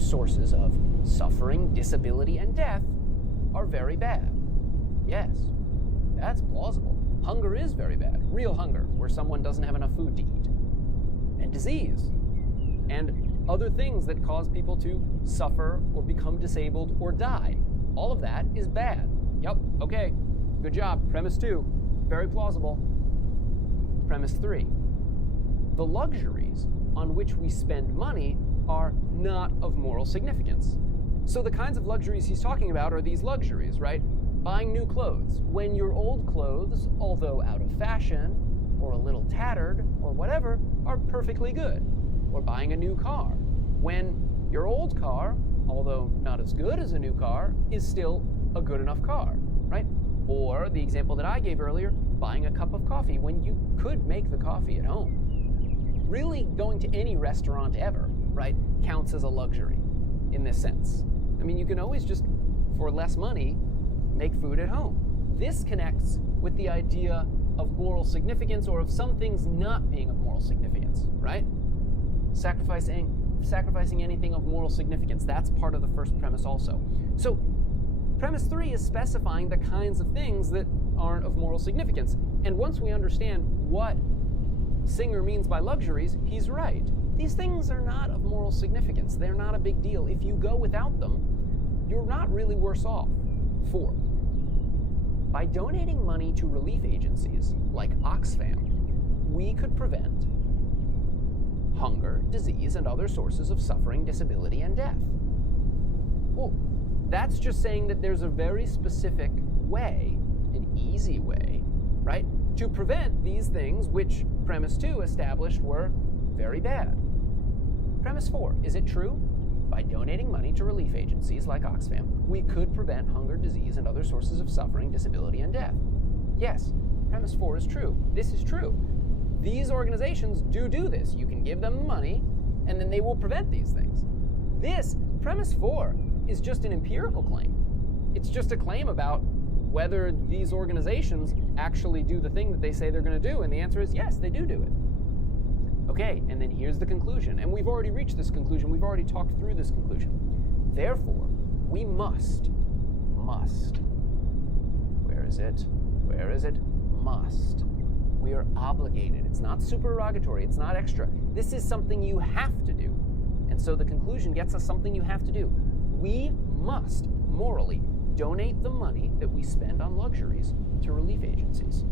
sources of suffering, disability, and death are very bad. Yes, that's plausible. Hunger is very bad. Real hunger, where someone doesn't have enough food to eat. And disease. And other things that cause people to suffer or become disabled or die. All of that is bad. Yep, okay, good job. Premise 2, very plausible. Premise 3, the luxuries on which we spend money are not of moral significance. So the kinds of luxuries he's talking about are these luxuries, right? Buying new clothes, when your old clothes, although out of fashion, or a little tattered, or whatever, are perfectly good. Or buying a new car, when your old car, although not as good as a new car, is still a good enough car, right? Or the example that I gave earlier, buying a cup of coffee when you could make the coffee at home. Really, going to any restaurant ever, right, counts as a luxury in this sense. I mean, you can always just, for less money, make food at home. This connects with the idea of moral significance, or of some things not being of moral significance, right? Sacrificing anything of moral significance, that's part of the first premise also. So premise 3 is specifying the kinds of things that aren't of moral significance. And once we understand what Singer means by luxuries, he's right. These things are not of moral significance. They're not a big deal. If you go without them, you're not really worse off. 4, by donating money to relief agencies like Oxfam, we could prevent hunger, disease, and other sources of suffering, disability, and death. Well, that's just saying that there's a very specific way, an easy way, right, to prevent these things which premise 2 established were very bad. Premise 4, is it true? By donating money to relief agencies like Oxfam, we could prevent hunger, disease, and other sources of suffering, disability, and death. Yes, premise 4 is true. This is true. These organizations do this. You can give them the money, and then they will prevent these things. This, premise 4, is just an empirical claim. It's just a claim about whether these organizations actually do the thing that they say they're going to do, and the answer is yes, they do it. Okay, and then here's the conclusion, and we've already reached this conclusion. We've already talked through this conclusion. Therefore, we must, where is it? Must. We are obligated. It's not supererogatory. It's not extra. This is something you have to do. And so the conclusion gets us something you have to do. We must morally donate the money that we spend on luxuries to relief agencies.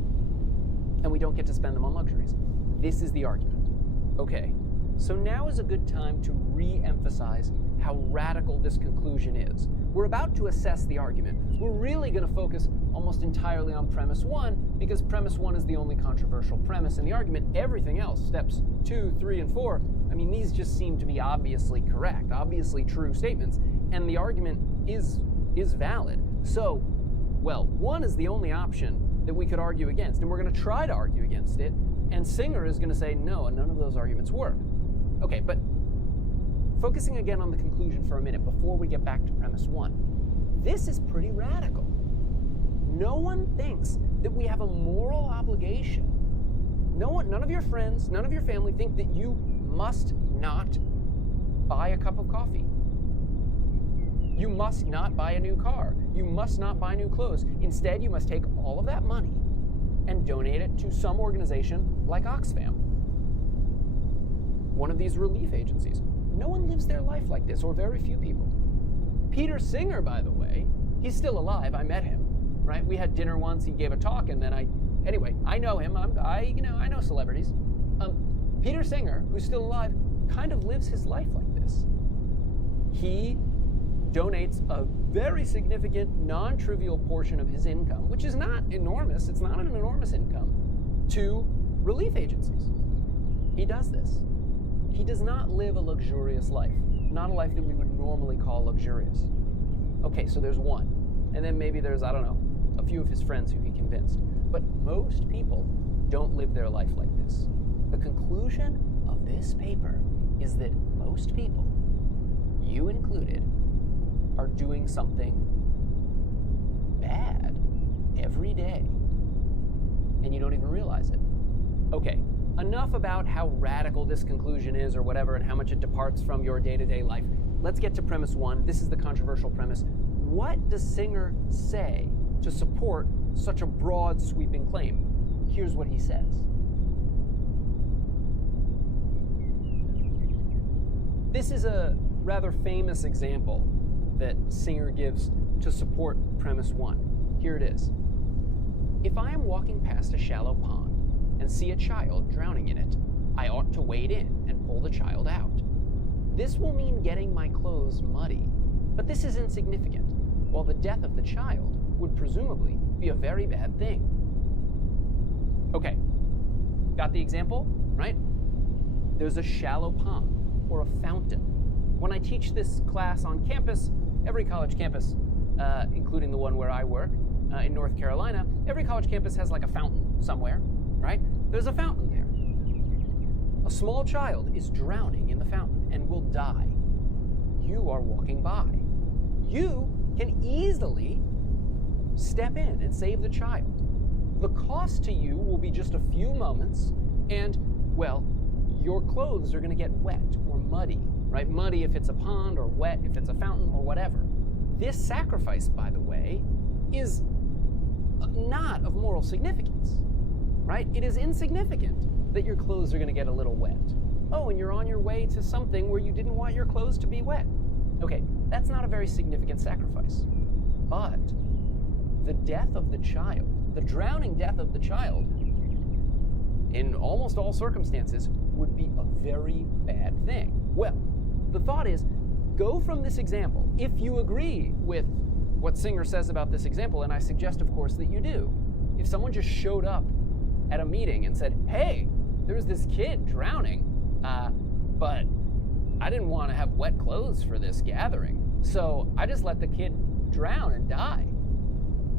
And we don't get to spend them on luxuries. This is the argument. Okay, so now is a good time to re-emphasize how radical this conclusion is. We're about to assess the argument. We're really going to focus almost entirely on premise 1, because premise 1 is the only controversial premise in the argument. Everything else, steps 2, 3, and 4, I mean, these just seem to be obviously correct, obviously true statements, and the argument is valid. So, well, 1 is the only option that we could argue against, and we're going to try to argue against it, and Singer is going to say, no, none of those arguments work. Okay, but focusing again on the conclusion for a minute before we get back to premise 1, this is pretty radical. No one thinks that we have a moral obligation. None of your friends, none of your family think that you must not buy a cup of coffee. You must not buy a new car. You must not buy new clothes. Instead, you must take all of that money and donate it to some organization like Oxfam, one of these relief agencies. No one lives their life like this, or very few people. Peter Singer, by the way, he's still alive. I met him, right? We had dinner once. He gave a talk, and then anyway, I know him. I know celebrities. Peter Singer, who's still alive, kind of lives his life like this. He donates a very significant, non-trivial portion of his income, which is not enormous, it's not an enormous income, to relief agencies. He does this. He does not live a luxurious life, not a life that we would normally call luxurious. Okay, so there's 1. And then maybe there's, I don't know, a few of his friends who he convinced. But most people don't live their life like this. The conclusion of this paper is that most people, you included, are doing something bad every day, and you don't even realize it. Okay, enough about how radical this conclusion is or whatever and how much it departs from your day-to-day life. Let's get to premise one. This is the controversial premise. What does Singer say to support such a broad, sweeping claim? Here's what he says. This is a rather famous example that Singer gives to support premise one. Here it is. If I am walking past a shallow pond and see a child drowning in it, I ought to wade in and pull the child out. This will mean getting my clothes muddy, but this is insignificant, while the death of the child would presumably be a very bad thing. Okay, got the example, right? There's a shallow pond or a fountain. When I teach this class on campus, every college campus, including the one where I work in North Carolina, every college campus has like a fountain somewhere, right? There's a fountain there. A small child is drowning in the fountain and will die. You are walking by. You can easily step in and save the child. The cost to you will be just a few moments, and, well, your clothes are going to get wet or muddy, right? Muddy if it's a pond, or wet if it's a fountain, or whatever. This sacrifice, by the way, is not of moral significance, right? It is insignificant that your clothes are going to get a little wet. Oh, and you're on your way to something where you didn't want your clothes to be wet. Okay, that's not a very significant sacrifice. But the death of the child, the drowning death of the child, in almost all circumstances, would be a very bad thing. Well, the thought is, go from this example, if you agree with what Singer says about this example, and I suggest, of course, that you do. If someone just showed up at a meeting and said, hey, there's this kid drowning, but I didn't want to have wet clothes for this gathering, so I just let the kid drown and die,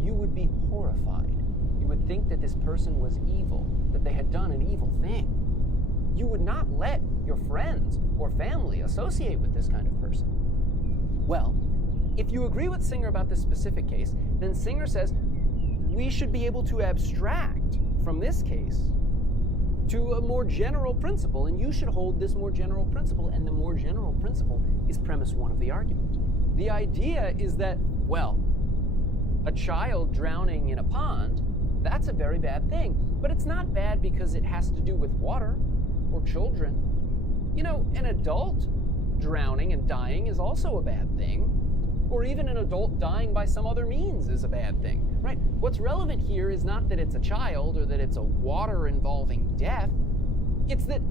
you would be horrified. You would think that this person was evil, that they had done an evil thing. You would not let your friends or family associate with this kind of person. Well, if you agree with Singer about this specific case, then Singer says we should be able to abstract from this case to a more general principle, and you should hold this more general principle, and the more general principle is premise one of the argument. The idea is that, well, a child drowning in a pond, that's a very bad thing, but it's not bad because it has to do with water or children. You know, an adult drowning and dying is also a bad thing, or even an adult dying by some other means is a bad thing, right? What's relevant here is not that it's a child or that it's a water-involving death. It's that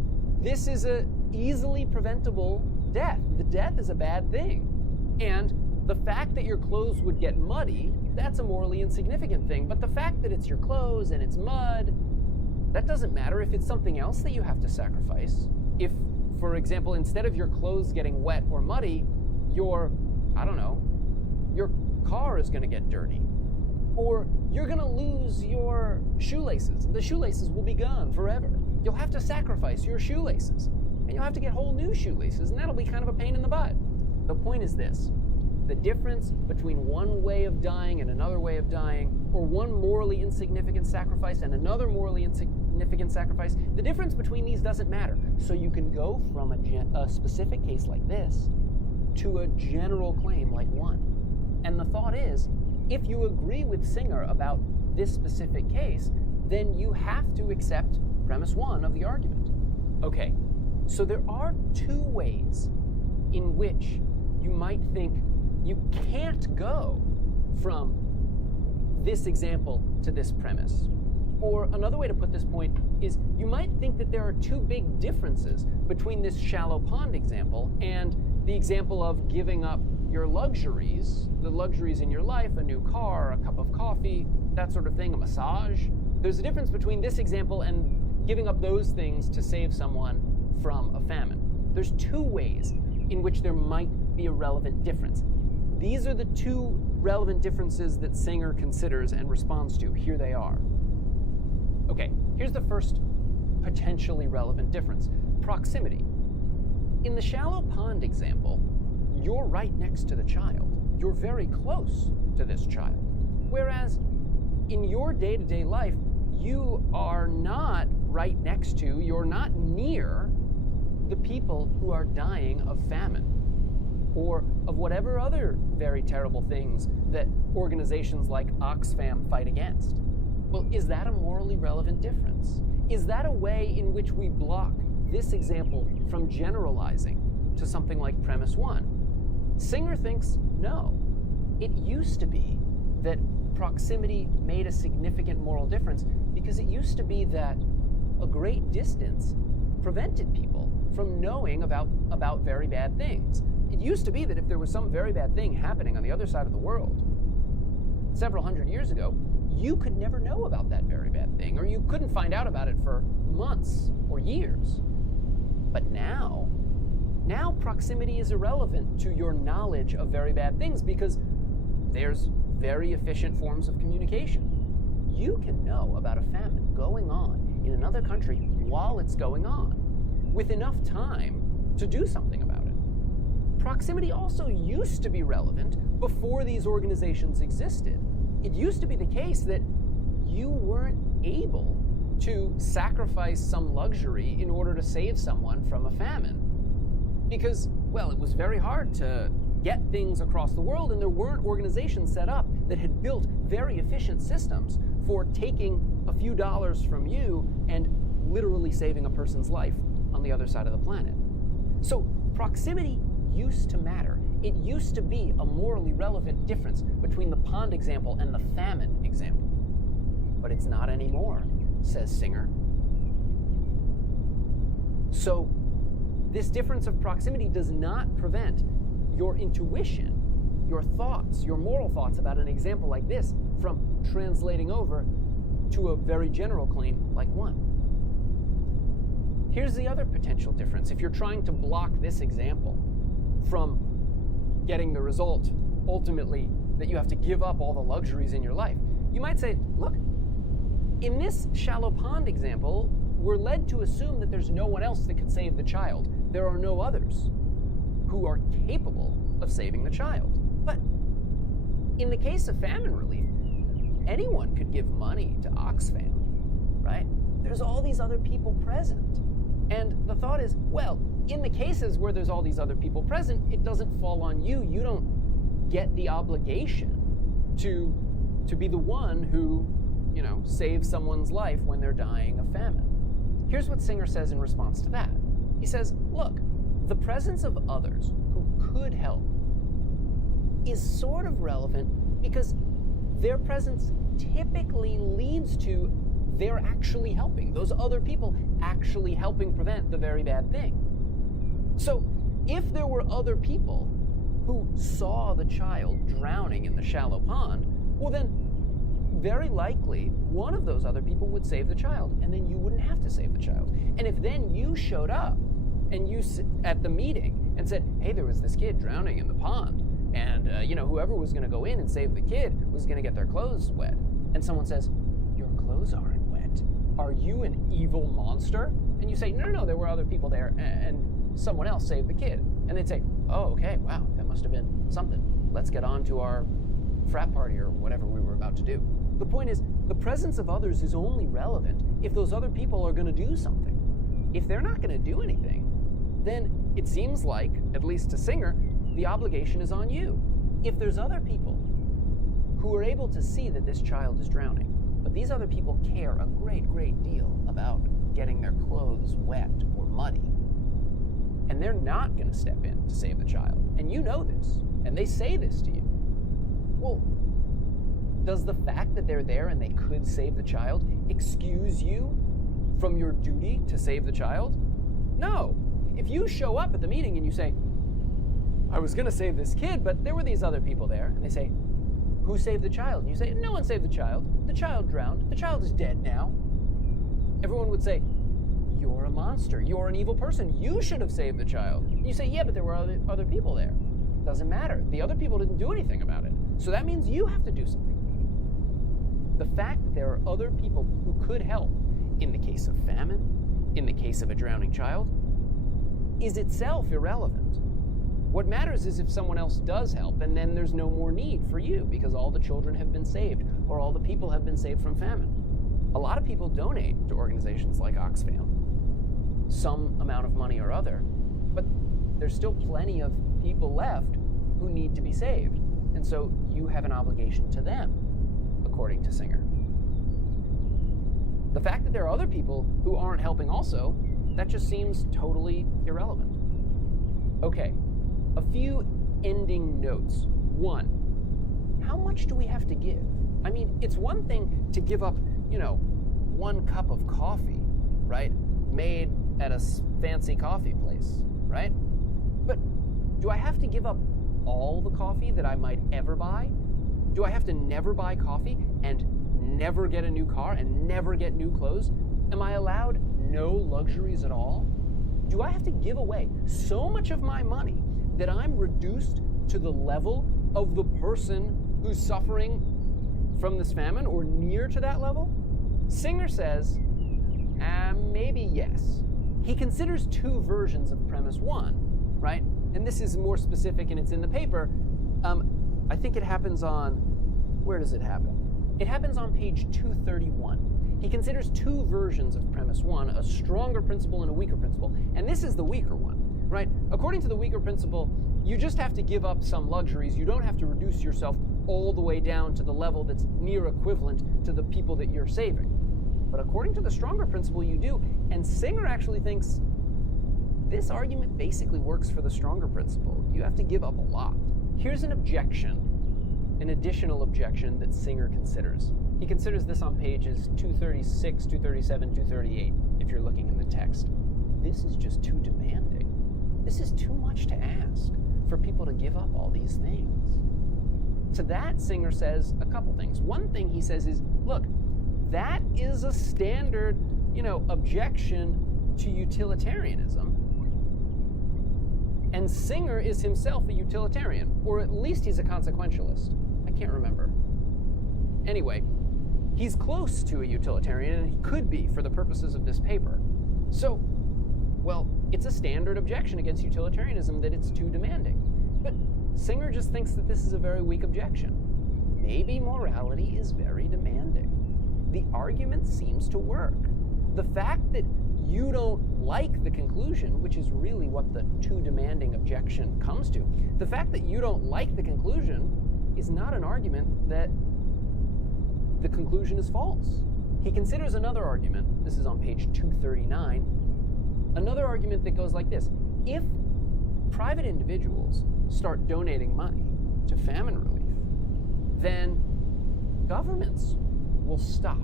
this is a easily preventable death. The death is a bad thing. And the fact that your clothes would get muddy, that's a morally insignificant thing. But the fact that it's your clothes and it's mud, that doesn't matter. If it's something else that you have to sacrifice, if, for example, instead of your clothes getting wet or muddy, your car is going to get dirty, or you're going to lose your shoelaces. The shoelaces will be gone forever. You'll have to sacrifice your shoelaces, and you'll have to get whole new shoelaces, and that'll be kind of a pain in the butt. The point is this: the difference between one way of dying and another way of dying, or one morally insignificant sacrifice and another morally insignificant sacrifice, the difference between these doesn't matter. So you can go from a specific case like this to a general claim like one. And the thought is, if you agree with Singer about this specific case, then you have to accept premise one of the argument. Okay, so there are two ways in which you might think you can't go from this example to this premise. Or another way to put this point is you might think that there are two big differences between this shallow pond example and the example of giving up your luxuries, the luxuries in your life, a new car, a cup of coffee, that sort of thing, a massage. There's a difference between this example and giving up those things to save someone from a famine. There's two ways in which there might be a relevant difference. These are the two relevant differences that Singer considers and responds to. Here they are. Okay, here's the first potentially relevant difference: proximity. In the shallow pond example, you're right next to the child. You're very close to this child. Whereas in your day-to-day life, you are not right next to, you're not near the people who are dying of famine or of whatever other very terrible things that organizations like Oxfam fight against. Well, is that a morally relevant difference? Is that a way in which we block this example from generalizing to something like premise one? Singer thinks no. It used to be that proximity made a significant moral difference because it used to be that a great distance prevented people from knowing about very bad things. It used to be that if there was some very bad thing happening on the other side of the world several hundred years ago, you could never know about that very bad thing, or you couldn't find out about it for months or years. But now proximity is irrelevant to your knowledge of very bad things because there's very efficient forms of communication. You can know about a famine going on in another country while it's going on, with enough time to do something about it. Proximity also used to be relevant before these organizations existed. It used to be the case that you weren't able to sacrifice some luxury in order to save someone from a famine. Because, well, it was very hard to get things across the world, and there weren't organizations set up that had built very efficient systems for taking a few dollars from you and literally saving a person's life on the other side of the planet. So proximity used to matter. It used to be a morally relevant difference between the pond example and the famine example. But it's not anymore, says Singer. So this difference of proximity does not prevent your intuition, your thoughts, your moral thoughts about an example like this from translating over to a very general claim like one. Here's the other potential difference. If you're trying to block this example from getting the result, ultimately, that you have to give up all the luxuries in your life, you might say, look, in this shallow pond example, we're led to assume that there's no one else that could save the child. There are no others who are capable of saving the child. But in the case of famine relief, anyone could give money to Oxfam, right? There's all these other people present. And the thought is, well, in the cases where there's all these other people present, it doesn't fall on you. You don't get the obligation to be the one who, saves someone's life when they're dying of famine. Here's what Singer says in response to that. He says, look, the presence of others who could help is sort of relevant because their presence typically leads to they're actually helping, those other people actually helping prevent the very bad thing. So if there were other people who saw the child drowning in the shallow pond, well then very likely one of those other people would save the child, and then you wouldn't have to save the child. And if then you showed up and you at the meeting and said, hey, there was this kid drowning in the pond, and whoever was going to go in and save the kid was going to get their clothes wet, and someone says, your clothes aren't wet. Are you an evil monster? And you say, no, there were other people there, and someone else saved the kid. And they'd say, oh, okay, wow, that must have been something. Let's get on to our frat party or whatever we were about to do. The point is, the presence of others is only relevant if those other people are going to do something. If they're not going to do anything, then it seems like, at least to Singer, the obligation is on you. If there's other people who are able to see that this child is drowning, but these other people care a great, great deal about getting their clothes wet or muddy, and they're not going to step in to save the child, and you know this, and they say this to you, well, does the fact that they're there and they could save the child excuse you from your duty to save the child? No. If you show up at the meeting and you say, I was going to save this kid, but there were these other people there, and they say, who saved the child? And you say, no one saved the child. The child drowned. The child is dead now. Everyone would say, you're a monster. You're an evil person. You should have saved the child. And you say, yeah, but there were other people there. Doesn't matter. The other people didn't do anything about it. So that means you have to do something. The fact that there are other people who could help in the case of famine, in the case of a drowning child, is itself irrelevant. What matters is if someone else does help, and then there's no more need for you because all the children have been saved or all the people have been saved from famine. A lot of people donate to organizations like Oxfam, some amount of money or other, but there's still plenty of people left who need to be saved. And so you have an obligation to them, according to Singer. The fact that there are other people who aren't helping also, that just seems totally irrelevant. Okay, a few ending notes. One, how much do we have to give? I mean, it's one thing to give up, 1 cup of coffee, right? Made at a fancy coffee place, right? But do I have to give up all the coffee that I might ever buy? Do I have to never buy coffee and never get a new car and never get new clothes? Am I allowed no luxuries at all? Do I have to give away so much of my money that I'm reduced to the level of the person who's suffering from this famine or near to that level? Singer says, maybe yes. He considers 2 versions of premise 1, right? And this is more specific and it's in the paper. I think it happens on, where does it happen? It happens on page 231. He considers 2 versions of premise 1, a stronger principle and a weaker principle. And this is the weaker one, right? According to the weaker principle, you just have to give up some luxuries. You don't have to reduce yourself all the way down to the level that's near equivalent to the people that you're saving. But according to the stronger principle, you do. And Singer actually thinks this argument basically works for the stronger principle. You have to give up a lot. Here's an objection, an additional objection that Singer considers. He considers this on pages 236, 237, 238, if you're looking in the text. This is just too demanding. This is too much to ask for people to give up all these things. To that, Singer says a couple things. One thing he says is, look, that is a standard, objection to utilitarianism. And Singer is himself a utilitarian, or at least he's a consequentialist. I can't remember. Anyway, he's close to a utilitarian, and he could be for the purposes of this paper. So, well, it's a standard objection against utilitarianism that it's too demanding. But Singer just thinks that this is a very weak objection. Maybe morality is very demanding. The argument seems to work. The fact that you don't like the conclusion, which is really what the too demanding objection comes to, the fact that you don't like the conclusion is not an argument that the conclusion is false. He considers another argument, this is on page 239, another argument that goes like this. If private individuals start donating money to famine relief, then governments will stop.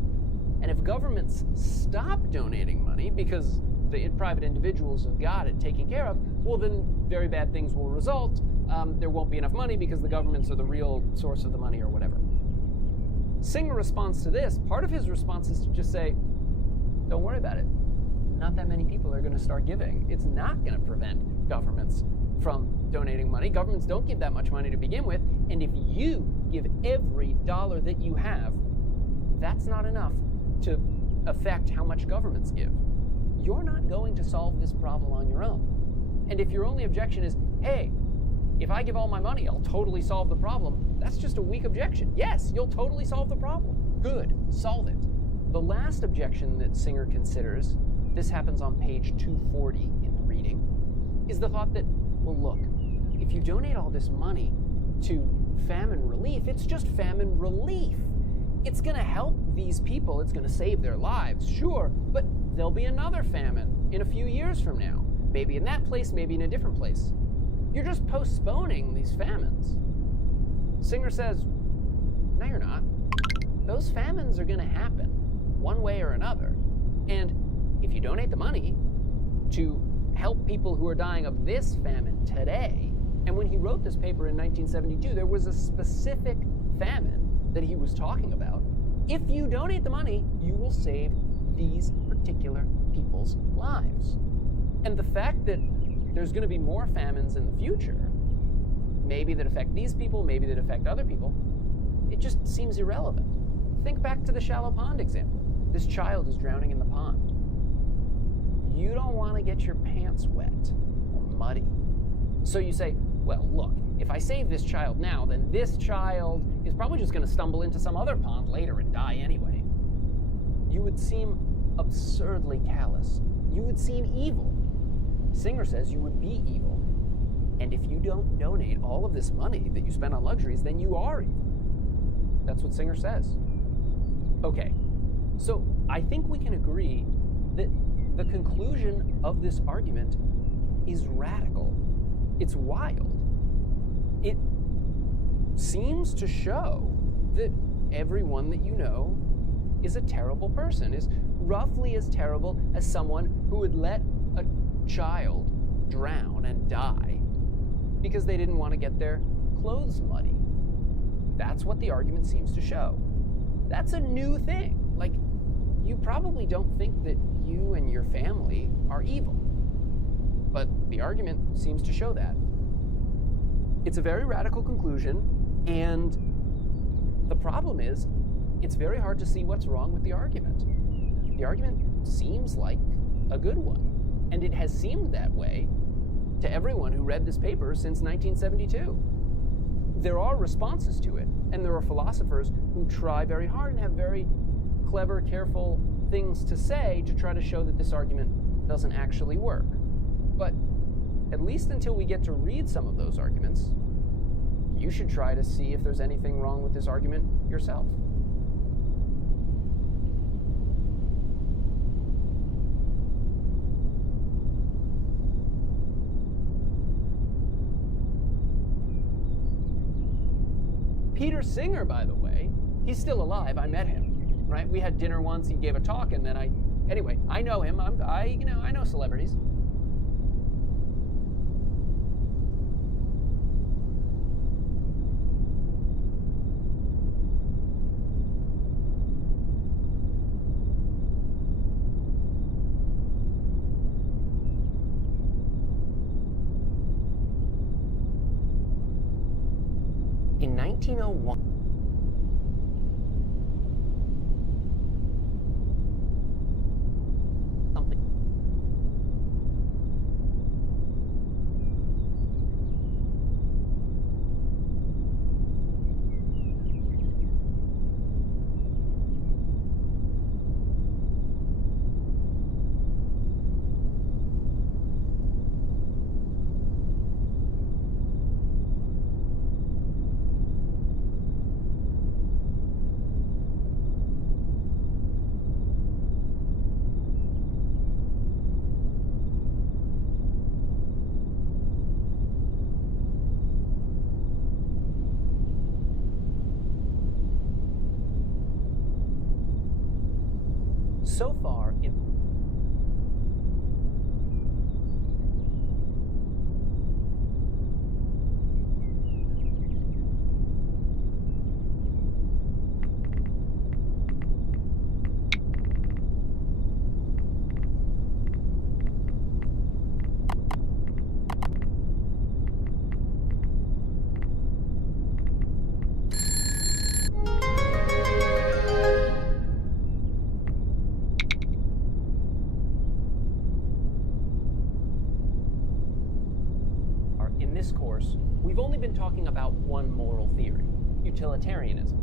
And if governments stop donating money because the private individuals have got it taken care of, well, then very bad things will result. There won't be enough money because the governments are the real source of the money or whatever. Singer responds to this. Part of his response is to just say, don't worry about it. Not that many people are going to start giving. It's not going to prevent governments from donating money. Governments don't give that much money to begin with. And if you give every dollar that you have, that's not enough to affect how much governments give. You're not going to solve this problem on your own. And if your only objection is, hey, if I give all my money, I'll totally solve the problem, that's just a weak objection. Yes, you'll totally solve the problem. Good, solve it. The last objection that Singer considers, this happens on page 240 in the reading, is the thought that, well, look, if you donate all this money to famine relief, it's just famine relief. It's going to help these people. It's going to save their lives, sure, but there'll be another famine in a few years from now. Maybe in that place, maybe in a different place. You're just postponing these famines. Singer says, no, you're not. Those famines are going to happen one way or another. And if you donate the money to help people who are dying of this famine today, and when he wrote this paper in 1972, there was a specific famine that he was talking about. If you donate the money, you will save these particular people's lives. And the fact that there's going to be more famines in the future, maybe that affect these people, maybe that affect other people, it just seems irrelevant. Think back to the shallow pond example. This child is drowning in the pond. You don't want to get your pants wet or muddy. So you say, well, look, if I save this child now, then this child is probably just going to stumble into some other pond later and die anyway. you would seem absurdly callous. You would seem evil. Singer says you would be evil. And if you don't donate all of this money that you spend on luxuries, then you are evil. That's what Singer says. Okay, so I think we can agree that the conclusion of this argument is radical. It's wild. It seems to show that everyone that you know is a terrible person, is roughly as terrible as someone who would let a child drown and die because they didn't want to get their clothes muddy. That's what the argument seems to show. That's a new thing. Like, you probably don't think that you and your family are evil, but the argument seems to show that. It's a very radical conclusion, and the problem is, it's very hard to see what's wrong with the argument. The argument seems like a good one, and it has seemed that way to everyone who read this paper since 1972. There are responses to it, and there are philosophers who try very hard and have very clever, careful things to say to try to show that this argument doesn't actually work. But at least until we get to read some of those arguments, you should try to see if there's anything wrong with this argument yourself. Peter Singer, by the way, he's still alive. I met him, right? We had dinner once. He gave a talk, and then anyway, I know him. I know celebrities. In 1901, something. So far, course, we've only been talking about one moral theory, utilitarianism.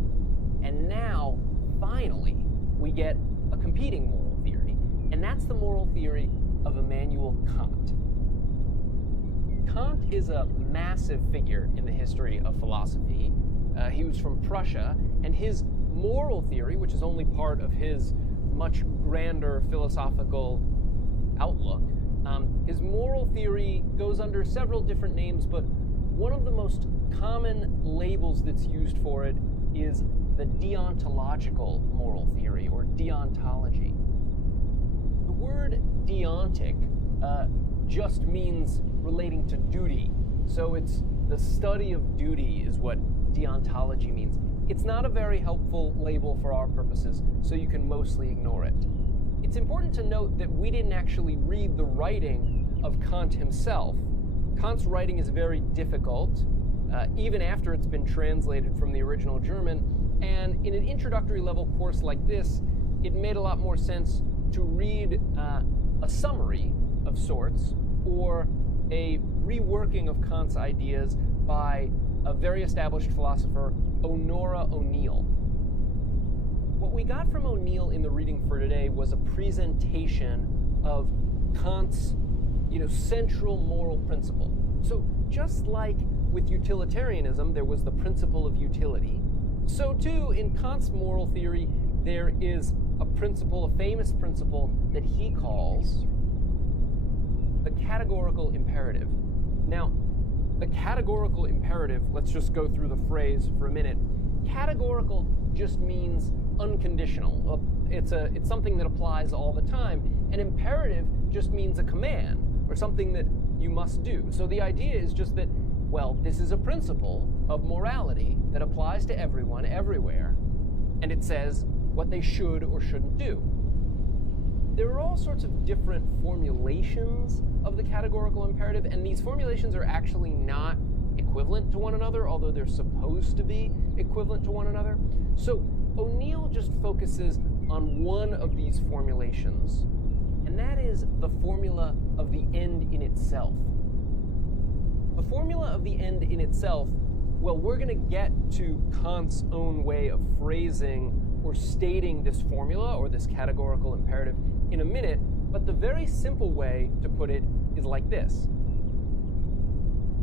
And now, finally, we get a competing moral theory, and that's the moral theory of Immanuel Kant. Kant is a massive figure in the history of philosophy. He was from Prussia, and his moral theory, which is only part of his much grander philosophical outlook, his moral theory goes under several different names, but one of the most common labels that's used for it is the deontological moral theory, or deontology. The word deontic just means relating to duty. So it's the study of duty is what deontology means. It's not a very helpful label for our purposes, so you can mostly ignore it. It's important to note that we didn't actually read the writing of Kant himself. Kant's writing is very difficult, even after it's been translated from the original German, and in an introductory level course like this, it made a lot more sense to read a summary of sorts, or a reworking of Kant's ideas by a very established philosopher, Onora O'Neill. What what we got from O'Neill in the reading for today was a presentation of Kant's, central moral principle. So just like with utilitarianism, there was the principle of utility, so too in Kant's moral theory, there is a famous principle that he calls the categorical imperative. Now, the categorical imperative, let's just go through the phrase for a minute. Categorical just means unconditional. It's something that applies all the time. An imperative just means a command or something that you must do. So the idea is just that, this is a principle of morality that applies to everyone, everywhere, and it says what they should or shouldn't do. There are all sorts of different formulations of the categorical imperative, and these formulations are actually not equivalent to one another, although they're supposed to be equivalent to one another. So O'Neill just focuses on one of these formulations, and that is the formula of the end in itself. The formula of the end in itself, we're going to get to Kant's own way of phrasing or stating this formula or this categorical imperative in a minute, but the very simple way to put it is like this.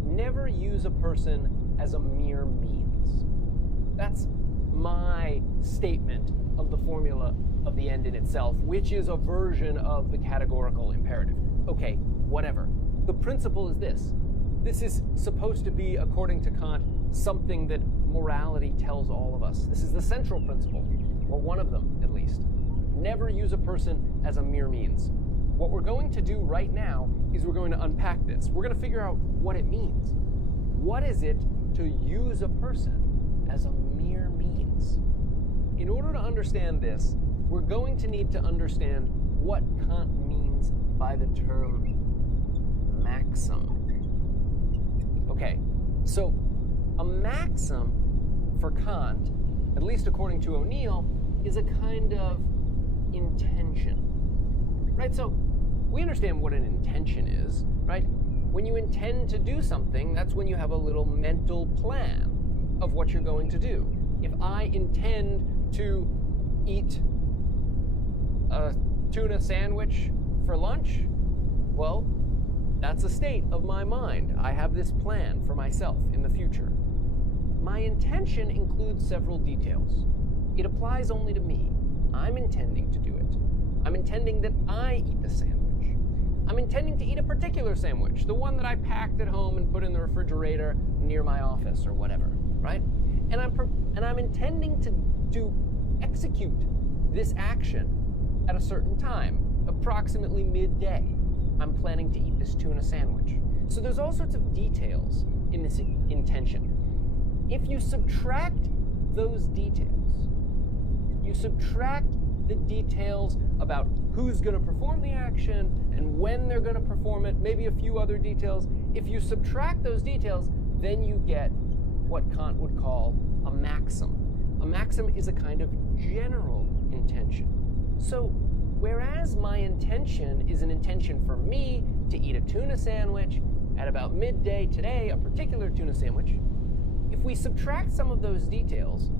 Never use a person as a mere means. That's my statement of the formula of the end in itself, which is a version of the categorical imperative. Okay, whatever. The principle is this. This is supposed to be, according to Kant, something that morality tells all of us. This is the central principle, or one of them at least. Never use a person as a mere means. What we're going to do right now is we're going to unpack this. We're going to figure out what it means. What is it to use a person as a mere means? In order to understand this, we're going to need to understand what Kant means by the term maxim. Okay, so a maxim for Kant, at least according to O'Neill, is a kind of intention, right? So we understand what an intention is, right? When you intend to do something, that's when you have a little mental plan of what you're going to do. If I intend to eat a tuna sandwich for lunch, that's a state of my mind. I have this plan for myself in the future. My intention includes several details. It applies only to me. I'm intending to do it. I'm intending that I eat the sandwich. I'm intending to eat a particular sandwich, the one that I packed at home and put in the refrigerator near my office or whatever, right? And I'm intending to execute this action at a certain time, approximately midday. I'm planning to eat this tuna sandwich. So there's all sorts of details in this intention. If you subtract those details, you subtract the details about who's going to perform the action and when they're going to perform it, maybe a few other details. If you subtract those details, then you get what Kant would call a maxim. A maxim is a kind of general intention. So whereas my intention is an intention for me to eat a tuna sandwich at about midday today, a particular tuna sandwich, if we subtract some of those details,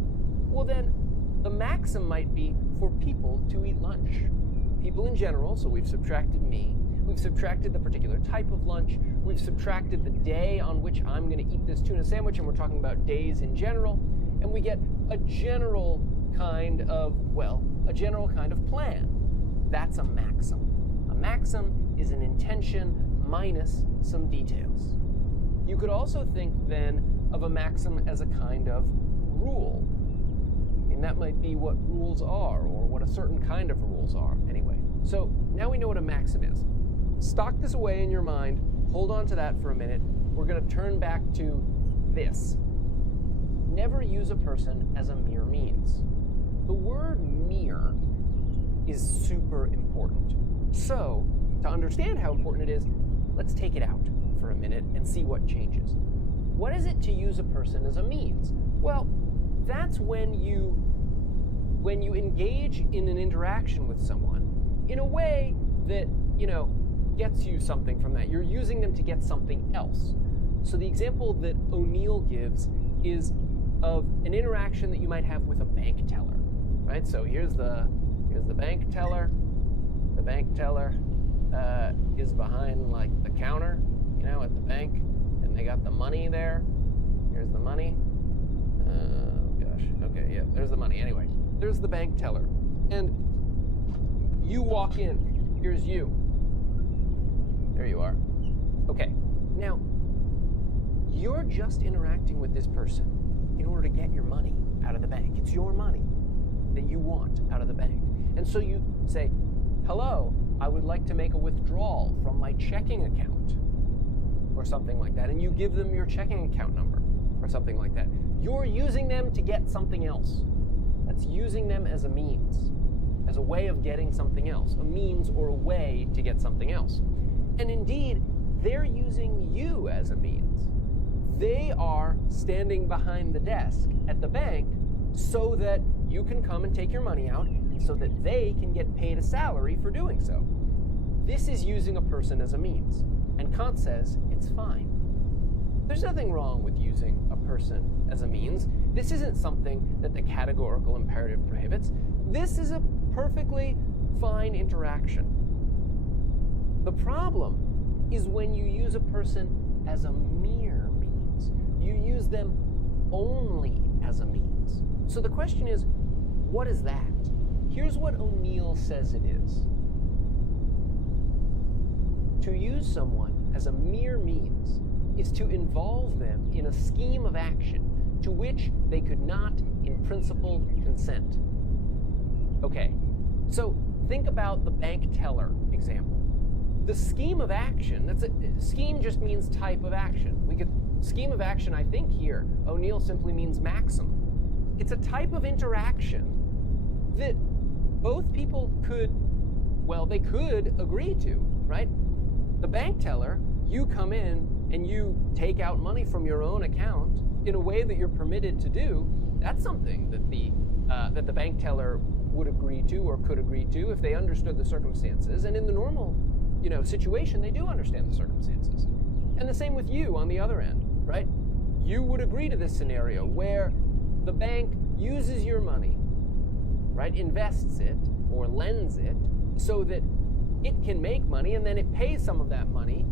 then the maxim might be for people to eat lunch. People in general, so we've subtracted me, we've subtracted the particular type of lunch, we've subtracted the day on which I'm going to eat this tuna sandwich, and we're talking about days in general, and we get a general kind of plan. That's a maxim. A maxim is an intention minus some details. You could also think then of a maxim as a kind of rule. And that might be what rules are, or what a certain kind of rules are, anyway. So now we know what a maxim is. Stock this away in your mind, hold on to that for a minute. We're going to turn back to this. Never use a person as a mere means. The word mere is super important. So, to understand how important it is, let's take it out for a minute and see what changes. What is it to use a person as a means? That's when you engage in an interaction with someone in a way that, gets you something from that. You're using them to get something else. So the example that O'Neill gives is of an interaction that you might have with a bank teller, right? right? So here's the bank teller. The bank teller is behind like the counter, at the bank, and they got the money there. Here's the money. Okay, yeah, there's the money. Anyway, there's the bank teller, and you walk in. Here's you. There you are. Okay, now you're just interacting with this person in order to get your money out of the bank. It's your money that you want out of the bank. And so you say, hello, I would like to make a withdrawal from my checking account, or something like that. And you give them your checking account number, or something like that. You're using them to get something else. That's using them as a means, as a way of getting something else, a means or a way to get something else. And indeed, they're using you as a means. They are standing behind the desk at the bank so that you can come and take your money out, and so that they can get paid a salary for doing so. This is using a person as a means. And Kant says it's fine. There's nothing wrong with using a person as a means. This isn't something that the categorical imperative prohibits. This is a perfectly fine interaction. The problem is when you use a person as a mere means. You use them only as a means. So the question is, what is that? Here's what O'Neill says it is. To use someone as a mere means is to involve them in a scheme of action to which they could not, in principle, consent. Okay, so think about the bank teller example. The scheme of action, scheme just means type of action. Scheme of action, I think here, O'Neill simply means maxim. It's a type of interaction that both people could agree to, right? The bank teller, you come in and you take out money from your own account in a way that you're permitted to do. That's something that the bank teller would agree to or could agree to if they understood the circumstances. And in the normal, situation, they do understand the circumstances. And the same with you on the other end, right? You would agree to this scenario where the bank uses your money, right? Invests it or lends it so that it can make money, and then it pays some of that money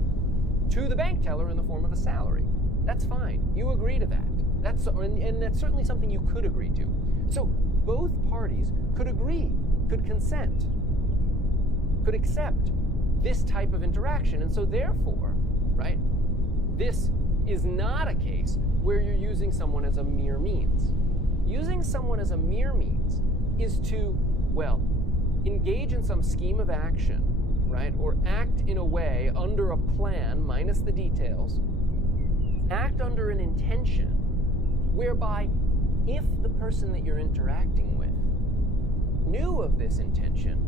to the bank teller in the form of a salary. That's fine. You agree to that. And that's certainly something you could agree to. So both parties could agree, could consent, could accept this type of interaction. And so therefore, right, this is not a case where you're using someone as a mere means. Using someone as a mere means is to, engage in some scheme of action, right, or act in a way under a plan minus the details, act under an intention whereby if the person that you're interacting with knew of this intention,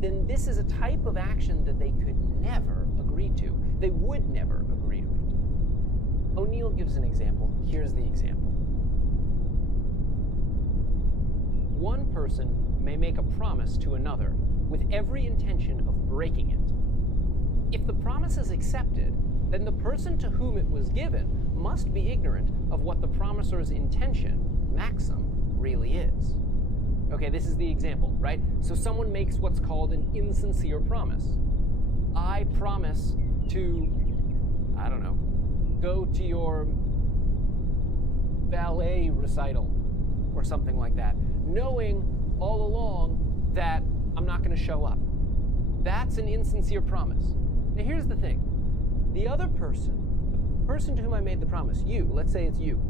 then this is a type of action that they could never agree to. They would never agree to it. O'Neill gives an example. Here's the example. One person may make a promise to another with every intention of breaking it. If the promise is accepted, then the person to whom it was given must be ignorant of what the promisor's intention, maxim, really is. Okay, this is the example, right? So someone makes what's called an insincere promise. I promise to, go to your ballet recital or something like that, knowing all along that I'm not going to show up. That's an insincere promise. Now here's the thing. The other person, the person to whom I made the promise, you, let's say it's you,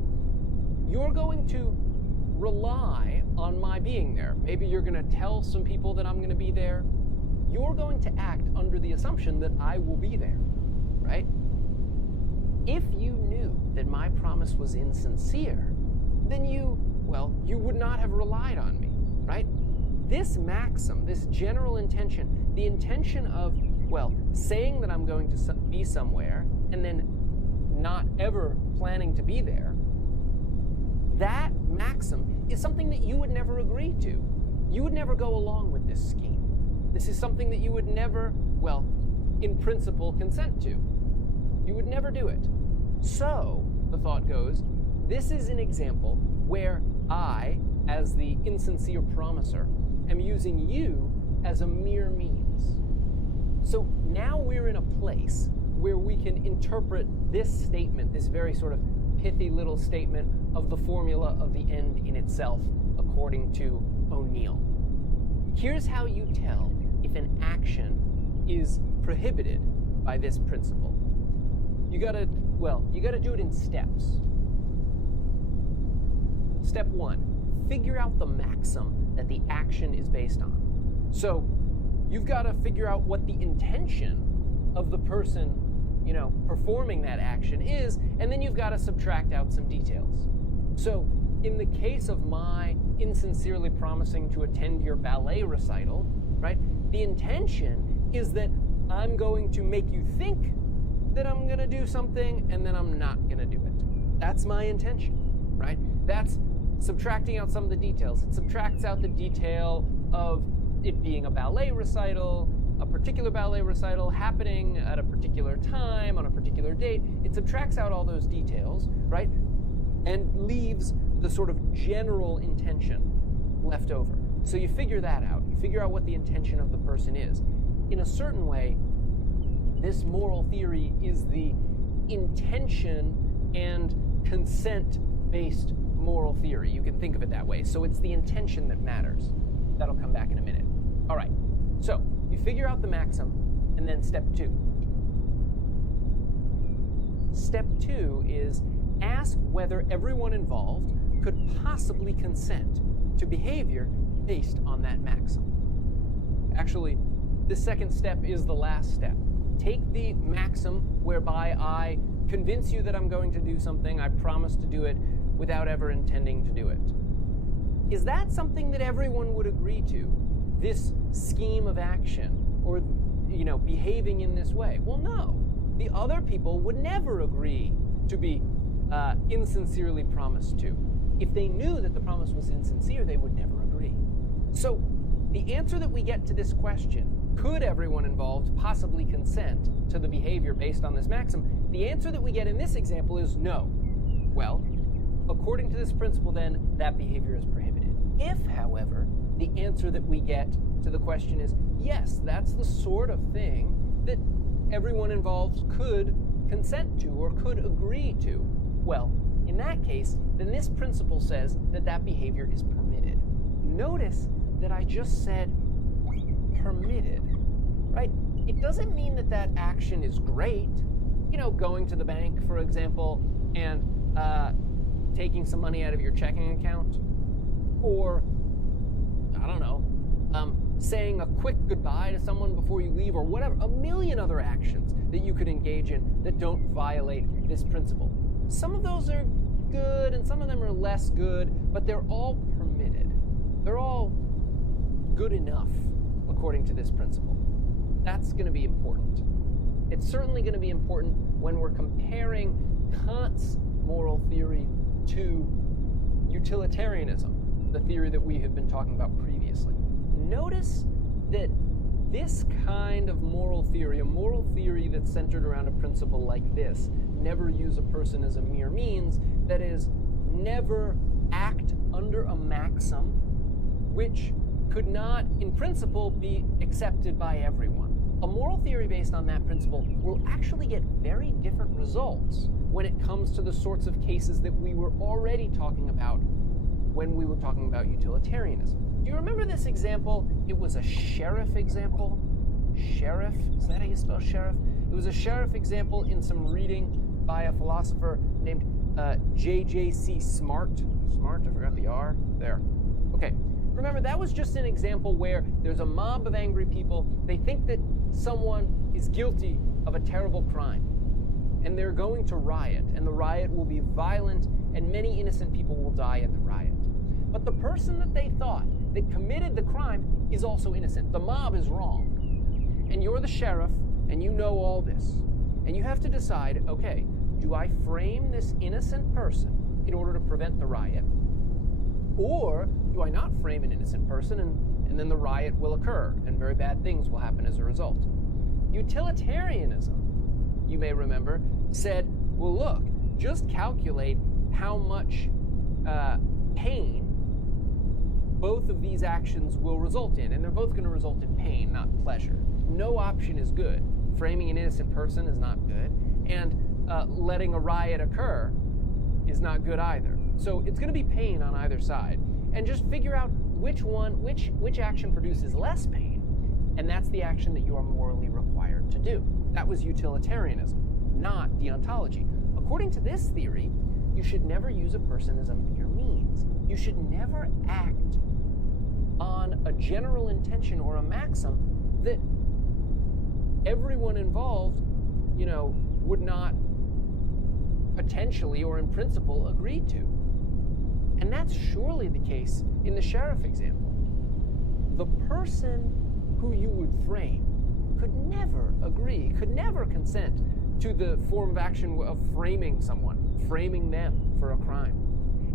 you're going to rely on my being there. Maybe you're going to tell some people that I'm going to be there. You're going to act under the assumption that I will be there, right? If you knew that my promise was insincere, then you would not have relied on me, right? This maxim, this general intention, the intention of, saying that I'm going to be somewhere and then not ever planning to be there, that maxim is something that you would never agree to. You would never go along with this scheme. This is something that you would never, in principle, consent to. You would never do it. So, the thought goes, this is an example where I as the insincere promiser, am using you as a mere means. So now we're in a place where we can interpret this statement, this very sort of pithy little statement of the formula of the end in itself, according to O'Neill. Here's how you tell if an action is prohibited by this principle. You gotta do it in steps. Step 1, figure out the maxim that the action is based on. So you've got to figure out what the intention of the person, performing that action is, and then you've got to subtract out some details. So in the case of my insincerely promising to attend your ballet recital, right, the intention is that I'm going to make you think that I'm going to do something and then I'm not going to do it. That's my intention, right? That's subtracting out some of the details. It subtracts out the detail of it being a ballet recital, a particular ballet recital happening at a particular time on a particular date. It subtracts out all those details, right? And leaves the sort of general intention left over. So you figure that out. You figure out what the intention of the person is. In a certain way, this moral theory is the intention and consent-based moral theory. You can think of it that way. So it's the intention that matters. That'll come back in a minute. All right, so you figure out the maxim, and then step 2. Step 2 is ask whether everyone involved could possibly consent to behavior based on that maxim. Actually, the second step is the last step. Take the maxim whereby I convince you that I'm going to do something, I promise to do it without ever intending to do it. Is that something that everyone would agree to? This scheme of action, or, behaving in this way? Well, no. The other people would never agree to be insincerely promised to. If they knew that the promise was insincere, they would never agree. So the answer that we get to this question, could everyone involved possibly consent to the behavior based on this maxim? The answer that we get in this example is no. Well, according to this principle, then, that behavior is prohibited. If, however, the answer that we get to the question is, yes, that's the sort of thing that everyone involved could consent to or could agree to, well, in that case, then this principle says that that behavior is permitted. Notice that I just said permitted, right? It doesn't mean that that action is great. Going to the bank, for example, and taking some money out of your checking account, or, I don't know, saying a quick goodbye to someone before you leave, or whatever, a million other actions that you could engage in that don't violate this principle. Some of those are good and some of them are less good, but they're all permitted. They're all good enough according to this principle. That's going to be important. It's certainly going to be important when we're comparing Kant's moral theory to utilitarianism, the theory that we have been talking about previously. Notice that this kind of moral theory, a moral theory that's centered around a principle like this, never use a person as a mere means, that is, never act under a maxim which could not, in principle, be accepted by everyone. A moral theory based on that principle will actually get very different results when it comes to the sorts of cases that we were already talking about when we were talking about utilitarianism. Do you remember this example? It was a sheriff example. Sheriff? Is that how you spell sheriff? It was a sheriff example in some reading by a philosopher named J.J.C. Smart. Smart, I forgot the R. There. Okay. Remember, that was just an example where there's a mob of angry people. They think that someone is guilty of a terrible crime, and they're going to riot, and the riot will be violent, and many innocent people will die in the riot. But the person that they thought that committed the crime is also innocent. The mob is wrong. And you're the sheriff, and you know all this. And you have to decide, okay, do I frame this innocent person in order to prevent the riot? Or do I not frame an innocent person and then the riot will occur and very bad things will happen as a result? Utilitarianism, you may remember, said, well, look, just calculate how much pain both of these actions will result in, and they're both going to result in pain, not pleasure. No option is good. Framing an innocent person is not good, and letting a riot occur is not good either. So it's going to be pain on either side, and just figure out which action produces less pain, and that's the action that you are morally required to do. That was utilitarianism, not deontology. According to this theory, you should never use a person as a mere means. You should never act on a general intention or a maxim that everyone involved, would not potentially or in principle agree to. And that's surely the case in the sheriff example. The person who you would frame could never agree, could never consent to the form of action of framing someone, framing them for a crime.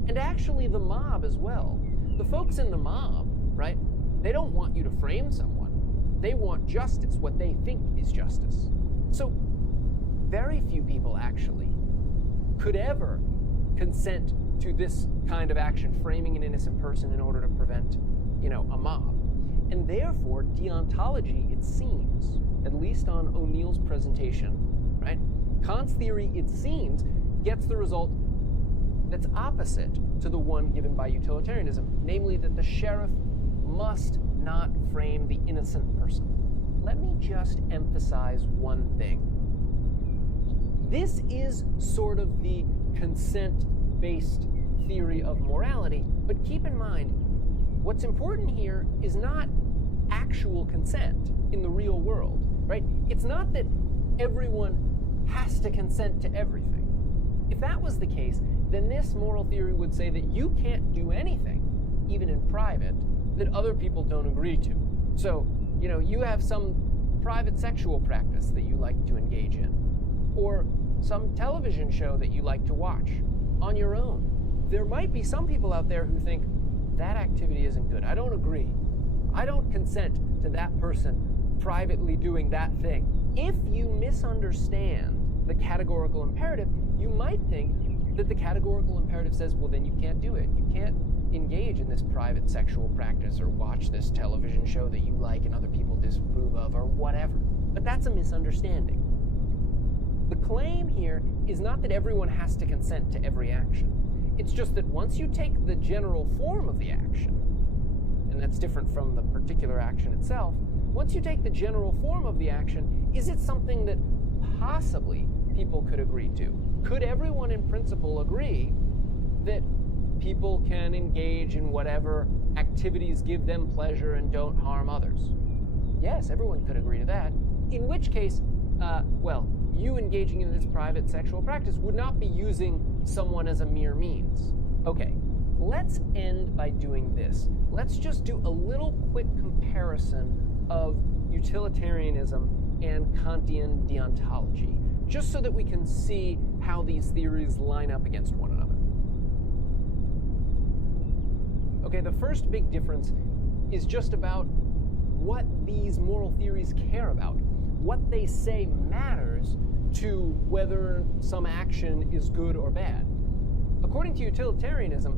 And actually the mob as well. The folks in the mob, right, they don't want you to frame someone. They want justice, what they think is justice. So very few people actually could ever consent to this kind of action, framing an innocent person in order to prevent, a mob. And therefore, deontology, it seems, at least on O'Neill's presentation, right? Kant's theory, it seems, gets the result that's opposite to the one given by utilitarianism, namely that the sheriff must not frame the innocent person. Let me just emphasize one thing. This is sort of the consent-based theory of morality, but keep in mind, what's important here is not actual consent in the real world, right? It's not that everyone has to consent to everything. If that was the case, then this moral theory would say that you can't do anything, even in private, that other people don't agree to. So, you have some private sexual practice that you like to engage in, or some television show that you like to watch on your own. There might be some people out there who think that activity isn't good. I don't agree. I don't consent to that person privately doing that thing. If you misunderstand the categorical imperative, you might think that the categorical imperative says, well, then you can't do it. You can't engage in this private sexual practice or watch this television show that you like and other people disapprove of or whatever. But that's a misunderstanding. The claim here is not that everyone has to consent to every action. It's just that once you take the general form of the action, and that's different from the particular action itself, once you take the general form of the action, is it something that possibly people could agree to? Could everyone in principle agree that people can engage in whatever activities give them pleasure and don't harm others? Yes, everyone could agree to that. In which case, you engaging in this private sexual practice would not be using someone as a mere means. Okay, let's end by doing this. Let's just do a little quick comparison of utilitarianism and Kantian deontology, just so that we can see how these theories line up against one another. Okay, the first big difference is just about what these moral theories care about. What they say matters to whether some action is good or bad. According to utilitarianism,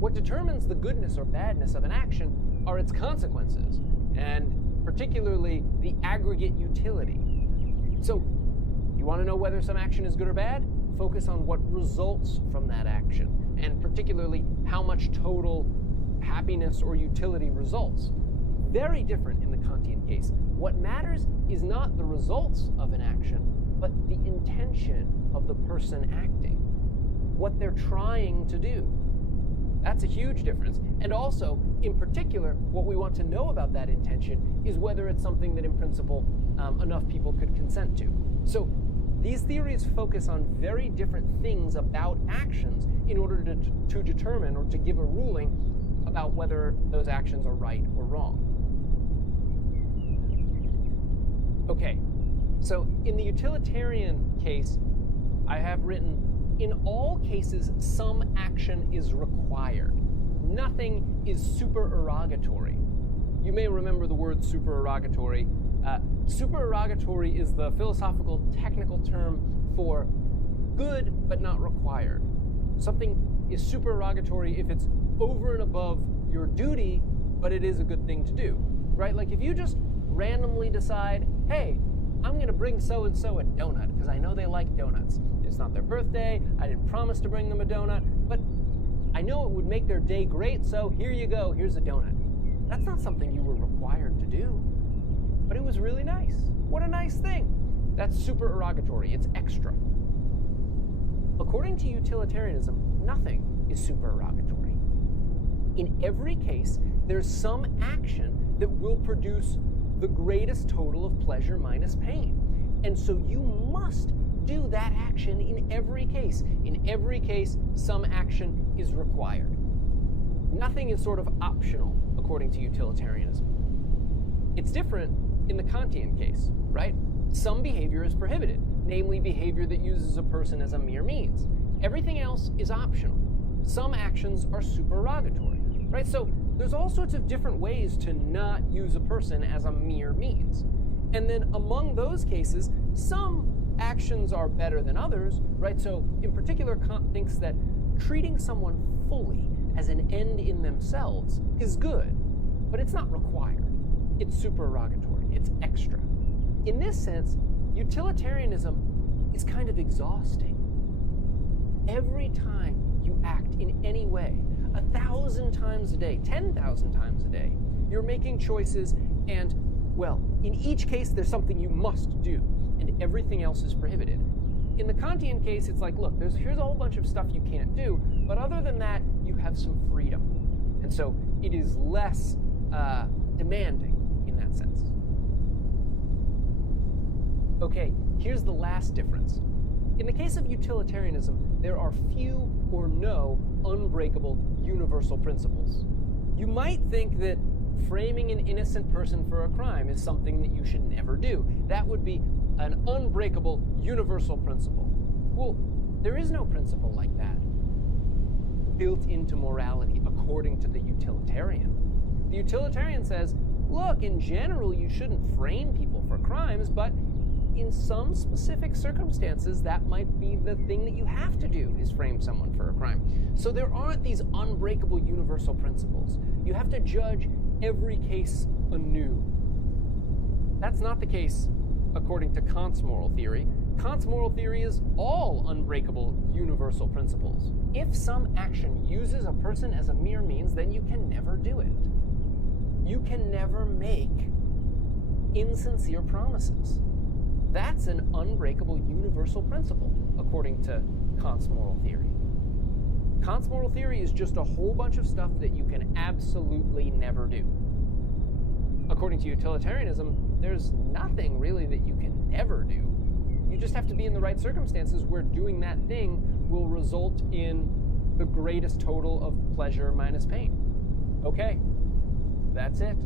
what determines the goodness or badness of an action are its consequences, and particularly the aggregate utility. So, you want to know whether some action is good or bad? Focus on what results from that action, and particularly how much total happiness or utility results. Very different in the Kantian case. What matters is not the results of an action, but the intention of the person acting, what they're trying to do. That's a huge difference. And also, in particular, what we want to know about that intention is whether it's something that in principle enough people could consent to. So these theories focus on very different things about actions in order to determine or to give a ruling about whether those actions are right or wrong. Okay, so in the utilitarian case, I have written, in all cases, some action is required. Nothing is supererogatory. You may remember the word supererogatory. Supererogatory is the philosophical technical term for good but not required. Something is supererogatory if it's over and above your duty, but it is a good thing to do, right? Like if you just randomly decide, hey, I'm going to bring so-and-so a donut because I know they like donuts. It's not their birthday. I didn't promise to bring them a donut, but I know it would make their day great, so here you go. Here's a donut. That's not something you were required to do, but it was really nice. What a nice thing. That's supererogatory. It's extra. According to utilitarianism, nothing is supererogatory. In every case, there's some action that will produce the greatest total of pleasure minus pain. And so you must do that action in every case. In every case, some action is required. Nothing is sort of optional, according to utilitarianism. It's different in the Kantian case, right? Some behavior is prohibited, namely behavior that uses a person as a mere means. Everything else is optional. Some actions are supererogatory, right? So there's all sorts of different ways to not use a person as a mere means. And then among those cases, some actions are better than others, right? So in particular, Kant thinks that treating someone fully as an end in themselves is good, but it's not required. It's supererogatory. It's extra. In this sense, utilitarianism is kind of exhausting. Every time you act in any way, 1,000 times a day, 10,000 times a day, you're making choices and, well, in each case, there's something you must do, and everything else is prohibited. In the Kantian case, it's like, look, here's a whole bunch of stuff you can't do, but other than that, you have some freedom. And so it is less demanding in that sense. Okay, here's the last difference. In the case of utilitarianism, there are few or no unbreakable universal principles. You might think that framing an innocent person for a crime is something that you should never do. That would be an unbreakable universal principle. Well, there is no principle like that built into morality according to the utilitarian. The utilitarian says, look, in general, you shouldn't frame people for crimes, but in some specific circumstances, that might be the thing that you have to do, is frame someone for a crime. So there aren't these unbreakable universal principles. You have to judge every case anew. That's not the case according to Kant's moral theory. Kant's moral theory is all unbreakable universal principles. If some action uses a person as a mere means, then you can never do it. You can never make insincere promises. That's an unbreakable universal principle, according to Kant's moral theory. Kant's moral theory is just a whole bunch of stuff that you can absolutely never do. According to utilitarianism, there's nothing really that you can never do. You just have to be in the right circumstances where doing that thing will result in the greatest total of pleasure minus pain. Okay, that's it.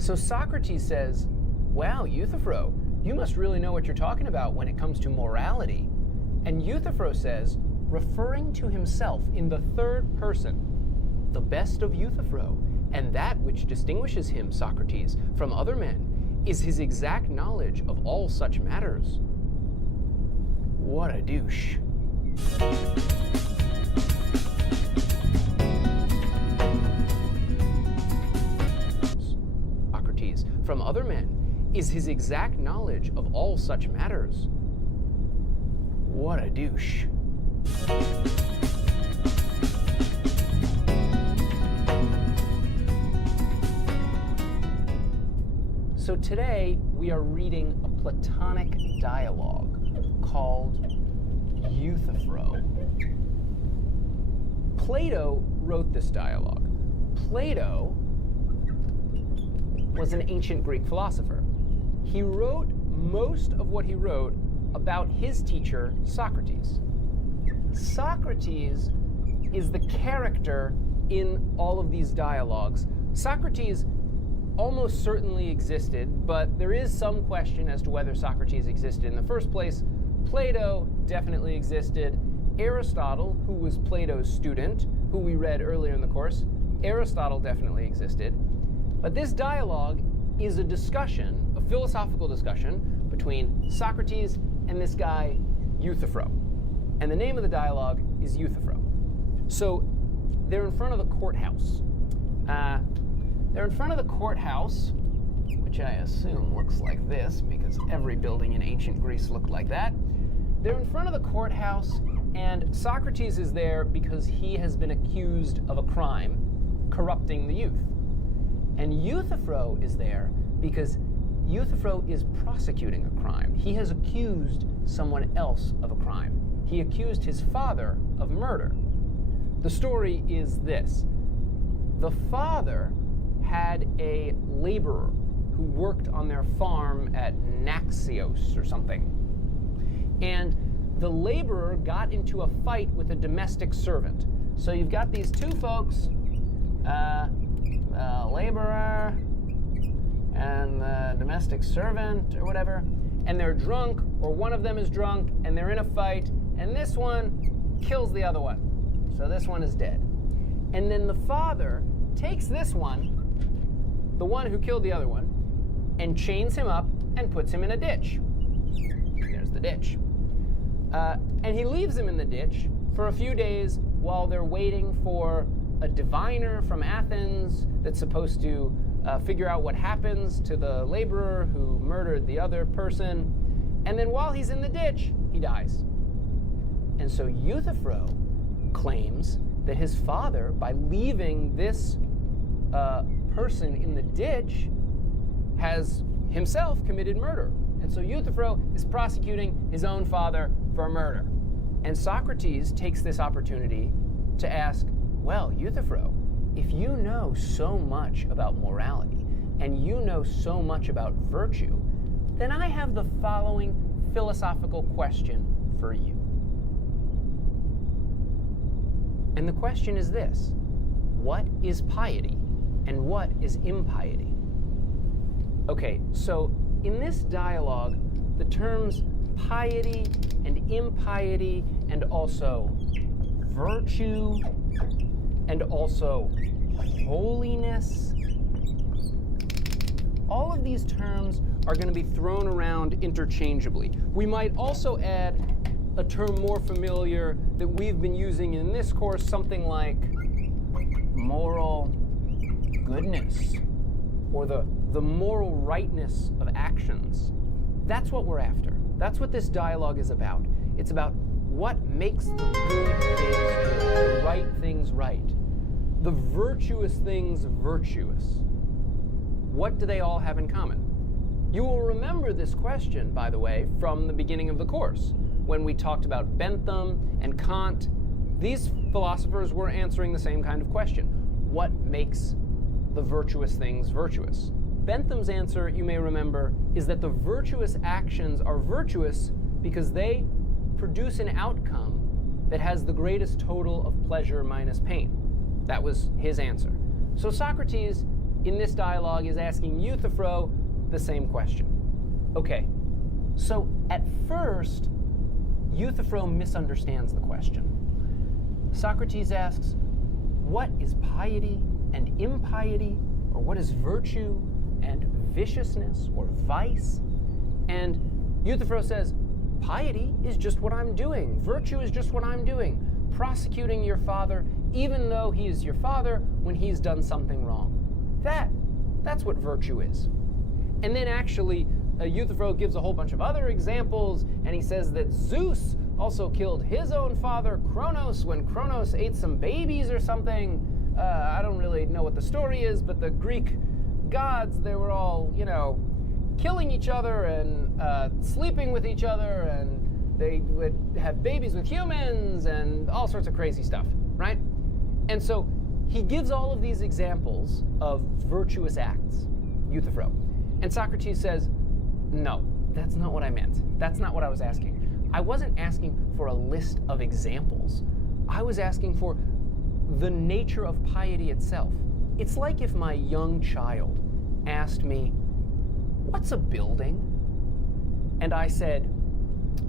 So Socrates says, wow, Euthyphro, you must really know what you're talking about when it comes to morality. And Euthyphro says, referring to himself in the third person, the best of Euthyphro, and that which distinguishes him, Socrates, from other men, is his exact knowledge of all such matters. What a douche. Socrates, from other men, is his exact knowledge of all such matters. What a douche. So today we are reading a Platonic dialogue. called Euthyphro. Plato wrote this dialogue. Plato was an ancient Greek philosopher. He wrote most of what he wrote about his teacher, Socrates. Socrates is the character in all of these dialogues. Socrates almost certainly existed, but there is some question as to whether Socrates existed in the first place. Plato definitely existed. Aristotle, who was Plato's student, who we read earlier in the course, Aristotle definitely existed. But this dialogue is a discussion, a philosophical discussion, between Socrates and this guy, Euthyphro. And the name of the dialogue is Euthyphro. So they're in front of the courthouse. They're in front of the courthouse, which I assume looks like this, because every building in ancient Greece looked like that. They're in front of the courthouse, and Socrates is there because he has been accused of a crime, corrupting the youth. And Euthyphro is there because Euthyphro is prosecuting a crime. He has accused someone else of a crime. He accused his father of murder. The story is this. The father had a laborer who worked on their farm at Naxios or something. And the laborer got into a fight with a domestic servant. So you've got these two folks, laborer and the domestic servant or whatever, and they're drunk, or one of them is drunk, and they're in a fight, and this one kills the other one. So this one is dead. And then the father takes this one, the one who killed the other one, and chains him up and puts him in a ditch. There's the ditch. And he leaves him in the ditch for a few days while they're waiting for a diviner from Athens that's supposed to figure out what happens to the laborer who murdered the other person. And then while he's in the ditch, he dies. And so Euthyphro claims that his father, by leaving this person in the ditch, has himself committed murder. And so Euthyphro is prosecuting his own father for murder. And Socrates takes this opportunity to ask, well, Euthyphro, if you know so much about morality and you know so much about virtue, then I have the following philosophical question for you. And the question is this: what is piety and what is impiety? Okay, so in this dialogue, the terms piety and impiety and also virtue and also holiness, all of these terms are going to be thrown around interchangeably. We might also add a term more familiar that we've been using in this course, something like moral goodness, or the moral rightness of actions. That's what we're after. That's what this dialogue is about. It's about what makes the good things good, the right things right, the virtuous things virtuous. What do they all have in common? You will remember this question, by the way, from the beginning of the course, when we talked about Bentham and Kant. These philosophers were answering the same kind of question. What makes the virtuous things virtuous? Bentham's answer, you may remember, is that the virtuous actions are virtuous because they produce an outcome that has the greatest total of pleasure minus pain. That was his answer. So Socrates, in this dialogue, is asking Euthyphro the same question. Okay, so at first, Euthyphro misunderstands the question. Socrates asks, what is piety and impiety, or what is virtue and viciousness or vice? And Euthyphro says, piety is just what I'm doing. Virtue is just what I'm doing. Prosecuting your father, even though he is your father, when he's done something wrong. That's what virtue is. And then actually, Euthyphro gives a whole bunch of other examples, and he says that Zeus also killed his own father, Kronos, when Kronos ate some babies or something. I don't really know what the story is, but the Greek gods, they were all, killing each other and sleeping with each other and they would have babies with humans and all sorts of crazy stuff, right? And so he gives all of these examples of virtuous acts, Euthyphro. And Socrates says, no, that's not what I meant. That's not what I was asking. I wasn't asking for a list of examples. I was asking for the nature of piety itself. It's like if my young child asked me, what's a building? And I said,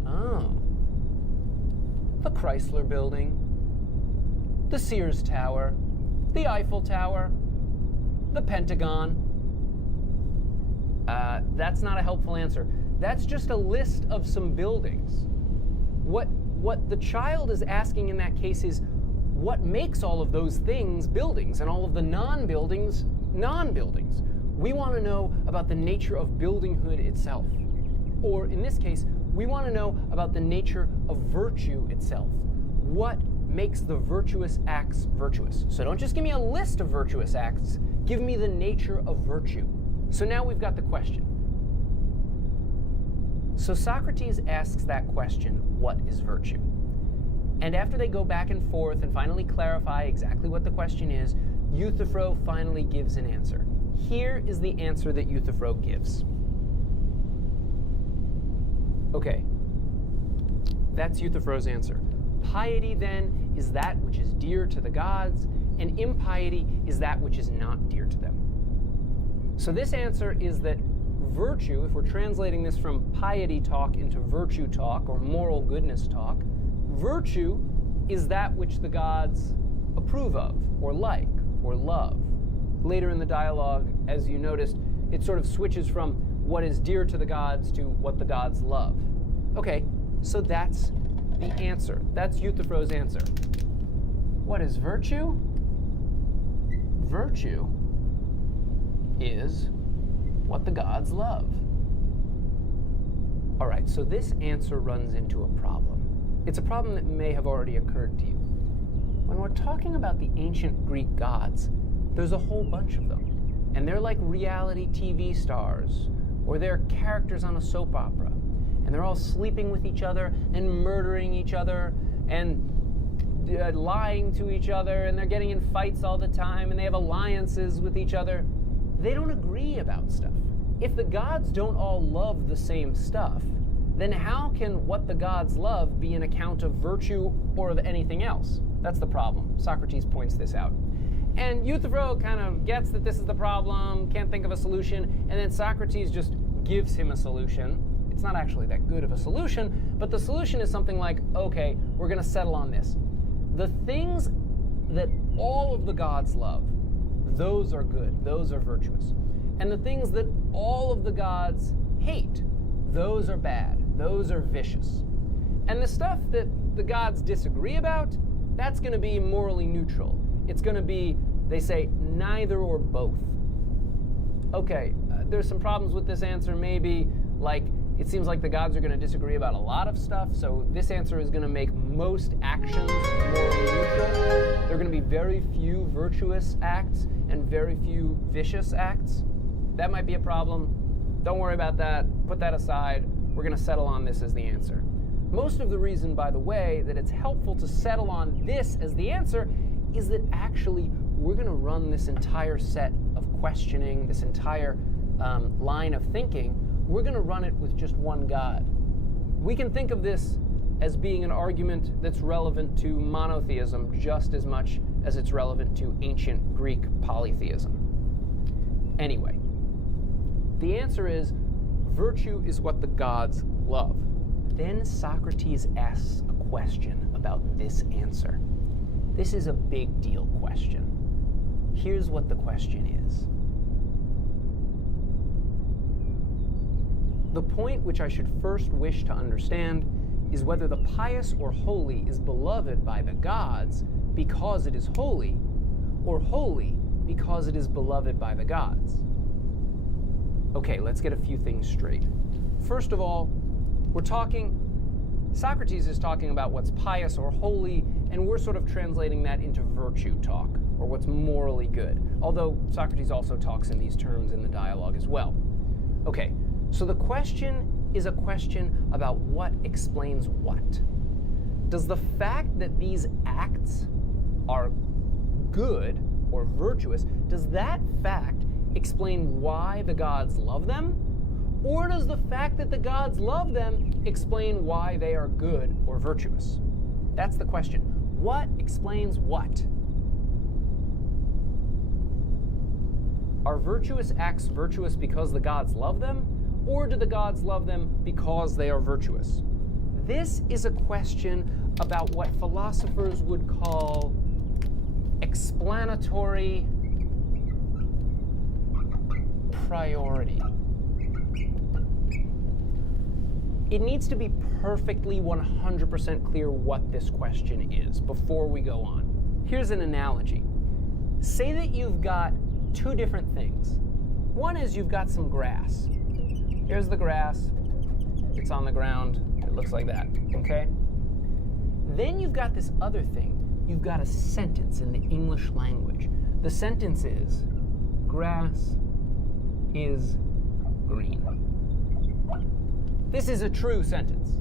oh, the Chrysler Building, the Sears Tower, the Eiffel Tower, the Pentagon. That's not a helpful answer. That's just a list of some buildings. What the child is asking in that case is, what makes all of those things buildings and all of the non-buildings non-buildings? We want to know about the nature of buildinghood itself. Or in this case, we want to know about the nature of virtue itself. What makes the virtuous acts virtuous? So don't just give me a list of virtuous acts, give me the nature of virtue. So now we've got the question. So Socrates asks that question, what is virtue? And after they go back and forth and finally clarify exactly what the question is, Euthyphro finally gives an answer. Here is the answer that Euthyphro gives. Okay, that's Euthyphro's answer. Piety, then, is that which is dear to the gods, and impiety is that which is not dear to them. So this answer is that virtue, if we're translating this from piety talk into virtue talk or moral goodness talk, virtue is that which the gods approve of, or like, or love. Later in the dialogue, as you noticed, it sort of switches from what is dear to the gods to what the gods love. Okay, so that's the answer. That's Euthyphro's answer. What is virtue? Virtue is what the gods love. All right, so this answer runs into a problem. It's a problem that may have already occurred to you. When we're talking about the ancient Greek gods, there's a whole bunch of them. And they're like reality TV stars, or they're characters on a soap opera. And they're all sleeping with each other and murdering each other and lying to each other, and they're getting in fights all the time, and they have alliances with each other. They don't agree about stuff. If the gods don't all love the same stuff, then how can what the gods love be an account of virtue or of anything else? That's the problem. Socrates points this out. And Euthyphro kind of gets that this is the problem, can't think of a solution, and then Socrates just gives him a solution. It's not actually that good of a solution, but the solution is something like, okay, we're going to settle on this. The things that all of the gods love, those are good, those are virtuous. And the things that all of the gods hate, those are bad, those are vicious. And the stuff that the gods disagree about, that's going to be morally neutral. It's going to be, they say, neither or both. Okay, there's some problems with this answer, maybe, like, it seems like the gods are going to disagree about a lot of stuff, so this answer is going to make most actions morally neutral. There are going to be very few virtuous acts and very few vicious acts. That might be a problem. Don't worry about that. Put that aside. We're going to settle on this as the answer. Most of the reason, by the way, that it's helpful to settle on this as the answer is that actually we're going to run this entire set of questioning, this entire line of thinking, we're going to run it with just one God. We can think of this as being an argument that's relevant to monotheism just as much as it's relevant to ancient Greek polytheism. Anyway, the answer is virtue is what the gods love. Then Socrates asks a question about this answer. This is a big deal question. Here's what the question is. The point which I should first wish to understand is whether the pious or holy is beloved by the gods because it is holy, or holy because it is beloved by the gods. Okay, let's get a few things straight. First of all, Socrates is talking about what's pious or holy, and we're sort of translating that into virtue talk, or what's morally good, although Socrates also talks in these terms in the dialogue as well. Okay, so the question is a question about what explains what. Does the fact that these acts are good or virtuous, does that fact explain why the gods love them? Or does the fact that the gods love them explain why they are good or virtuous? That's the question. What explains what? Are virtuous acts virtuous because the gods love them? Or do the gods love them because they are virtuous? This is a question about what philosophers would call explanatory priority. It needs to be perfectly 100% clear what this question is before we go on. Here's an analogy. Say that you've got two different things. One is you've got some grass. Here's the grass. It's on the ground. It looks like that, okay? Then you've got this other thing. You've got a sentence in the English language. The sentence is, grass is green. This is a true sentence.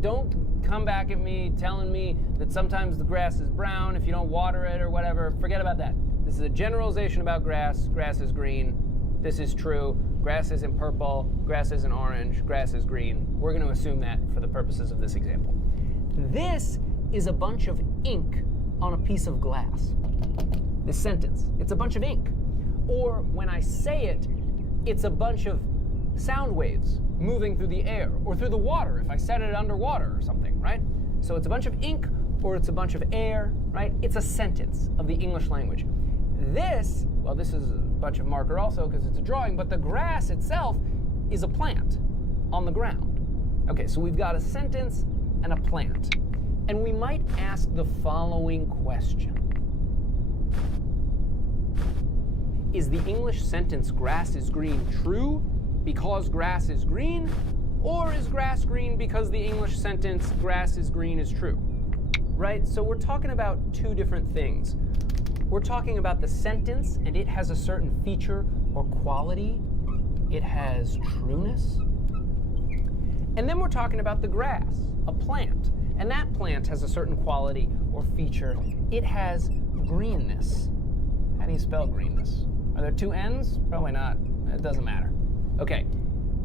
Don't come back at me telling me that sometimes the grass is brown if you don't water it or whatever. Forget about that. This is a generalization about grass. Grass is green. This is true. Grass isn't purple. Grass isn't orange. Grass is green. We're going to assume that for the purposes of this example. This is a bunch of ink on a piece of glass. This sentence, it's a bunch of ink. Or when I say it, it's a bunch of sound waves moving through the air or through the water if I set it underwater or something, right? So it's a bunch of ink or it's a bunch of air, right? It's a sentence of the English language. This, well, this is a bunch of marker also because it's a drawing, but the grass itself is a plant on the ground. Okay, so we've got a sentence and a plant. And we might ask the following question. Is the English sentence grass is green true because grass is green? Or is grass green because the English sentence grass is green is true? Right? So we're talking about two different things. We're talking about the sentence, and it has a certain feature or quality. It has trueness. And then we're talking about the grass, a plant. And that plant has a certain quality or feature. It has greenness. How do you spell greenness? Are there two N's? Probably not. It doesn't matter. Okay,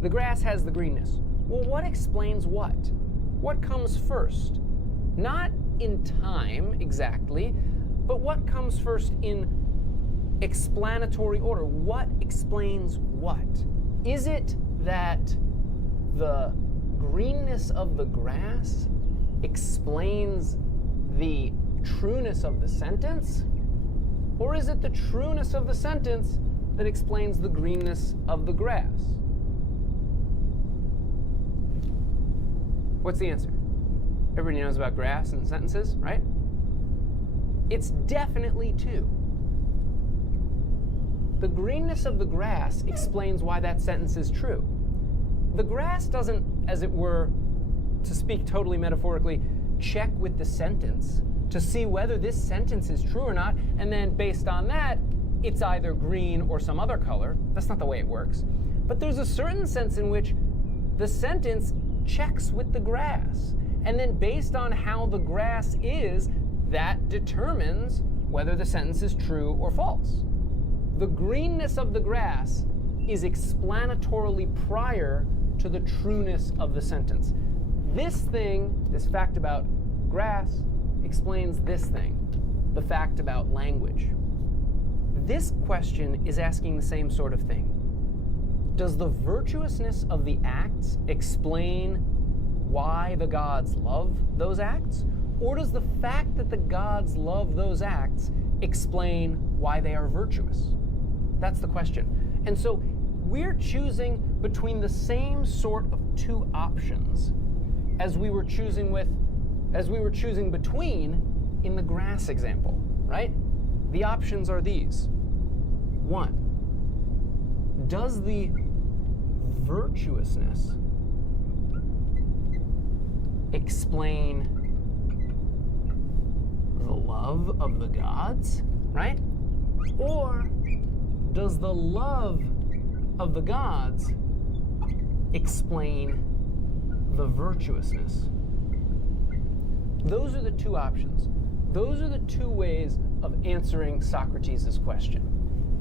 the grass has the greenness. Well, what explains what? What comes first? Not in time exactly, but what comes first in explanatory order? What explains what? Is it that the greenness of the grass explains the trueness of the sentence? Or is it the trueness of the sentence that explains the greenness of the grass? What's the answer? Everybody knows about grass and sentences, right? It's definitely two. The greenness of the grass explains why that sentence is true. The grass doesn't, as it were, to speak totally metaphorically, check with the sentence to see whether this sentence is true or not, and then based on that, it's either green or some other color. That's not the way it works. But there's a certain sense in which the sentence checks with the grass. And then based on how the grass is, that determines whether the sentence is true or false. The greenness of the grass is explanatorily prior to the trueness of the sentence. This thing, this fact about grass, explains this thing, the fact about language. This question is asking the same sort of thing. Does the virtuousness of the acts explain why the gods love those acts? Or does the fact that the gods love those acts explain why they are virtuous? That's the question. And so we're choosing between the same sort of two options as we were choosing between in the grass example, right? The options are these. 1, does the virtuousness explain the love of the gods, right? Or does the love of the gods explain the virtuousness. Those are the two options. Those are the two ways of answering Socrates' question.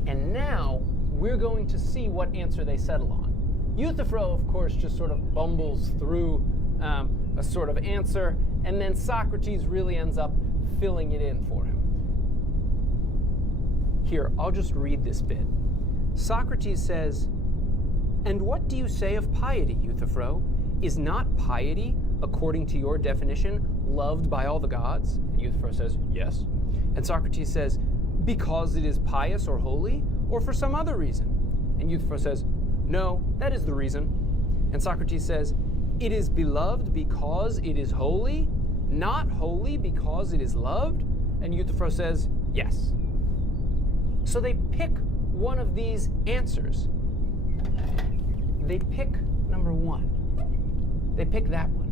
And now we're going to see what answer they settle on. Euthyphro, of course, just sort of bumbles through a sort of answer, and then Socrates really ends up filling it in for him. Here, I'll just read this bit. Socrates says, "And what do you say of piety, Euthyphro? Is not piety, according to your definition, loved by all the gods?" And Euthyphro says, "Yes." And Socrates says, "Because it is pious or holy, or for some other reason?" And Euthyphro says, "No, that is the reason." And Socrates says, "It is beloved because it is holy, not holy because it is loved?" And Euthyphro says, "Yes." So they pick one of these answers. They pick number one. They pick that one.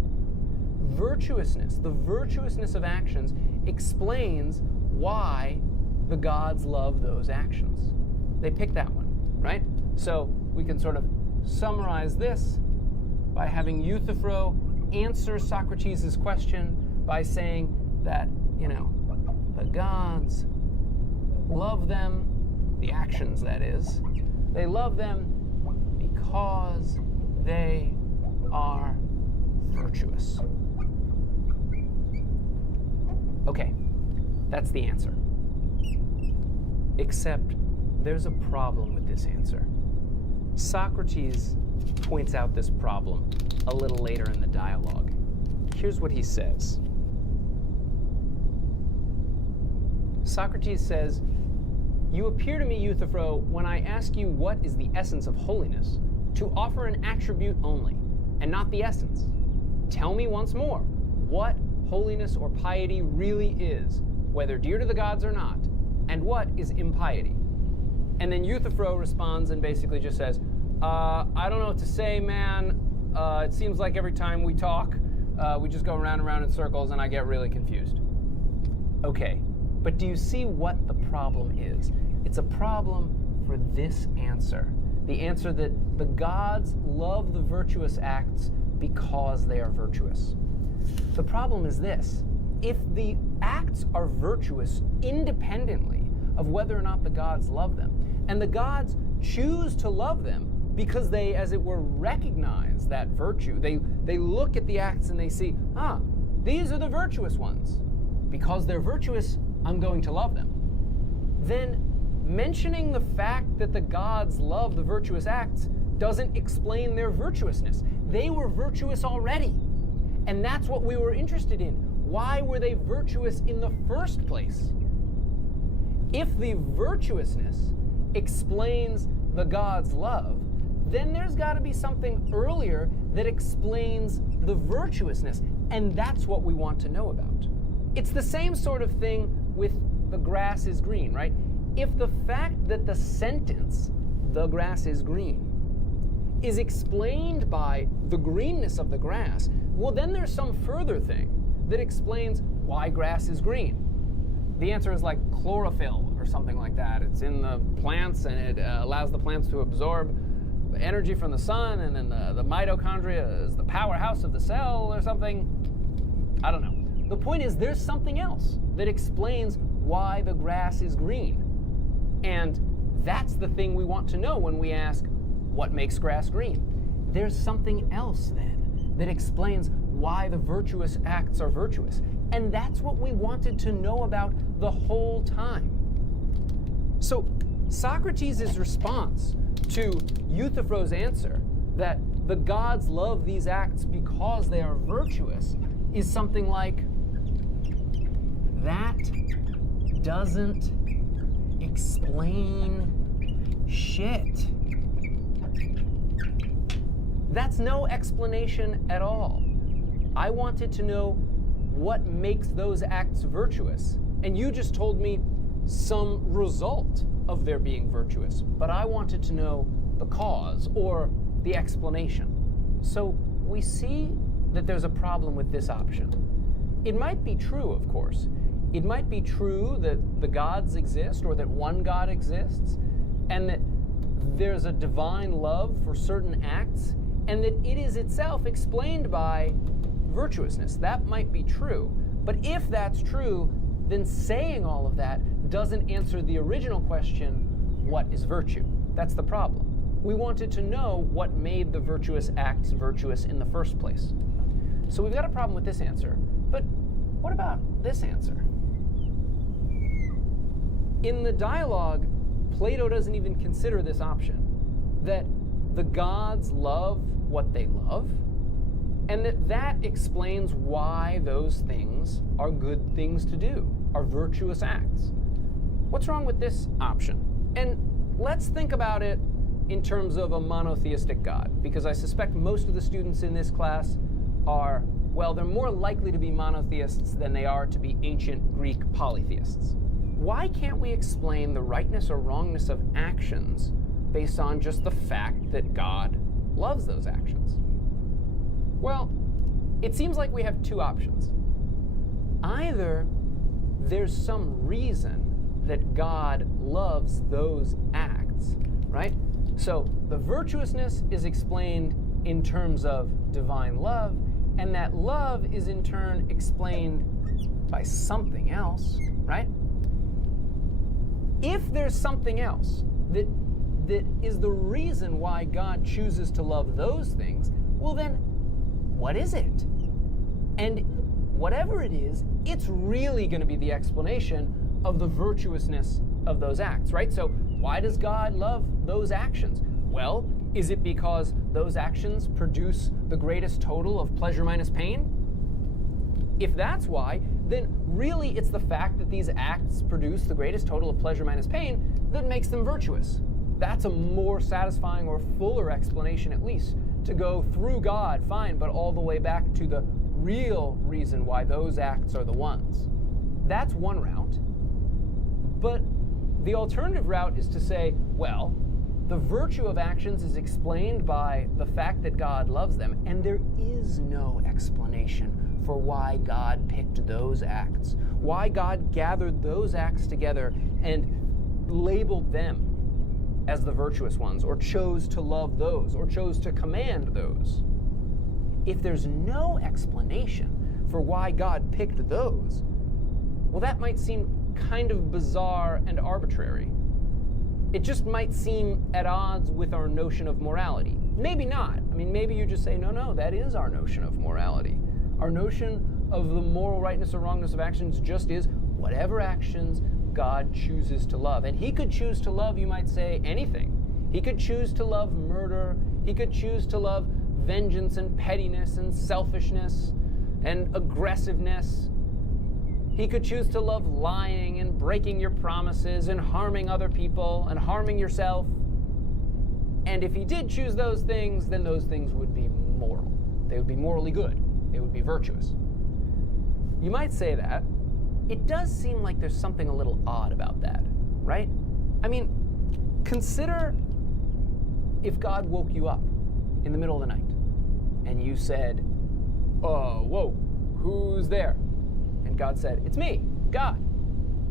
Virtuousness, the virtuousness of actions, explains why the gods love those actions. They pick that one, right? So we can sort of summarize this by having Euthyphro answer Socrates' question by saying that, the gods love them, the actions that is, they love them because they are virtuous. Okay, that's the answer. Except there's a problem with this answer. Socrates points out this problem a little later in the dialogue. Here's what he says. Socrates says, "You appear to me, Euthyphro, when I ask you what is the essence of holiness, to offer an attribute only, and not the essence. Tell me once more what holiness or piety really is, whether dear to the gods or not, and what is impiety." And then Euthyphro responds and basically just says, I don't know what to say, man. It seems like every time we talk, we just go round and round in circles and I get really confused. Okay, but do you see what the problem is? It's a problem for this answer. The answer that the gods love the virtuous acts because they are virtuous. The problem is this: if the acts are virtuous independently of whether or not the gods love them, and the gods choose to love them because they, as it were, recognize that virtue, they look at the acts and they see, these are the virtuous ones. Because they're virtuous, I'm going to love them. Then mentioning the fact that the gods love the virtuous acts doesn't explain their virtuousness. They were virtuous already. And that's what we were interested in. Why were they virtuous in the first place? If the virtuousness explains the gods' love, then there's got to be something earlier that explains the virtuousness. And that's what we want to know about. It's the same sort of thing with the grass is green, right? If the fact that the sentence, the grass is green, is explained by the greenness of the grass, well, then there's some further thing that explains why grass is green. The answer is like chlorophyll or something like that. It's in the plants and it allows the plants to absorb energy from the sun, and then the mitochondria is the powerhouse of the cell or something. I don't know. The point is there's something else that explains why the grass is green. And that's the thing we want to know when we ask, what makes grass green? There's something else then that explains why the virtuous acts are virtuous. And that's what we wanted to know about the whole time. So Socrates' response to Euthyphro's answer that the gods love these acts because they are virtuous is something like, that doesn't explain shit. That's no explanation at all. I wanted to know what makes those acts virtuous, and you just told me some result of their being virtuous, but I wanted to know the cause or the explanation. So we see that there's a problem with this option. It might be true, of course. It might be true that the gods exist, or that one God exists, and that there's a divine love for certain acts, and that it is itself explained by virtuousness. That might be true. But if that's true, then saying all of that doesn't answer the original question, what is virtue? That's the problem. We wanted to know what made the virtuous acts virtuous in the first place. So we've got a problem with this answer. But what about this answer? In the dialogue, Plato doesn't even consider this option, that the gods love what they love, and that explains why those things are good things to do, are virtuous acts. What's wrong with this option? And let's think about it in terms of a monotheistic God, because I suspect most of the students in this class are, well, they're more likely to be monotheists than they are to be ancient Greek polytheists. Why can't we explain the rightness or wrongness of actions based on just the fact that God loves those actions? Well, it seems like we have two options. Either there's some reason that God loves those acts, right? So the virtuousness is explained in terms of divine love, and that love is in turn explained by something else, right? If there's something else that is the reason why God chooses to love those things, well then, what is it? And whatever it is, it's really going to be the explanation of the virtuousness of those acts, right? So why does God love those actions? Well, is it because those actions produce the greatest total of pleasure minus pain? If that's why, then really it's the fact that these acts produce the greatest total of pleasure minus pain that makes them virtuous. That's a more satisfying or fuller explanation, at least, to go through God, fine, but all the way back to the real reason why those acts are the ones. That's one route. But the alternative route is to say, well, the virtue of actions is explained by the fact that God loves them, and there is no explanation for why God picked those acts, why God gathered those acts together and labeled them as the virtuous ones, or chose to love those, or chose to command those. If there's no explanation for why God picked those, well, that might seem kind of bizarre and arbitrary. It just might seem at odds with our notion of morality. Maybe not. I mean, maybe you just say, no, that is our notion of morality. Our notion of the moral rightness or wrongness of actions just is whatever actions God chooses to love. And he could choose to love, you might say, anything. He could choose to love murder. He could choose to love vengeance and pettiness and selfishness and aggressiveness. He could choose to love lying and breaking your promises and harming other people and harming yourself. And if he did choose those things, then those things would be moral. They would be morally good. They would be virtuous. You might say that. It does seem like there's something a little odd about that, right? I mean, consider if God woke you up in the middle of the night and you said, whoa, who's there? And God said, it's me, God.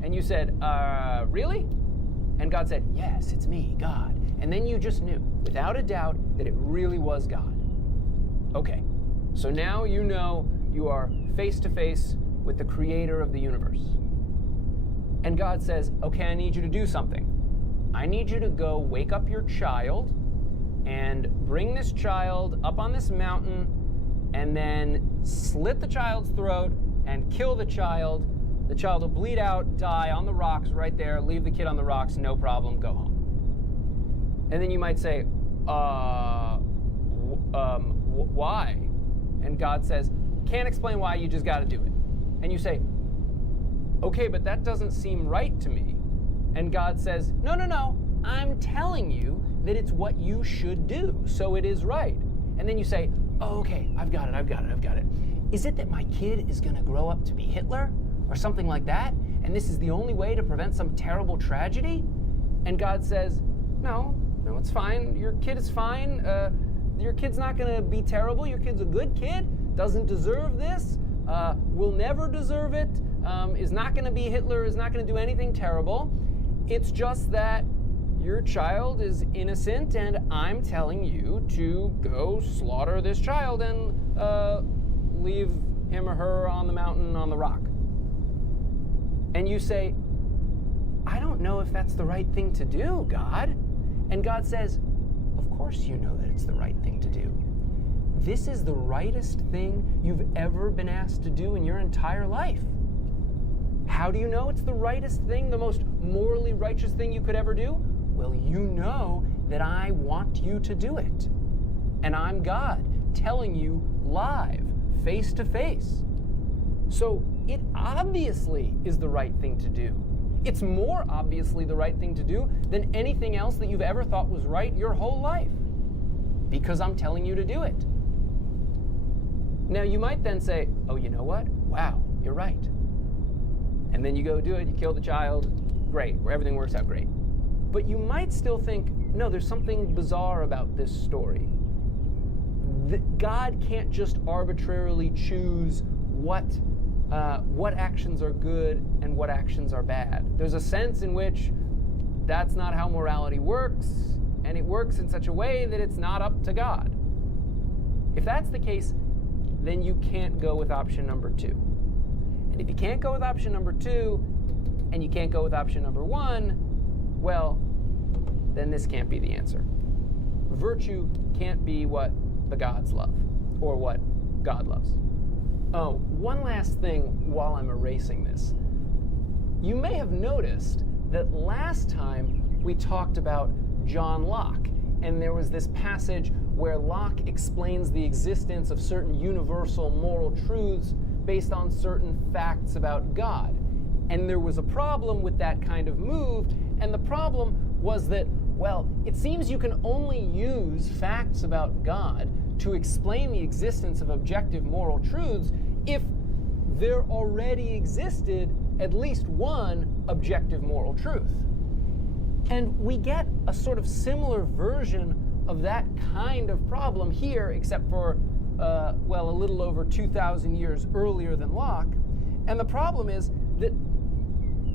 And you said, really? And God said, yes, it's me, God. And then you just knew, without a doubt, that it really was God. Okay, so now you know you are face to face with the creator of the universe. And God says, okay, I need you to do something. I need you to go wake up your child and bring this child up on this mountain and then slit the child's throat and kill the child. The child will bleed out, die on the rocks right there, leave the kid on the rocks, no problem, go home. And then you might say, why? And God says, can't explain why, you just got to do it. And you say, okay, but that doesn't seem right to me. And God says, no, I'm telling you that it's what you should do, so it is right. And then you say, oh, okay, I've got it. Is it that my kid is going to grow up to be Hitler or something like that? And this is the only way to prevent some terrible tragedy? And God says, no, it's fine. Your kid is fine. Your kid's not going to be terrible. Your kid's a good kid, doesn't deserve this, will never deserve it, is not going to be Hitler, is not going to do anything terrible. It's just that your child is innocent, and I'm telling you to go slaughter this child and leave him or her on the mountain on the rock. And you say, I don't know if that's the right thing to do, God. And God says, of course you know that it's the right thing to do. This is the rightest thing you've ever been asked to do in your entire life. How do you know it's the rightest thing, the most morally righteous thing you could ever do? Well, you know that I want you to do it. And I'm God, telling you live, face to face. So it obviously is the right thing to do. It's more obviously the right thing to do than anything else that you've ever thought was right your whole life, because I'm telling you to do it. Now, you might then say, oh, you know what? Wow, you're right. And then you go do it, you kill the child, great, everything works out great. But you might still think, no, there's something bizarre about this story. God can't just arbitrarily choose what actions are good and what actions are bad. There's a sense in which that's not how morality works, and it works in such a way that it's not up to God. If that's the case, then you can't go with option number 2. And if you can't go with option number 2, and you can't go with option number 1, well, then this can't be the answer. Virtue can't be what the gods love, or what God loves. Oh, one last thing while I'm erasing this. You may have noticed that last time we talked about John Locke, and there was this passage where Locke explains the existence of certain universal moral truths based on certain facts about God. And there was a problem with that kind of move, and the problem was that, well, it seems you can only use facts about God to explain the existence of objective moral truths if there already existed at least one objective moral truth. And we get a sort of similar version of that kind of problem here, except for, well, a little over 2,000 years earlier than Locke. And the problem is that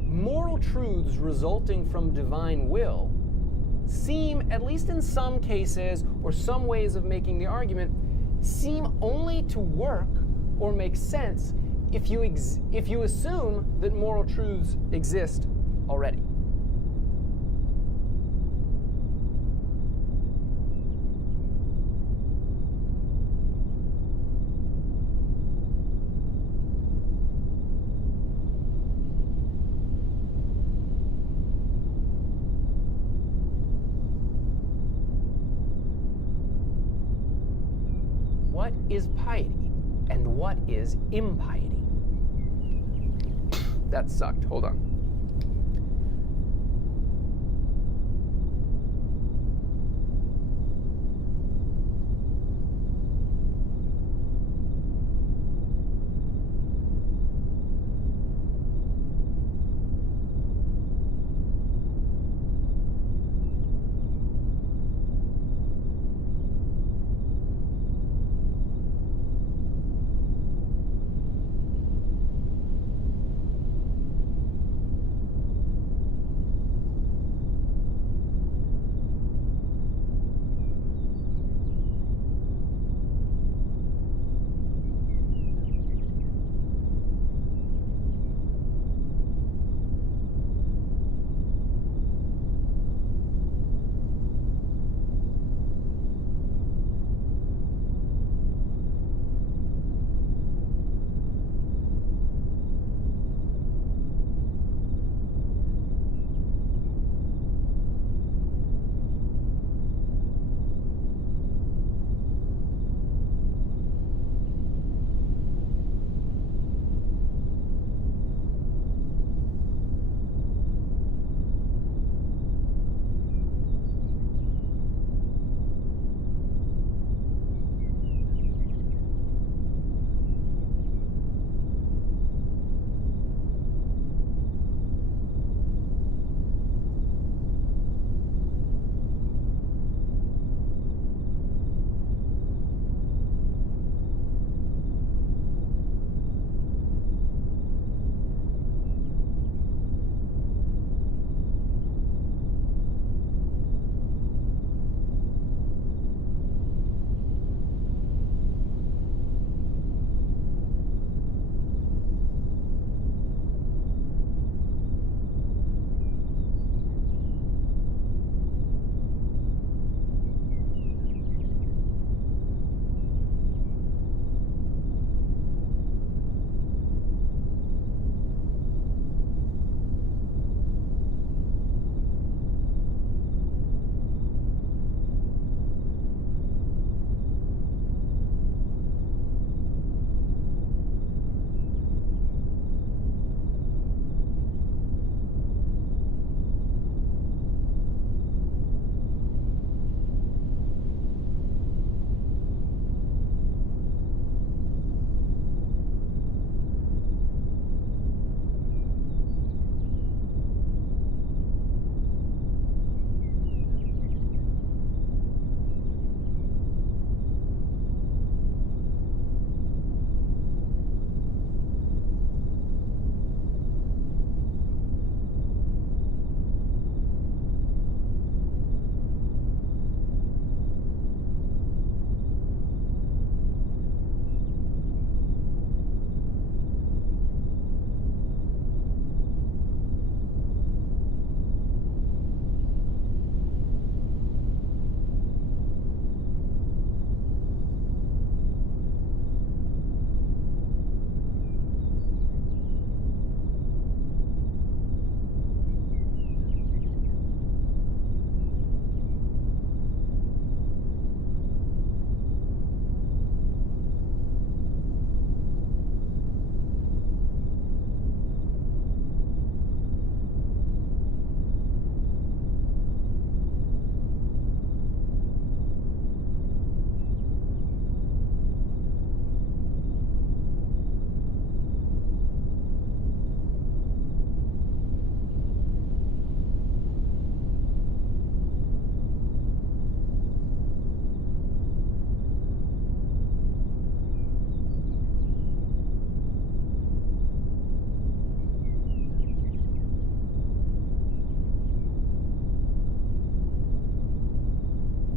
moral truths resulting from divine will seem, at least in some cases or some ways of making the argument, seem only to work or make sense if you assume that moral truths exist already. What is piety and what is impiety? That sucked. Hold on.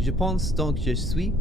Je pense donc je suis.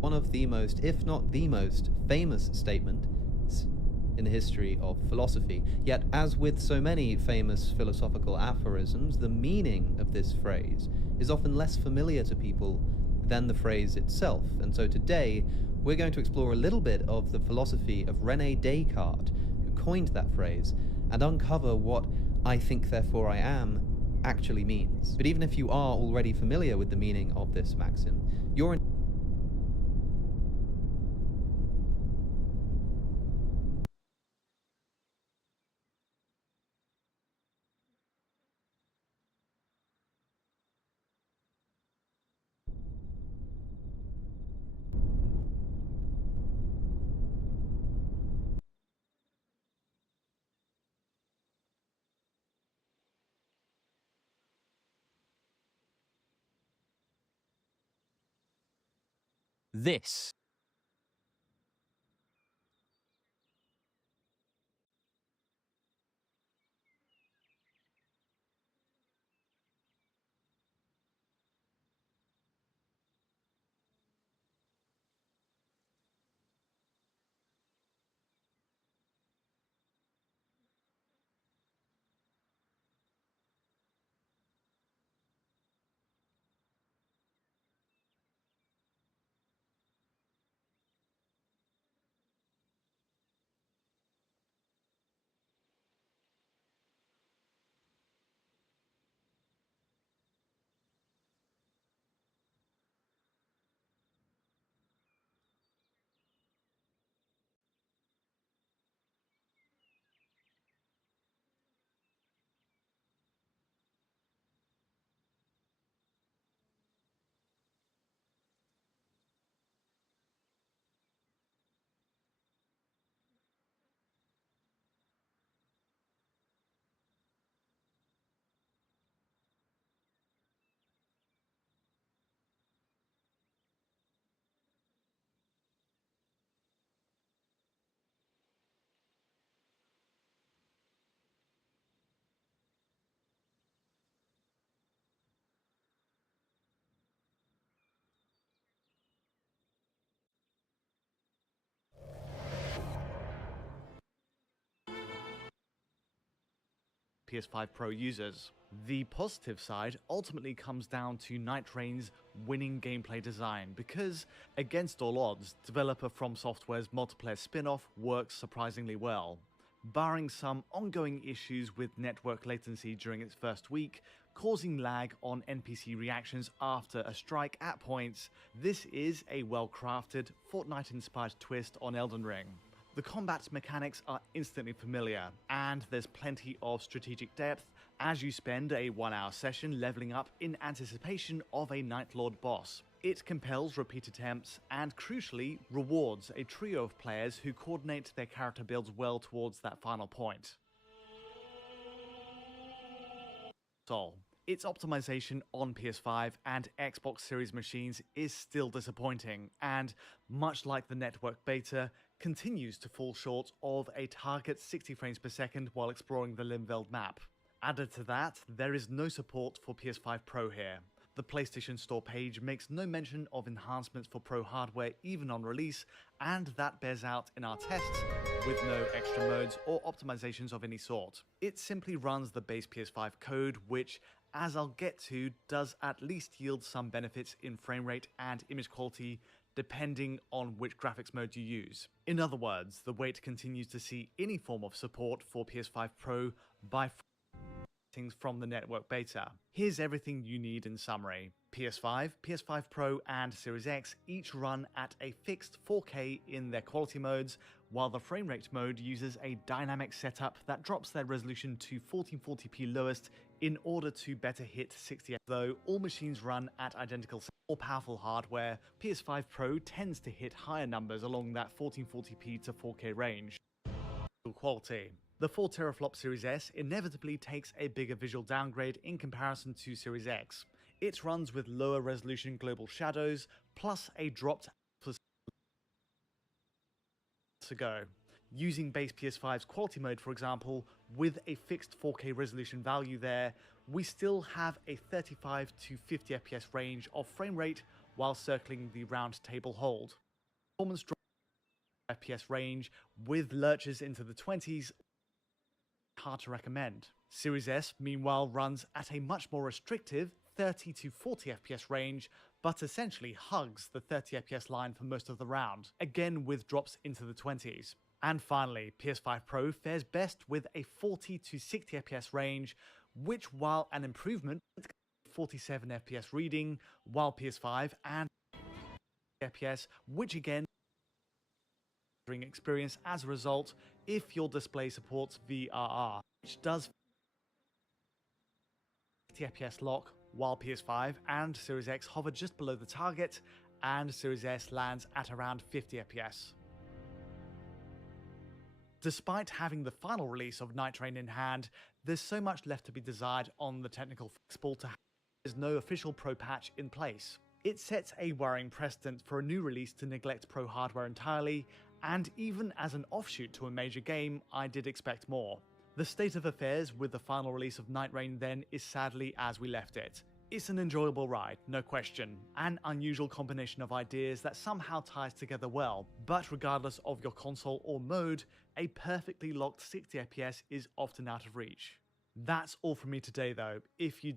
One of the most, if not the most, famous statements in the history of philosophy. Yet, as with so many famous philosophical aphorisms, the meaning of this phrase is often less familiar to people than the phrase itself. And so today, we're going to explore a little bit of the philosophy of René Descartes, who coined that phrase, and uncover what "I think, therefore I am" actually means. But even if you are already familiar with the meaning of this maxim, you're This PS5 Pro users The positive side ultimately comes down to Night Rain's winning gameplay design because, against all odds, developer From Software's multiplayer spin-off works surprisingly well. Barring some ongoing issues with network latency during its first week, causing lag on NPC reactions after a strike at points, this is a well-crafted, Fortnite-inspired twist on Elden Ring. The combat mechanics are instantly familiar, and there's plenty of strategic depth as you spend a 1-hour session leveling up in anticipation of a Night Lord boss. It compels repeat attempts and, crucially, rewards a trio of players who coordinate their character builds well towards that final point. Its optimization on PS5 and Xbox Series machines is still disappointing, and, much like the network beta, continues to fall short of a target 60 frames per second while exploring the Limveld map. Added to that, there is no support for PS5 Pro here. The PlayStation Store page makes no mention of enhancements for Pro hardware even on release, and that bears out in our tests with no extra modes or optimizations of any sort. It simply runs the base PS5 code, which, as I'll get to, does at least yield some benefits in frame rate and image quality depending on which graphics mode you use. In other words, the wait continues to see any form of support for PS5 Pro by from the network beta. Here's everything you need in summary. PS5, PS5 Pro and Series X each run at a fixed 4K in their quality modes, while the frame rate mode uses a dynamic setup that drops their resolution to 1440p lowest in order to better hit 60 FPS. Though all machines run at identical more powerful hardware, PS5 Pro tends to hit higher numbers along that 1440p to 4K range. Quality. The 4 teraflop Series S inevitably takes a bigger visual downgrade in comparison to Series X. It runs with lower resolution global shadows, plus a dropped to go. Using base PS5's quality mode, for example, with a fixed 4K resolution value there, we still have a 35 to 50 FPS range of frame rate while circling the round table hold. Performance drop FPS range with lurches into the 20s, hard to recommend. Series S, meanwhile, runs at a much more restrictive 30 to 40 FPS range, but essentially hugs the 30 FPS line for most of the round, again with drops into the 20s. And finally, PS5 Pro fares best with a 40 to 60 FPS range, which, while an improvement, 47 FPS reading, while PS5 and FPS, which again experience as a result if your display supports VRR, which does 50 FPS lock, while PS5 and Series X hover just below the target, and Series S lands at around 50 FPS. Despite having the final release of Night Rain in hand, there's so much left to be desired on the technical fixable to have there's no official Pro patch in place. It sets a worrying precedent for a new release to neglect Pro hardware entirely, and even as an offshoot to a major game, I did expect more. The state of affairs with the final release of Night Rain then is sadly as we left it. It's an enjoyable ride, no question, an unusual combination of ideas that somehow ties together well, but regardless of your console or mode, a perfectly locked 60 FPS is often out of reach. That's all from me today though. If you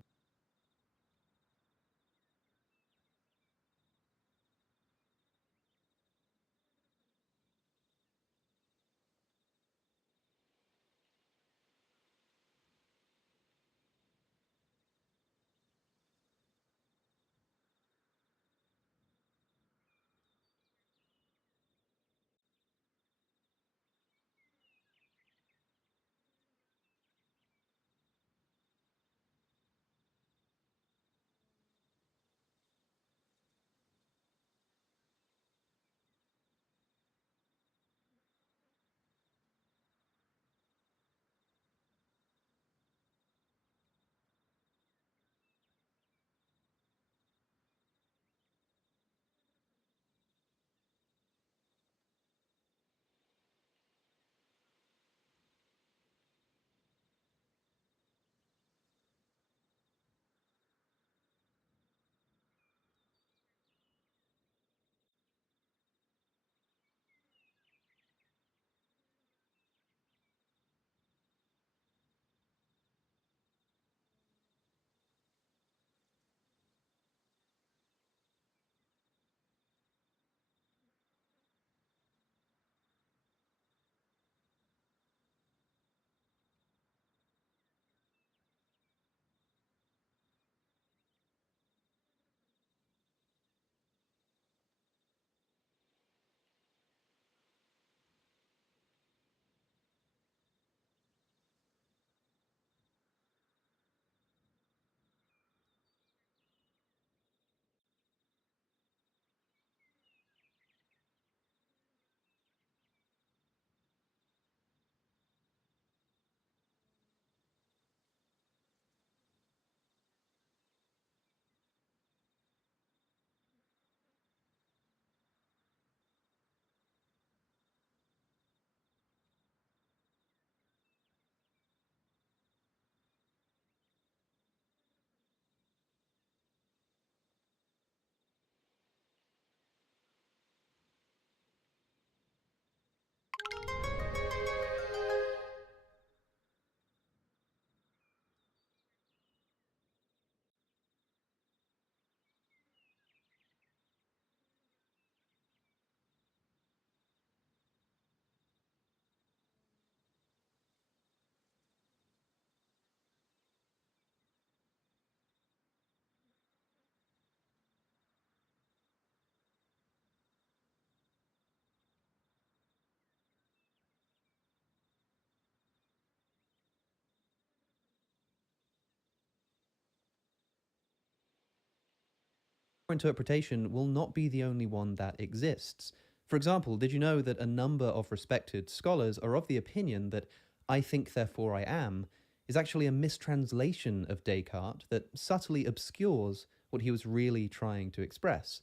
interpretation will not be the only one that exists. For example, did you know that a number of respected scholars are of the opinion that "I think, therefore I am" is actually a mistranslation of Descartes that subtly obscures what he was really trying to express?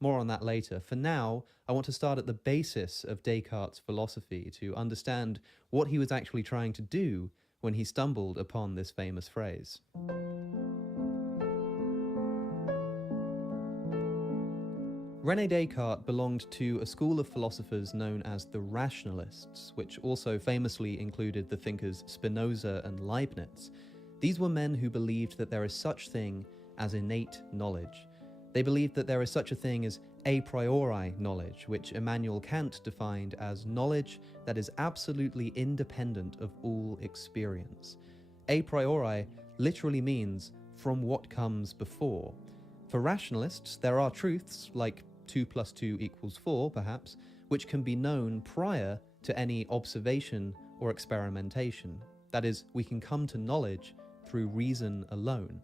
More on that later. For now, I want to start at the basis of Descartes' philosophy to understand what he was actually trying to do when he stumbled upon this famous phrase. René Descartes belonged to a school of philosophers known as the rationalists, which also famously included the thinkers Spinoza and Leibniz. These were men who believed that there is such thing as innate knowledge. They believed that there is such a thing as a priori knowledge, which Immanuel Kant defined as knowledge that is absolutely independent of all experience. A priori literally means from what comes before. For rationalists, there are truths, like 2 + 2 = 4, perhaps, which can be known prior to any observation or experimentation. That is, we can come to knowledge through reason alone.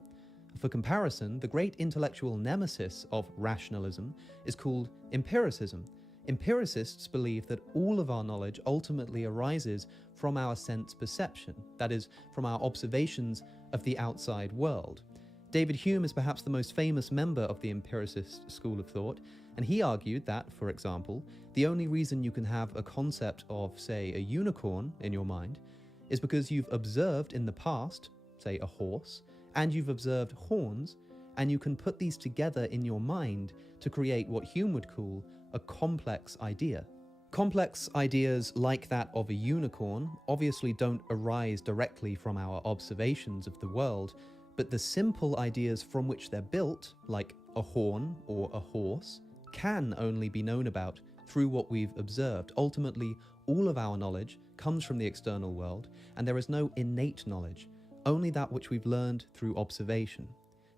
For comparison, the great intellectual nemesis of rationalism is called empiricism. Empiricists believe that all of our knowledge ultimately arises from our sense perception, that is, from our observations of the outside world. David Hume is perhaps the most famous member of the empiricist school of thought, and he argued that, for example, the only reason you can have a concept of, say, a unicorn in your mind is because you've observed in the past, say, a horse, and you've observed horns, and you can put these together in your mind to create what Hume would call a complex idea. Complex ideas like that of a unicorn obviously don't arise directly from our observations of the world, but the simple ideas from which they're built, like a horn or a horse, can only be known about through what we've observed. Ultimately, all of our knowledge comes from the external world, and there is no innate knowledge, only that which we've learned through observation.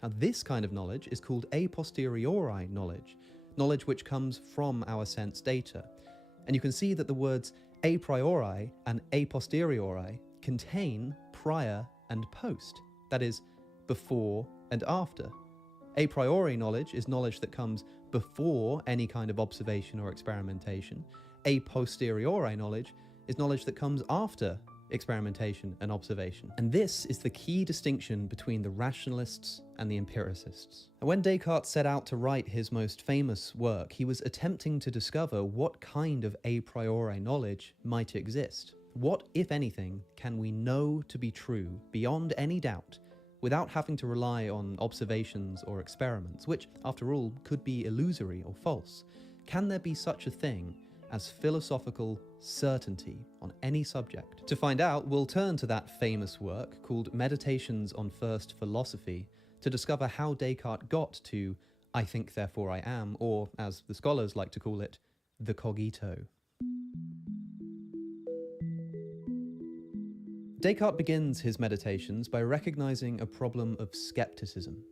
Now, this kind of knowledge is called a posteriori knowledge, knowledge which comes from our sense data. And you can see that the words a priori and a posteriori contain prior and post, that is, before and after. A priori knowledge is knowledge that comes before any kind of observation or experimentation. A posteriori knowledge is knowledge that comes after experimentation and observation. And this is the key distinction between the rationalists and the empiricists. And when Descartes set out to write his most famous work, he was attempting to discover what kind of a priori knowledge might exist. What, if anything, can we know to be true beyond any doubt, without having to rely on observations or experiments, which, after all, could be illusory or false? Can there be such a thing as philosophical certainty on any subject? To find out, we'll turn to that famous work called Meditations on First Philosophy to discover how Descartes got to "I think, therefore I am," or, as the scholars like to call it, the cogito. Descartes begins his meditations by recognizing a problem of skepticism.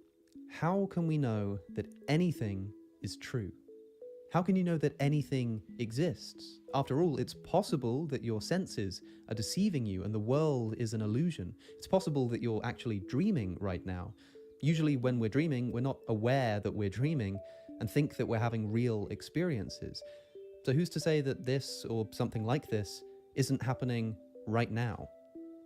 How can we know that anything is true? How can you know that anything exists? After all, it's possible that your senses are deceiving you and the world is an illusion. It's possible that you're actually dreaming right now. Usually when we're dreaming, we're not aware that we're dreaming and think that we're having real experiences. So who's to say that this, or something like this, isn't happening right now?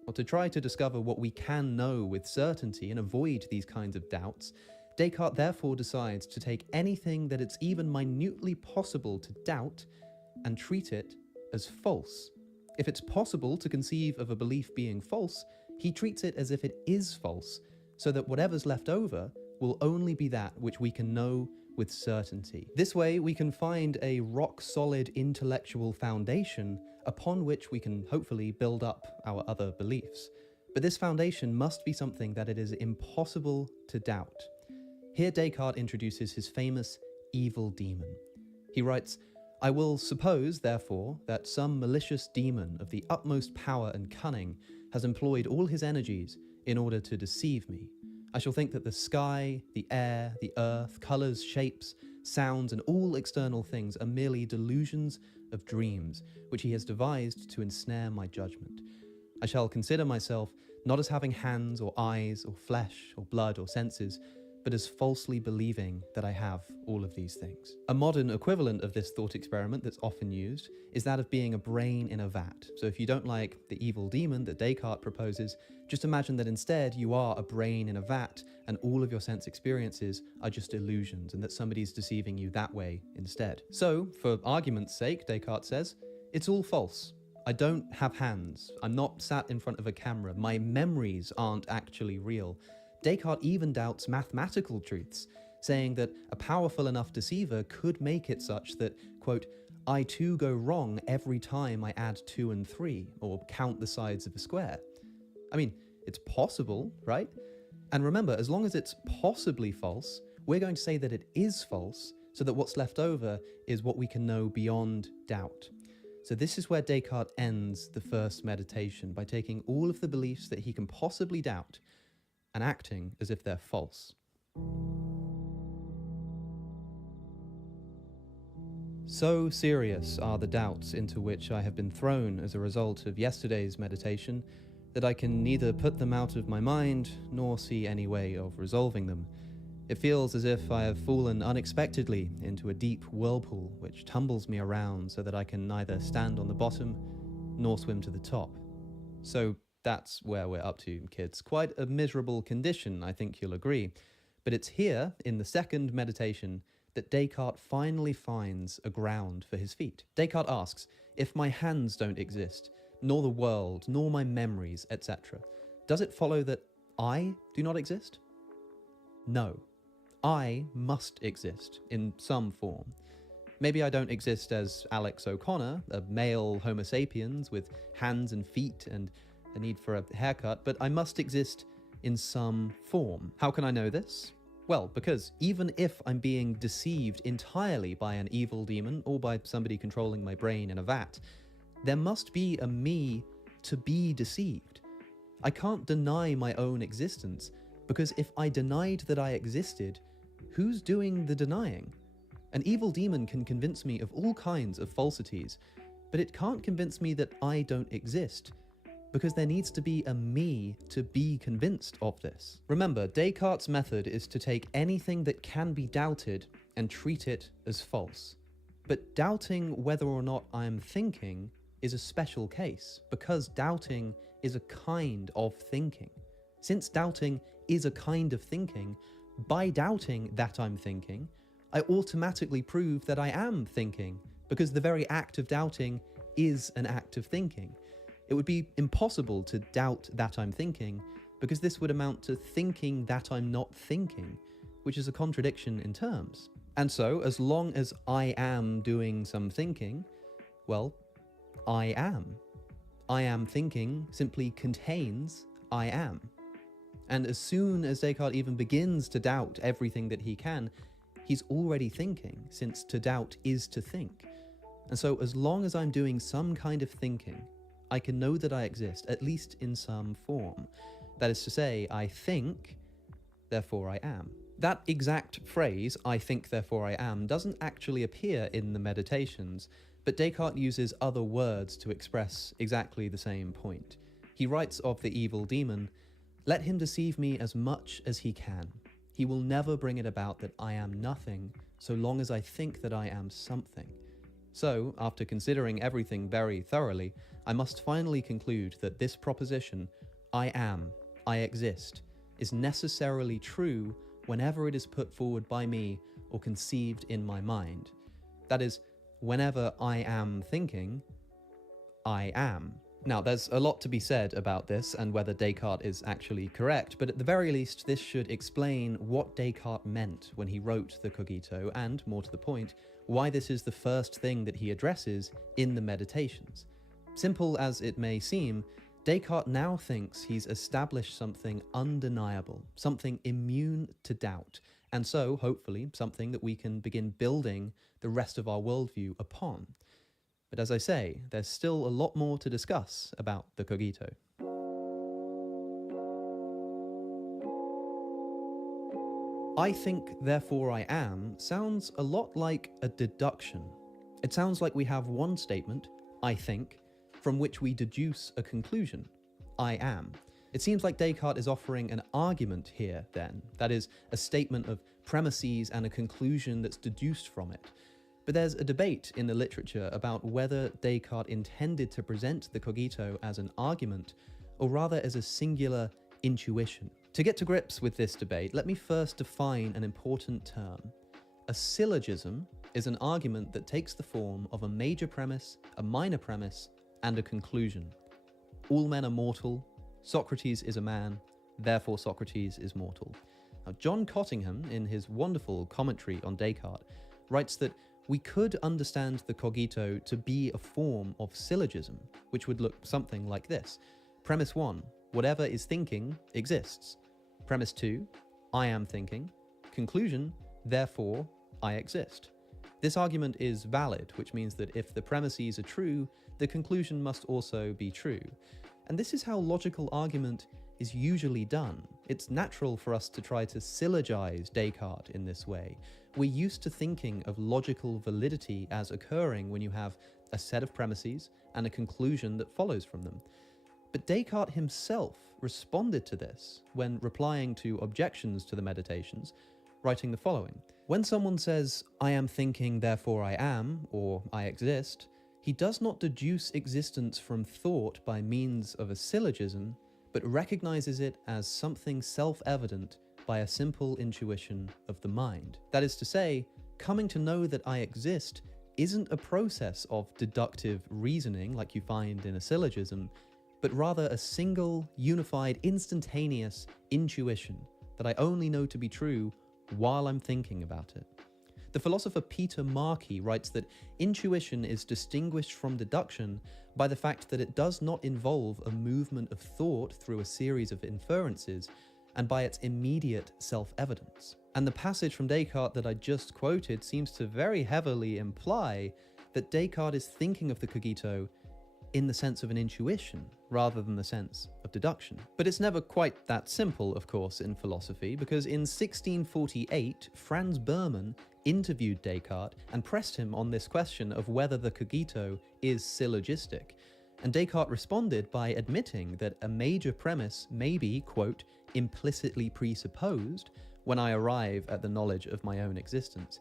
Or to try to discover what we can know with certainty and avoid these kinds of doubts, Descartes therefore decides to take anything that it's even minutely possible to doubt and treat it as false. If it's possible to conceive of a belief being false, he treats it as if it is false, so that whatever's left over will only be that which we can know with certainty. This way, we can find a rock-solid intellectual foundation upon which we can hopefully build up our other beliefs. But this foundation must be something that it is impossible to doubt. Here Descartes introduces his famous evil demon. He writes, "I will suppose, therefore, that some malicious demon of the utmost power and cunning has employed all his energies in order to deceive me. I shall think that the sky, the air, the earth, colours, shapes, sounds, and all external things are merely delusions of dreams, which he has devised to ensnare my judgment. I shall consider myself not as having hands or eyes or flesh or blood or senses, but as falsely believing that I have all of these things. A modern equivalent of this thought experiment that's often used is that of being a brain in a vat. So if you don't like the evil demon that Descartes proposes, just imagine that instead you are a brain in a vat and all of your sense experiences are just illusions and that somebody's deceiving you that way instead. So, for argument's sake, Descartes says, it's all false. I don't have hands. I'm not sat in front of a camera. My memories aren't actually real. Descartes even doubts mathematical truths, saying that a powerful enough deceiver could make it such that, quote, I too go wrong every time I add 2 and 3, or count the sides of a square. I mean, it's possible, right? And remember, as long as it's possibly false, we're going to say that it is false, so that what's left over is what we can know beyond doubt. So this is where Descartes ends the first meditation, by taking all of the beliefs that he can possibly doubt and acting as if they're false. So serious are the doubts into which I have been thrown as a result of yesterday's meditation that I can neither put them out of my mind nor see any way of resolving them. It feels as if I have fallen unexpectedly into a deep whirlpool which tumbles me around so that I can neither stand on the bottom nor swim to the top. So that's where we're up to, kids. Quite a miserable condition, I think you'll agree. But it's here, in the second meditation, that Descartes finally finds a ground for his feet. Descartes asks, if my hands don't exist, nor the world, nor my memories, etc., does it follow that I do not exist? No. I must exist in some form. Maybe I don't exist as Alex O'Connor, a male Homo sapiens with hands and feet and a need for a haircut, but I must exist in some form. How can I know this? Well, because even if I'm being deceived entirely by an evil demon or by somebody controlling my brain in a vat, there must be a me to be deceived. I can't deny my own existence, because if I denied that I existed, who's doing the denying? An evil demon can convince me of all kinds of falsities, but it can't convince me that I don't exist, because there needs to be a me to be convinced of this. Remember, Descartes' method is to take anything that can be doubted and treat it as false. But doubting whether or not I'm thinking is a special case, because doubting is a kind of thinking. Since doubting is a kind of thinking, by doubting that I'm thinking, I automatically prove that I am thinking, because the very act of doubting is an act of thinking. It would be impossible to doubt that I'm thinking, because this would amount to thinking that I'm not thinking, which is a contradiction in terms. And so, as long as I am doing some thinking, well, I am. I am thinking simply contains I am. And as soon as Descartes even begins to doubt everything that he can, he's already thinking, since to doubt is to think. And so as long as I'm doing some kind of thinking, I can know that I exist, at least in some form. That is to say, I think, therefore I am. That exact phrase, I think, therefore I am, doesn't actually appear in the Meditations, but Descartes uses other words to express exactly the same point. He writes of the evil demon, "Let him deceive me as much as he can. He will never bring it about that I am nothing, so long as I think that I am something." So, after considering everything very thoroughly, I must finally conclude that this proposition, I am, I exist, is necessarily true whenever it is put forward by me or conceived in my mind. That is, whenever I am thinking, I am. Now, there's a lot to be said about this and whether Descartes is actually correct, but at the very least, this should explain what Descartes meant when he wrote the Cogito, and, more to the point, why this is the first thing that he addresses in the Meditations. Simple as it may seem, Descartes now thinks he's established something undeniable, something immune to doubt, and so, hopefully, something that we can begin building the rest of our worldview upon. But as I say, there's still a lot more to discuss about the Cogito. I think, therefore I am, sounds a lot like a deduction. It sounds like we have one statement, I think, from which we deduce a conclusion, I am. It seems like Descartes is offering an argument here, then, that is, a statement of premises and a conclusion that's deduced from it. But there's a debate in the literature about whether Descartes intended to present the cogito as an argument, or rather as a singular intuition. To get to grips with this debate, let me first define an important term. A syllogism is an argument that takes the form of a major premise, a minor premise, and a conclusion. All men are mortal, Socrates is a man, therefore Socrates is mortal. Now, John Cottingham, in his wonderful commentary on Descartes, writes that we could understand the cogito to be a form of syllogism, which would look something like this. Premise 1, whatever is thinking exists. Premise 2, I am thinking. Conclusion, therefore, I exist. This argument is valid, which means that if the premises are true, the conclusion must also be true. And this is how logical argument is usually done. It's natural for us to try to syllogize Descartes in this way. We're used to thinking of logical validity as occurring when you have a set of premises and a conclusion that follows from them. But Descartes himself responded to this when replying to objections to the Meditations, writing the following. When someone says, I am thinking, therefore I am, or I exist, he does not deduce existence from thought by means of a syllogism, but recognizes it as something self-evident by a simple intuition of the mind. That is to say, coming to know that I exist isn't a process of deductive reasoning like you find in a syllogism, but rather a single, unified, instantaneous intuition that I only know to be true while I'm thinking about it. The philosopher Peter Markey writes that intuition is distinguished from deduction by the fact that it does not involve a movement of thought through a series of inferences, and by its immediate self-evidence. And the passage from Descartes that I just quoted seems to very heavily imply that Descartes is thinking of the cogito in the sense of an intuition, rather than the sense of deduction. But it's never quite that simple, of course, in philosophy, because in 1648, Franz Berman interviewed Descartes and pressed him on this question of whether the cogito is syllogistic. And Descartes responded by admitting that a major premise may be, quote, implicitly presupposed when I arrive at the knowledge of my own existence.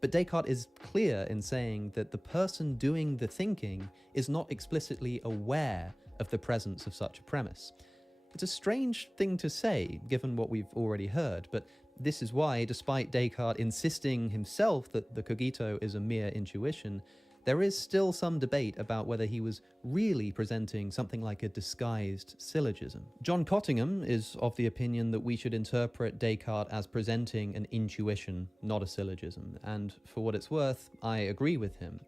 But Descartes is clear in saying that the person doing the thinking is not explicitly aware of the presence of such a premise. It's a strange thing to say, given what we've already heard, but this is why, despite Descartes insisting himself that the cogito is a mere intuition, there is still some debate about whether he was really presenting something like a disguised syllogism. John Cottingham is of the opinion that we should interpret Descartes as presenting an intuition, not a syllogism, and for what it's worth, I agree with him.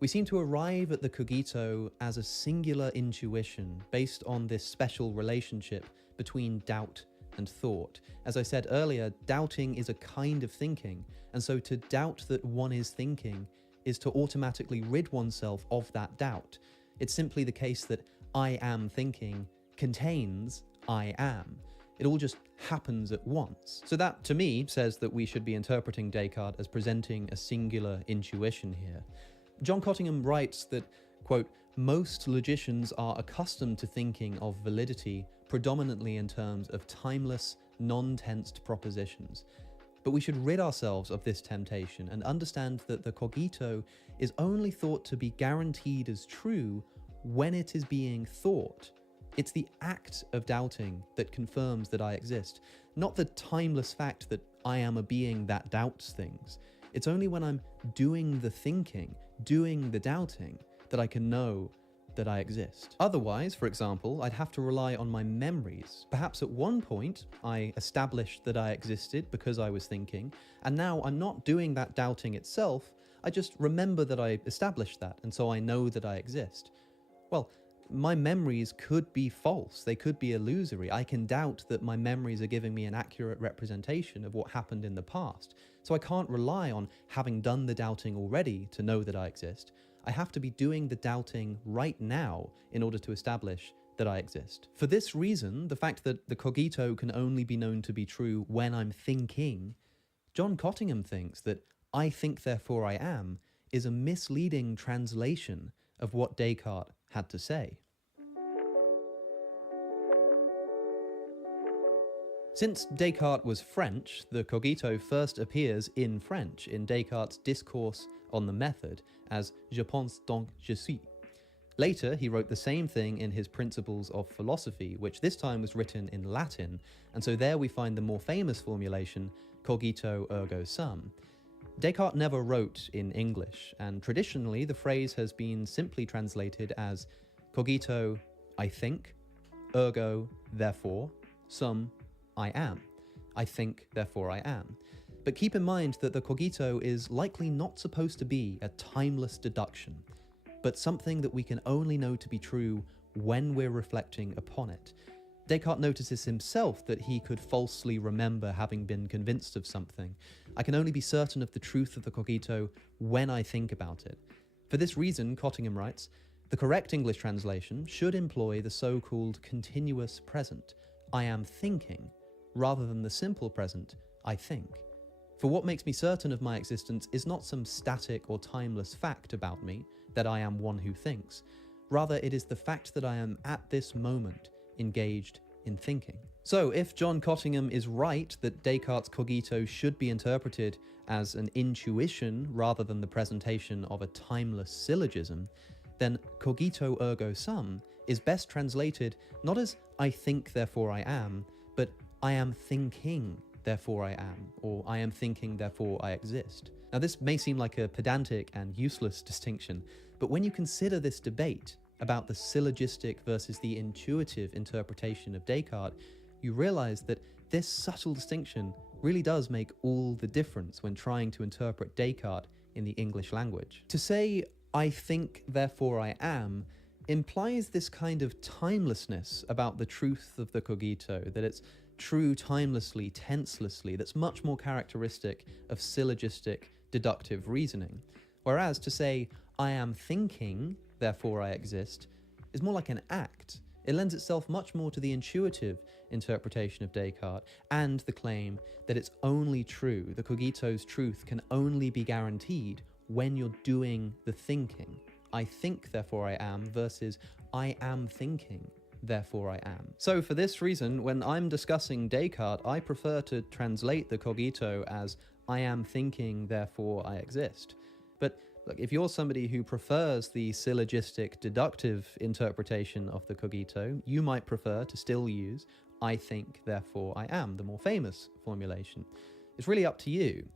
We seem to arrive at the cogito as a singular intuition based on this special relationship between doubt and thought. As I said earlier, doubting is a kind of thinking, and so to doubt that one is thinking is to automatically rid oneself of that doubt. It's simply the case that I am thinking contains I am. It all just happens at once. So that, to me, says that we should be interpreting Descartes as presenting a singular intuition here. John Cottingham writes that, quote, most logicians are accustomed to thinking of validity predominantly in terms of timeless, non-tensed propositions. But we should rid ourselves of this temptation and understand that the cogito is only thought to be guaranteed as true when it is being thought. It's the act of doubting that confirms that I exist, not the timeless fact that I am a being that doubts things. It's only when I'm doing the thinking, doing the doubting, that I can know that I exist. Otherwise, for example, I'd have to rely on my memories. Perhaps at one point, I established that I existed because I was thinking, and now I'm not doing that doubting itself, I just remember that I established that, and so I know that I exist. Well, my memories could be false, they could be illusory. I can doubt that my memories are giving me an accurate representation of what happened in the past, so I can't rely on having done the doubting already to know that I exist. I have to be doing the doubting right now in order to establish that I exist. For this reason, the fact that the cogito can only be known to be true when I'm thinking, John Cottingham thinks that I think therefore I am is a misleading translation of what Descartes had to say. Since Descartes was French, the cogito first appears in French in Descartes' Discourse on the Method as Je pense donc je suis. Later, he wrote the same thing in his Principles of Philosophy, which this time was written in Latin, and so there we find the more famous formulation, cogito ergo sum. Descartes never wrote in English, and traditionally the phrase has been simply translated as cogito, I think, ergo, therefore, sum, I am. I think, therefore I am. But keep in mind that the cogito is likely not supposed to be a timeless deduction, but something that we can only know to be true when we're reflecting upon it. Descartes notices himself that he could falsely remember having been convinced of something. I can only be certain of the truth of the cogito when I think about it. For this reason, Cottingham writes, the correct English translation should employ the so-called continuous present, I am thinking, rather than the simple present, I think. For what makes me certain of my existence is not some static or timeless fact about me, that I am one who thinks. Rather, it is the fact that I am at this moment engaged in thinking. So, if John Cottingham is right that Descartes' cogito should be interpreted as an intuition rather than the presentation of a timeless syllogism, then cogito ergo sum is best translated not as I think, therefore I am, but I am thinking, therefore I am, or I am thinking, therefore I exist. Now, this may seem like a pedantic and useless distinction, but when you consider this debate about the syllogistic versus the intuitive interpretation of Descartes, you realize that this subtle distinction really does make all the difference when trying to interpret Descartes in the English language. To say, I think, therefore I am, implies this kind of timelessness about the truth of the cogito, that it's true timelessly, tenselessly, that's much more characteristic of syllogistic deductive reasoning. Whereas to say, I am thinking, therefore I exist, is more like an act. It lends itself much more to the intuitive interpretation of Descartes and the claim that it's only true, the cogito's truth can only be guaranteed when you're doing the thinking. I think, therefore I am, versus I am thinking, therefore I am. So for this reason, when I'm discussing Descartes, I prefer to translate the cogito as I am thinking, therefore I exist. But look, if you're somebody who prefers the syllogistic deductive interpretation of the cogito, you might prefer to still use I think, therefore I am, the more famous formulation. It's really up to you.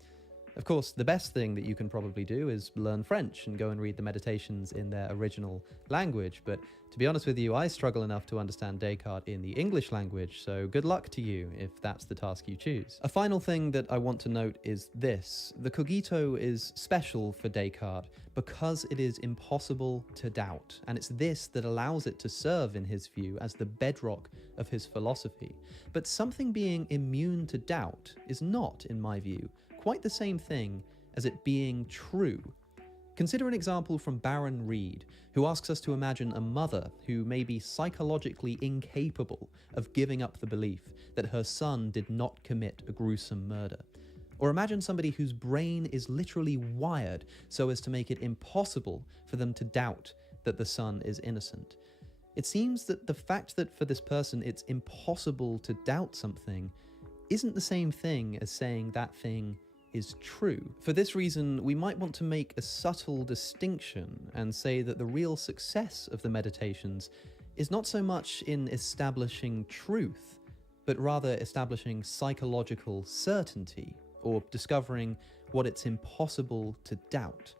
Of course, the best thing that you can probably do is learn French and go and read the meditations in their original language, but to be honest with you, I struggle enough to understand Descartes in the English language, so good luck to you if that's the task you choose. A final thing that I want to note is this. The cogito is special for Descartes because it is impossible to doubt, and it's this that allows it to serve, in his view, as the bedrock of his philosophy. But something being immune to doubt is not, in my view, quite the same thing as it being true. Consider an example from Baron Reed, who asks us to imagine a mother who may be psychologically incapable of giving up the belief that her son did not commit a gruesome murder. Or imagine somebody whose brain is literally wired so as to make it impossible for them to doubt that the son is innocent. It seems that the fact that for this person it's impossible to doubt something isn't the same thing as saying that thing is true. For this reason, we might want to make a subtle distinction and say that the real success of the meditations is not so much in establishing truth, but rather establishing psychological certainty, or discovering what it's impossible to doubt.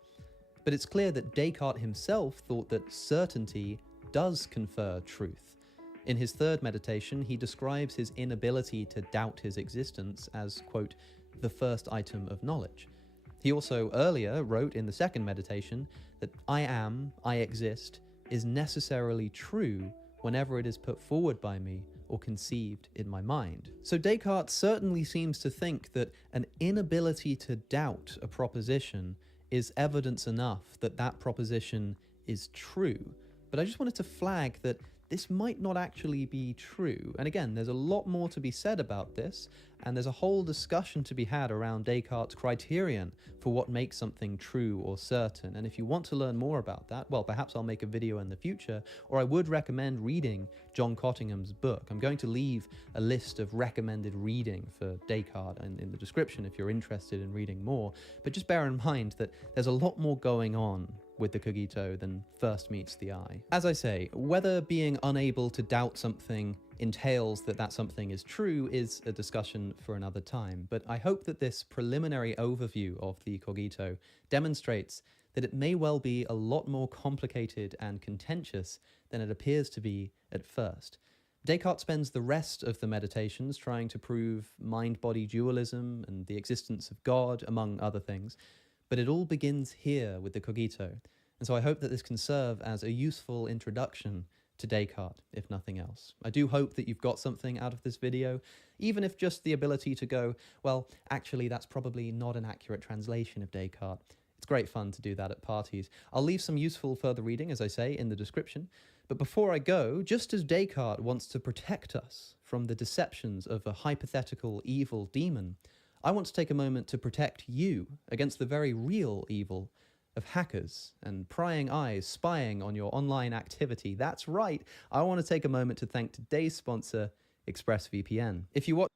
But it's clear that Descartes himself thought that certainty does confer truth. In his third meditation, he describes his inability to doubt his existence as, quote, the first item of knowledge. He also earlier wrote in the second meditation that I am, I exist, is necessarily true whenever it is put forward by me or conceived in my mind. So Descartes certainly seems to think that an inability to doubt a proposition is evidence enough that that proposition is true. But I just wanted to flag that this might not actually be true. And again, there's a lot more to be said about this, and there's a whole discussion to be had around Descartes' criterion for what makes something true or certain. And if you want to learn more about that, well, perhaps I'll make a video in the future, or I would recommend reading John Cottingham's book. I'm going to leave a list of recommended reading for Descartes in the description if you're interested in reading more. But just bear in mind that there's a lot more going on with the cogito than first meets the eye. As I say, whether being unable to doubt something entails that that something is true is a discussion for another time, but I hope that this preliminary overview of the cogito demonstrates that it may well be a lot more complicated and contentious than it appears to be at first. Descartes spends the rest of the Meditations trying to prove mind-body dualism and the existence of God, among other things, but it all begins here with the cogito, and so I hope that this can serve as a useful introduction to Descartes, if nothing else. I do hope that you've got something out of this video, even if just the ability to go, well, actually that's probably not an accurate translation of Descartes. It's great fun to do that at parties. I'll leave some useful further reading, as I say, in the description, but before I go, just as Descartes wants to protect us from the deceptions of a hypothetical evil demon, I want to take a moment to protect you against the very real evil of hackers and prying eyes spying on your online activity. That's right, I want to take a moment to thank today's sponsor, ExpressVPN. If you watch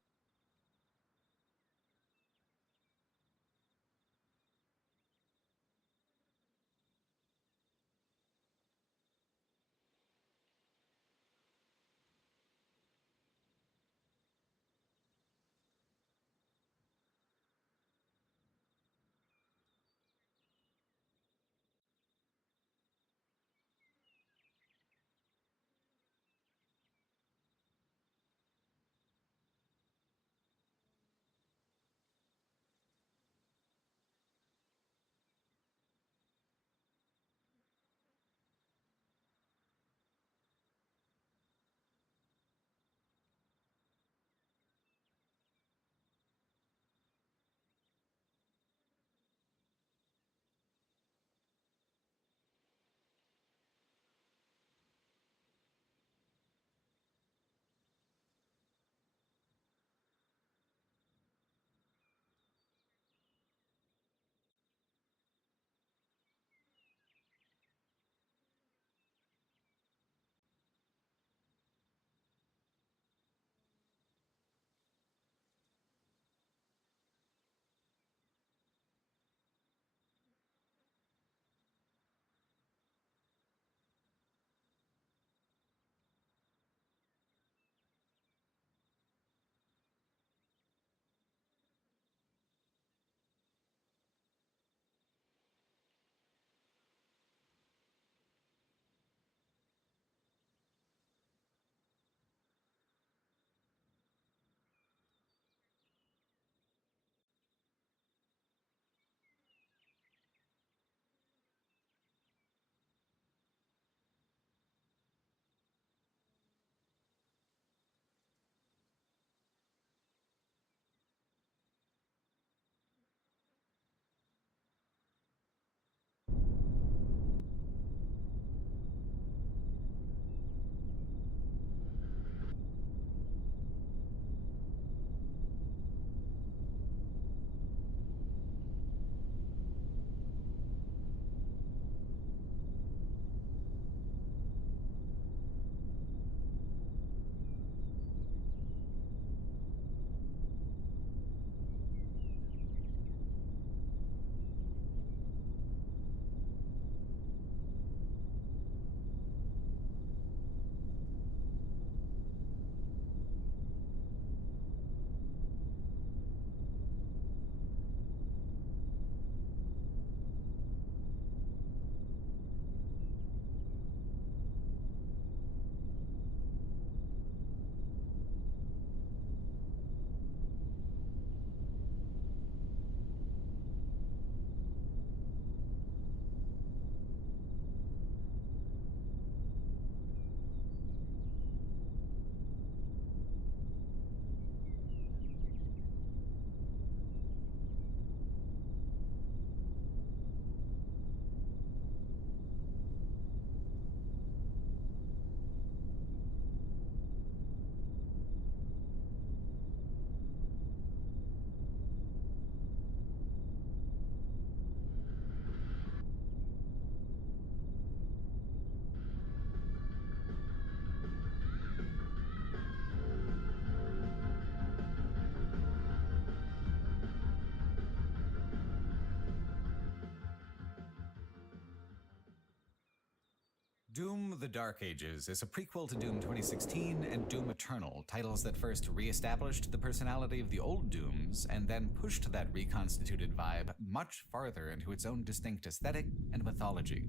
Doom: The Dark Ages is a prequel to Doom 2016 and Doom Eternal, titles that first re-established the personality of the old Dooms and then pushed that reconstituted vibe much farther into its own distinct aesthetic and mythology.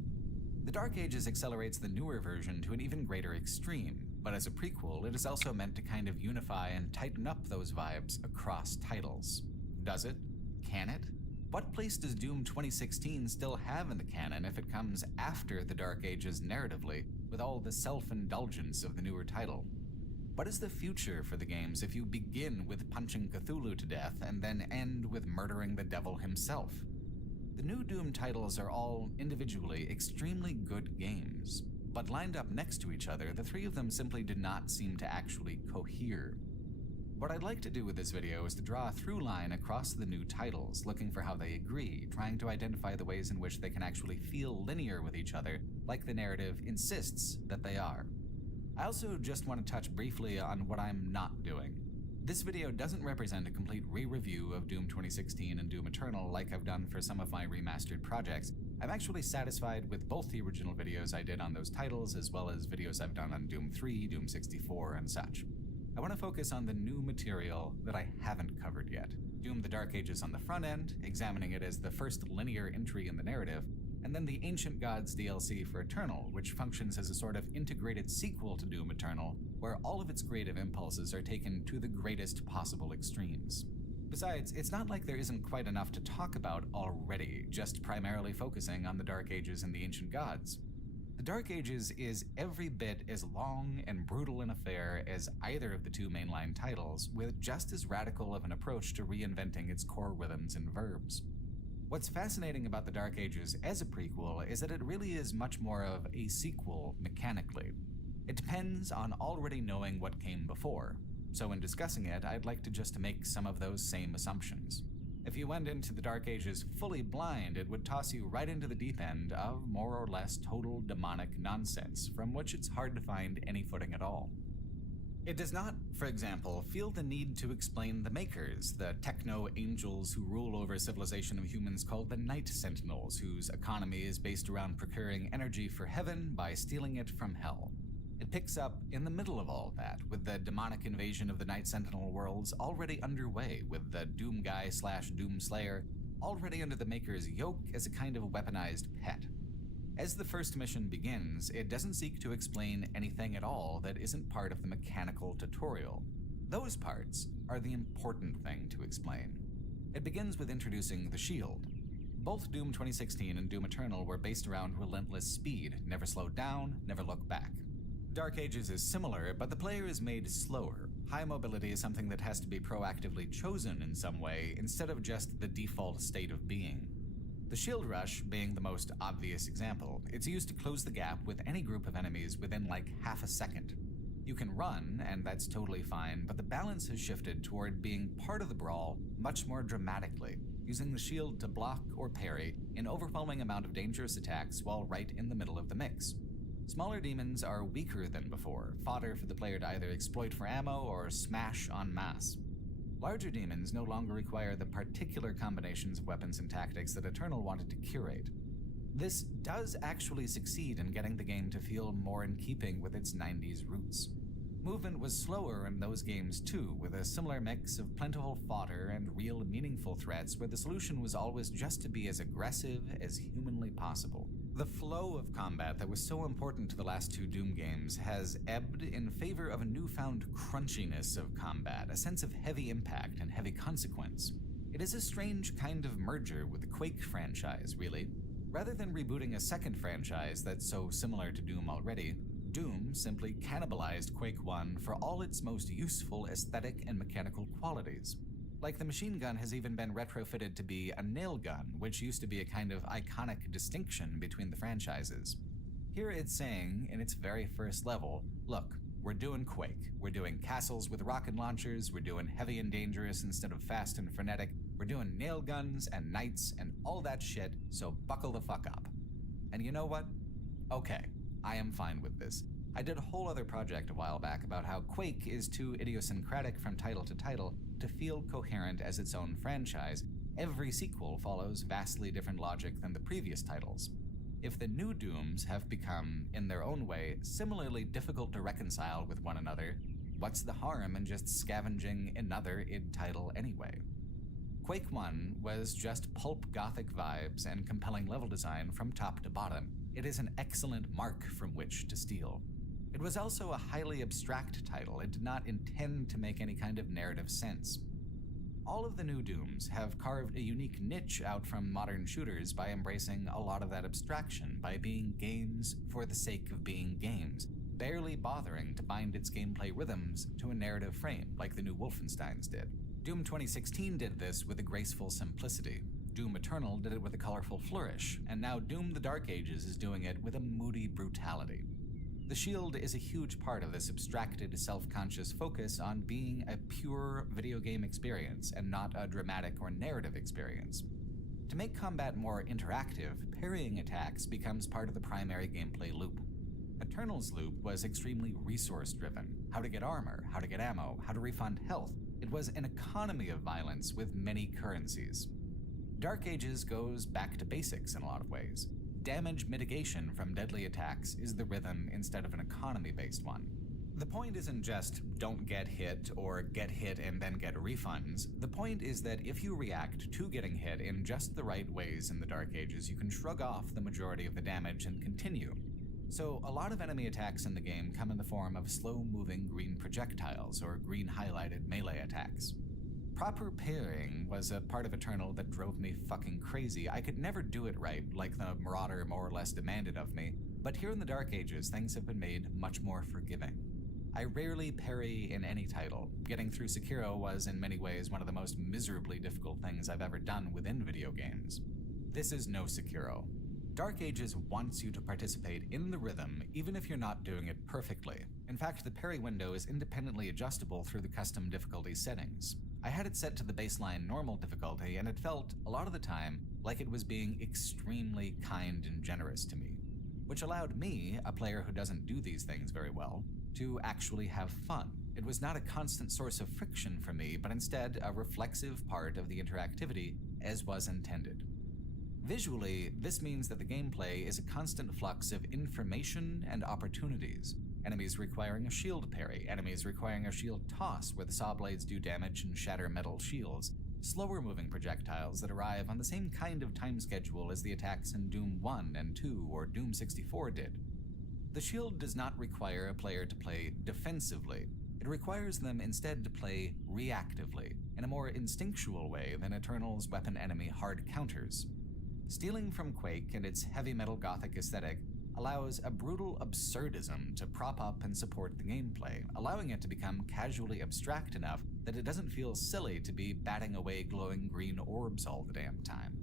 The Dark Ages accelerates the newer version to an even greater extreme, but as a prequel, it is also meant to kind of unify and tighten up those vibes across titles. Does it? Can it? What place does Doom 2016 still have in the canon if it comes after the Dark Ages narratively, with all the self-indulgence of the newer title? What is the future for the games if you begin with punching Cthulhu to death and then end with murdering the devil himself? The new Doom titles are all individually extremely good games, but lined up next to each other, the three of them simply did not seem to actually cohere. What I'd like to do with this video is to draw a through line across the new titles, looking for how they agree, trying to identify the ways in which they can actually feel linear with each other, like the narrative insists that they are. I also just want to touch briefly on what I'm not doing. This video doesn't represent a complete re-review of Doom 2016 and Doom Eternal like I've done for some of my remastered projects. I'm actually satisfied with both the original videos I did on those titles, as well as videos I've done on Doom 3, Doom 64, and such. I want to focus on the new material that I haven't covered yet. Doom: The Dark Ages on the front end, examining it as the first linear entry in the narrative, and then the Ancient Gods DLC for Eternal, which functions as a sort of integrated sequel to Doom Eternal, where all of its creative impulses are taken to the greatest possible extremes. Besides, it's not like there isn't quite enough to talk about already, just primarily focusing on the Dark Ages and the Ancient Gods. The Dark Ages is every bit as long and brutal an affair as either of the two mainline titles, with just as radical of an approach to reinventing its core rhythms and verbs. What's fascinating about the Dark Ages as a prequel is that it really is much more of a sequel mechanically. It depends on already knowing what came before, so in discussing it, I'd like to just make some of those same assumptions. If you went into the Dark Ages fully blind, it would toss you right into the deep end of more or less total demonic nonsense, from which it's hard to find any footing at all. It does not, for example, feel the need to explain the Makers, the techno-angels who rule over a civilization of humans called the Night Sentinels, whose economy is based around procuring energy for heaven by stealing it from hell. It picks up in the middle of all that, with the demonic invasion of the Night Sentinel worlds already underway, with the Doom Guy / Doom Slayer already under the Maker's yoke as a kind of weaponized pet. As the first mission begins, it doesn't seek to explain anything at all that isn't part of the mechanical tutorial. Those parts are the important thing to explain. It begins with introducing the shield. Both Doom 2016 and Doom Eternal were based around relentless speed, never slowed down, never look back. Dark Ages is similar, but the player is made slower. High mobility is something that has to be proactively chosen in some way, instead of just the default state of being. The Shield Rush being the most obvious example, it's used to close the gap with any group of enemies within like half a second. You can run, and that's totally fine, but the balance has shifted toward being part of the brawl much more dramatically, using the shield to block or parry an overwhelming amount of dangerous attacks while right in the middle of the mix. Smaller demons are weaker than before, fodder for the player to either exploit for ammo or smash en masse. Larger demons no longer require the particular combinations of weapons and tactics that Eternal wanted to curate. This does actually succeed in getting the game to feel more in keeping with its 90s roots. Movement was slower in those games too, with a similar mix of plentiful fodder and real meaningful threats where the solution was always just to be as aggressive as humanly possible. The flow of combat that was so important to the last two Doom games has ebbed in favor of a newfound crunchiness of combat, a sense of heavy impact and heavy consequence. It is a strange kind of merger with the Quake franchise, really. Rather than rebooting a second franchise that's so similar to Doom already, Doom simply cannibalized Quake 1 for all its most useful aesthetic and mechanical qualities. Like the machine gun has even been retrofitted to be a nail gun, which used to be a kind of iconic distinction between the franchises. Here it's saying, in its very first level, look, we're doing Quake, we're doing castles with rocket launchers, we're doing heavy and dangerous instead of fast and frenetic, we're doing nail guns and knights and all that shit, so buckle the fuck up. And you know what? Okay, I am fine with this. I did a whole other project a while back about how Quake is too idiosyncratic from title to title to feel coherent as its own franchise. Every sequel follows vastly different logic than the previous titles. If the new Dooms have become, in their own way, similarly difficult to reconcile with one another, what's the harm in just scavenging another id title anyway? Quake 1 was just pulp gothic vibes and compelling level design from top to bottom. It is an excellent mark from which to steal. It was also a highly abstract title. It did not intend to make any kind of narrative sense. All of the new Dooms have carved a unique niche out from modern shooters by embracing a lot of that abstraction, by being games for the sake of being games, barely bothering to bind its gameplay rhythms to a narrative frame like the new Wolfensteins did. Doom 2016 did this with a graceful simplicity. Doom Eternal did it with a colorful flourish, and now Doom the Dark Ages is doing it with a moody brutality. The Shield is a huge part of this abstracted, self-conscious focus on being a pure video game experience and not a dramatic or narrative experience. To make combat more interactive, parrying attacks becomes part of the primary gameplay loop. Eternal's loop was extremely resource-driven. How to get armor, how to get ammo, how to refund health. It was an economy of violence with many currencies. Dark Ages goes back to basics in a lot of ways. Damage mitigation from deadly attacks is the rhythm instead of an economy-based one. The point isn't just don't get hit or get hit and then get refunds. The point is that if you react to getting hit in just the right ways in the Dark Ages, you can shrug off the majority of the damage and continue. So a lot of enemy attacks in the game come in the form of slow-moving green projectiles or green highlighted melee attacks. Proper parrying was a part of Eternal that drove me fucking crazy. I could never do it right, like the Marauder more or less demanded of me, but here in the Dark Ages, things have been made much more forgiving. I rarely parry in any title. Getting through Sekiro was in many ways one of the most miserably difficult things I've ever done within video games. This is no Sekiro. Dark Ages wants you to participate in the rhythm even if you're not doing it perfectly. In fact, the parry window is independently adjustable through the custom difficulty settings. I had it set to the baseline normal difficulty, and it felt, a lot of the time, like it was being extremely kind and generous to me, which allowed me, a player who doesn't do these things very well, to actually have fun. It was not a constant source of friction for me, but instead a reflexive part of the interactivity, as was intended. Visually, this means that the gameplay is a constant flux of information and opportunities. Enemies requiring a shield parry, enemies requiring a shield toss where the saw blades do damage and shatter metal shields, slower moving projectiles that arrive on the same kind of time schedule as the attacks in Doom 1 and 2 or Doom 64 did. The shield does not require a player to play defensively. It requires them instead to play reactively, in a more instinctual way than Eternal's weapon enemy hard counters. Stealing from Quake and its heavy metal gothic aesthetic allows a brutal absurdism to prop up and support the gameplay, allowing it to become casually abstract enough that it doesn't feel silly to be batting away glowing green orbs all the damn time.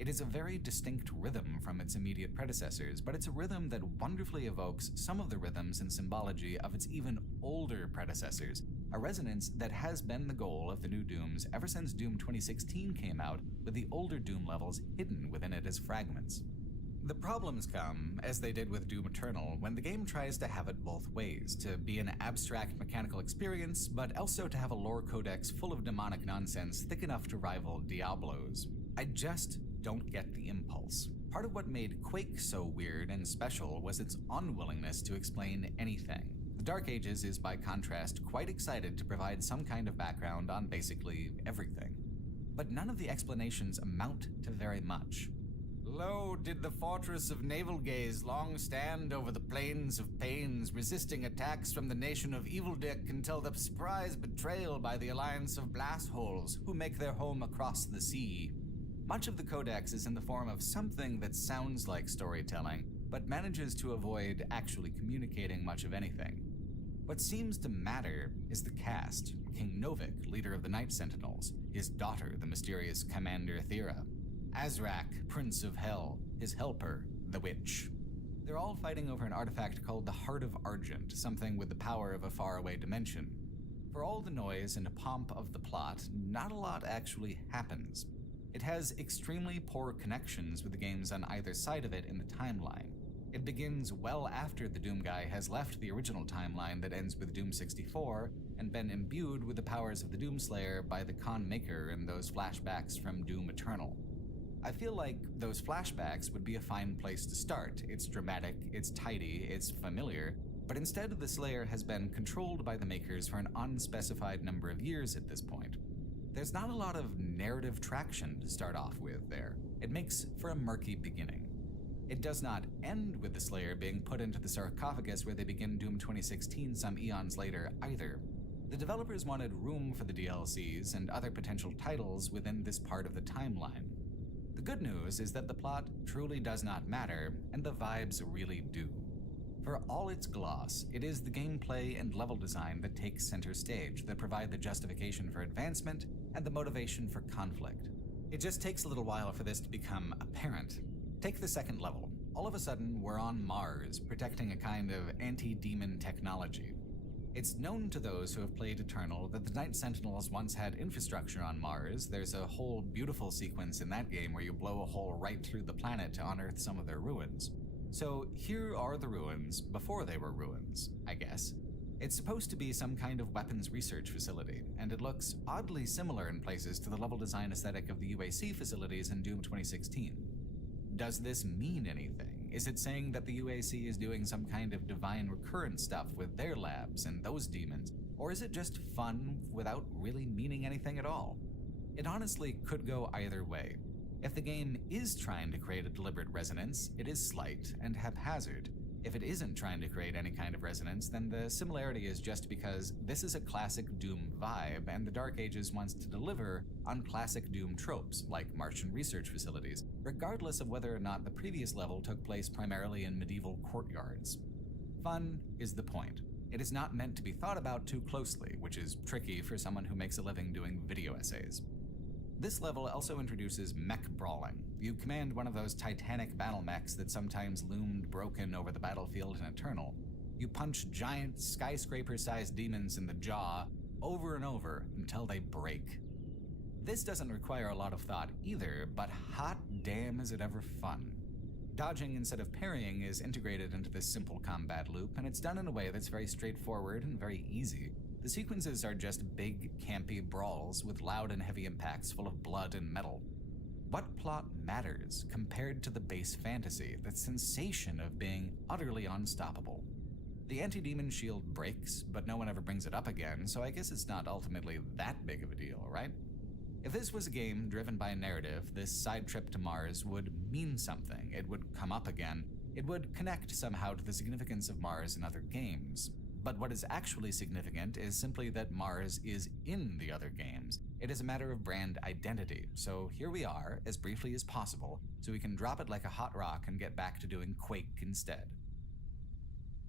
It is a very distinct rhythm from its immediate predecessors, but it's a rhythm that wonderfully evokes some of the rhythms and symbology of its even older predecessors, a resonance that has been the goal of the new Dooms ever since Doom 2016 came out, with the older Doom levels hidden within it as fragments. The problems come, as they did with Doom Eternal, when the game tries to have it both ways, to be an abstract mechanical experience, but also to have a lore codex full of demonic nonsense thick enough to rival Diablo's. I just don't get the impulse. Part of what made Quake so weird and special was its unwillingness to explain anything. The Dark Ages is, by contrast, quite excited to provide some kind of background on basically everything. But none of the explanations amount to very much. Lo, did the fortress of Navelgaze long stand over the plains of Pains, resisting attacks from the nation of Evildick until the surprise betrayal by the alliance of Blastholes, who make their home across the sea. Much of the codex is in the form of something that sounds like storytelling, but manages to avoid actually communicating much of anything. What seems to matter is the cast: King Novik, leader of the Night Sentinels, his daughter, the mysterious Commander Thera, Azrak, Prince of Hell, his helper, the Witch. They're all fighting over an artifact called the Heart of Argent, something with the power of a faraway dimension. For all the noise and pomp of the plot, not a lot actually happens. It has extremely poor connections with the games on either side of it in the timeline. It begins well after the Doom guy has left the original timeline that ends with Doom 64 and been imbued with the powers of the Doomslayer by the Khan Maker in those flashbacks from Doom Eternal. I feel like those flashbacks would be a fine place to start. It's dramatic, it's tidy, it's familiar, but instead the Slayer has been controlled by the makers for an unspecified number of years at this point. There's not a lot of narrative traction to start off with there. It makes for a murky beginning. It does not end with the Slayer being put into the sarcophagus where they begin Doom 2016 some eons later either. The developers wanted room for the DLCs and other potential titles within this part of the timeline. The good news is that the plot truly does not matter, and the vibes really do. For all its gloss, it is the gameplay and level design that takes center stage, that provide the justification for advancement and the motivation for conflict. It just takes a little while for this to become apparent. Take the second level. All of a sudden, we're on Mars, protecting a kind of anti-demon technology. It's known to those who have played Eternal that the Night Sentinels once had infrastructure on Mars. There's a whole beautiful sequence in that game where you blow a hole right through the planet to unearth some of their ruins. So here are the ruins before they were ruins, I guess. It's supposed to be some kind of weapons research facility, and it looks oddly similar in places to the level design aesthetic of the UAC facilities in Doom 2016. Does this mean anything? Is it saying that the UAC is doing some kind of divine recurrent stuff with their labs and those demons? Or is it just fun without really meaning anything at all? It honestly could go either way. If the game is trying to create a deliberate resonance, it is slight and haphazard. If it isn't trying to create any kind of resonance, then the similarity is just because this is a classic Doom vibe, and the Dark Ages wants to deliver on classic Doom tropes, like Martian research facilities, regardless of whether or not the previous level took place primarily in medieval courtyards. Fun is the point. It is not meant to be thought about too closely, which is tricky for someone who makes a living doing video essays. This level also introduces mech brawling. You command one of those titanic battle mechs that sometimes loomed broken over the battlefield in Eternal. You punch giant skyscraper-sized demons in the jaw over and over until they break. This doesn't require a lot of thought either, but hot damn is it ever fun. Dodging instead of parrying is integrated into this simple combat loop, and it's done in a way that's very straightforward and very easy. The sequences are just big, campy brawls with loud and heavy impacts full of blood and metal. What plot matters compared to the base fantasy, the sensation of being utterly unstoppable? The anti-demon shield breaks, but no one ever brings it up again, so I guess it's not ultimately that big of a deal, right? If this was a game driven by a narrative, this side trip to Mars would mean something. It would come up again. It would connect somehow to the significance of Mars in other games. But what is actually significant is simply that Mars is in the other games. It is a matter of brand identity, so here we are, as briefly as possible, so we can drop it like a hot rock and get back to doing Quake instead.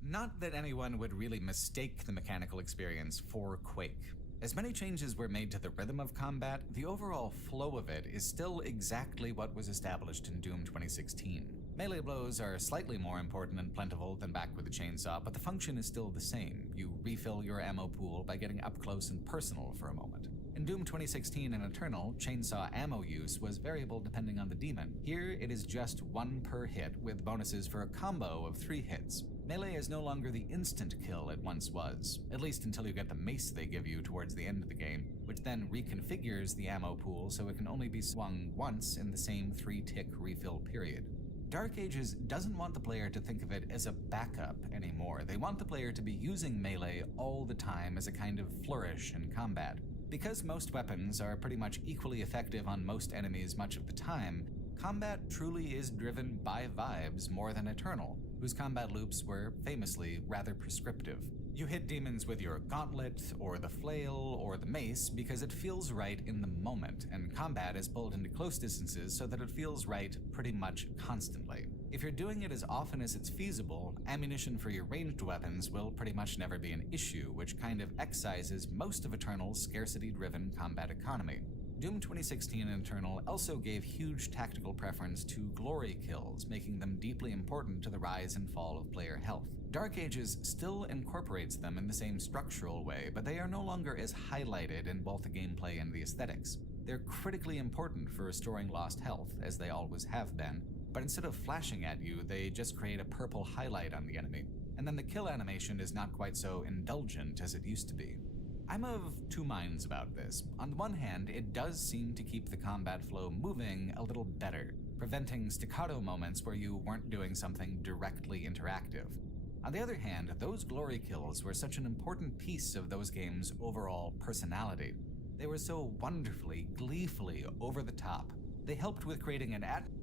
Not that anyone would really mistake the mechanical experience for Quake. As many changes were made to the rhythm of combat, the overall flow of it is still exactly what was established in Doom 2016. Melee blows are slightly more important and plentiful than back with the chainsaw, but the function is still the same. You refill your ammo pool by getting up close and personal for a moment. In Doom 2016 and Eternal, chainsaw ammo use was variable depending on the demon. Here, it is just 1 per hit, with bonuses for a combo of 3 hits. Melee is no longer the instant kill it once was, at least until you get the mace they give you towards the end of the game, which then reconfigures the ammo pool so it can only be swung once in the same 3-tick refill period. Dark Ages doesn't want the player to think of it as a backup anymore. They want the player to be using melee all the time as a kind of flourish in combat. Because most weapons are pretty much equally effective on most enemies much of the time, combat truly is driven by vibes more than Eternal, whose combat loops were famously rather prescriptive. You hit demons with your gauntlet, or the flail, or the mace because it feels right in the moment, and combat is pulled into close distances so that it feels right pretty much constantly. If you're doing it as often as it's feasible, ammunition for your ranged weapons will pretty much never be an issue, which kind of excises most of Eternal's scarcity-driven combat economy. Doom 2016 and Eternal also gave huge tactical preference to glory kills, making them deeply important to the rise and fall of player health. Dark Ages still incorporates them in the same structural way, but they are no longer as highlighted in both the gameplay and the aesthetics. They're critically important for restoring lost health, as they always have been, but instead of flashing at you, they just create a purple highlight on the enemy. And then the kill animation is not quite so indulgent as it used to be. I'm of two minds about this. On the one hand, it does seem to keep the combat flow moving a little better, preventing staccato moments where you weren't doing something directly interactive. On the other hand, those glory kills were such an important piece of those games' overall personality. They were so wonderfully, gleefully over the top. They helped with creating an atmosphere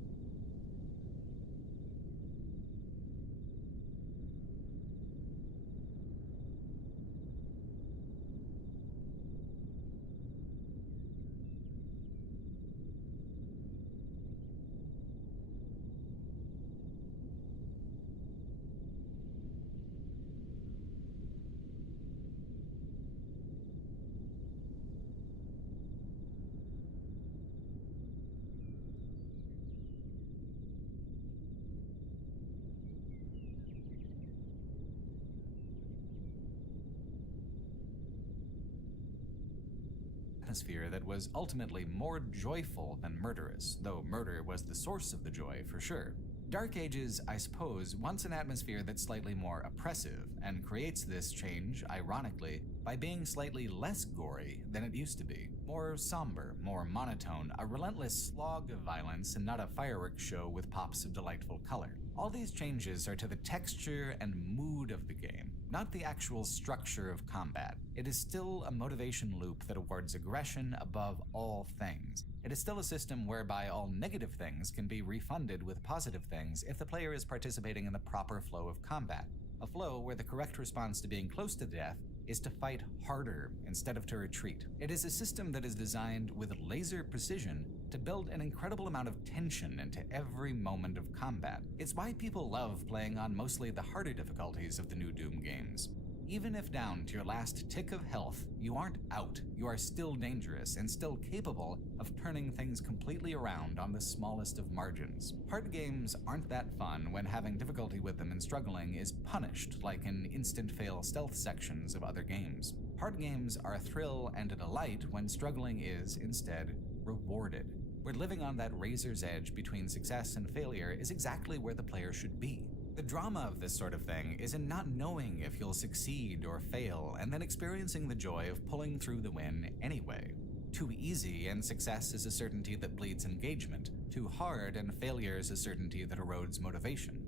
that was ultimately more joyful than murderous, though murder was the source of the joy for sure. Dark Ages, I suppose, wants an atmosphere that's slightly more oppressive, and creates this change, ironically, by being slightly less gory than it used to be. More somber, more monotone, a relentless slog of violence and not a fireworks show with pops of delightful color. All these changes are to the texture and mood of the game, not the actual structure of combat. It is still a motivation loop that awards aggression above all things. It is still a system whereby all negative things can be refunded with positive things if the player is participating in the proper flow of combat. A flow where the correct response to being close to death is to fight harder instead of to retreat. It is a system that is designed with laser precision to build an incredible amount of tension into every moment of combat. It's why people love playing on mostly the harder difficulties of the new Doom games. Even if down to your last tick of health, you aren't out. You are still dangerous and still capable of turning things completely around on the smallest of margins. Hard games aren't that fun when having difficulty with them and struggling is punished like in instant fail stealth sections of other games. Hard games are a thrill and a delight when struggling is, instead, rewarded. Where living on that razor's edge between success and failure is exactly where the player should be. The drama of this sort of thing is in not knowing if you'll succeed or fail, and then experiencing the joy of pulling through the win anyway. Too easy and success is a certainty that bleeds engagement. Too hard and failure is a certainty that erodes motivation.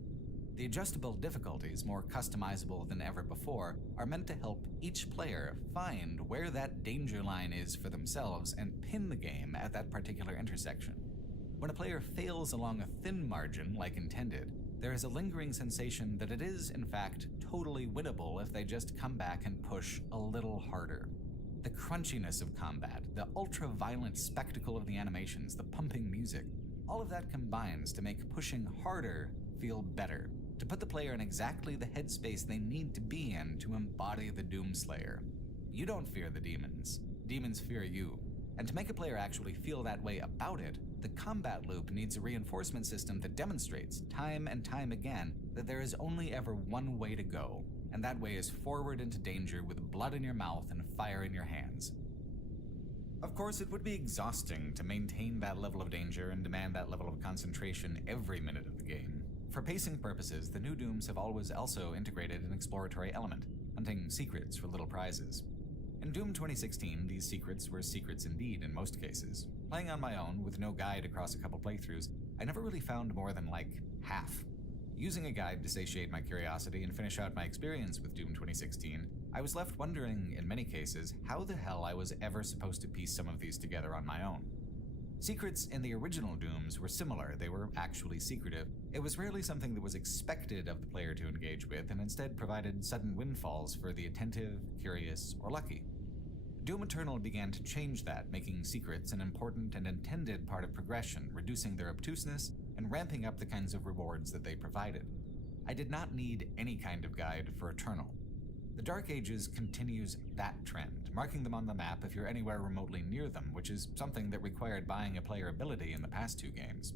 The adjustable difficulties, more customizable than ever before, are meant to help each player find where that danger line is for themselves and pin the game at that particular intersection. When a player fails along a thin margin like intended, there is a lingering sensation that it is, in fact, totally winnable if they just come back and push a little harder. The crunchiness of combat, the ultra-violent spectacle of the animations, the pumping music, all of that combines to make pushing harder feel better, to put the player in exactly the headspace they need to be in to embody the Doomslayer. You don't fear the demons. Demons fear you. And to make a player actually feel that way about it, the combat loop needs a reinforcement system that demonstrates, time and time again, that there is only ever one way to go, and that way is forward into danger with blood in your mouth and fire in your hands. Of course, it would be exhausting to maintain that level of danger and demand that level of concentration every minute of the game. For pacing purposes, the new Dooms have always also integrated an exploratory element, hunting secrets for little prizes. In Doom 2016, these secrets were secrets indeed in most cases. Playing on my own, with no guide across a couple playthroughs, I never really found more than half. Using a guide to satiate my curiosity and finish out my experience with Doom 2016, I was left wondering, in many cases, how the hell I was ever supposed to piece some of these together on my own. Secrets in the original Dooms were similar. They were actually secretive. It was rarely something that was expected of the player to engage with, and instead provided sudden windfalls for the attentive, curious, or lucky. Doom Eternal began to change that, making secrets an important and intended part of progression, reducing their obtuseness and ramping up the kinds of rewards that they provided. I did not need any kind of guide for Eternal. The Dark Ages continues that trend, marking them on the map if you're anywhere remotely near them, which is something that required buying a player ability in the past two games.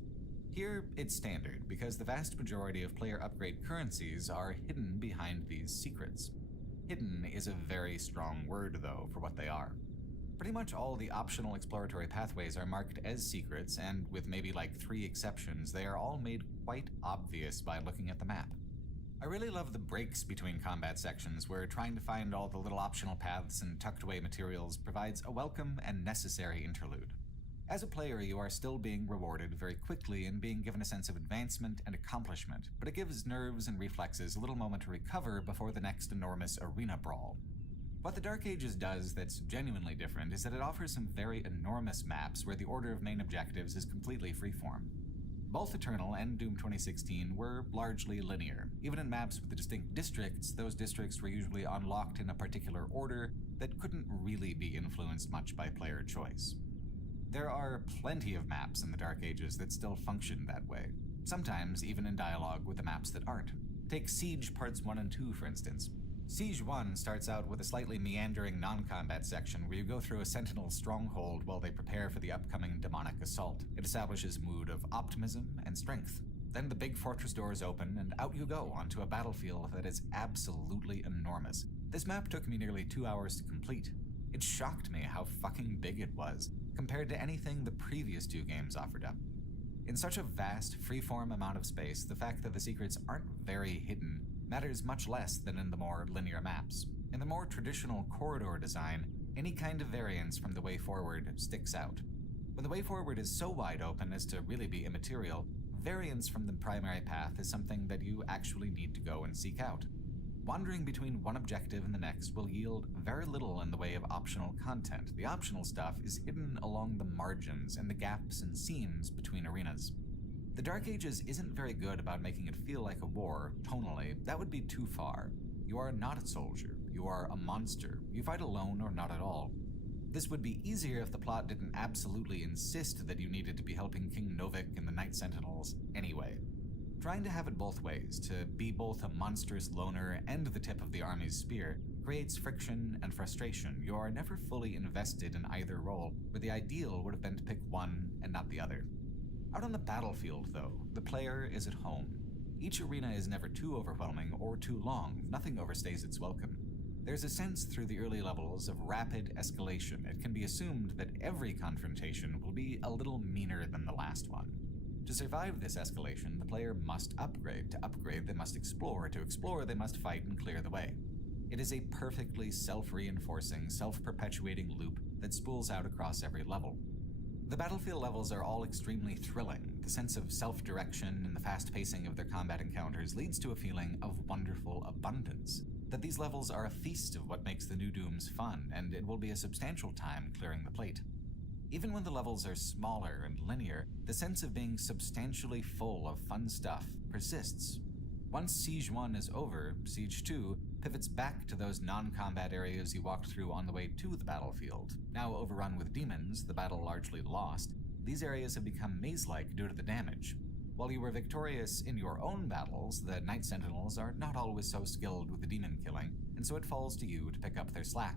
Here, it's standard, because the vast majority of player upgrade currencies are hidden behind these secrets. Hidden is a very strong word, though, for what they are. Pretty much all the optional exploratory pathways are marked as secrets, and with maybe 3 exceptions, they are all made quite obvious by looking at the map. I really love the breaks between combat sections where trying to find all the little optional paths and tucked away materials provides a welcome and necessary interlude. As a player, you are still being rewarded very quickly and being given a sense of advancement and accomplishment, but it gives nerves and reflexes a little moment to recover before the next enormous arena brawl. What the Dark Ages does that's genuinely different is that it offers some very enormous maps where the order of main objectives is completely freeform. Both Eternal and Doom 2016 were largely linear. Even in maps with distinct districts, those districts were usually unlocked in a particular order that couldn't really be influenced much by player choice. There are plenty of maps in the Dark Ages that still function that way, sometimes even in dialogue with the maps that aren't. Take Siege Parts 1 and 2, for instance. Siege 1 starts out with a slightly meandering non-combat section where you go through a Sentinel stronghold while they prepare for the upcoming demonic assault. It establishes a mood of optimism and strength. Then the big fortress doors open and out you go onto a battlefield that is absolutely enormous. This map took me nearly 2 hours to complete. It shocked me how fucking big it was, compared to anything the previous two games offered up. In such a vast, freeform amount of space, the fact that the secrets aren't very hidden matters much less than in the more linear maps. In the more traditional corridor design, any kind of variance from the way forward sticks out. When the way forward is so wide open as to really be immaterial, variance from the primary path is something that you actually need to go and seek out. Wandering between one objective and the next will yield very little in the way of optional content. The optional stuff is hidden along the margins and the gaps and seams between arenas. The Dark Ages isn't very good about making it feel like a war, tonally. That would be too far. You are not a soldier. You are a monster. You fight alone or not at all. This would be easier if the plot didn't absolutely insist that you needed to be helping King Novik and the Night Sentinels anyway. Trying to have it both ways, to be both a monstrous loner and the tip of the army's spear, creates friction and frustration. You are never fully invested in either role, where the ideal would have been to pick one and not the other. Out on the battlefield, though, the player is at home. Each arena is never too overwhelming or too long. Nothing overstays its welcome. There's a sense through the early levels of rapid escalation. It can be assumed that every confrontation will be a little meaner than the last one. To survive this escalation, the player must upgrade. To upgrade, they must explore. To explore, they must fight and clear the way. It is a perfectly self-reinforcing, self-perpetuating loop that spools out across every level. The battlefield levels are all extremely thrilling. The sense of self-direction and the fast pacing of their combat encounters leads to a feeling of wonderful abundance. That these levels are a feast of what makes the new Dooms fun, and it will be a substantial time clearing the plate. Even when the levels are smaller and linear, the sense of being substantially full of fun stuff persists. Once Siege 1 is over, Siege 2 pivots back to those non-combat areas you walked through on the way to the battlefield. Now overrun with demons, the battle largely lost, these areas have become maze-like due to the damage. While you were victorious in your own battles, the Night Sentinels are not always so skilled with the demon killing, and so it falls to you to pick up their slack.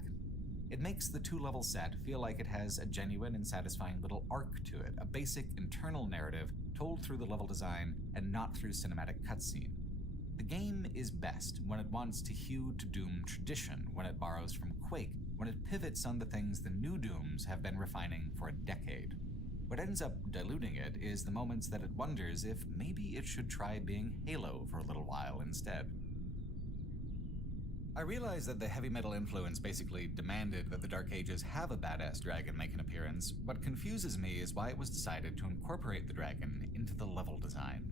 It makes the two-level set feel like it has a genuine and satisfying little arc to it, a basic internal narrative told through the level design and not through cinematic cutscene. The game is best when it wants to hew to Doom tradition, when it borrows from Quake, when it pivots on the things the new Dooms have been refining for a decade. What ends up diluting it is the moments that it wonders if maybe it should try being Halo for a little while instead. I realize that the heavy metal influence basically demanded that the Dark Ages have a badass dragon make an appearance. What confuses me is why it was decided to incorporate the dragon into the level design.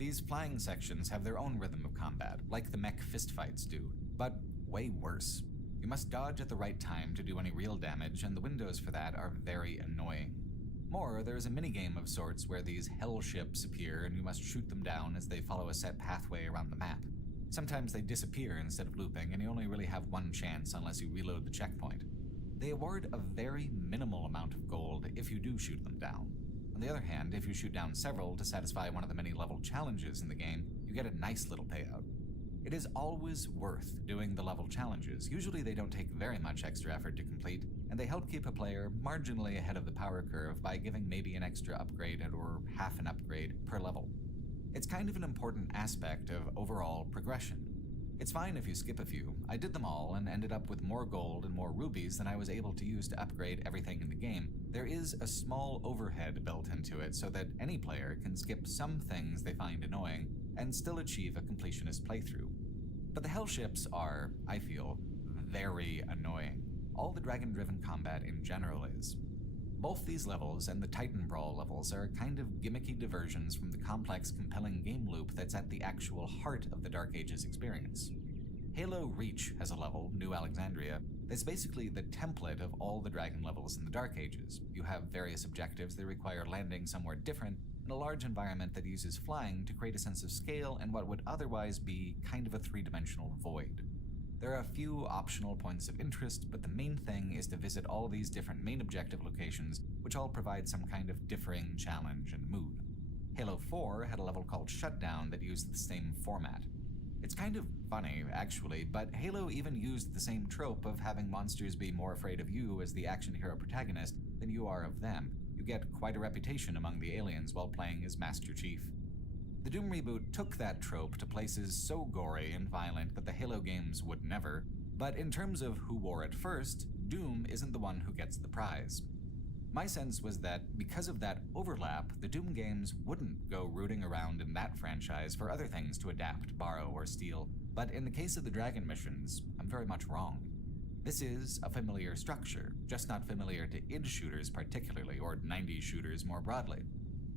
These flying sections have their own rhythm of combat, like the mech fistfights do, but way worse. You must dodge at the right time to do any real damage, and the windows for that are very annoying. More, there is a minigame of sorts where these hell ships appear and you must shoot them down as they follow a set pathway around the map. Sometimes they disappear instead of looping, and you only really have one chance unless you reload the checkpoint. They award a very minimal amount of gold if you do shoot them down. On the other hand, if you shoot down several to satisfy one of the many level challenges in the game, you get a nice little payout. It is always worth doing the level challenges. Usually they don't take very much extra effort to complete, and they help keep a player marginally ahead of the power curve by giving maybe an extra upgrade or half an upgrade per level. It's kind of an important aspect of overall progression. It's fine if you skip a few. I did them all and ended up with more gold and more rubies than I was able to use to upgrade everything in the game. There is a small overhead built into it so that any player can skip some things they find annoying and still achieve a completionist playthrough. But the hellships are, I feel, very annoying. All the dragon-driven combat in general is. Both these levels and the Titan Brawl levels are kind of gimmicky diversions from the complex, compelling game loop that's at the actual heart of the Dark Ages experience. Halo Reach has a level, New Alexandria, that's basically the template of all the dragon levels in the Dark Ages. You have various objectives that require landing somewhere different in a large environment that uses flying to create a sense of scale and what would otherwise be kind of a three-dimensional void. There are a few optional points of interest, but the main thing is to visit all these different main objective locations, which all provide some kind of differing challenge and mood. Halo 4 had a level called Shutdown that used the same format. It's kind of funny, actually, but Halo even used the same trope of having monsters be more afraid of you as the action hero protagonist than you are of them. You get quite a reputation among the aliens while playing as Master Chief. The Doom reboot took that trope to places so gory and violent that the Halo games would never, but in terms of who wore it first, Doom isn't the one who gets the prize. My sense was that because of that overlap, the Doom games wouldn't go rooting around in that franchise for other things to adapt, borrow, or steal, but in the case of the Dragon missions, I'm very much wrong. This is a familiar structure, just not familiar to id shooters particularly, or 90s shooters more broadly.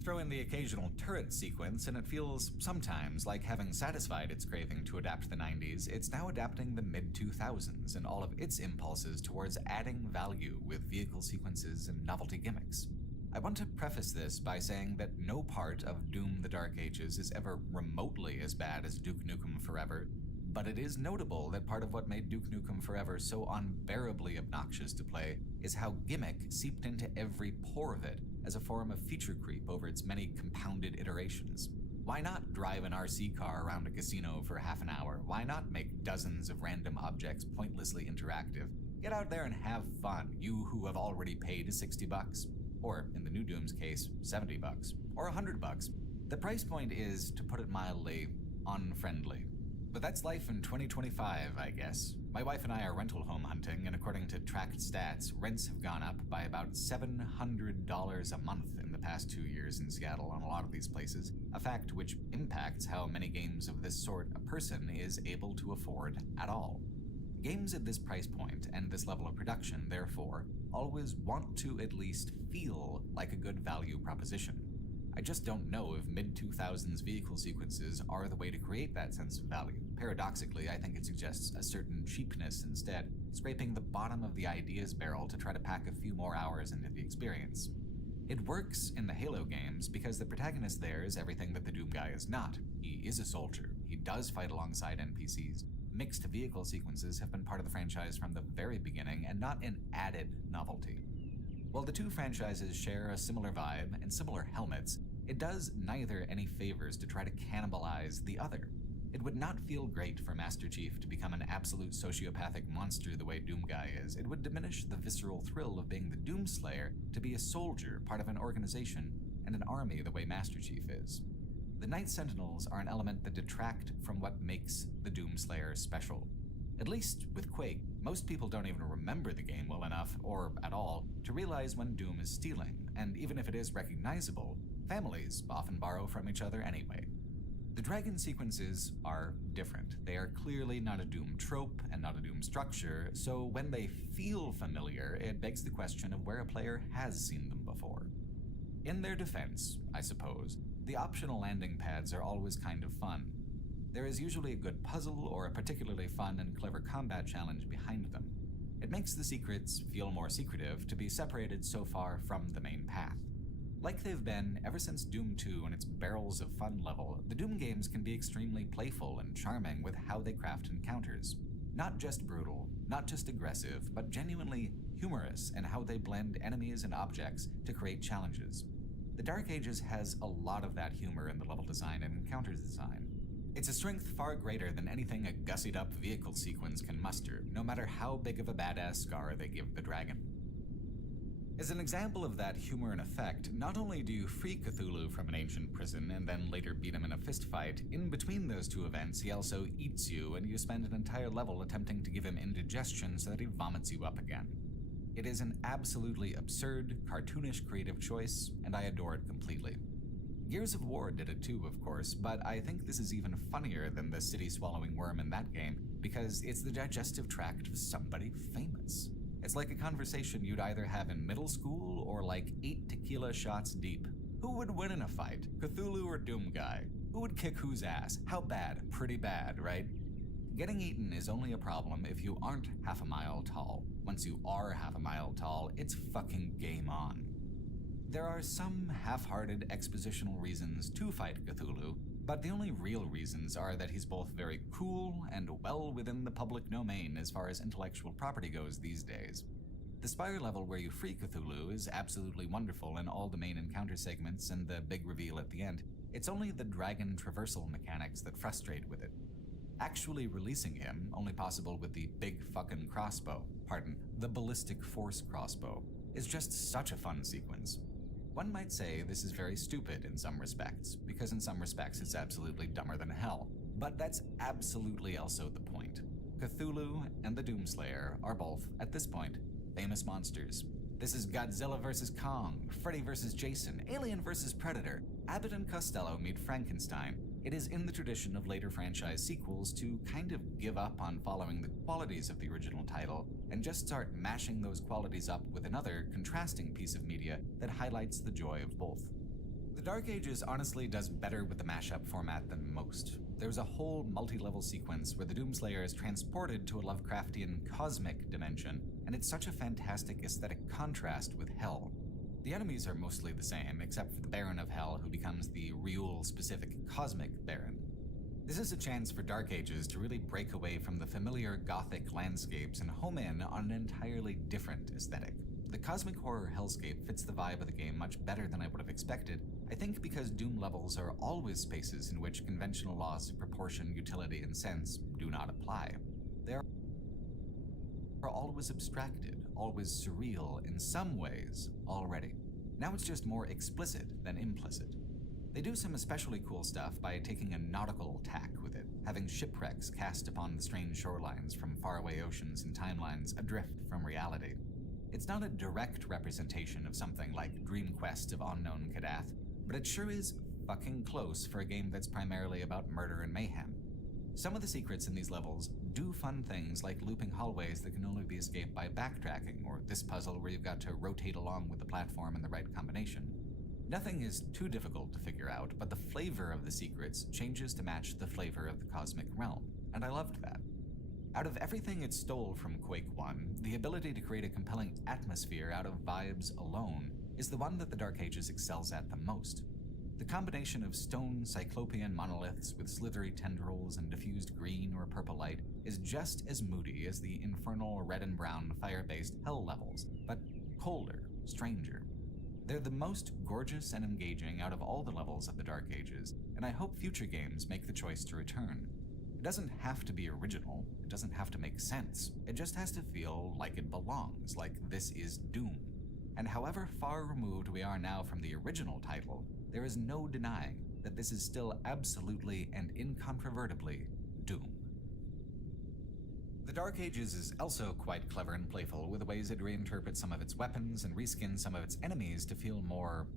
Throw in the occasional turret sequence, and it feels sometimes like having satisfied its craving to adapt the 90s, it's now adapting the mid-2000s and all of its impulses towards adding value with vehicle sequences and novelty gimmicks. I want to preface this by saying that no part of Doom the Dark Ages is ever remotely as bad as Duke Nukem Forever, but it is notable that part of what made Duke Nukem Forever so unbearably obnoxious to play is how gimmick seeped into every pore of it as a form of feature creep over its many compounded iterations. Why not drive an RC car around a casino for half an hour? Why not make dozens of random objects pointlessly interactive? Get out there and have fun, you who have already paid $60. Or, in the new Doom's case, $70. Or $100. The price point is, to put it mildly, unfriendly. But that's life in 2025, I guess. My wife and I are rental home hunting, and according to tracked stats, rents have gone up by about $700 a month in the past 2 years in Seattle on a lot of these places, a fact which impacts how many games of this sort a person is able to afford at all. Games at this price point and this level of production, therefore, always want to at least feel like a good value proposition. I just don't know if mid-2000s vehicle sequences are the way to create that sense of value. Paradoxically, I think it suggests a certain cheapness instead, scraping the bottom of the ideas barrel to try to pack a few more hours into the experience. It works in the Halo games because the protagonist there is everything that the Doom guy is not. He is a soldier. He does fight alongside NPCs. Mixed vehicle sequences have been part of the franchise from the very beginning and not an added novelty. While the two franchises share a similar vibe and similar helmets, it does neither any favors to try to cannibalize the other. It would not feel great for Master Chief to become an absolute sociopathic monster the way Doom Guy is. It would diminish the visceral thrill of being the Doom Slayer to be a soldier, part of an organization, and an army the way Master Chief is. The Night Sentinels are an element that detract from what makes the Doom Slayer special. At least with Quake, most people don't even remember the game well enough, or at all, to realize when Doom is stealing, and even if it is recognizable, families often borrow from each other anyway. The dragon sequences are different. They are clearly not a Doom trope and not a Doom structure, so when they feel familiar, it begs the question of where a player has seen them before. In their defense, I suppose, the optional landing pads are always kind of fun. There is usually a good puzzle or a particularly fun and clever combat challenge behind them. It makes the secrets feel more secretive to be separated so far from the main path. Like they've been ever since Doom 2 and its barrels of fun level, the Doom games can be extremely playful and charming with how they craft encounters. Not just brutal, not just aggressive, but genuinely humorous in how they blend enemies and objects to create challenges. The Dark Ages has a lot of that humor in the level design and encounters design. It's a strength far greater than anything a gussied-up vehicle sequence can muster, no matter how big of a badass scar they give the dragon. As an example of that humor and effect, not only do you free Cthulhu from an ancient prison and then later beat him in a fistfight, in between those two events he also eats you and you spend an entire level attempting to give him indigestion so that he vomits you up again. It is an absolutely absurd, cartoonish creative choice, and I adore it completely. Gears of War did it too, of course, but I think this is even funnier than the city-swallowing worm in that game, because it's the digestive tract of somebody famous. It's like a conversation you'd either have in middle school or like 8 tequila shots deep. Who would win in a fight, Cthulhu or Doom Guy? Who would kick whose ass? How bad? Pretty bad, right? Getting eaten is only a problem if you aren't half a mile tall. Once you are half a mile tall, it's fucking game on. There are some half-hearted expositional reasons to fight Cthulhu, but the only real reasons are that he's both very cool and well within the public domain as far as intellectual property goes these days. The Spire level where you free Cthulhu is absolutely wonderful in all the main encounter segments and the big reveal at the end. It's only the dragon traversal mechanics that frustrate with it. Actually releasing him, only possible with the big fucking crossbow, the ballistic force crossbow, is just such a fun sequence. One might say this is very stupid in some respects, because in some respects it's absolutely dumber than hell. But that's absolutely also the point. Cthulhu and the Doomslayer are both, at this point, famous monsters. This is Godzilla vs. Kong, Freddy vs. Jason, Alien vs. Predator, Abbott and Costello meet Frankenstein. It is in the tradition of later franchise sequels to kind of give up on following the qualities of the original title and just start mashing those qualities up with another contrasting piece of media that highlights the joy of both. The Dark Ages honestly does better with the mashup format than most. There's a whole multi-level sequence where the Doomslayer is transported to a Lovecraftian cosmic dimension, and it's such a fantastic aesthetic contrast with Hell. The enemies are mostly the same, except for the Baron of Hell, who becomes the Riul-specific Cosmic Baron. This is a chance for Dark Ages to really break away from the familiar Gothic landscapes and home in on an entirely different aesthetic. The cosmic horror hellscape fits the vibe of the game much better than I would have expected, I think because Doom levels are always spaces in which conventional laws of proportion, utility, and sense do not apply. They are always abstracted, always surreal in some ways already. Now it's just more explicit than implicit. They do some especially cool stuff by taking a nautical tack with it, having shipwrecks cast upon the strange shorelines from faraway oceans and timelines adrift from reality. It's not a direct representation of something like Dream Quest of Unknown Kadath, but it sure is fucking close for a game that's primarily about murder and mayhem. Some of the secrets in these levels do fun things like looping hallways that can only be escaped by backtracking, or this puzzle where you've got to rotate along with the platform in the right combination. Nothing is too difficult to figure out, but the flavor of the secrets changes to match the flavor of the cosmic realm, and I loved that. Out of everything it stole from Quake 1, the ability to create a compelling atmosphere out of vibes alone is the one that the Dark Ages excels at the most. The combination of stone cyclopean monoliths with slithery tendrils and diffused green or purple light is just as moody as the infernal red and brown fire-based hell levels, but colder, stranger. They're the most gorgeous and engaging out of all the levels of the Dark Ages, and I hope future games make the choice to return. It doesn't have to be original, it doesn't have to make sense, it just has to feel like it belongs, like this is Doom. And however far removed we are now from the original title, there is no denying that this is still absolutely and incontrovertibly Doom. The Dark Ages is also quite clever and playful with the ways it reinterprets some of its weapons and reskins some of its enemies to feel more,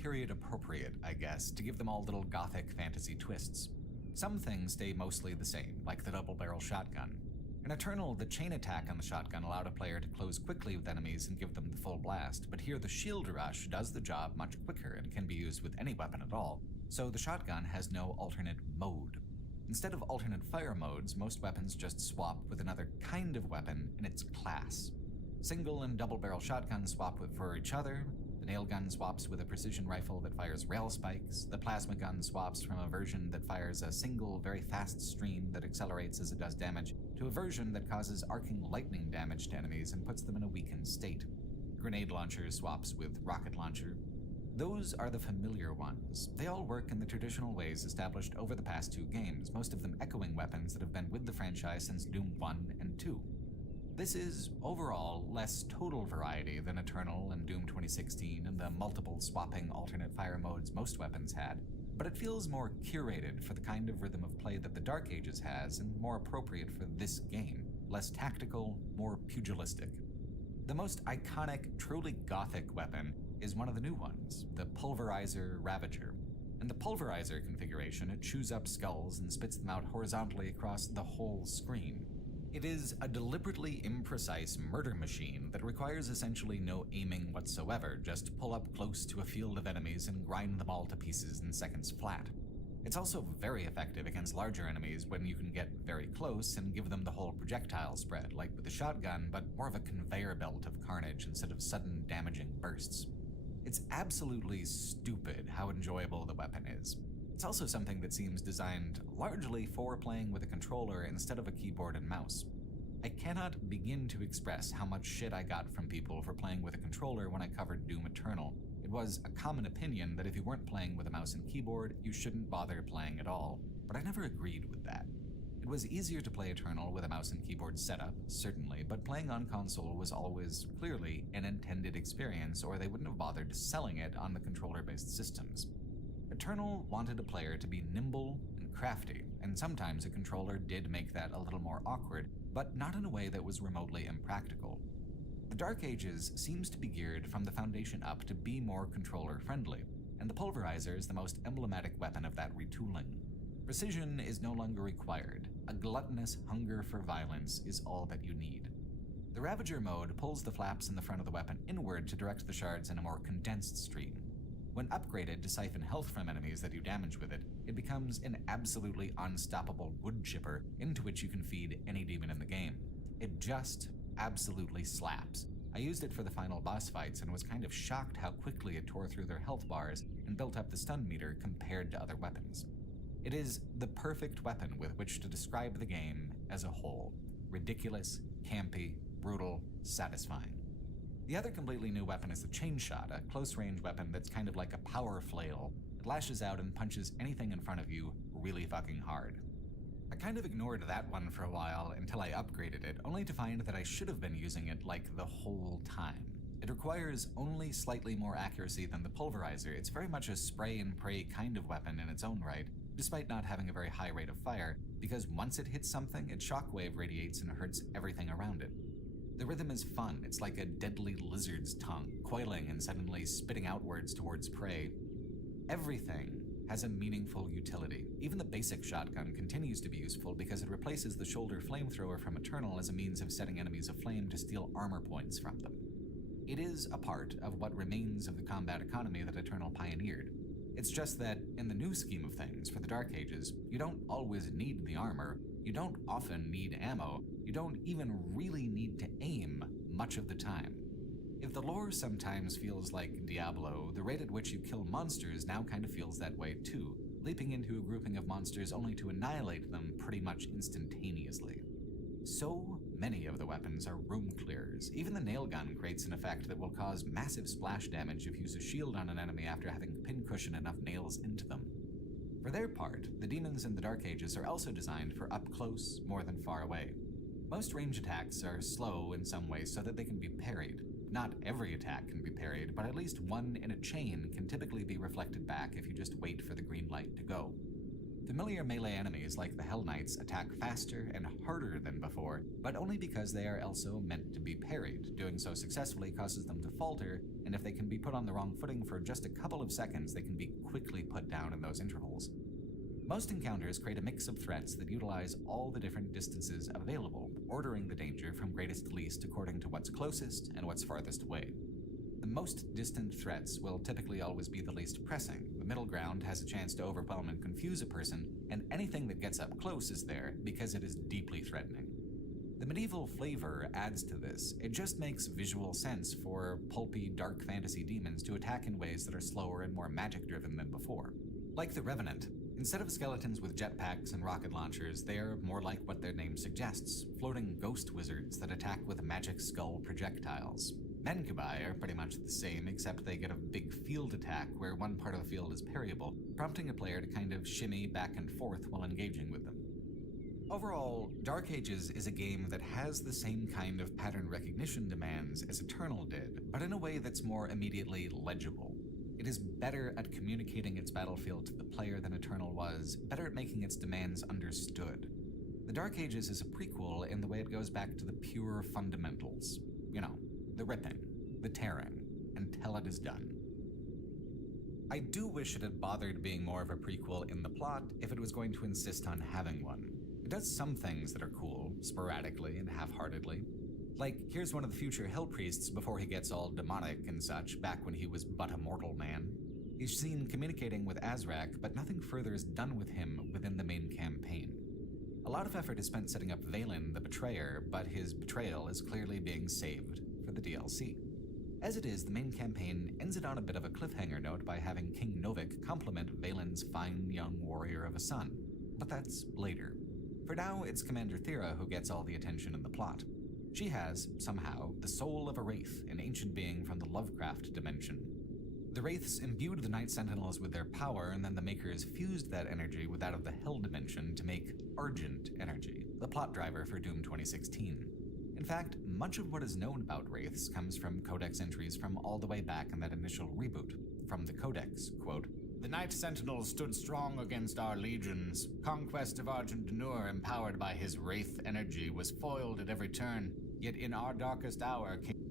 period appropriate, I guess, to give them all little gothic fantasy twists. Some things stay mostly the same, like the double-barrel shotgun. In Eternal, the chain attack on the shotgun allowed a player to close quickly with enemies and give them the full blast, but here the shield rush does the job much quicker and can be used with any weapon at all, so the shotgun has no alternate mode. Instead of alternate fire modes, most weapons just swap with another kind of weapon in its class. Single and double-barrel shotguns swap for each other, the nail gun swaps with a precision rifle that fires rail spikes, the plasma gun swaps from a version that fires a single, very fast stream that accelerates as it does damage, to a version that causes arcing lightning damage to enemies and puts them in a weakened state. Grenade launcher swaps with rocket launcher. Those are the familiar ones. They all work in the traditional ways established over the past 2 games, most of them echoing weapons that have been with the franchise since Doom 1 and 2. This is, overall, less total variety than Eternal and Doom 2016 and the multiple swapping alternate fire modes most weapons had, but it feels more curated for the kind of rhythm of play that the Dark Ages has and more appropriate for this game, less tactical, more pugilistic. The most iconic, truly gothic weapon is one of the new ones, the Pulverizer Ravager. In the Pulverizer configuration, it chews up skulls and spits them out horizontally across the whole screen. It is a deliberately imprecise murder machine that requires essentially no aiming whatsoever, just pull up close to a field of enemies and grind them all to pieces in seconds flat. It's also very effective against larger enemies when you can get very close and give them the whole projectile spread, like with the shotgun, but more of a conveyor belt of carnage instead of sudden damaging bursts. It's absolutely stupid how enjoyable the weapon is. It's also something that seems designed largely for playing with a controller instead of a keyboard and mouse. I cannot begin to express how much shit I got from people for playing with a controller when I covered Doom Eternal. It was a common opinion that if you weren't playing with a mouse and keyboard, you shouldn't bother playing at all, but I never agreed with that. It was easier to play Eternal with a mouse and keyboard setup, certainly, but playing on console was always clearly an intended experience, or they wouldn't have bothered selling it on the controller-based systems. Eternal wanted a player to be nimble and crafty, and sometimes a controller did make that a little more awkward, but not in a way that was remotely impractical. The Dark Ages seems to be geared from the foundation up to be more controller-friendly, and the Pulverizer is the most emblematic weapon of that retooling. Precision is no longer required. A gluttonous hunger for violence is all that you need. The Ravager mode pulls the flaps in the front of the weapon inward to direct the shards in a more condensed stream. When upgraded to siphon health from enemies that do damage with it, it becomes an absolutely unstoppable wood chipper into which you can feed any demon in the game. It just absolutely slaps. I used it for the final boss fights and was kind of shocked how quickly it tore through their health bars and built up the stun meter compared to other weapons. It is the perfect weapon with which to describe the game as a whole. Ridiculous, campy, brutal, satisfying. The other completely new weapon is the Chain Shot, a close-range weapon that's kind of like a power flail. It lashes out and punches anything in front of you really fucking hard. I kind of ignored that one for a while until I upgraded it, only to find that I should have been using it like the whole time. It requires only slightly more accuracy than the Pulverizer. It's very much a spray and pray kind of weapon in its own right, despite not having a very high rate of fire, because once it hits something, its shockwave radiates and hurts everything around it. The rhythm is fun. It's like a deadly lizard's tongue, coiling and suddenly spitting outwards towards prey. Everything has a meaningful utility. Even the basic shotgun continues to be useful because it replaces the shoulder flamethrower from Eternal as a means of setting enemies aflame to steal armor points from them. It is a part of what remains of the combat economy that Eternal pioneered. It's just that, in the new scheme of things, for the Dark Ages, you don't always need the armor, you don't often need ammo, you don't even really need to aim much of the time. If the lore sometimes feels like Diablo, the rate at which you kill monsters now kind of feels that way too, leaping into a grouping of monsters only to annihilate them pretty much instantaneously. So many of the weapons are room clearers. Even the nail gun creates an effect that will cause massive splash damage if you use a shield on an enemy after having pincushion enough nails into them. For their part, the demons in the Dark Ages are also designed for up close more than far away. Most range attacks are slow in some ways so that they can be parried. Not every attack can be parried, but at least one in a chain can typically be reflected back if you just wait for the green light to go. Familiar melee enemies like the Hell Knights attack faster and harder than before, but only because they are also meant to be parried. Doing so successfully causes them to falter, and if they can be put on the wrong footing for just a couple of seconds, they can be quickly put down in those intervals. Most encounters create a mix of threats that utilize all the different distances available, ordering the danger from greatest to least according to what's closest and what's farthest away. The most distant threats will typically always be the least pressing. The middle ground has a chance to overwhelm and confuse a person, and anything that gets up close is there because it is deeply threatening. The medieval flavor adds to this. It just makes visual sense for pulpy, dark fantasy demons to attack in ways that are slower and more magic-driven than before. Like the Revenant, instead of skeletons with jetpacks and rocket launchers, they are more like what their name suggests, floating ghost wizards that attack with magic skull projectiles. Mancubi are pretty much the same, except they get a big field attack where one part of the field is parryable, prompting a player to kind of shimmy back and forth while engaging with them. Overall, Dark Ages is a game that has the same kind of pattern recognition demands as Eternal did, but in a way that's more immediately legible. It is better at communicating its battlefield to the player than Eternal was, better at making its demands understood. The Dark Ages is a prequel in the way it goes back to the pure fundamentals. You know, the ripping, the tearing, until it is done. I do wish it had bothered being more of a prequel in the plot if it was going to insist on having one. It does some things that are cool, sporadically and half-heartedly. Like, here's one of the future Hell Priests before he gets all demonic and such, back when he was but a mortal man. He's seen communicating with Azrak, but nothing further is done with him within the main campaign. A lot of effort is spent setting up Valen the Betrayer, but his betrayal is clearly being saved for the DLC. As it is, the main campaign ends it on a bit of a cliffhanger note by having King Novik compliment Valen's fine young warrior of a son, but that's later. For now, it's Commander Thera who gets all the attention in the plot. She has, somehow, the soul of a Wraith, an ancient being from the Lovecraft dimension. The Wraiths imbued the Night Sentinels with their power, and then the Makers fused that energy with that of the Hell dimension to make Argent energy, the plot driver for Doom 2016. In fact, much of what is known about Wraiths comes from Codex entries from all the way back in that initial reboot. From the Codex, quote, "The Night Sentinels stood strong against our legions. Conquest of Argent D'Nur, empowered by his Wraith energy, was foiled at every turn. Yet in our darkest hour came..."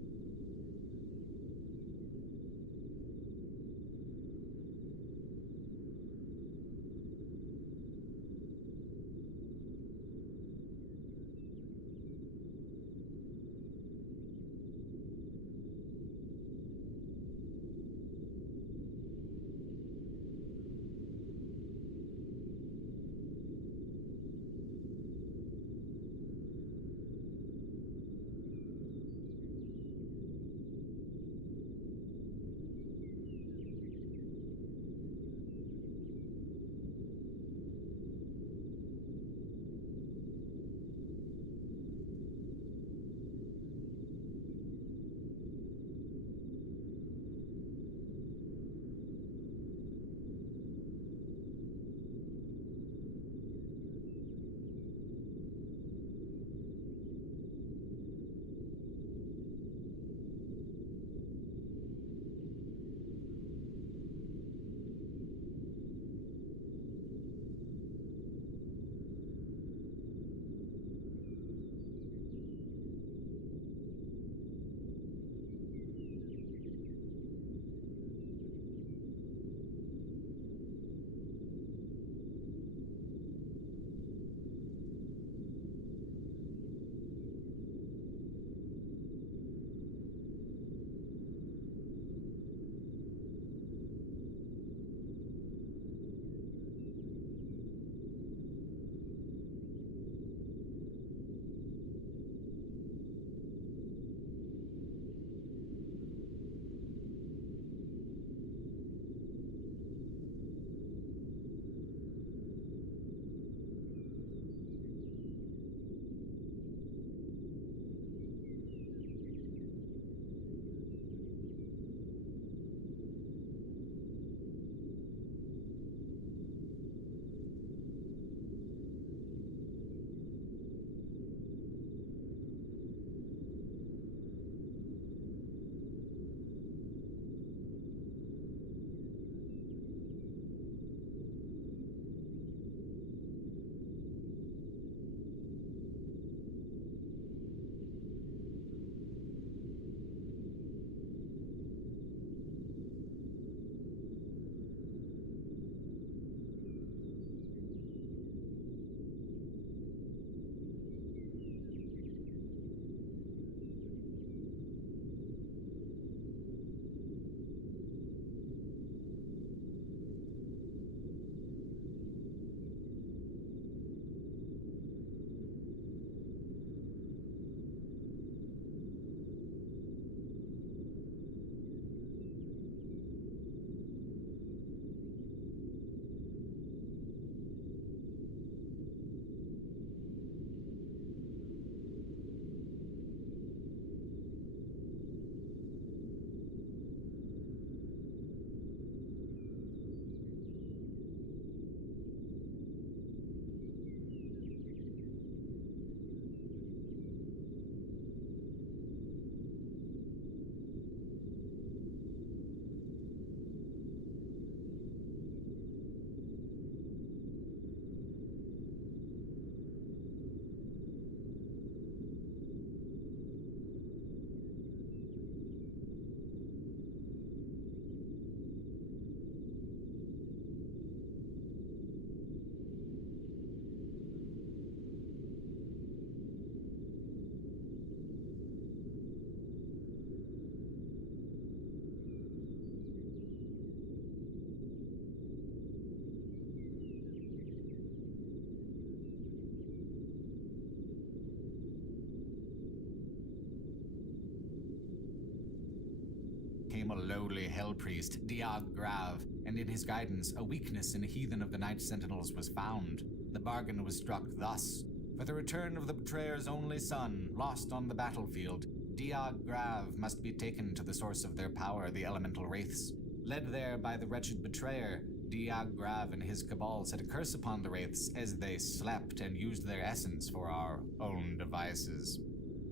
became a lowly hell priest, Diag Grav, and in his guidance, a weakness in a heathen of the Night Sentinels was found. The bargain was struck thus. For the return of the betrayer's only son, lost on the battlefield, Diag Grav must be taken to the source of their power, the elemental wraiths. Led there by the wretched betrayer, Diag Grav and his cabal set a curse upon the wraiths as they slept and used their essence for our own devices.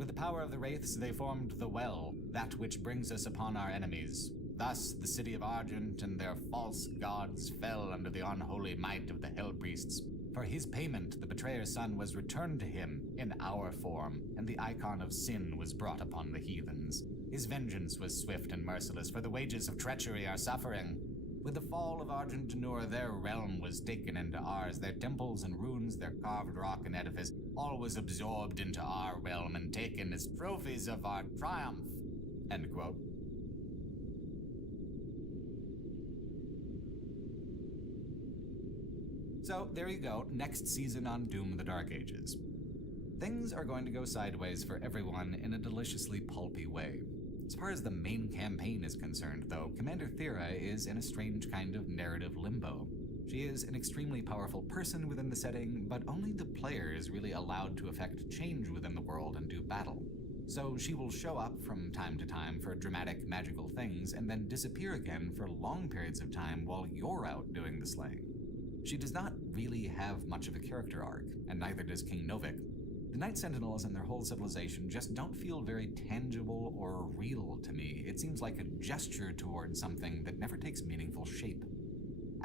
With the power of the wraiths, they formed the Well, that which brings us upon our enemies. Thus, the city of Argent and their false gods fell under the unholy might of the Hell Priests. For his payment, the betrayer's son was returned to him in our form, and the icon of sin was brought upon the heathens. His vengeance was swift and merciless, for the wages of treachery are suffering. With the fall of Argent D'Nur, their realm was taken into ours, their temples and ruins, their carved rock and edifice, all was absorbed into our realm and taken as trophies of our triumph. End quote. So, there you go, next season on Doom the Dark Ages. Things are going to go sideways for everyone in a deliciously pulpy way. As far as the main campaign is concerned, though, Commander Thera is in a strange kind of narrative limbo. She is an extremely powerful person within the setting, but only the player is really allowed to effect change within the world and do battle. So she will show up from time to time for dramatic, magical things, and then disappear again for long periods of time while you're out doing the slaying. She does not really have much of a character arc, and neither does King Novik. The Night Sentinels and their whole civilization just don't feel very tangible or real to me. It seems like a gesture towards something that never takes meaningful shape.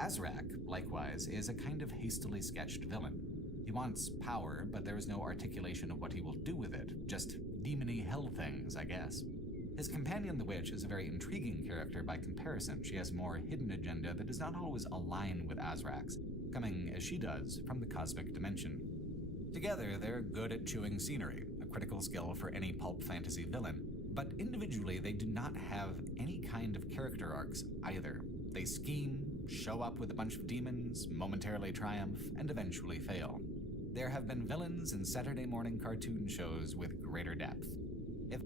Azrak, likewise, is a kind of hastily sketched villain. He wants power, but there is no articulation of what he will do with it. Just demony hell things, I guess. His companion, the Witch, is a very intriguing character by comparison. She has a more hidden agenda that does not always align with Azrak's, coming, as she does, from the cosmic dimension. Together, they're good at chewing scenery, a critical skill for any pulp fantasy villain, but individually they do not have any kind of character arcs either. They scheme, show up with a bunch of demons, momentarily triumph, and eventually fail. There have been villains in Saturday morning cartoon shows with greater depth. If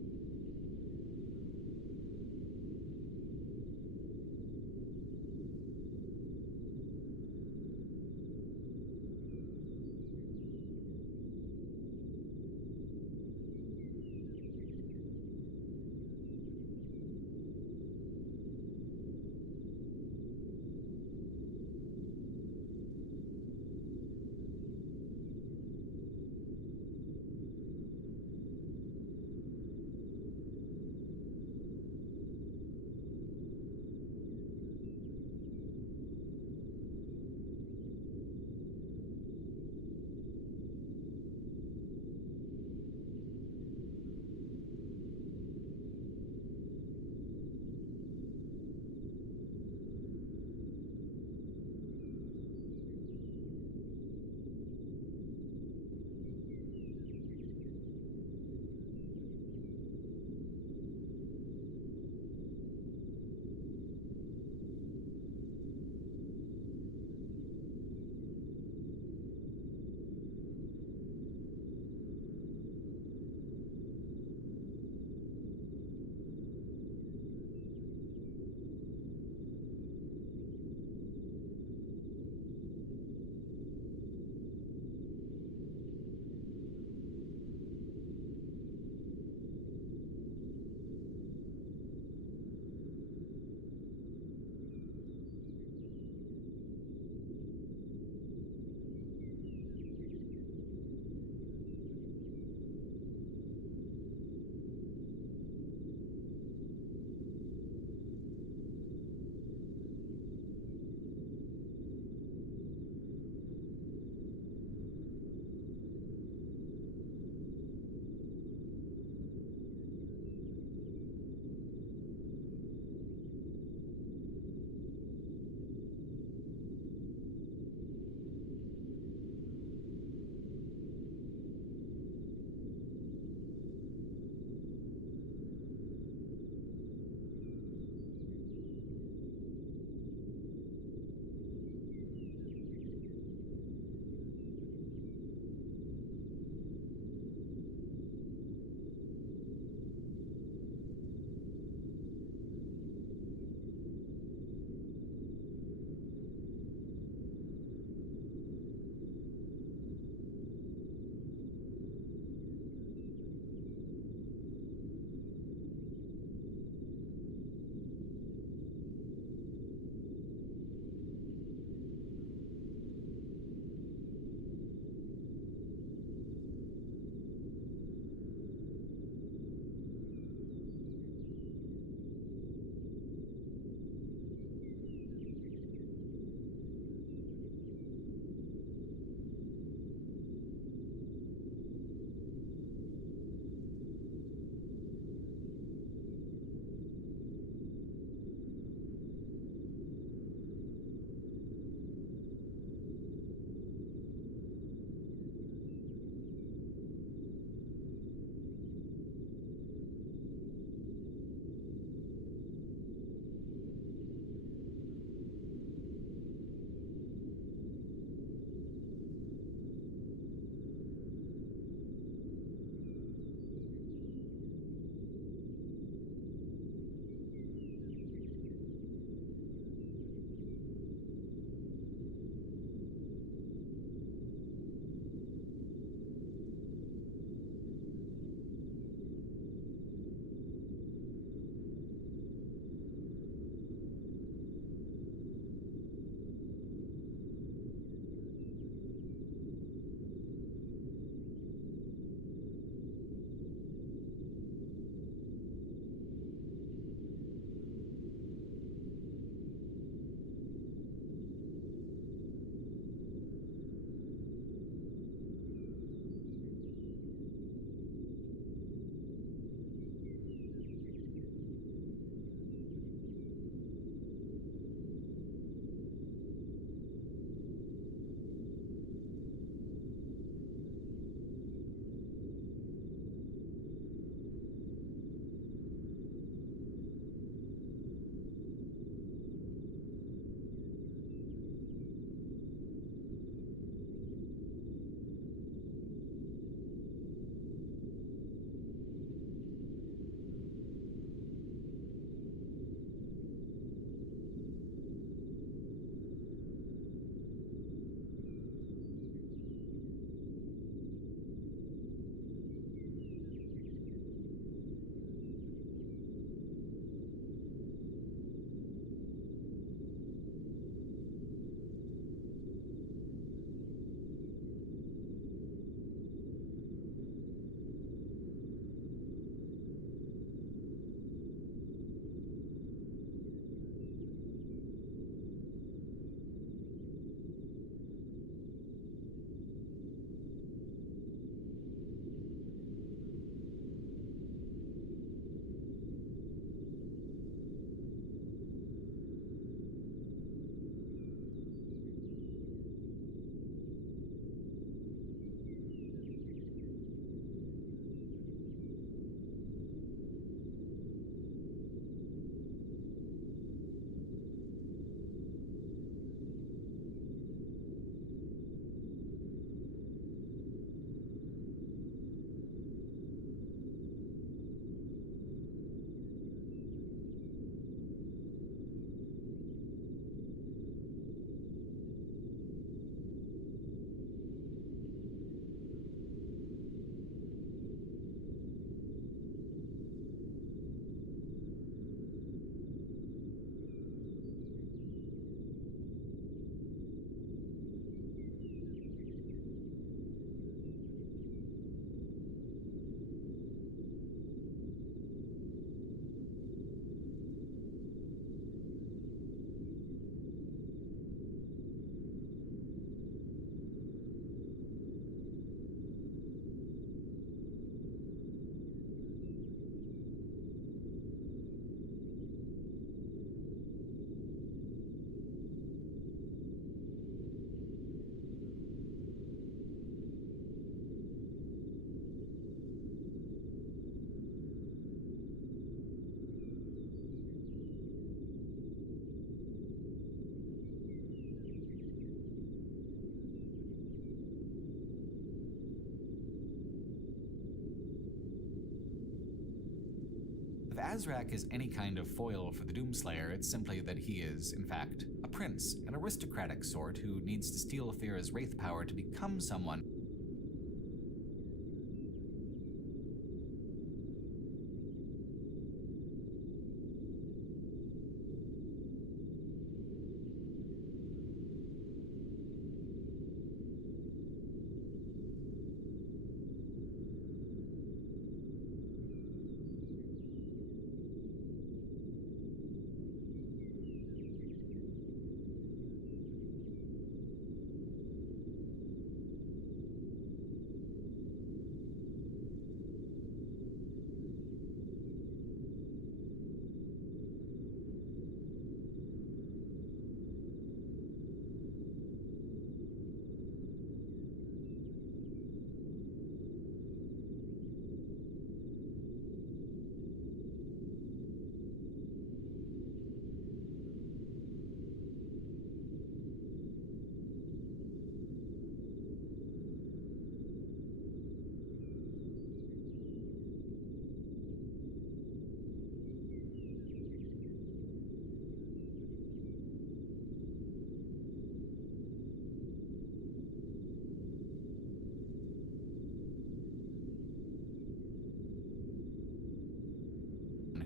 Azrak is any kind of foil for the Doomslayer, it's simply that he is, in fact, a prince, an aristocratic sort who needs to steal Thera's wraith power to become someone.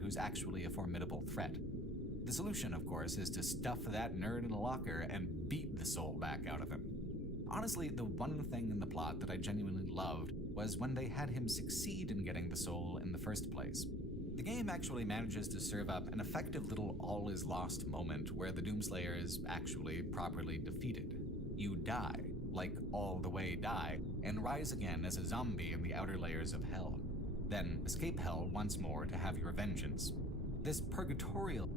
Who's actually a formidable threat. The solution, of course, is to stuff that nerd in a locker and beat the soul back out of him. Honestly, the one thing in the plot that I genuinely loved was when they had him succeed in getting the soul in the first place. The game actually manages to serve up an effective little all is lost moment where the Doomslayer is actually properly defeated. You die, like all the way die, and rise again as a zombie in the outer layers of hell. Then escape hell once more to have your vengeance. This purgatorial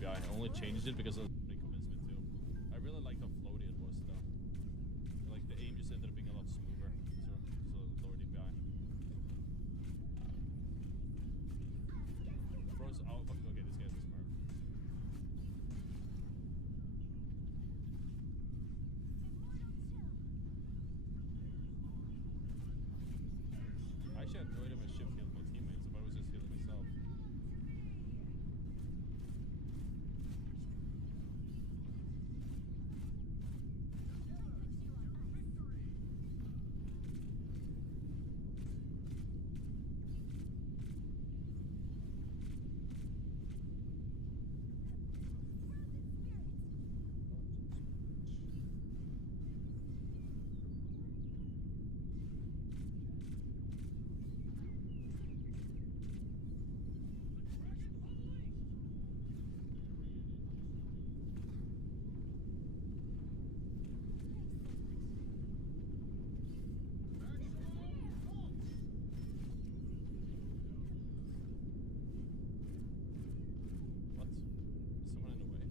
DPI. I only changed it because of they convinced me to. I really like how floaty it was though. Like the aim just ended up being a lot smoother. So lower DPI. Bros, oh, okay, this guy's a smurf. I actually had no idea my ship healed my teammates, if I was just healing myself. What? Is someone in the way?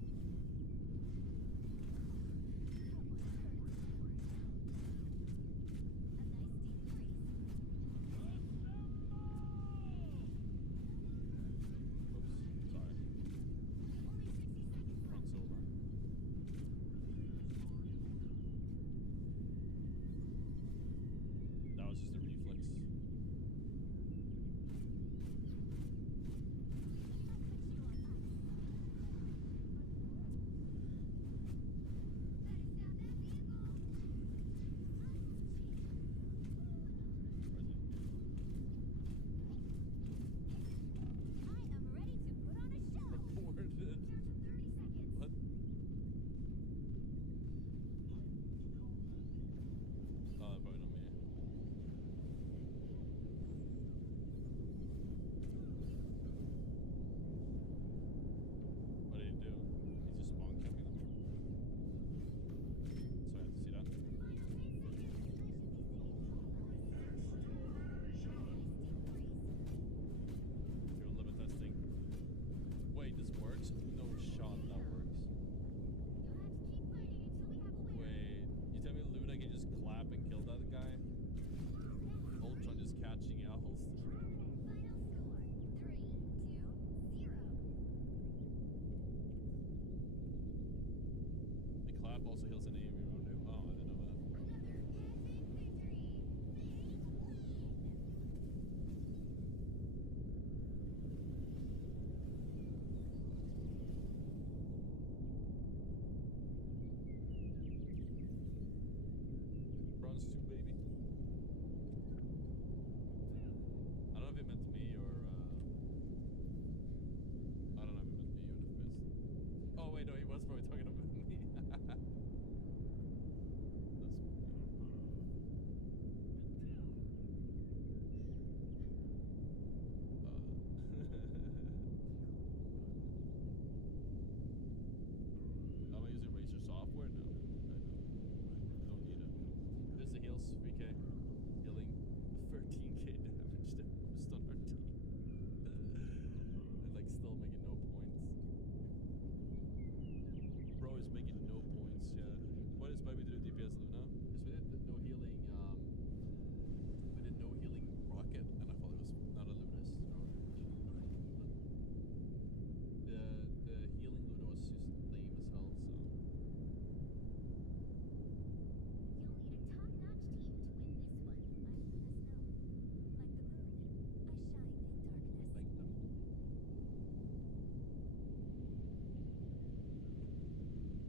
Oops, sorry. Runs over. That was just a reflex. Reported. What? Oh, probably not me. What did he do? He's just spawn camping them. So I have to see that. Fuel limit testing. Wait, this works? No shot that works. Wait, you tell me Luna can just clap and kill that guy? Ultron just catching owls. The clap also heals an AV round too. Oh, I didn't know that. Bronze 2, baby. I don't know if it meant me or, I don't know if it meant me or the fist. Oh, wait, no, he was probably talking about me. That's am I using Razer software? No, I don't need it. There's the heals, 3k. Healing 13k damage to stun our team. And like still making no points. Bro is making no points, yeah. What inspired me to do DPS Luna? Because we did no healing, rocket, and I thought it was not a Lunas. The healing Luna was just lame as hell, so. Thank them.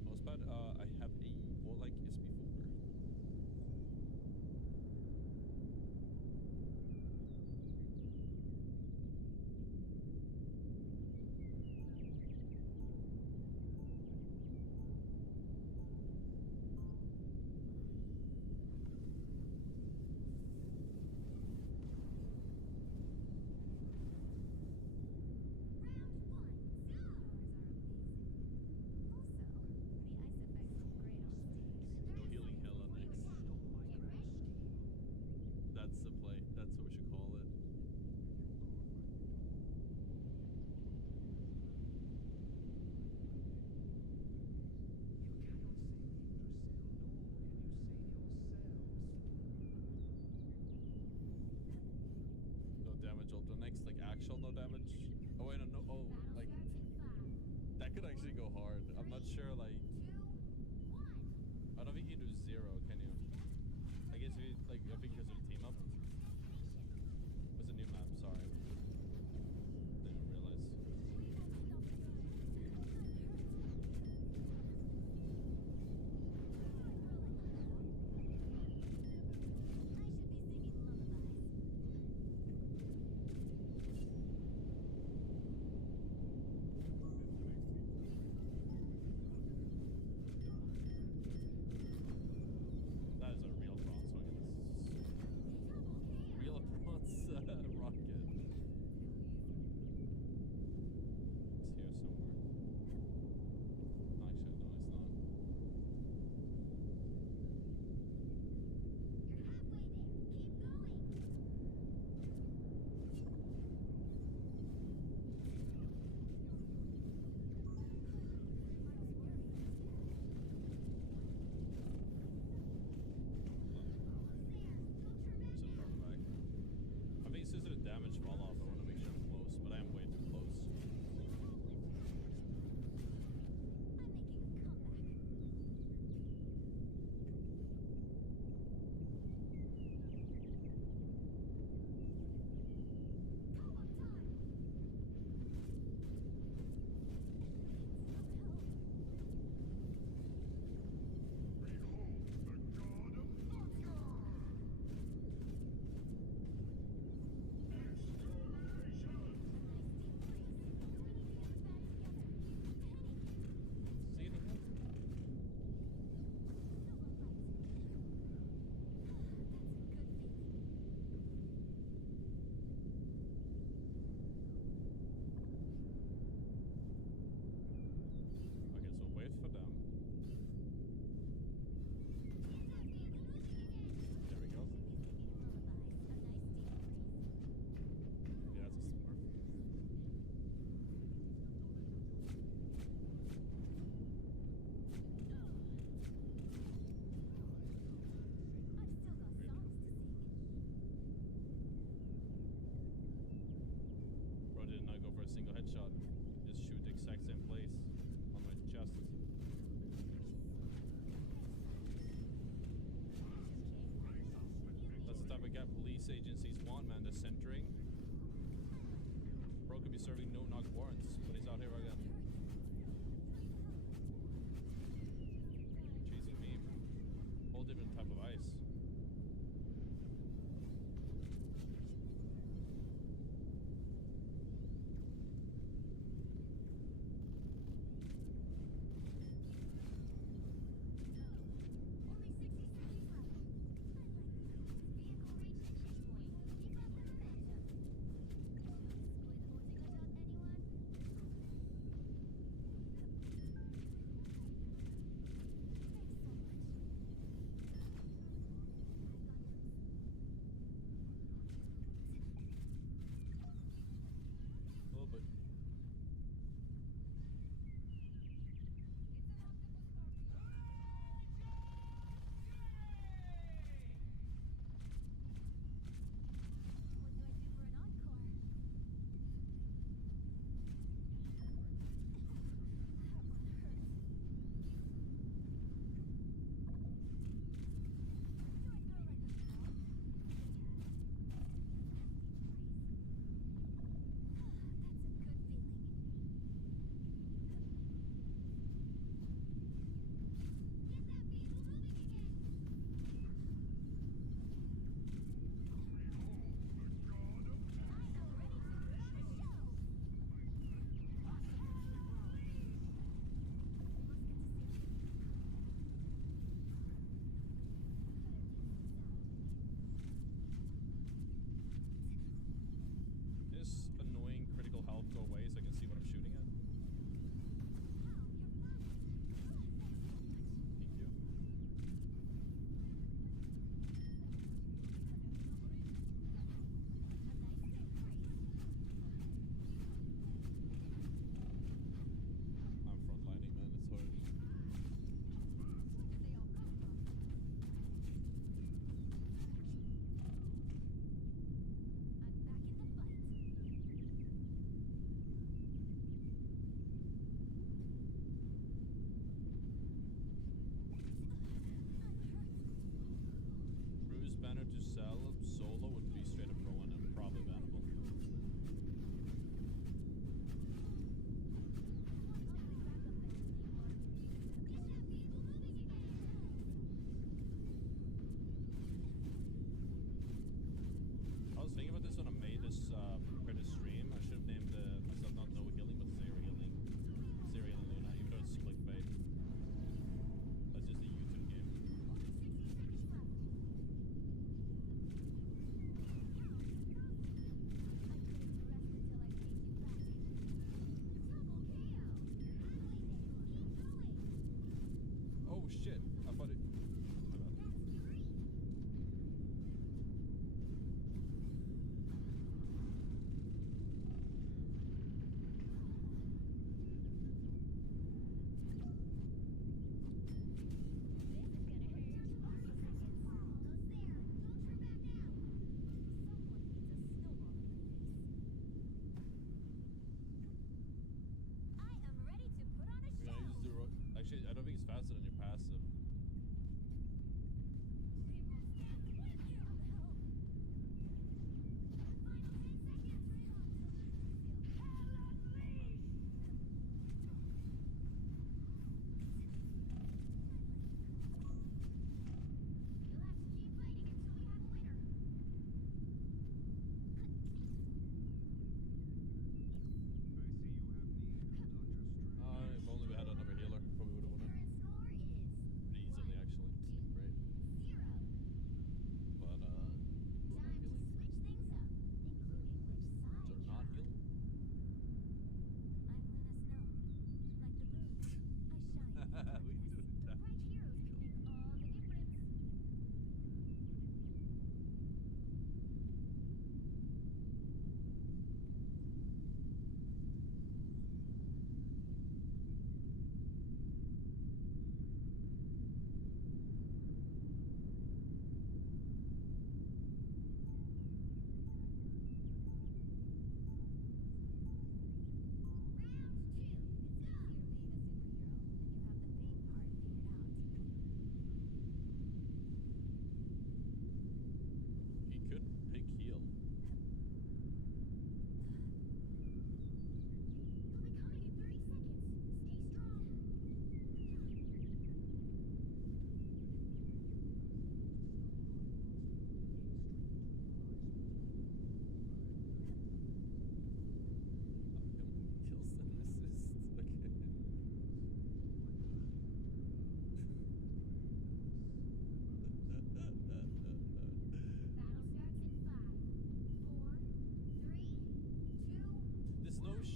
Mousepad, I have a Warlike SB4. go hard. I'm not sure, like... I don't think you can do 0, can you? I guess if you, like, I think because of team up. What's a new map? Sorry. Didn't realize. That is a real bronze rocket. Real bronze rocket. It's here somewhere. Actually, no, it's not. You're halfway there. Keep going. So far back. I think as soon as the damage fall off, I want to make sure I'm close, but I am way too close. I'm making a comeback. Come on, time. See anything? Okay, so wait for them. There we go. Yeah, that's a smurf. I've still got songs to sing. Bro did not go for a single headshot. Just shoot the exact same place on my chest. That's the type of guy police agencies want, man. They're centering. Bro could be serving no-knock warrants, but he's out here again. Chasing me. Whole different type of ice. Only 60 seconds left. Vehicle reached the checkpoint. Keep up the momentum. Squid holding a dot, anyone?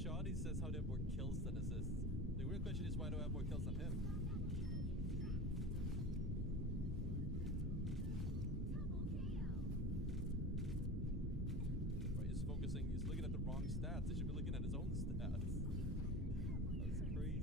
shot, he says how they have more kills than assists. The real question is, why do I have more kills than him? Right, he's focusing, he's looking at the wrong stats. He should be looking at his own stats. That's crazy.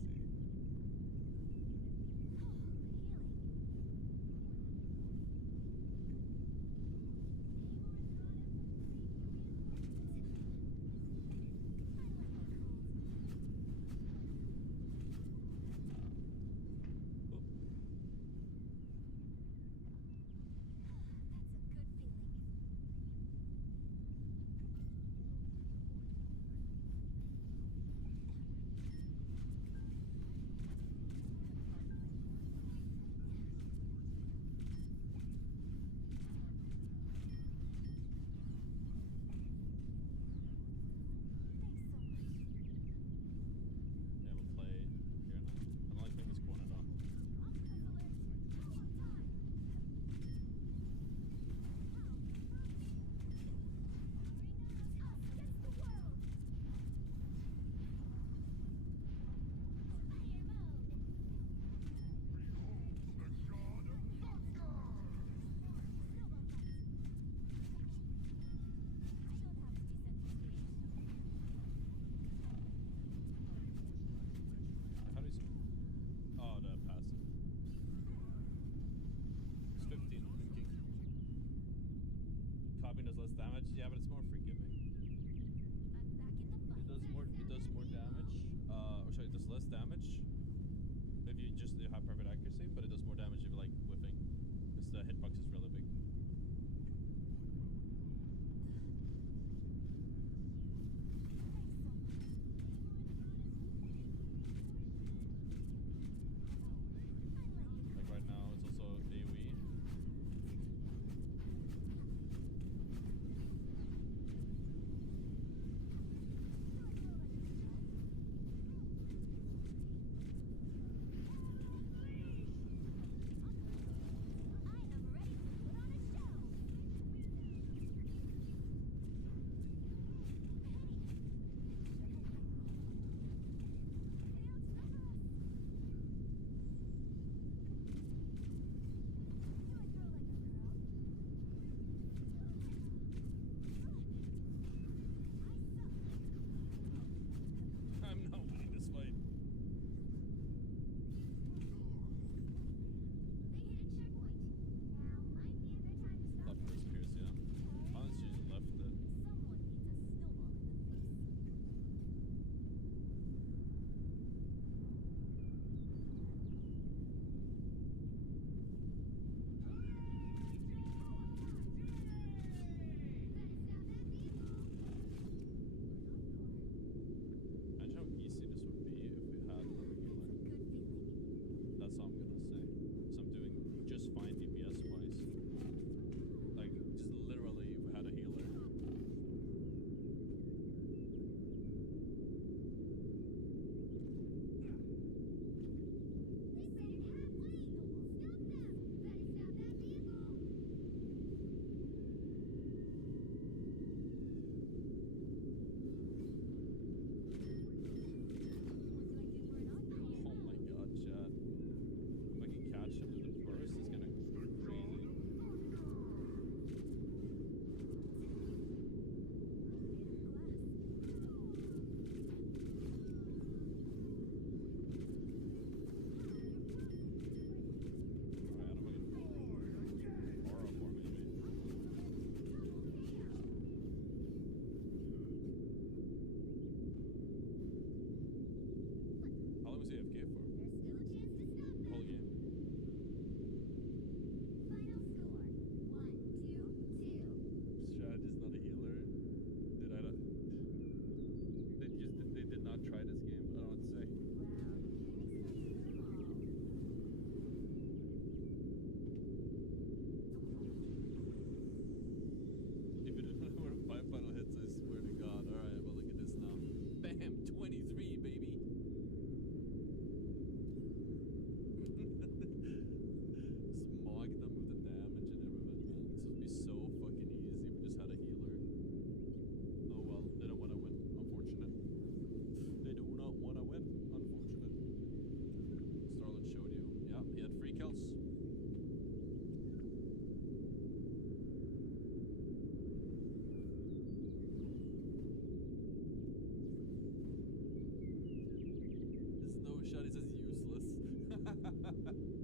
Oh shit, he says useless.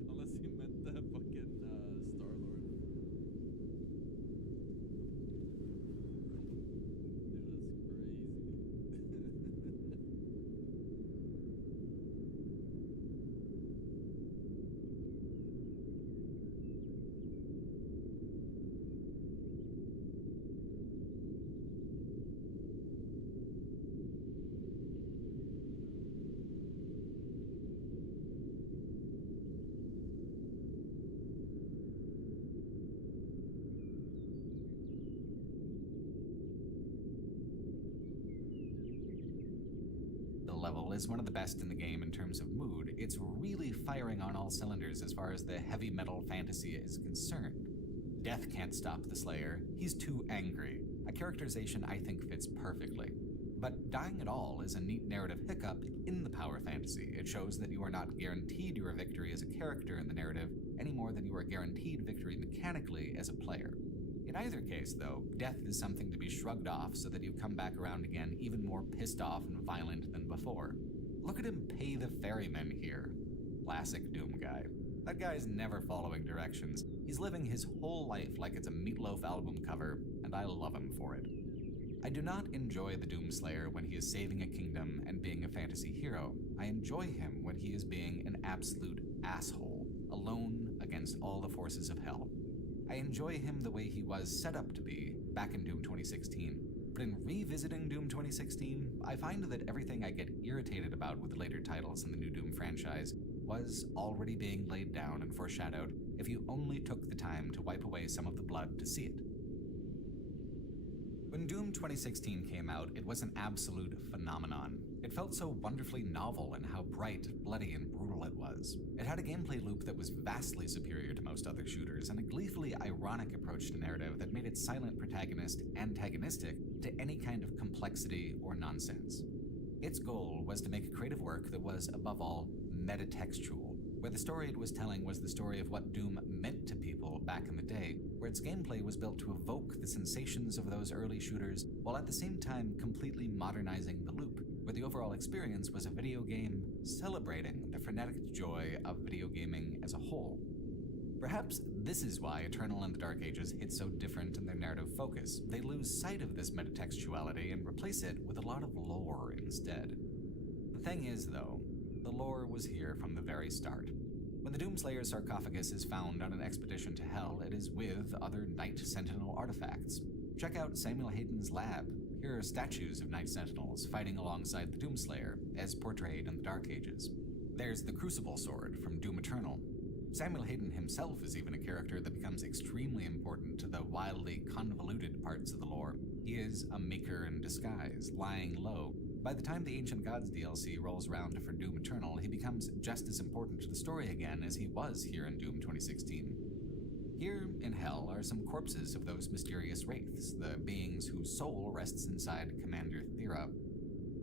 Unless he meant the fucking Star-Lord. The level is one of the best in the game in terms of mood. It's really firing on all cylinders as far as the heavy metal fantasy is concerned. Death can't stop the Slayer. He's too angry. A characterization I think fits perfectly. But dying at all is a neat narrative hiccup in the power fantasy. It shows that you are not guaranteed your victory as a character in the narrative any more than you are guaranteed victory mechanically as a player. In either case, though, death is something to be shrugged off so that you come back around again even more pissed off and violent than before. Look at him pay the ferryman here. Classic Doom guy. That guy's never following directions. He's living his whole life like it's a Meatloaf album cover, and I love him for it. I do not enjoy the Doomslayer when he is saving a kingdom and being a fantasy hero. I enjoy him when he is being an absolute asshole, alone against all the forces of hell. I enjoy him the way he was set up to be back in Doom 2016. But in revisiting Doom 2016, I find that everything I get irritated about with the later titles in the new Doom franchise was already being laid down and foreshadowed if you only took the time to wipe away some of the blood to see it. When Doom 2016 came out, it was an absolute phenomenon. It felt so wonderfully novel in how bright, bloody, and brutal it was. It had a gameplay loop that was vastly superior to most other shooters, and a gleefully ironic approach to narrative that made its silent protagonist antagonistic to any kind of complexity or nonsense. Its goal was to make a creative work that was, above all, metatextual, where the story it was telling was the story of what Doom meant to people back in the day, where its gameplay was built to evoke the sensations of those early shooters, while at the same time completely modernizing the loop, where the overall experience was a video game celebrating the frenetic joy of video gaming as a whole. Perhaps this is why Eternal and the Dark Ages hit so different in their narrative focus. They lose sight of this metatextuality and replace it with a lot of lore instead. The thing is, though, the lore was here from the very start. When the Doomslayer's sarcophagus is found on an expedition to Hell, it is with other Night Sentinel artifacts. Check out Samuel Hayden's lab. Here are statues of Night Sentinels fighting alongside the Doomslayer, as portrayed in the Dark Ages. There's the Crucible Sword from Doom Eternal. Samuel Hayden himself is even a character that becomes extremely important to the wildly convoluted parts of the lore. He is a maker in disguise, lying low. By the time the Ancient Gods DLC rolls around for Doom Eternal, he becomes just as important to the story again as he was here in Doom 2016. Here in Hell are some corpses of those mysterious wraiths, the beings whose soul rests inside Commander Thera.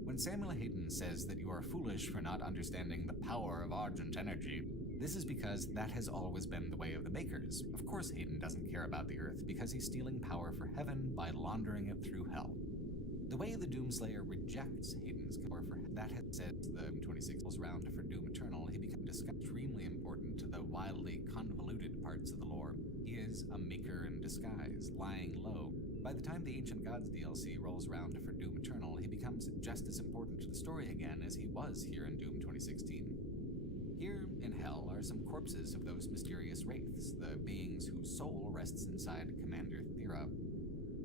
When Samuel Hayden says that you are foolish for not understanding the power of Argent Energy, this is because that has always been the way of the Makers. Of course Hayden doesn't care about the Earth because he's stealing power for heaven by laundering it through Hell. The way the Doomslayer rejects Hayden's power for that has said the 26 round for Doom Eternal, he becomes extremely important to the wildly convoluted parts of the lore. He is a maker in disguise, lying low. By the time the Ancient Gods DLC rolls around for Doom Eternal, he becomes just as important to the story again as he was here in Doom 2016. Here in Hell are some corpses of those mysterious wraiths, the beings whose soul rests inside Commander Thera.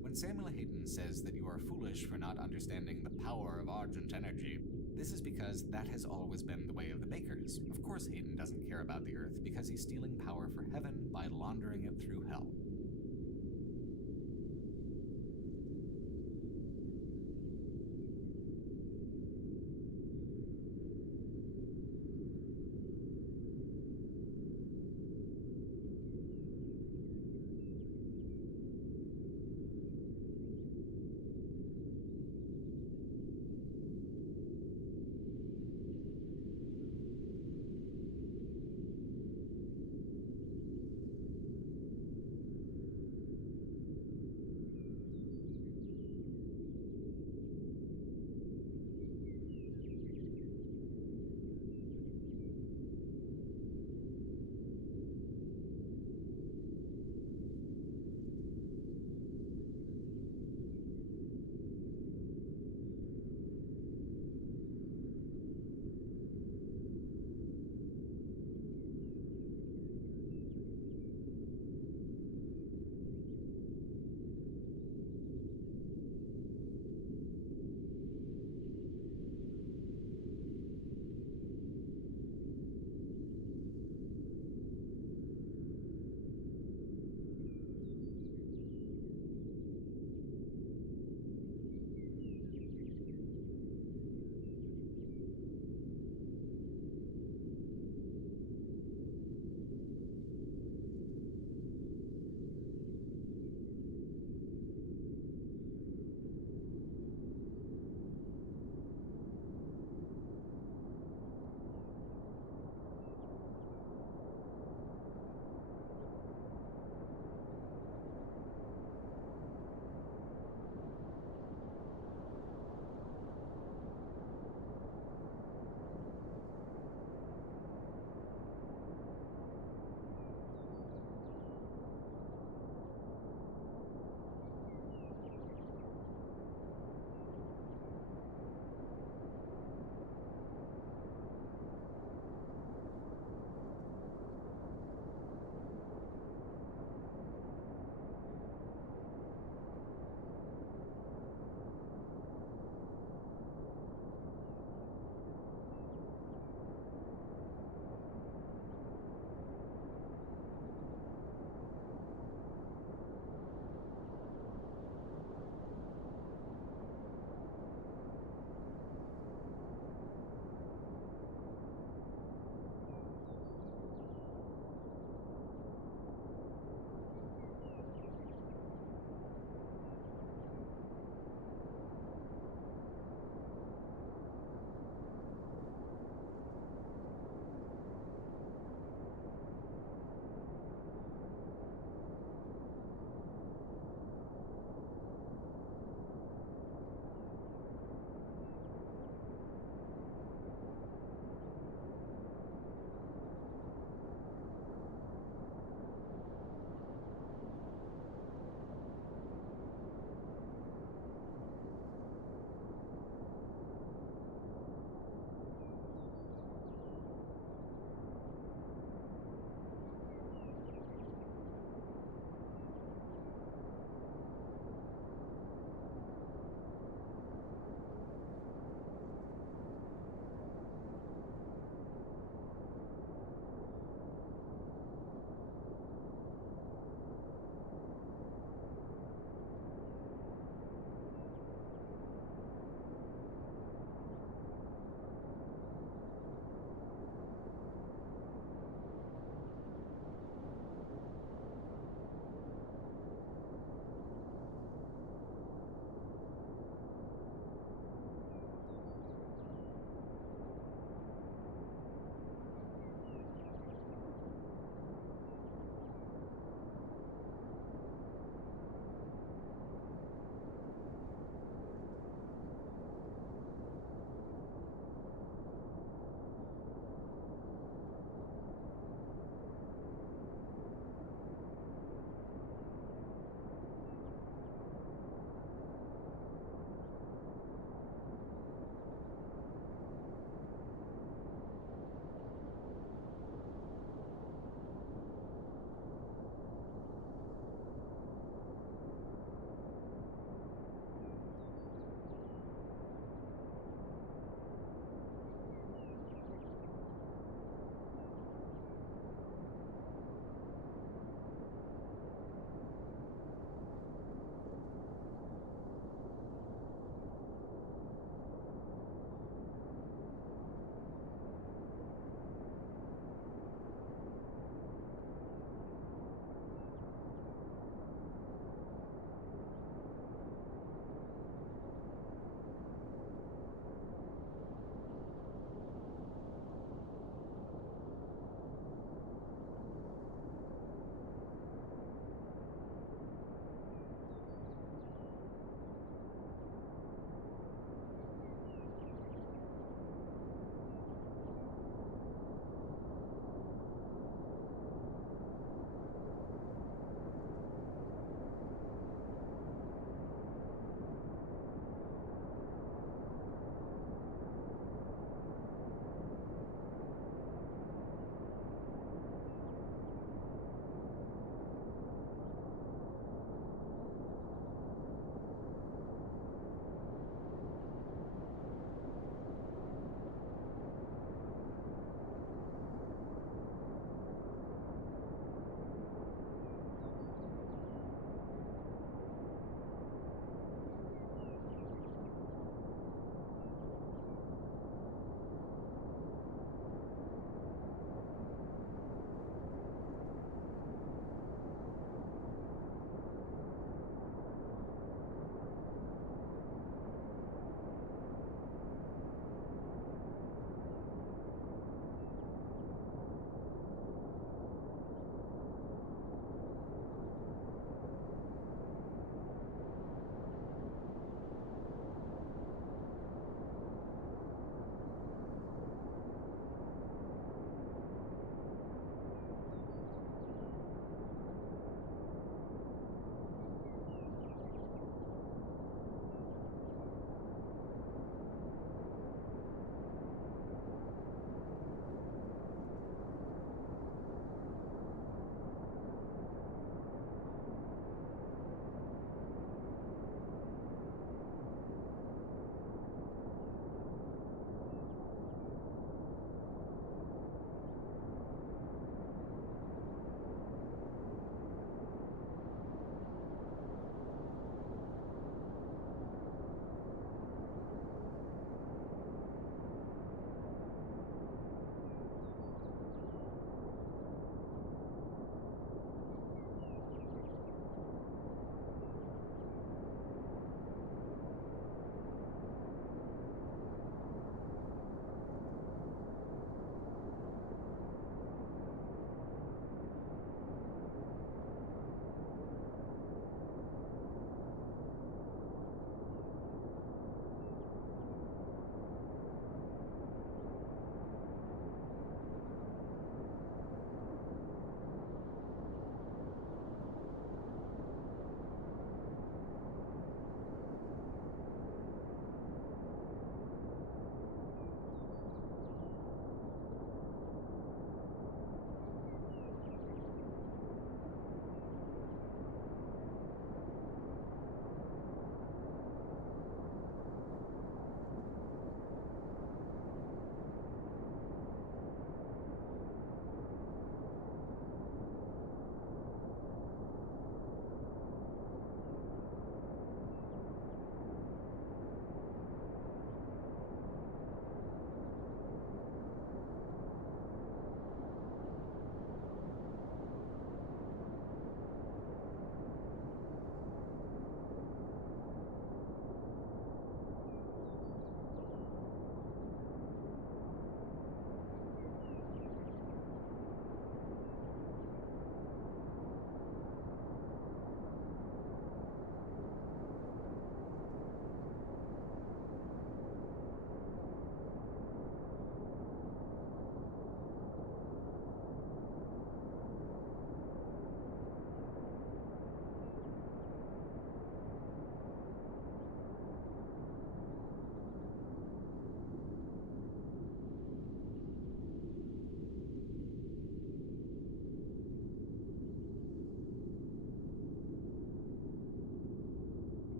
When Samuel Hayden says that you are foolish for not understanding the power of Argent Energy, this is because that has always been the way of the Makers. Of course Hayden doesn't care about the Earth because he's stealing power for heaven by laundering it through Hell.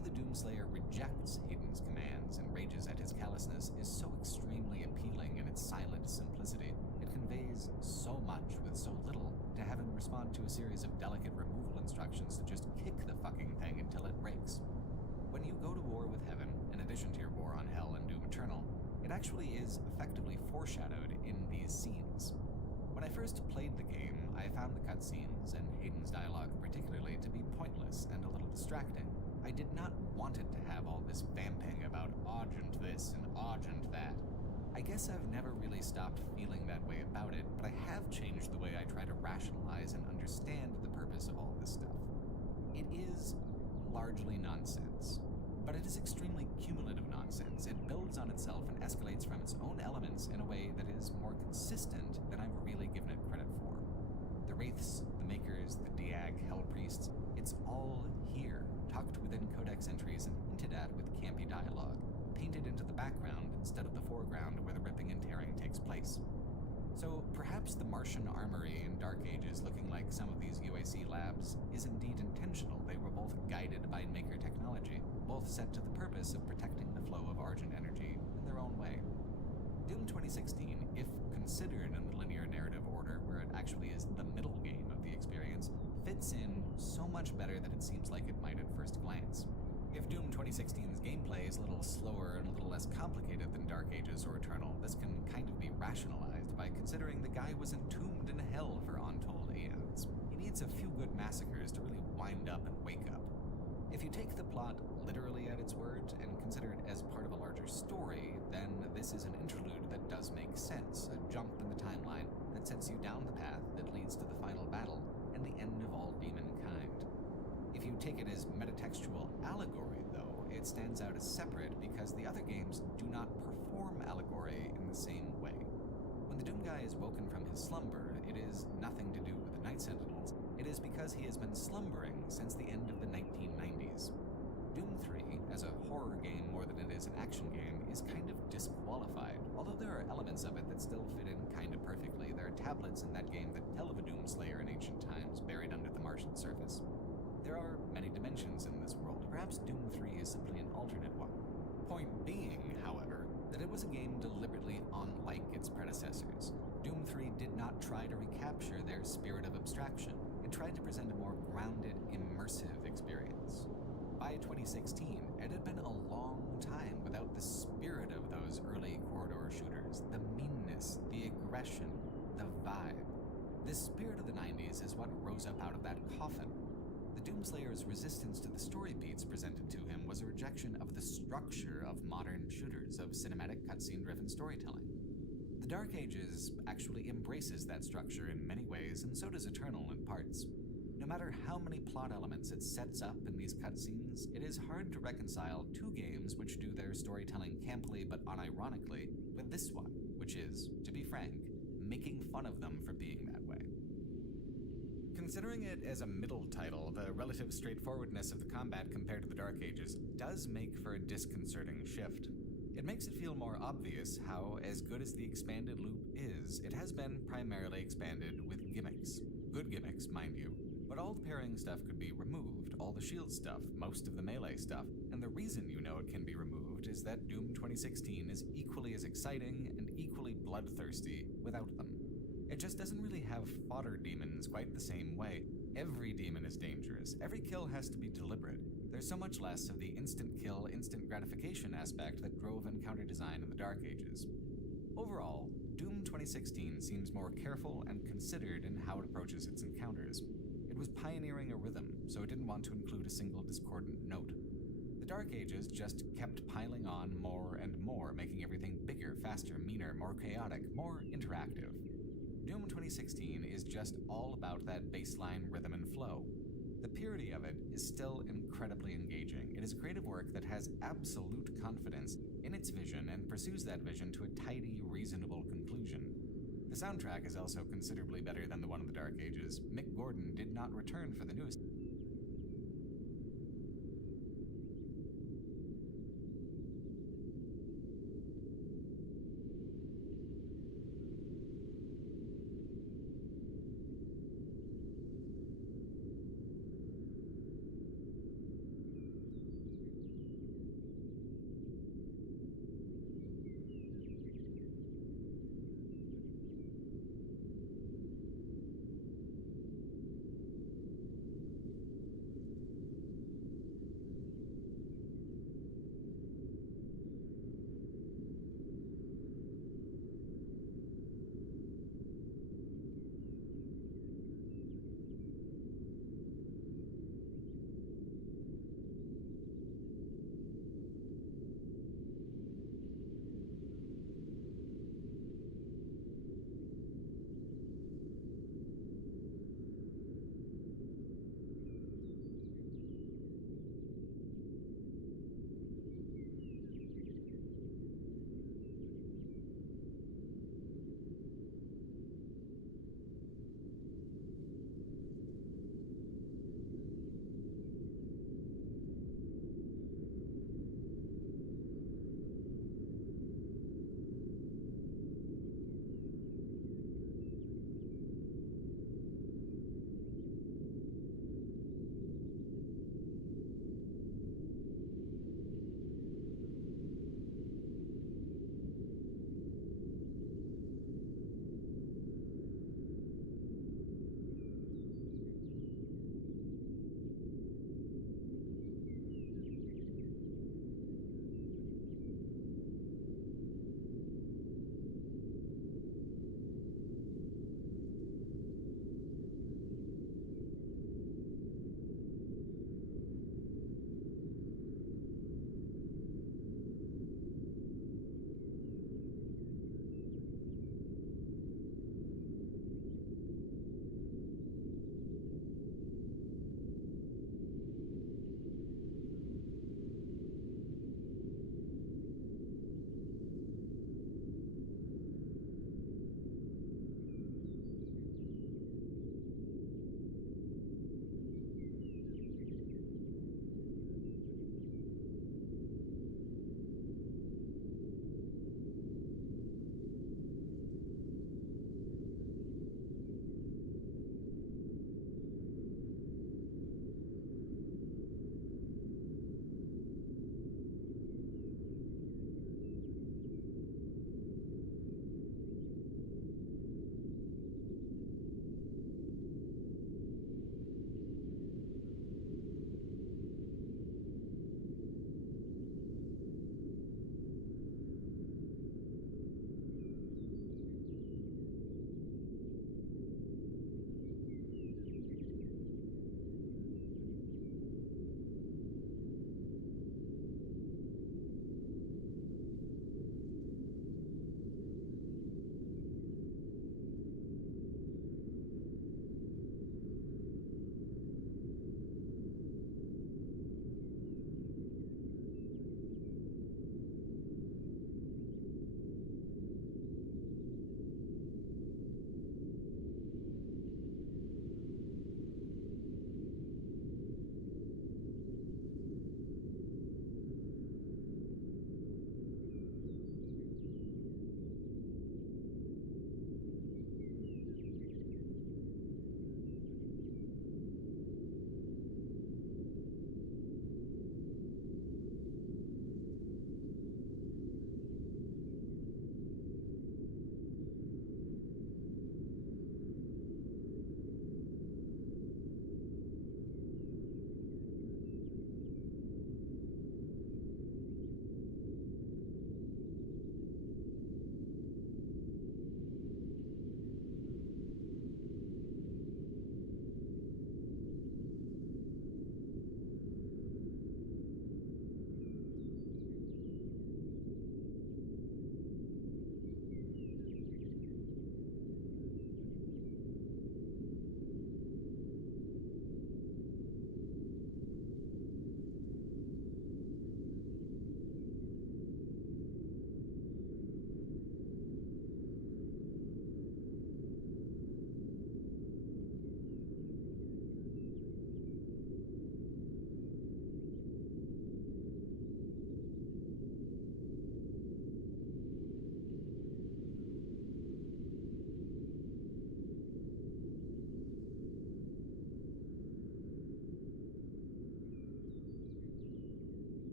way the Doomslayer rejects Hayden's commands and rages at his callousness is so extremely appealing in its silent simplicity. It conveys so much with so little to have him respond to a series of delicate removal instructions to just kick the fucking thing until it breaks. When you go to war with Heaven, in addition to your war on Hell and Doom Eternal, it actually is effectively foreshadowed in these scenes. When I first played the game, I found the cutscenes, and Hayden's dialogue particularly, to be pointless and a little distracting. I did not want it to have all this vamping about Argent this and Argent that. I guess I've never really stopped feeling that way about it, but I have changed the way I try to rationalize and understand the purpose of all this stuff. It is largely nonsense, but it is extremely cumulative nonsense. It builds on itself and escalates from its own elements in a way that is more consistent than I've really given it credit for. The Wraiths, the Makers, the Diag, Hell Priests, it's all here, tucked within codex entries and hinted at with campy dialogue, painted into the background instead of the foreground where the ripping and tearing takes place. So perhaps the Martian armory in Dark Ages looking like some of these UAC labs is indeed intentional. They were both guided by Maker technology, both set to the purpose of protecting the flow of Argent energy in their own way. Doom 2016, if considered in the linear narrative order where it actually is the middle game of the experience, fits in so much better than it seems like it might at first glance. If Doom 2016's gameplay is a little slower and a little less complicated than Dark Ages or Eternal, this can kind of be rationalized by considering the guy was entombed in hell for untold aeons. He needs a few good massacres to really wind up and wake up. If you take the plot literally at its word and consider it as part of a larger story, then this is an interlude that does make sense, a jump in the timeline that sets you down the path that leads to the final battle and the end of all demonkind. If you take it as metatextual allegory, though, it stands out as separate because the other games do not perform allegory in the same way. When the Doom guy is woken from his slumber, it is nothing to do with the Night Sentinels. It is because he has been slumbering since the end of the 1990s. Doom 3, as a horror game more than it is an action game, is kind of disqualified. Although there are elements of it that still fit in kind of perfectly, there are tablets in that game that tell of a Doomslayer in ancient times buried under the Martian surface. There are many dimensions in this world. Perhaps Doom 3 is simply an alternate one. Point being, however, that it was a game deliberately unlike its predecessors. Doom 3 did not try to recapture their spirit of abstraction. It tried to present a more grounded, immersive experience. By 2016, it had been a long time without the spirit of those early corridor shooters, the meanness, the aggression, the vibe. This spirit of the 90s is what rose up out of that coffin. The Doomslayer's resistance to the story beats presented to him was a rejection of the structure of modern shooters, of cinematic cutscene-driven storytelling. The Dark Ages actually embraces that structure in many ways, and so does Eternal in parts. No matter how many plot elements it sets up in these cutscenes, it is hard to reconcile two games which do their storytelling campily but unironically with this one, which is, to be frank, making fun of them for being that way. Considering it as a middle title, the relative straightforwardness of the combat compared to the Dark Ages does make for a disconcerting shift. It makes it feel more obvious how, as good as the expanded loop is, it has been primarily expanded with gimmicks. Good gimmicks, mind you. But all the parrying stuff could be removed, all the shield stuff, most of the melee stuff, and the reason you know it can be removed is that Doom 2016 is equally as exciting and equally bloodthirsty without them. It just doesn't really have fodder demons quite the same way. Every demon is dangerous. Every kill has to be deliberate. There's so much less of the instant kill, instant gratification aspect that drove encounter design in the Dark Ages. Overall, Doom 2016 seems more careful and considered in how it approaches its encounters. It was pioneering a rhythm, so it didn't want to include a single discordant note. The Dark Ages just kept piling on more and more, making everything bigger, faster, meaner, more chaotic, more interactive. Doom 2016 is just all about that baseline rhythm and flow. The purity of it is still incredibly engaging. It is a creative work that has absolute confidence in its vision and pursues that vision to a tidy, reasonable conclusion. The soundtrack is also considerably better than the one in the Dark Ages. Mick Gordon did not return for the newest.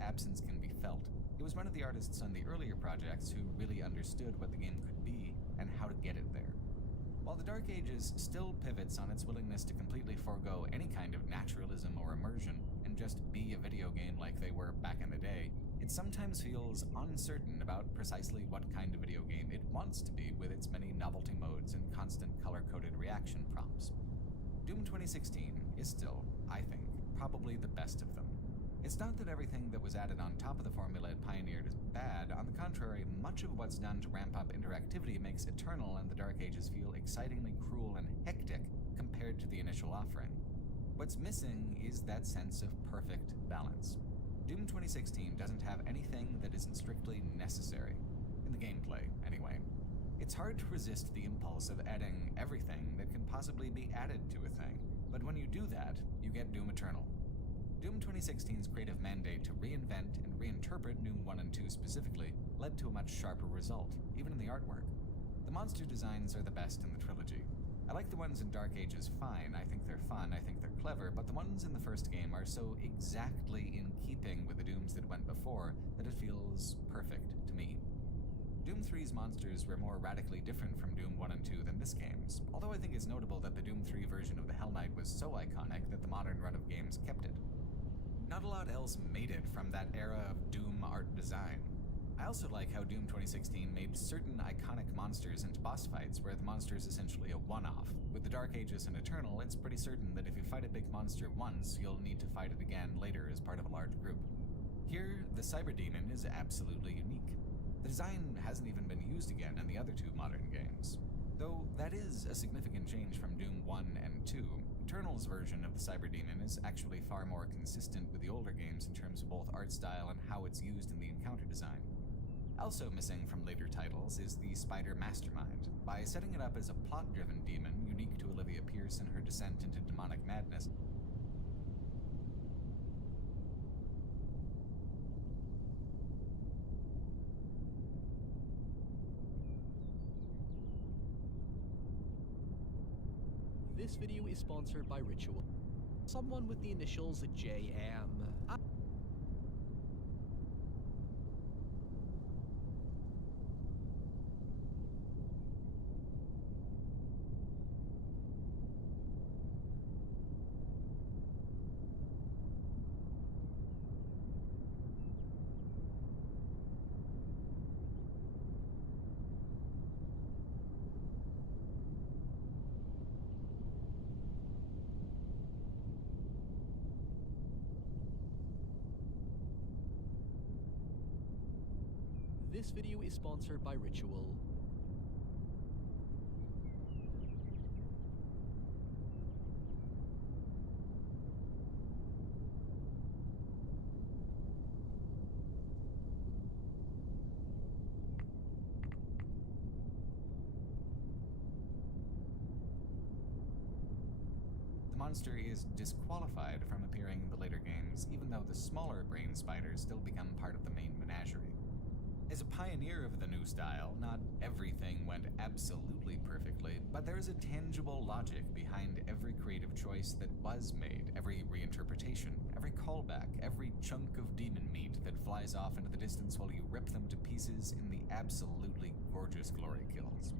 absence can be felt. He was one of the artists on the earlier projects who really understood what the game could be and how to get it there. While the Dark Ages still pivots on its willingness to completely forego any kind of naturalism or immersion and just be a video game like they were back in the day, it sometimes feels uncertain about precisely what kind of video game it wants to be with its many novelty modes and constant color-coded reaction prompts. Doom 2016 is still, I think, probably the best of them. It's not that everything that was added on top of the formula it pioneered is bad. On the contrary, much of what's done to ramp up interactivity makes Eternal and the Dark Ages feel excitingly cruel and hectic compared to the initial offering. What's missing is that sense of perfect balance. Doom 2016 doesn't have anything that isn't strictly necessary. In the gameplay, anyway. It's hard to resist the impulse of adding everything that can possibly be added to a thing, but when you do that, you get Doom Eternal. Doom 2016's creative mandate to reinvent and reinterpret Doom 1 and 2 specifically led to a much sharper result, even in the artwork. The monster designs are the best in the trilogy. I like the ones in Dark Ages fine, I think they're fun, I think they're clever, but the ones in the first game are so exactly in keeping with the Dooms that went before that it feels perfect to me. Doom 3's monsters were more radically different from Doom 1 and 2 than this game's, although I think it's notable that the Doom 3 version of the Hell Knight was so iconic that the modern run of games kept it. Not a lot else made it from that era of Doom art design. I also like how Doom 2016 made certain iconic monsters into boss fights where the monster is essentially a one-off. With the Dark Ages and Eternal, it's pretty certain that if you fight a big monster once, you'll need to fight it again later as part of a large group. Here, the Cyber Demon is absolutely unique. The design hasn't even been used again in the other two modern games. Though that is a significant change from Doom 1 and 2, Eternal's version of the Cyber Demon is actually far more consistent with the older games in terms of both art style and how it's used in the encounter design. Also missing from later titles is the Spider Mastermind. By setting it up as a plot-driven demon unique to Olivia Pierce in her descent into demonic madness, This video is sponsored by Ritual. Someone with the initials JM. This video is sponsored by Ritual. the monster is disqualified from appearing in the later games, even though the smaller brain spiders still become part of the main menagerie. As a pioneer of the new style, not everything went absolutely perfectly, but there is a tangible logic behind every creative choice that was made, every reinterpretation, every callback, every chunk of demon meat that flies off into the distance while you rip them to pieces in the absolutely gorgeous glory kills.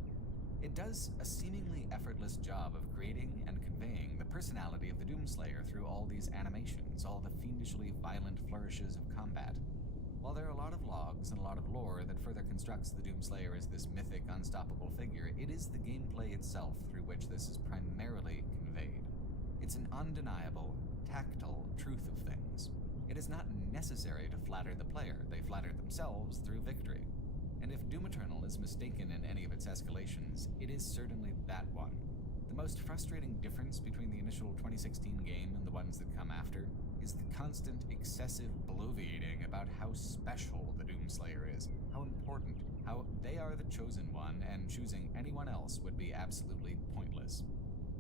It does a seemingly effortless job of creating and conveying the personality of the Doomslayer through all these animations, all the fiendishly violent flourishes of combat. While there are a lot of logs and a lot of lore that further constructs the Doomslayer as this mythic, unstoppable figure, it is the gameplay itself through which this is primarily conveyed. It's an undeniable, tactile truth of things. It is not necessary to flatter the player, they flatter themselves through victory. And if Doom Eternal is mistaken in any of its escalations, it is certainly that one. The most frustrating difference between the initial 2016 game and the ones that come after is the constant, excessive bloviating about how special the Doomslayer is, how important, how they are the chosen one, and choosing anyone else would be absolutely pointless.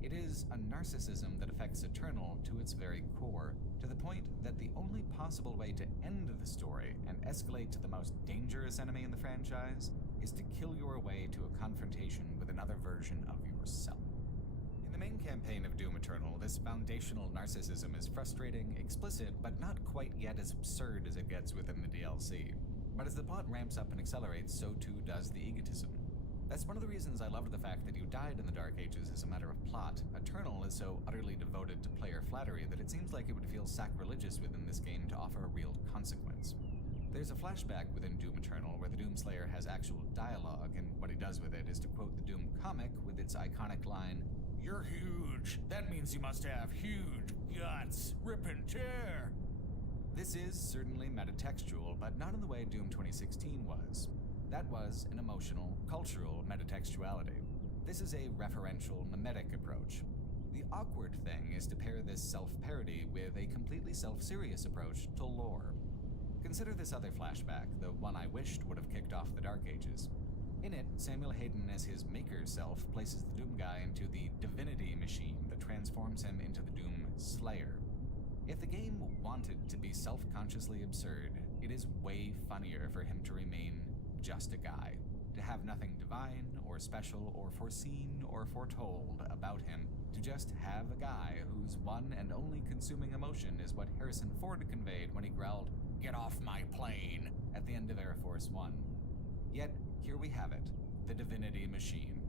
It is a narcissism that affects Eternal to its very core, to the point that the only possible way to end the story and escalate to the most dangerous enemy in the franchise is to kill your way to a confrontation with another version of yourself. In the main campaign of Doom Eternal, this foundational narcissism is frustrating, explicit, but not quite yet as absurd as it gets within the DLC. But as the plot ramps up and accelerates, so too does the egotism. That's one of the reasons I loved the fact that you died in the Dark Ages as a matter of plot. Eternal is so utterly devoted to player flattery that it seems like it would feel sacrilegious within this game to offer a real consequence. There's a flashback within Doom Eternal where the Doomslayer has actual dialogue, and what he does with it is to quote the Doom comic with its iconic line, "You're huge. That means you must have huge guts. Rip and tear." This is certainly metatextual, but not in the way Doom 2016 was. That was an emotional, cultural metatextuality. This is a referential, mimetic approach. The awkward thing is to pair this self-parody with a completely self-serious approach to lore. Consider this other flashback, the one I wished would have kicked off the Dark Ages. In it, Samuel Hayden as his maker self places the Doom guy into the divinity machine that transforms him into the Doom Slayer. If the game wanted to be self-consciously absurd, it is way funnier for him to remain just a guy, to have nothing divine or special or foreseen or foretold about him, to just have a guy whose one and only consuming emotion is what Harrison Ford conveyed when he growled, "Get off my plane," at the end of Air Force One. Yet, here we have it, the divinity machine.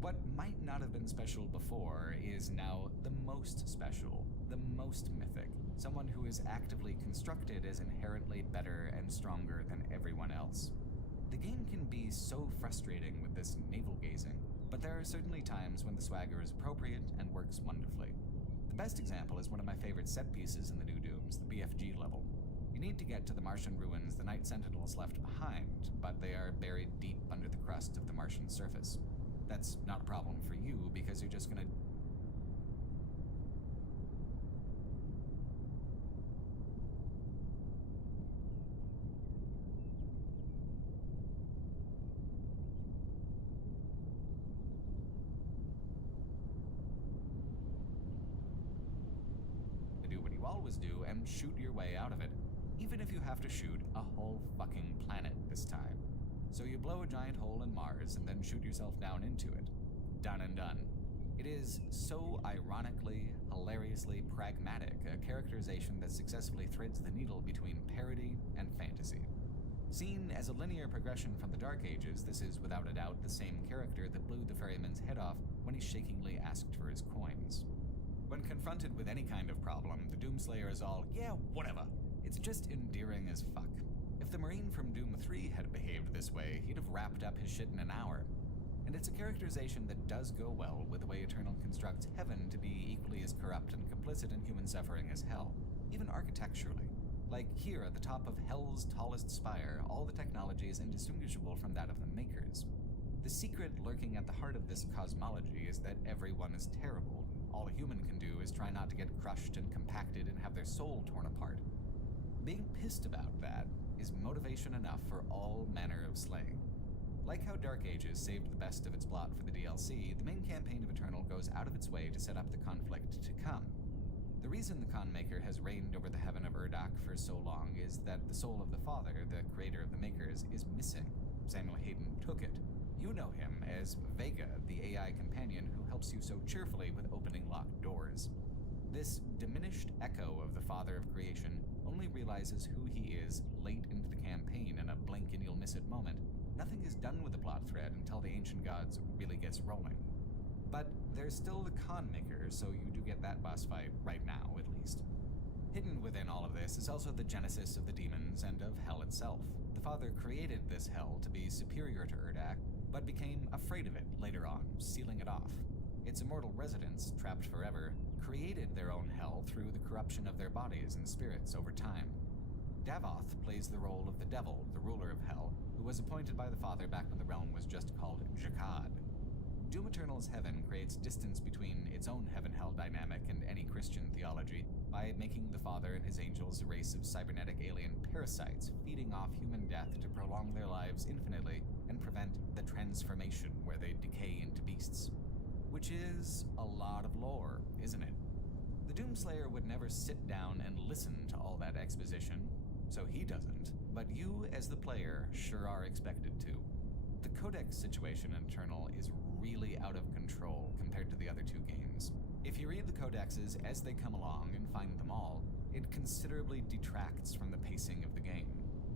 What might not have been special before is now the most special, the most mythic, someone who is actively constructed as inherently better and stronger than everyone else. The game can be so frustrating with this navel-gazing, but there are certainly times when the swagger is appropriate and works wonderfully. The best example is one of my favorite set pieces in the new Dooms, the BFG level. You need to get to the Martian ruins the Night Sentinels left behind, but they are buried deep under the crust of the Martian surface. That's not a problem for you because you're just gonna do what you always do and shoot your way out of it, even if you have to shoot a whole fucking planet this time. So you blow a giant hole in Mars and then shoot yourself down into it. Done and done. It is so ironically, hilariously pragmatic, a characterization that successfully threads the needle between parody and fantasy. Seen as a linear progression from the Dark Ages, this is without a doubt the same character that blew the ferryman's head off when he shakingly asked for his coins. When confronted with any kind of problem, the Doomslayer is all, "Yeah, whatever." It's just endearing as fuck. If the Marine from Doom 3 had behaved this way, he'd have wrapped up his shit in an hour. And it's a characterization that does go well with the way Eternal constructs heaven to be equally as corrupt and complicit in human suffering as hell, even architecturally. Like here at the top of Hell's tallest spire, all the technology is indistinguishable from that of the Makers. The secret lurking at the heart of this cosmology is that everyone is terrible. All a human can do is try not to get crushed and compacted and have their soul torn apart. Being pissed about that is motivation enough for all manner of slaying. Like how Dark Ages saved the best of its plot for the DLC, the main campaign of Eternal goes out of its way to set up the conflict to come. The reason the Conmaker has reigned over the heaven of Urdak for so long is that the soul of the Father, the creator of the Makers, is missing. Samuel Hayden took it. You know him as Vega, the AI companion who helps you so cheerfully with opening locked doors. This diminished echo of the Father of Creation only realizes who he is late into the campaign in a blink and you'll miss it moment. Nothing is done with the plot thread until the Ancient Gods really gets rolling. But there's still the Conmaker, so you do get that boss fight right now, at least. Hidden within all of this is also the genesis of the demons and of Hell itself. The Father created this Hell to be superior to Urdak, but became afraid of it later on, sealing it off. Its immortal residents, trapped forever, created their own hell through the corruption of their bodies and spirits over time. Davoth plays the role of the devil, the ruler of Hell, who was appointed by the Father back when the realm was just called Jakad. Doom Eternal's heaven creates distance between its own heaven-hell dynamic and any Christian theology by making the Father and his angels a race of cybernetic alien parasites feeding off human death to prolong their lives infinitely and prevent the transformation where they decay into beasts. Which is a lot of lore, isn't it? The Doomslayer would never sit down and listen to all that exposition, so he doesn't, but you as the player sure are expected to. The Codex situation in Eternal is really out of control compared to the other two games. If you read the codexes as they come along and find them all, it considerably detracts from the pacing of the game.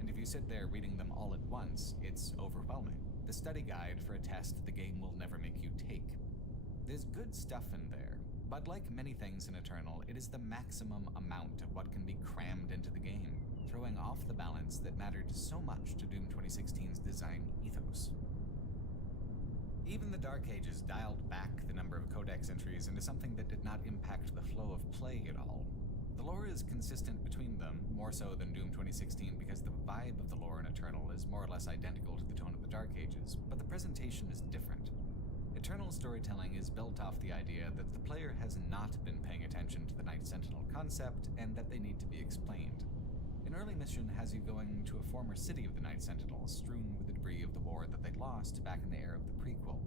And if you sit there reading them all at once, it's overwhelming. The study guide for a test the game will never make you take. There's good stuff in there, but like many things in Eternal, it is the maximum amount of what can be crammed into the game, throwing off the balance that mattered so much to Doom 2016's design ethos. Even the Dark Ages dialed back the number of codex entries into something that did not impact the flow of play at all. The lore is consistent between them, more so than Doom 2016 because the vibe of the lore in Eternal is more or less identical to the tone of the Dark Ages, but the presentation is different. Eternal storytelling is built off the idea that the player has not been paying attention to the Night Sentinel concept and that they need to be explained. An early mission has you going to a former city of the Night Sentinels, strewn with the debris of the war that they'd lost back in the era of the prequel.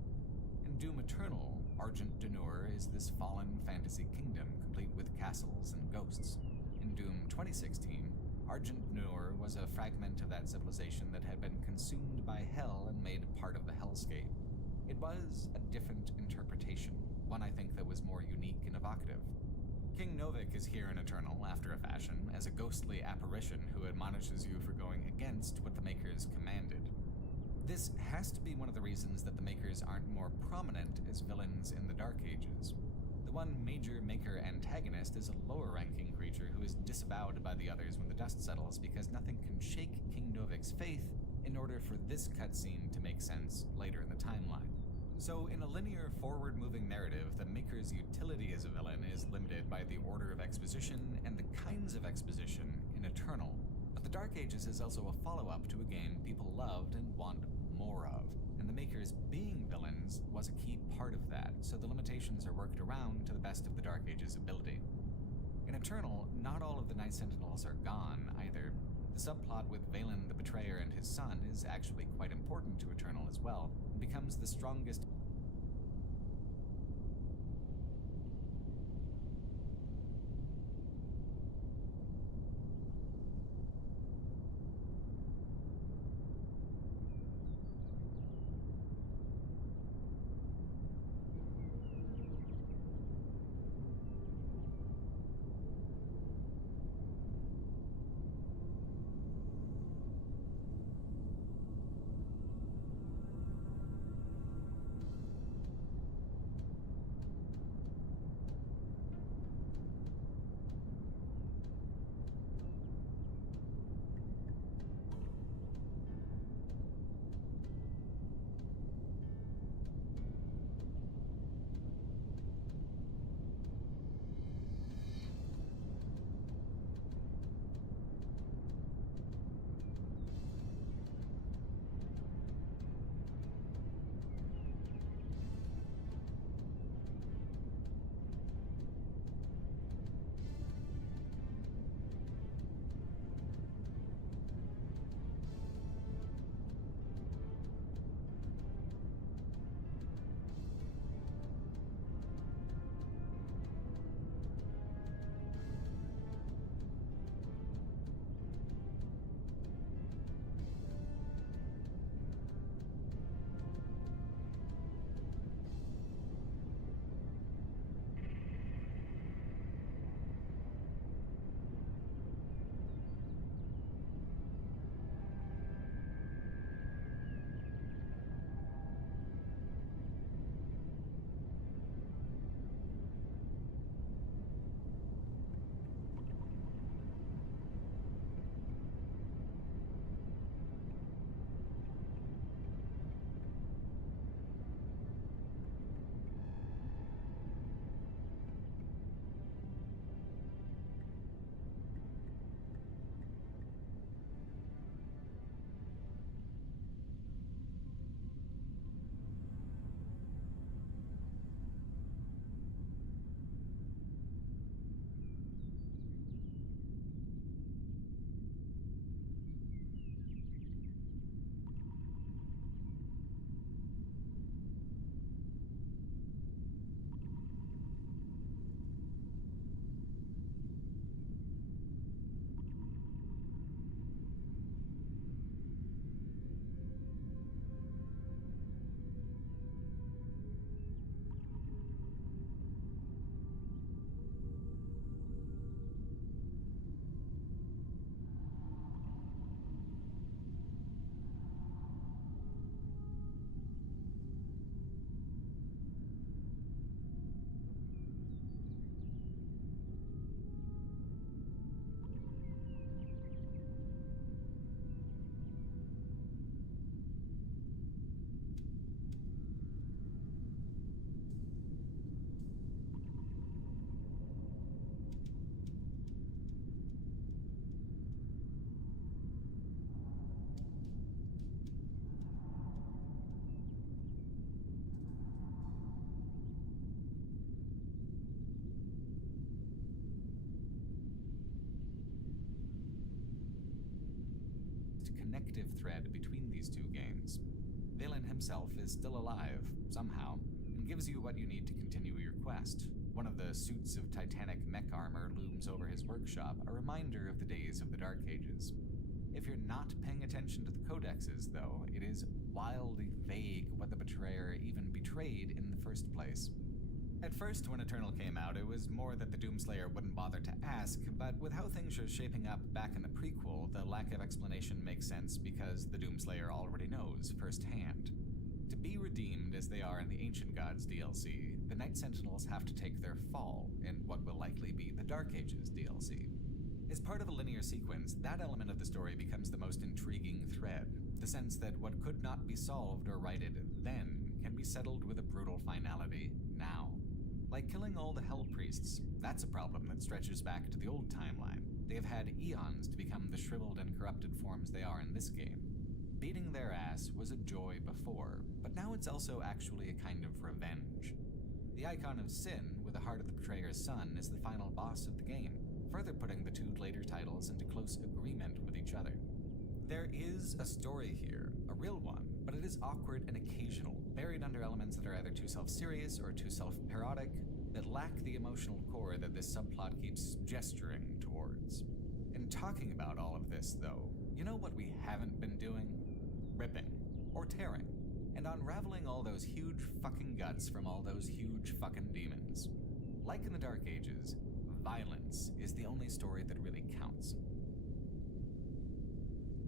In Doom Eternal, Argent D'Nur is this fallen fantasy kingdom, complete with castles and ghosts. In Doom 2016, Argent D'Nur was a fragment of that civilization that had been consumed by hell and made part of the hellscape. It was a different interpretation, one I think that was more unique and evocative. King Novik is here in Eternal, after a fashion, as a ghostly apparition who admonishes you for going against what the Makers commanded. This has to be one of the reasons that the Makers aren't more prominent as villains in the Dark Ages. The one major Maker antagonist is a lower-ranking creature who is disavowed by the others when the dust settles because nothing can shake King Novik's faith in order for this cutscene to make sense later in the timeline. So in a linear, forward-moving narrative, the Maker's utility as a villain is limited by the order of exposition and the kinds of exposition in Eternal. But the Dark Ages is also a follow-up to a game people loved and want more of, and the Makers being villains was a key part of that, so the limitations are worked around to the best of the Dark Ages' ability. In Eternal, not all of the Night Sentinels are gone, either. The subplot with Valen the Betrayer and his son is actually quite important to Eternal as well, and becomes the strongest connective thread between these two games. Valen himself is still alive, somehow, and gives you what you need to continue your quest. One of the suits of Titanic mech armor looms over his workshop, a reminder of the days of the Dark Ages. If you're not paying attention to the codexes, though, it is wildly vague what the betrayer even betrayed in the first place. At first, when Eternal came out, it was more that the Doomslayer wouldn't bother to ask, but with how things are shaping up back in the prequel, the lack of explanation makes sense because the Doomslayer already knows firsthand. To be redeemed as they are in the Ancient Gods DLC, the Night Sentinels have to take their fall in what will likely be the Dark Ages DLC. As part of a linear sequence, that element of the story becomes the most intriguing thread, the sense that what could not be solved or righted then can be settled with a brutal finality now. Like killing all the Hell Priests, that's a problem that stretches back to the old timeline. They have had eons to become the shriveled and corrupted forms they are in this game. Beating their ass was a joy before, but now it's also actually a kind of revenge. The icon of sin, with the heart of the betrayer's son, is the final boss of the game, further putting the two later titles into close agreement with each other. There is a story here, a real one, but it is awkward and occasional, buried under elements that are either too self-serious or too self-parodic, that lack the emotional core that this subplot keeps gesturing towards. In talking about all of this, though, you know what we haven't been doing? Ripping, or tearing, and unraveling all those huge fucking guts from all those huge fucking demons. Like in the Dark Ages, violence is the only story that really counts.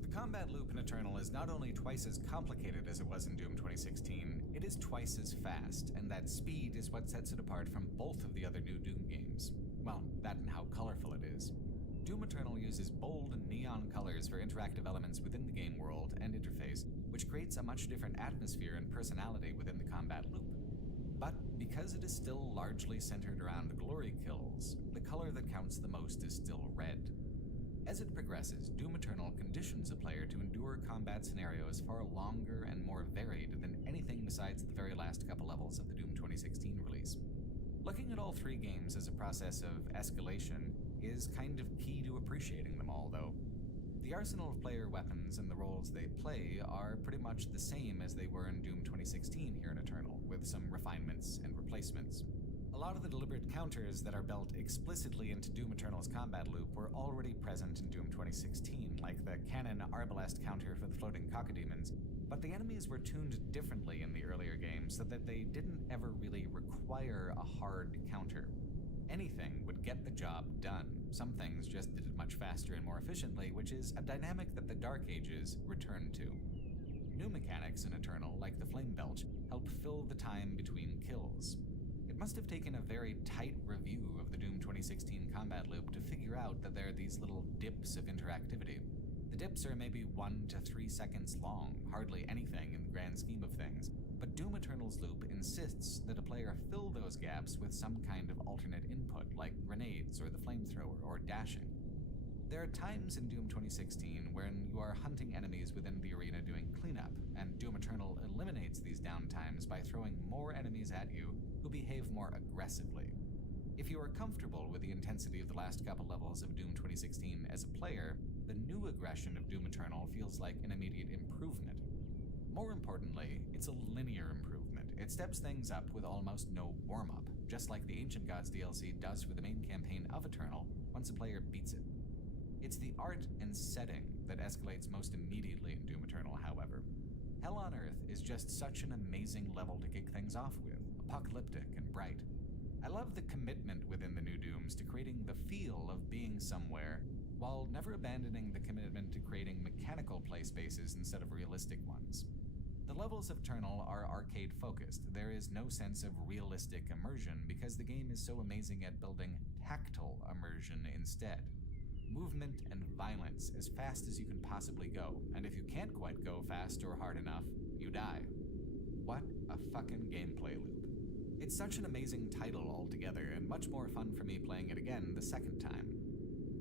The combat loop in Eternal is not only twice as complicated as it was in Doom 2016, it is twice as fast, and that speed is what sets it apart from both of the other new Doom games. Well, that and how colorful it is. Doom Eternal uses bold and neon colors for interactive elements within the game world and interface, which creates a much different atmosphere and personality within the combat loop. But because it is still largely centered around glory kills, the color that counts the most is still red. As it progresses, Doom Eternal conditions a player to endure combat scenarios far longer and more varied than anything besides the very last couple levels of the Doom 2016 release. Looking at all three games as a process of escalation is kind of key to appreciating them all, though. The arsenal of player weapons and the roles they play are pretty much the same as they were in Doom 2016 here in Eternal, with some refinements and replacements. A lot of the deliberate counters that are built explicitly into Doom Eternal's combat loop were already present in Doom 2016, like the cannon arbalest counter for the floating cacodemons, but the enemies were tuned differently in the earlier games so that they didn't ever really require a hard counter. Anything would get the job done. Some things just did it much faster and more efficiently, which is a dynamic that the Dark Ages returned to. New mechanics in Eternal, like the Flame Belch, help fill the time between kills. It must have taken a very tight review of the Doom 2016 combat loop to figure out that there are these little dips of interactivity. The dips are maybe 1 to 3 seconds long, hardly anything in the grand scheme of things, but Doom Eternal's loop insists that a player fill those gaps with some kind of alternate input, like grenades or the flamethrower or dashing. There are times in Doom 2016 when you are hunting enemies within the arena doing cleanup, and Doom Eternal eliminates these downtimes by throwing more enemies at you who behave more aggressively. If you are comfortable with the intensity of the last couple levels of Doom 2016 as a player, the new aggression of Doom Eternal feels like an immediate improvement. More importantly, it's a linear improvement. It steps things up with almost no warm-up, just like the Ancient Gods DLC does for the main campaign of Eternal once a player beats it. It's the art and setting that escalates most immediately in Doom Eternal, however. Hell on Earth is just such an amazing level to kick things off with, apocalyptic and bright. I love the commitment within the new Dooms to creating the feel of being somewhere, while never abandoning the commitment to creating mechanical play spaces instead of realistic ones. The levels of Eternal are arcade-focused. There is no sense of realistic immersion because the game is so amazing at building tactile immersion instead. Movement and violence as fast as you can possibly go, and if you can't quite go fast or hard enough, you die. What a fucking gameplay loop. It's such an amazing title altogether, and much more fun for me playing it again the second time.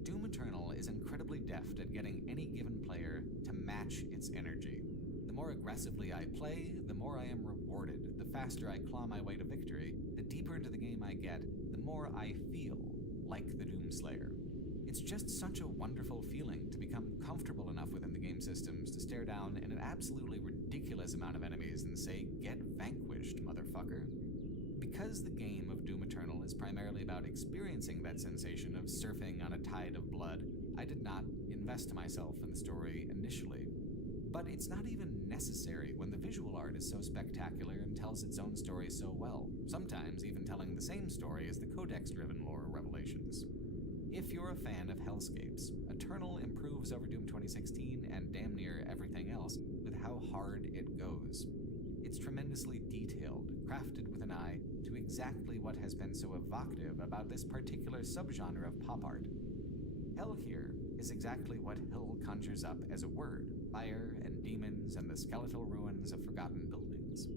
Doom Eternal is incredibly deft at getting any given player to match its energy. The more aggressively I play, the more I am rewarded. The faster I claw my way to victory, the deeper into the game I get, the more I feel like the Doomslayer. It's just such a wonderful feeling to become comfortable enough within the game systems to stare down an absolutely ridiculous amount of enemies and say, "Get vanquished, motherfucker." Because the game of Doom Eternal is primarily about experiencing that sensation of surfing on a tide of blood, I did not invest myself in the story initially. But it's not even necessary when the visual art is so spectacular and tells its own story so well, sometimes even telling the same story as the codex-driven lore revelations. If you're a fan of Hellscapes, Eternal improves over Doom 2016 and damn near everything else with how hard it goes. It's tremendously detailed, crafted with an eye to exactly what has been so evocative about this particular subgenre of pop art. Hell here is exactly what hell conjures up as a word: fire and demons and the skeletal ruins of forgotten buildings.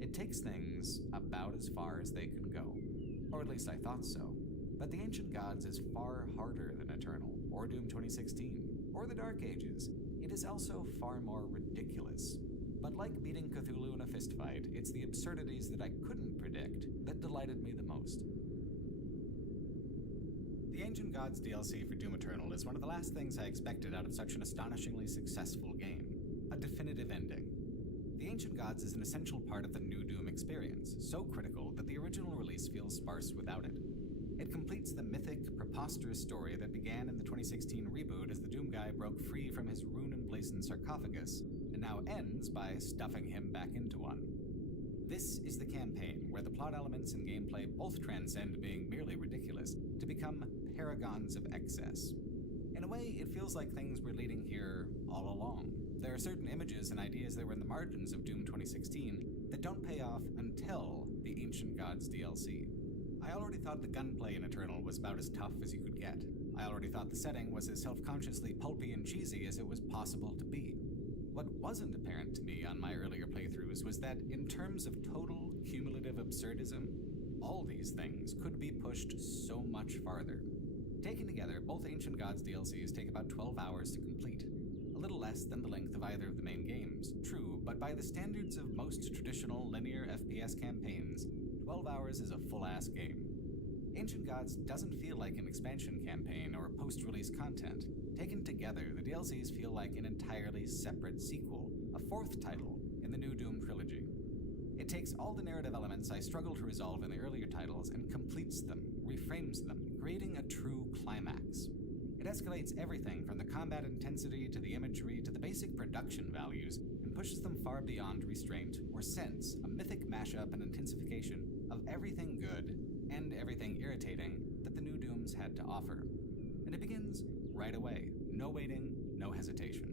It takes things about as far as they can go, or at least I thought so. But the Ancient Gods is far harder than Eternal, or Doom 2016, or the Dark Ages. It is also far more ridiculous. But like beating Cthulhu in a fistfight, it's the absurdities that I couldn't predict that delighted me the most. The Ancient Gods DLC for Doom Eternal is one of the last things I expected out of such an astonishingly successful game. A definitive ending. The Ancient Gods is an essential part of the new Doom experience, so critical that the original release feels sparse without it. It completes the mythic, preposterous story that began in the 2016 reboot as the Doom guy broke free from his rune-emblazoned sarcophagus, and now ends by stuffing him back into one. This is the campaign where the plot elements and gameplay both transcend being merely ridiculous to become paragons of excess. In a way, it feels like things were leading here all along. There are certain images and ideas that were in the margins of Doom 2016 that don't pay off until the Ancient Gods DLC. I already thought the gunplay in Eternal was about as tough as you could get. I already thought the setting was as self-consciously pulpy and cheesy as it was possible to be. What wasn't apparent to me on my earlier playthroughs was that, in terms of total cumulative absurdism, all these things could be pushed so much farther. Taken together, both Ancient Gods DLCs take about 12 hours to complete. A little less than the length of either of the main games, true, but by the standards of most traditional linear FPS campaigns, 12 hours is a full-ass game. Ancient Gods doesn't feel like an expansion campaign or post-release content. Taken together, the DLCs feel like an entirely separate sequel, a fourth title in the new Doom trilogy. It takes all the narrative elements I struggled to resolve in the earlier titles and completes them, reframes them, creating a true climax. It escalates everything from the combat intensity to the imagery to the basic production values and pushes them far beyond restraint or sense, a mythic mashup and intensification of everything good and everything irritating that the new Dooms had to offer. And it begins right away. No waiting, no hesitation.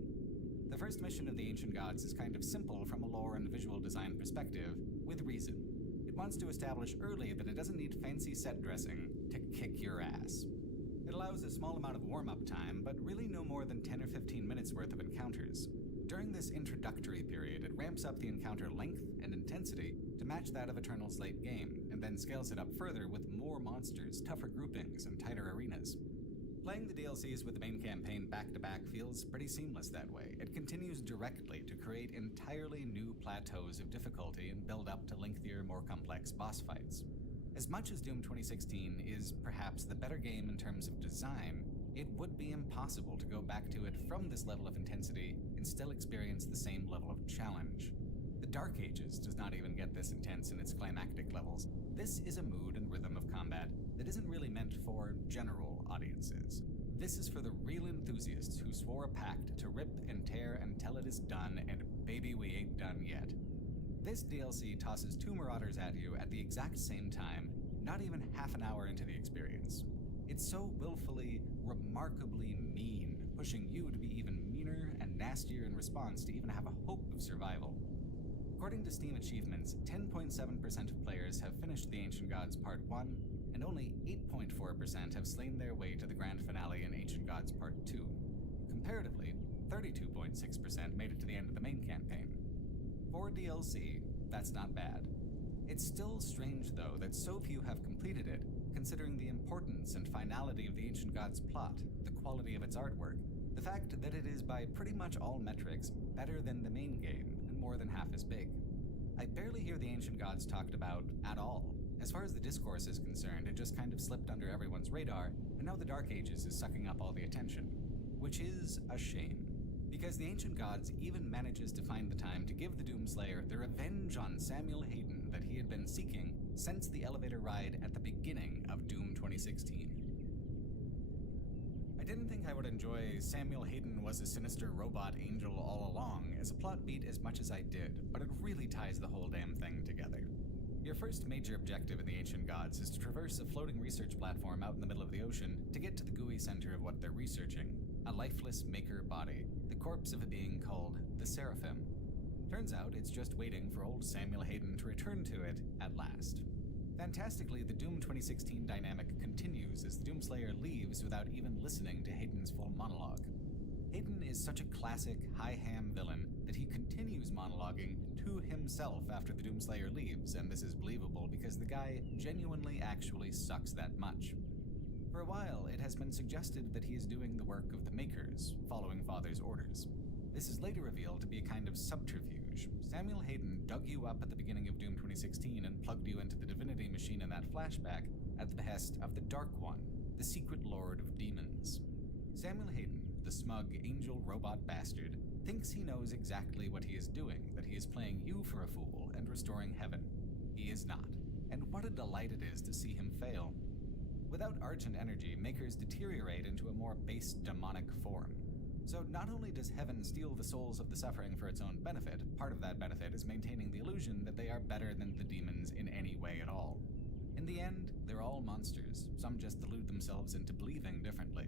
The first mission of the Ancient Gods is kind of simple from a lore and visual design perspective, with reason. It wants to establish early that it doesn't need fancy set dressing to kick your ass. It allows a small amount of warm-up time, but really no more than 10 or 15 minutes worth of encounters. During this introductory period, it ramps up the encounter length and intensity to match that of Eternal's late game, and then scales it up further with more monsters, tougher groupings, and tighter arenas. Playing the DLCs with the main campaign back-to-back feels pretty seamless that way. It continues directly to create entirely new plateaus of difficulty and build up to lengthier, more complex boss fights. As much as Doom 2016 is perhaps the better game in terms of design, it would be impossible to go back to it from this level of intensity and still experience the same level of challenge. The Dark Ages does not even get this intense in its climactic levels. This is a mood and rhythm of combat that isn't really meant for general audiences. This is for the real enthusiasts who swore a pact to rip and tear until it is done, and baby, we ain't done yet. This DLC tosses two Marauders at you at the exact same time, not even half an hour into the experience. It's so willfully, remarkably mean, pushing you to be even meaner and nastier in response to even have a hope of survival. According to Steam achievements, 10.7% of players have finished the Ancient Gods Part 1, and only 8.4% have slain their way to the grand finale in Ancient Gods Part 2. Comparatively, 32.6% made it to the end of the main campaign. For DLC, that's not bad. It's still strange, though, that so few have completed it, considering the importance and finality of the Ancient Gods plot, the quality of its artwork, the fact that it is by pretty much all metrics better than the main game, and more than half as big. I barely hear the Ancient Gods talked about at all. As far as the discourse is concerned, it just kind of slipped under everyone's radar, and now the Dark Ages is sucking up all the attention. Which is a shame, because the Ancient Gods even manages to find the time to give the Doomslayer the revenge on Samuel Hayden that he had been seeking since the elevator ride at the beginning of Doom 2016. I didn't think I would enjoy Samuel Hayden was a sinister robot angel all along as a plot beat as much as I did, but it really ties the whole damn thing together. Your first major objective in the Ancient Gods is to traverse a floating research platform out in the middle of the ocean to get to the gooey center of what they're researching, a lifeless maker body, the corpse of a being called the Seraphim. Turns out it's just waiting for old Samuel Hayden to return to it at last. Fantastically, the Doom 2016 dynamic continues as the Doomslayer leaves without even listening to Hayden's full monologue. Hayden is such a classic, high-ham villain that he continues monologuing to himself after the Doomslayer leaves, and this is believable because the guy genuinely actually sucks that much. For a while, it has been suggested that he is doing the work of the Makers, following Father's orders. This is later revealed to be a kind of subterfuge. Samuel Hayden dug you up at the beginning of Doom 2016 and plugged you into the divinity machine in that flashback at the behest of the Dark One, the secret lord of demons. Samuel Hayden, the smug angel robot bastard, thinks he knows exactly what he is doing, that he is playing you for a fool and restoring heaven. He is not. And what a delight it is to see him fail. Without Argent energy, Makers deteriorate into a more base demonic form. So not only does heaven steal the souls of the suffering for its own benefit, part of that benefit is maintaining the illusion that they are better than the demons in any way at all. In the end, they're all monsters. Some just delude themselves into believing differently.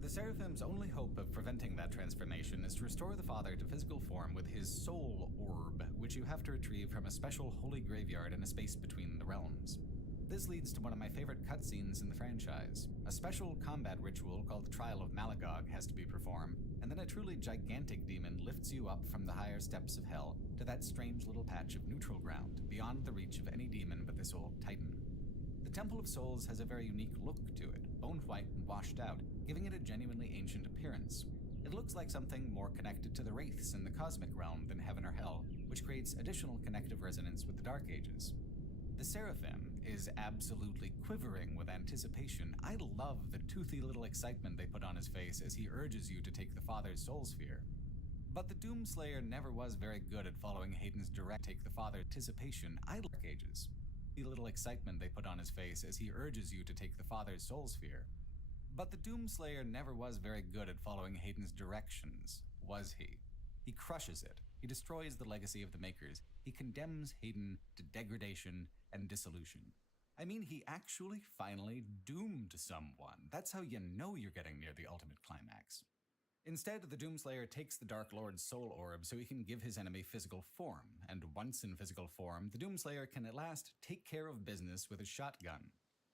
The Seraphim's only hope of preventing that transformation is to restore the Father to physical form with his soul orb, which you have to retrieve from a special holy graveyard in a space between the realms. This leads to one of my favorite cutscenes in the franchise. A special combat ritual called the Trial of Malagog has to be performed, and then a truly gigantic demon lifts you up from the higher steps of hell to that strange little patch of neutral ground, beyond the reach of any demon but this old titan. The Temple of Souls has a very unique look to it, bone white and washed out, giving it a genuinely ancient appearance. It looks like something more connected to the Wraiths in the cosmic realm than heaven or hell, which creates additional connective resonance with the Dark Ages. The Seraphim is absolutely quivering with anticipation. I love the toothy little excitement they put on his face as he urges you to take the Father's soul sphere. But the Doomslayer never was very good at following Hayden's direct take the Father anticipation. I like Dark Ages. The little excitement they put on his face as he urges you to take the Father's soul sphere. But the Doomslayer never was very good at following Hayden's directions, was he? He crushes it. He destroys the legacy of the Makers. He condemns Hayden to degradation and dissolution. I mean, he actually finally doomed someone. That's how you know you're getting near the ultimate climax. Instead, the Doomslayer takes the Dark Lord's soul orb so he can give his enemy physical form, and once in physical form, the Doomslayer can at last take care of business with a shotgun.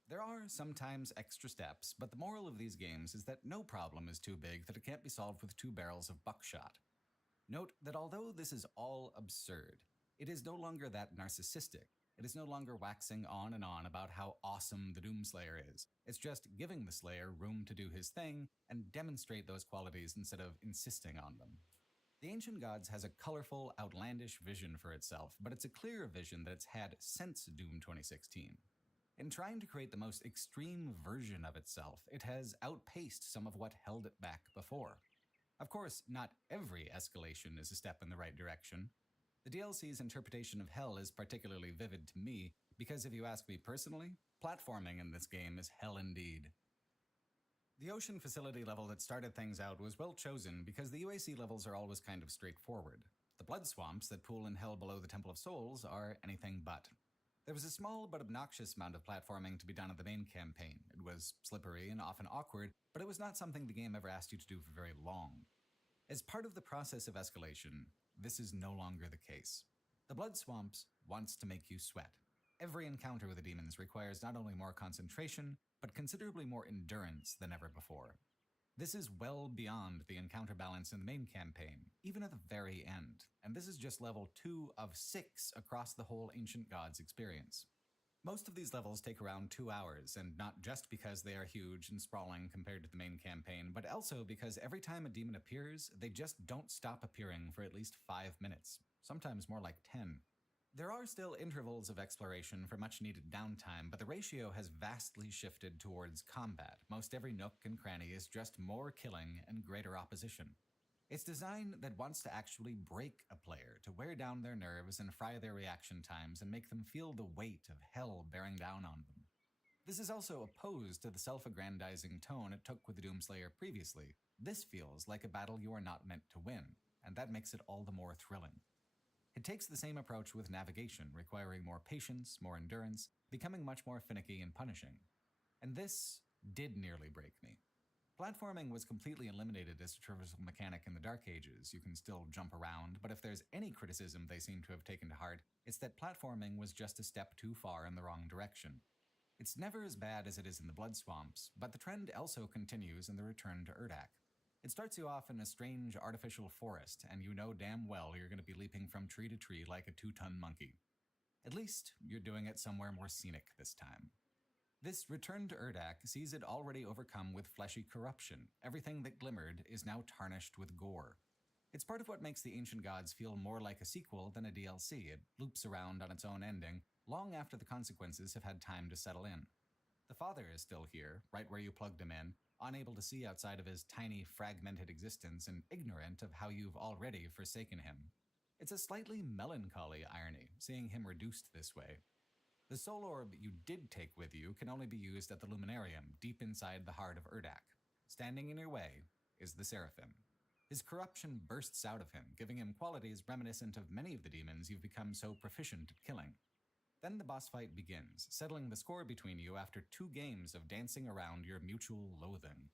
There are sometimes extra steps, but the moral of these games is that no problem is too big that it can't be solved with 2 barrels of buckshot. Note that although this is all absurd, it is no longer that narcissistic. It is no longer waxing on and on about how awesome the Doomslayer is. It's just giving the Slayer room to do his thing and demonstrate those qualities instead of insisting on them. The Ancient Gods has a colorful, outlandish vision for itself, but it's a clearer vision that it's had since Doom 2016. In trying to create the most extreme version of itself, it has outpaced some of what held it back before. Of course, not every escalation is a step in the right direction. The DLC's interpretation of hell is particularly vivid to me, because if you ask me personally, platforming in this game is hell indeed. The ocean facility level that started things out was well chosen because the UAC levels are always kind of straightforward. The blood swamps that pool in hell below the Temple of Souls are anything but. There was a small but obnoxious amount of platforming to be done in the main campaign. It was slippery and often awkward, but it was not something the game ever asked you to do for very long. As part of the process of escalation, this is no longer the case. The Blood Swamps wants to make you sweat. Every encounter with the demons requires not only more concentration, but considerably more endurance than ever before. This is well beyond the encounter balance in the main campaign, even at the very end, and this is just level 2 of 6 across the whole Ancient Gods experience. Most of these levels take around 2 hours, and not just because they are huge and sprawling compared to the main campaign, but also because every time a demon appears, they just don't stop appearing for at least 5 minutes, sometimes more like 10. There are still intervals of exploration for much needed downtime, but the ratio has vastly shifted towards combat. Most every nook and cranny is just more killing and greater opposition. It's design that wants to actually break a player, to wear down their nerves and fry their reaction times and make them feel the weight of hell bearing down on them. This is also opposed to the self-aggrandizing tone it took with the Doomslayer previously. This feels like a battle you are not meant to win, and that makes it all the more thrilling. It takes the same approach with navigation, requiring more patience, more endurance, becoming much more finicky and punishing. And this did nearly break me. Platforming was completely eliminated as a traversal mechanic in the Dark Ages. You can still jump around, but if there's any criticism they seem to have taken to heart, it's that platforming was just a step too far in the wrong direction. It's never as bad as it is in the Blood Swamps, but the trend also continues in the Return to Urdak. It starts you off in a strange artificial forest, and you know damn well you're going to be leaping from tree to tree like a 2-ton monkey. At least, you're doing it somewhere more scenic this time. This Return to Urdak sees it already overcome with fleshy corruption. Everything that glimmered is now tarnished with gore. It's part of what makes the Ancient Gods feel more like a sequel than a DLC. It loops around on its own ending, long after the consequences have had time to settle in. The father is still here, right where you plugged him in, unable to see outside of his tiny, fragmented existence and ignorant of how you've already forsaken him. It's a slightly melancholy irony, seeing him reduced this way. The soul orb you did take with you can only be used at the Luminarium, deep inside the heart of Urdak. Standing in your way is the Seraphim. His corruption bursts out of him, giving him qualities reminiscent of many of the demons you've become so proficient at killing. Then the boss fight begins, settling the score between you after 2 games of dancing around your mutual loathing.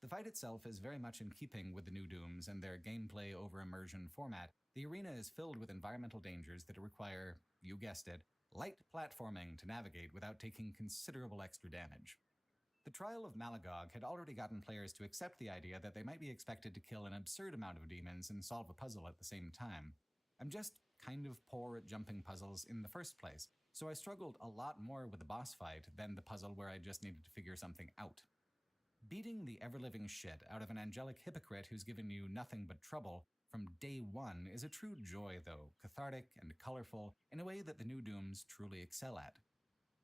The fight itself is very much in keeping with the new Dooms and their gameplay over immersion format. The arena is filled with environmental dangers that require, you guessed it, light platforming to navigate without taking considerable extra damage. The Trial of Malagog had already gotten players to accept the idea that they might be expected to kill an absurd amount of demons and solve a puzzle at the same time. I'm just kind of poor at jumping puzzles in the first place, so I struggled a lot more with the boss fight than the puzzle where I just needed to figure something out. Beating the ever-living shit out of an angelic hypocrite who's given you nothing but trouble from day one is a true joy, though, cathartic and colorful in a way that the new Dooms truly excel at.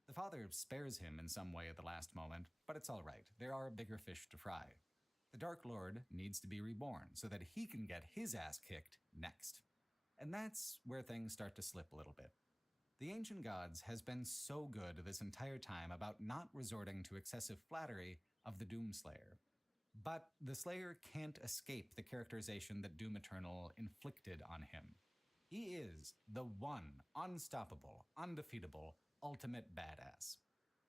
The father spares him in some way at the last moment, but it's all right. There are bigger fish to fry. The Dark Lord needs to be reborn so that he can get his ass kicked next. And that's where things start to slip a little bit. The Ancient Gods has been so good this entire time about not resorting to excessive flattery of the Doomslayer. But the Slayer can't escape the characterization that Doom Eternal inflicted on him. He is the one unstoppable, undefeatable, ultimate badass.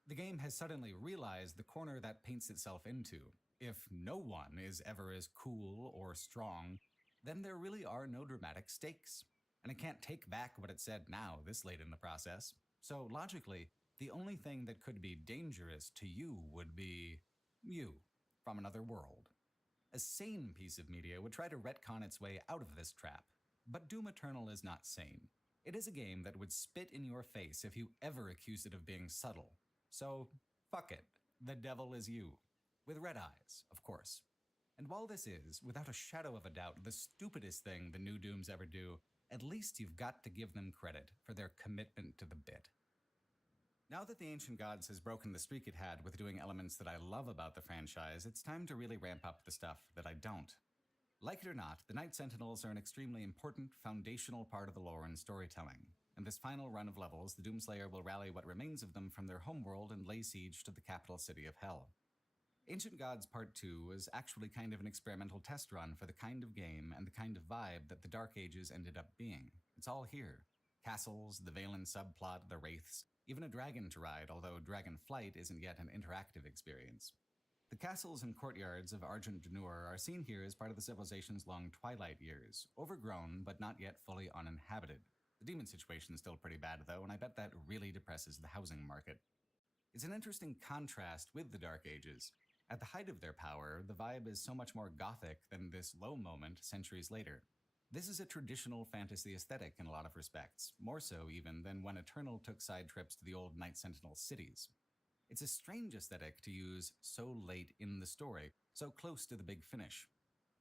The game has suddenly realized the corner that paints itself into. If no one is ever as cool or strong, then there really are no dramatic stakes. And it can't take back what it said now, this late in the process. So logically, the only thing that could be dangerous to you would be you, from another world. A sane piece of media would try to retcon its way out of this trap. But Doom Eternal is not sane. It is a game that would spit in your face if you ever accused it of being subtle. So, fuck it. The devil is you. With red eyes, of course. And while this is, without a shadow of a doubt, the stupidest thing the new Dooms ever do, at least you've got to give them credit for their commitment to the bit. Now that the Ancient Gods has broken the streak it had with doing elements that I love about the franchise, it's time to really ramp up the stuff that I don't. Like it or not, the Night Sentinels are an extremely important, foundational part of the lore and storytelling. In this final run of levels, the Doomslayer will rally what remains of them from their homeworld and lay siege to the capital city of Hell. Ancient Gods Part 2 was actually kind of an experimental test run for the kind of game and the kind of vibe that the Dark Ages ended up being. It's all here. Castles, the Valen subplot, the Wraiths, even a dragon to ride, although Dragon Flight isn't yet an interactive experience. The castles and courtyards of Argent D'Nur are seen here as part of the civilization's long twilight years, overgrown but not yet fully uninhabited. The demon situation is still pretty bad though, and I bet that really depresses the housing market. It's an interesting contrast with the Dark Ages. At the height of their power, the vibe is so much more gothic than this low moment centuries later. This is a traditional fantasy aesthetic in a lot of respects, more so even than when Eternal took side trips to the old Night Sentinel cities. It's a strange aesthetic to use so late in the story, so close to the big finish.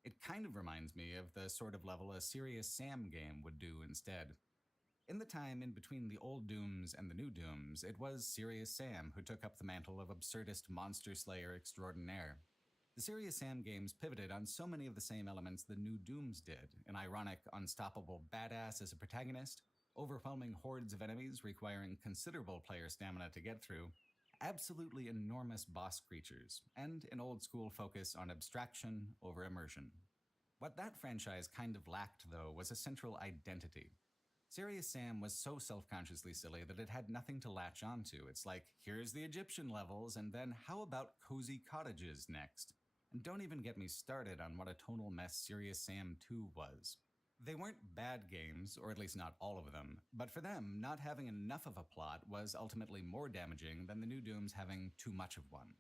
It kind of reminds me of the sort of level a serious Sam game would do instead. In the time in between the old Dooms and the new Dooms, it was Serious Sam who took up the mantle of absurdist monster slayer extraordinaire. The Serious Sam games pivoted on so many of the same elements the new Dooms did: an ironic, unstoppable badass as a protagonist, overwhelming hordes of enemies requiring considerable player stamina to get through, absolutely enormous boss creatures, and an old-school focus on abstraction over immersion. What that franchise kind of lacked, though, was a central identity. Serious Sam was so self-consciously silly that it had nothing to latch onto. It's like, here's the Egyptian levels, and then how about cozy cottages next? And don't even get me started on what a tonal mess Serious Sam 2 was. They weren't bad games, or at least not all of them, but for them, not having enough of a plot was ultimately more damaging than the new Dooms having too much of one.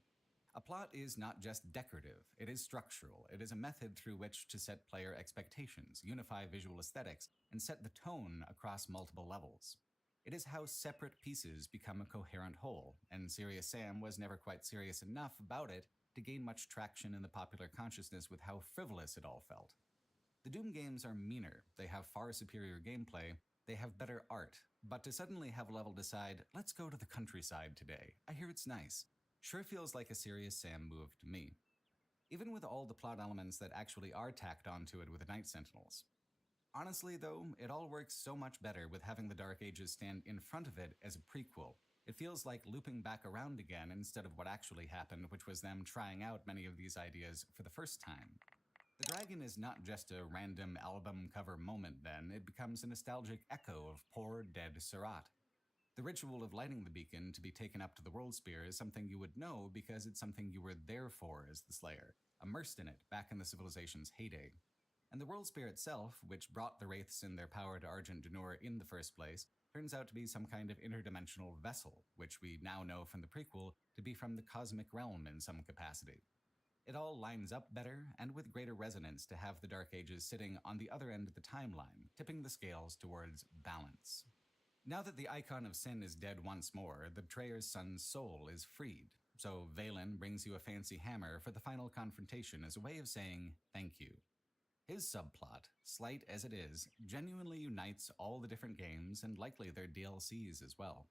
A plot is not just decorative, it is structural. It is a method through which to set player expectations, unify visual aesthetics, and set the tone across multiple levels. It is how separate pieces become a coherent whole, and Serious Sam was never quite serious enough about it to gain much traction in the popular consciousness with how frivolous it all felt. The Doom games are meaner, they have far superior gameplay, they have better art, but to suddenly have a level decide, let's go to the countryside today, I hear it's nice, sure feels like a Serious Sam move to me. Even with all the plot elements that actually are tacked onto it with the Night Sentinels. Honestly though, it all works so much better with having the Dark Ages stand in front of it as a prequel. It feels like looping back around again instead of what actually happened, which was them trying out many of these ideas for the first time. The dragon is not just a random album cover moment then, it becomes a nostalgic echo of poor dead Surat. The ritual of lighting the beacon to be taken up to the World Spear is something you would know because it's something you were there for as the Slayer, immersed in it back in the civilization's heyday. And the World Spear itself, which brought the Wraiths and their power to Argent D'Nur in the first place, turns out to be some kind of interdimensional vessel, which we now know from the prequel to be from the cosmic realm in some capacity. It all lines up better and with greater resonance to have the Dark Ages sitting on the other end of the timeline, tipping the scales towards balance. Now that the icon of sin is dead once more, the betrayer's son's soul is freed, so Valen brings you a fancy hammer for the final confrontation as a way of saying thank you. His subplot, slight as it is, genuinely unites all the different games and likely their DLCs as well.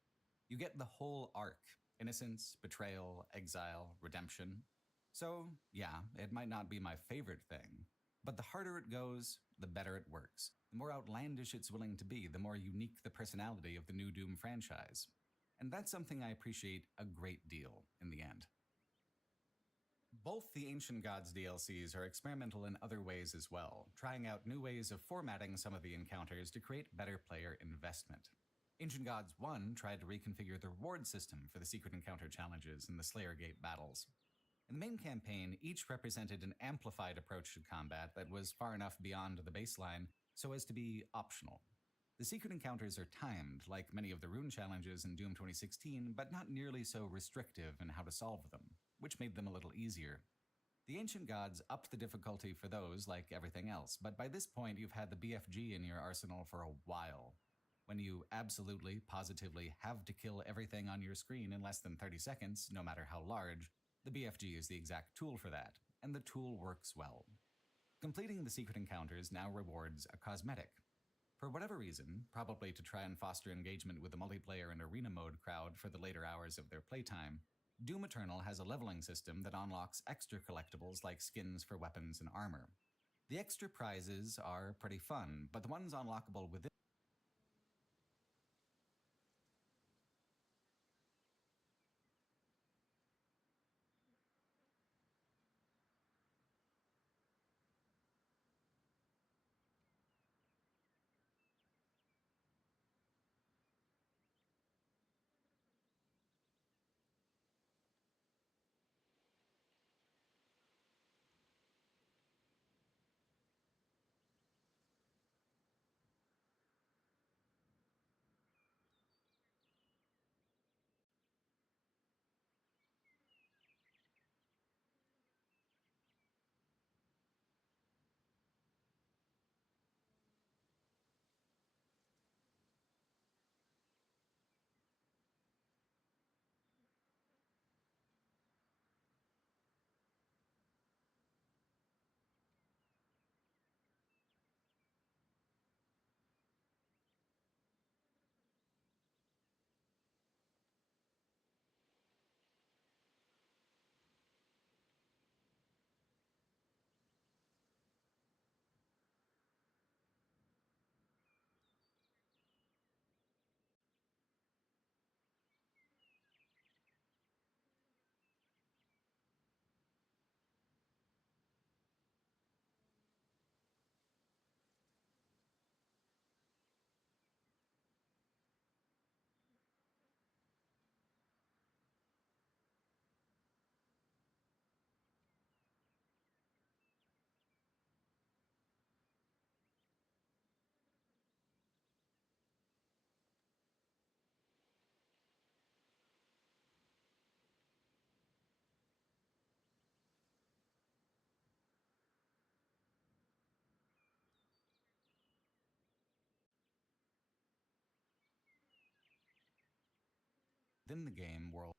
You get the whole arc: innocence, betrayal, exile, redemption. So, yeah, it might not be my favorite thing, but the harder it goes, the better it works. The more outlandish it's willing to be, the more unique the personality of the new Doom franchise. And that's something I appreciate a great deal in the end. Both the Ancient Gods DLCs are experimental in other ways as well, trying out new ways of formatting some of the encounters to create better player investment. Ancient Gods 1 tried to reconfigure the reward system for the secret encounter challenges and the Slayer Gate battles. In the main campaign, each represented an amplified approach to combat that was far enough beyond the baseline so as to be optional. The secret encounters are timed, like many of the rune challenges in Doom 2016, but not nearly so restrictive in how to solve them, which made them a little easier. The Ancient Gods upped the difficulty for those like everything else, but by this point you've had the BFG in your arsenal for a while. When you absolutely, positively have to kill everything on your screen in less than 30 seconds, no matter how large, the BFG is the exact tool for that, and the tool works well. Completing the secret encounters now rewards a cosmetic. For whatever reason, probably to try and foster engagement with the multiplayer and arena mode crowd for the later hours of their playtime, Doom Eternal has a leveling system that unlocks extra collectibles like skins for weapons and armor. The extra prizes are pretty fun, but the ones unlockable within within the game world.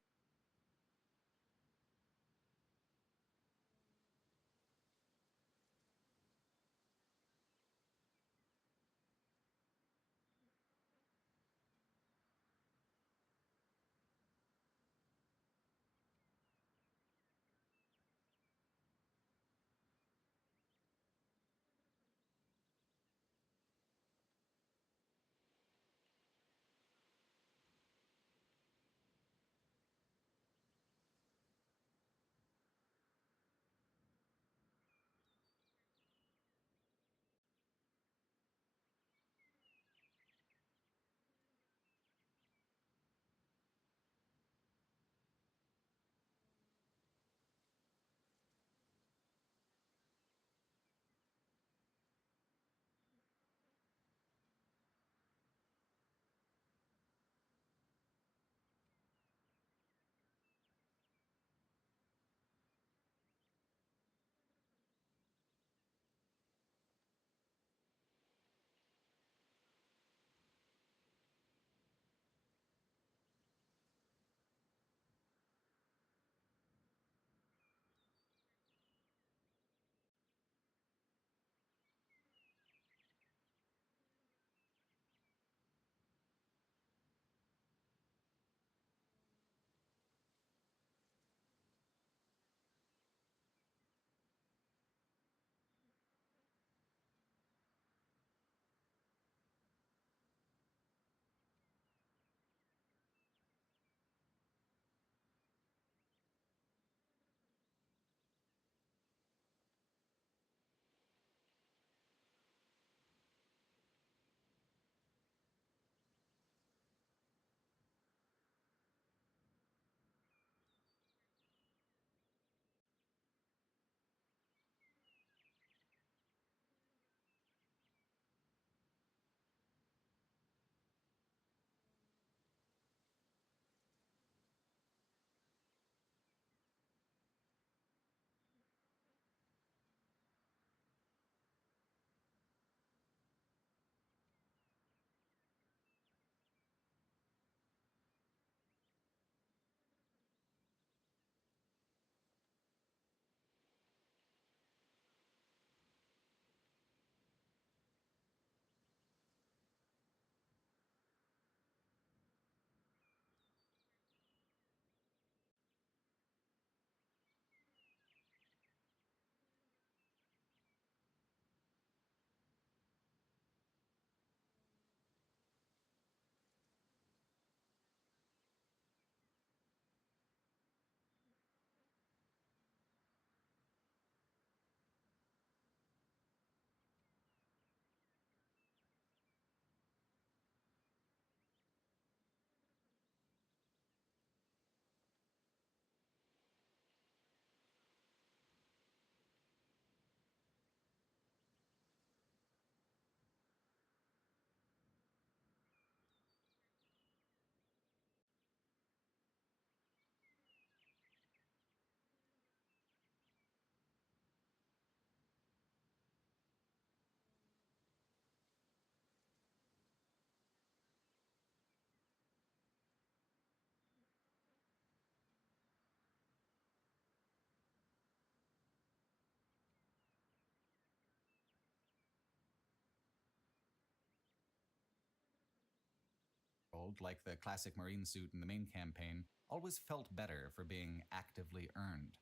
Like the classic Marine suit in the main campaign, always felt better for being actively earned.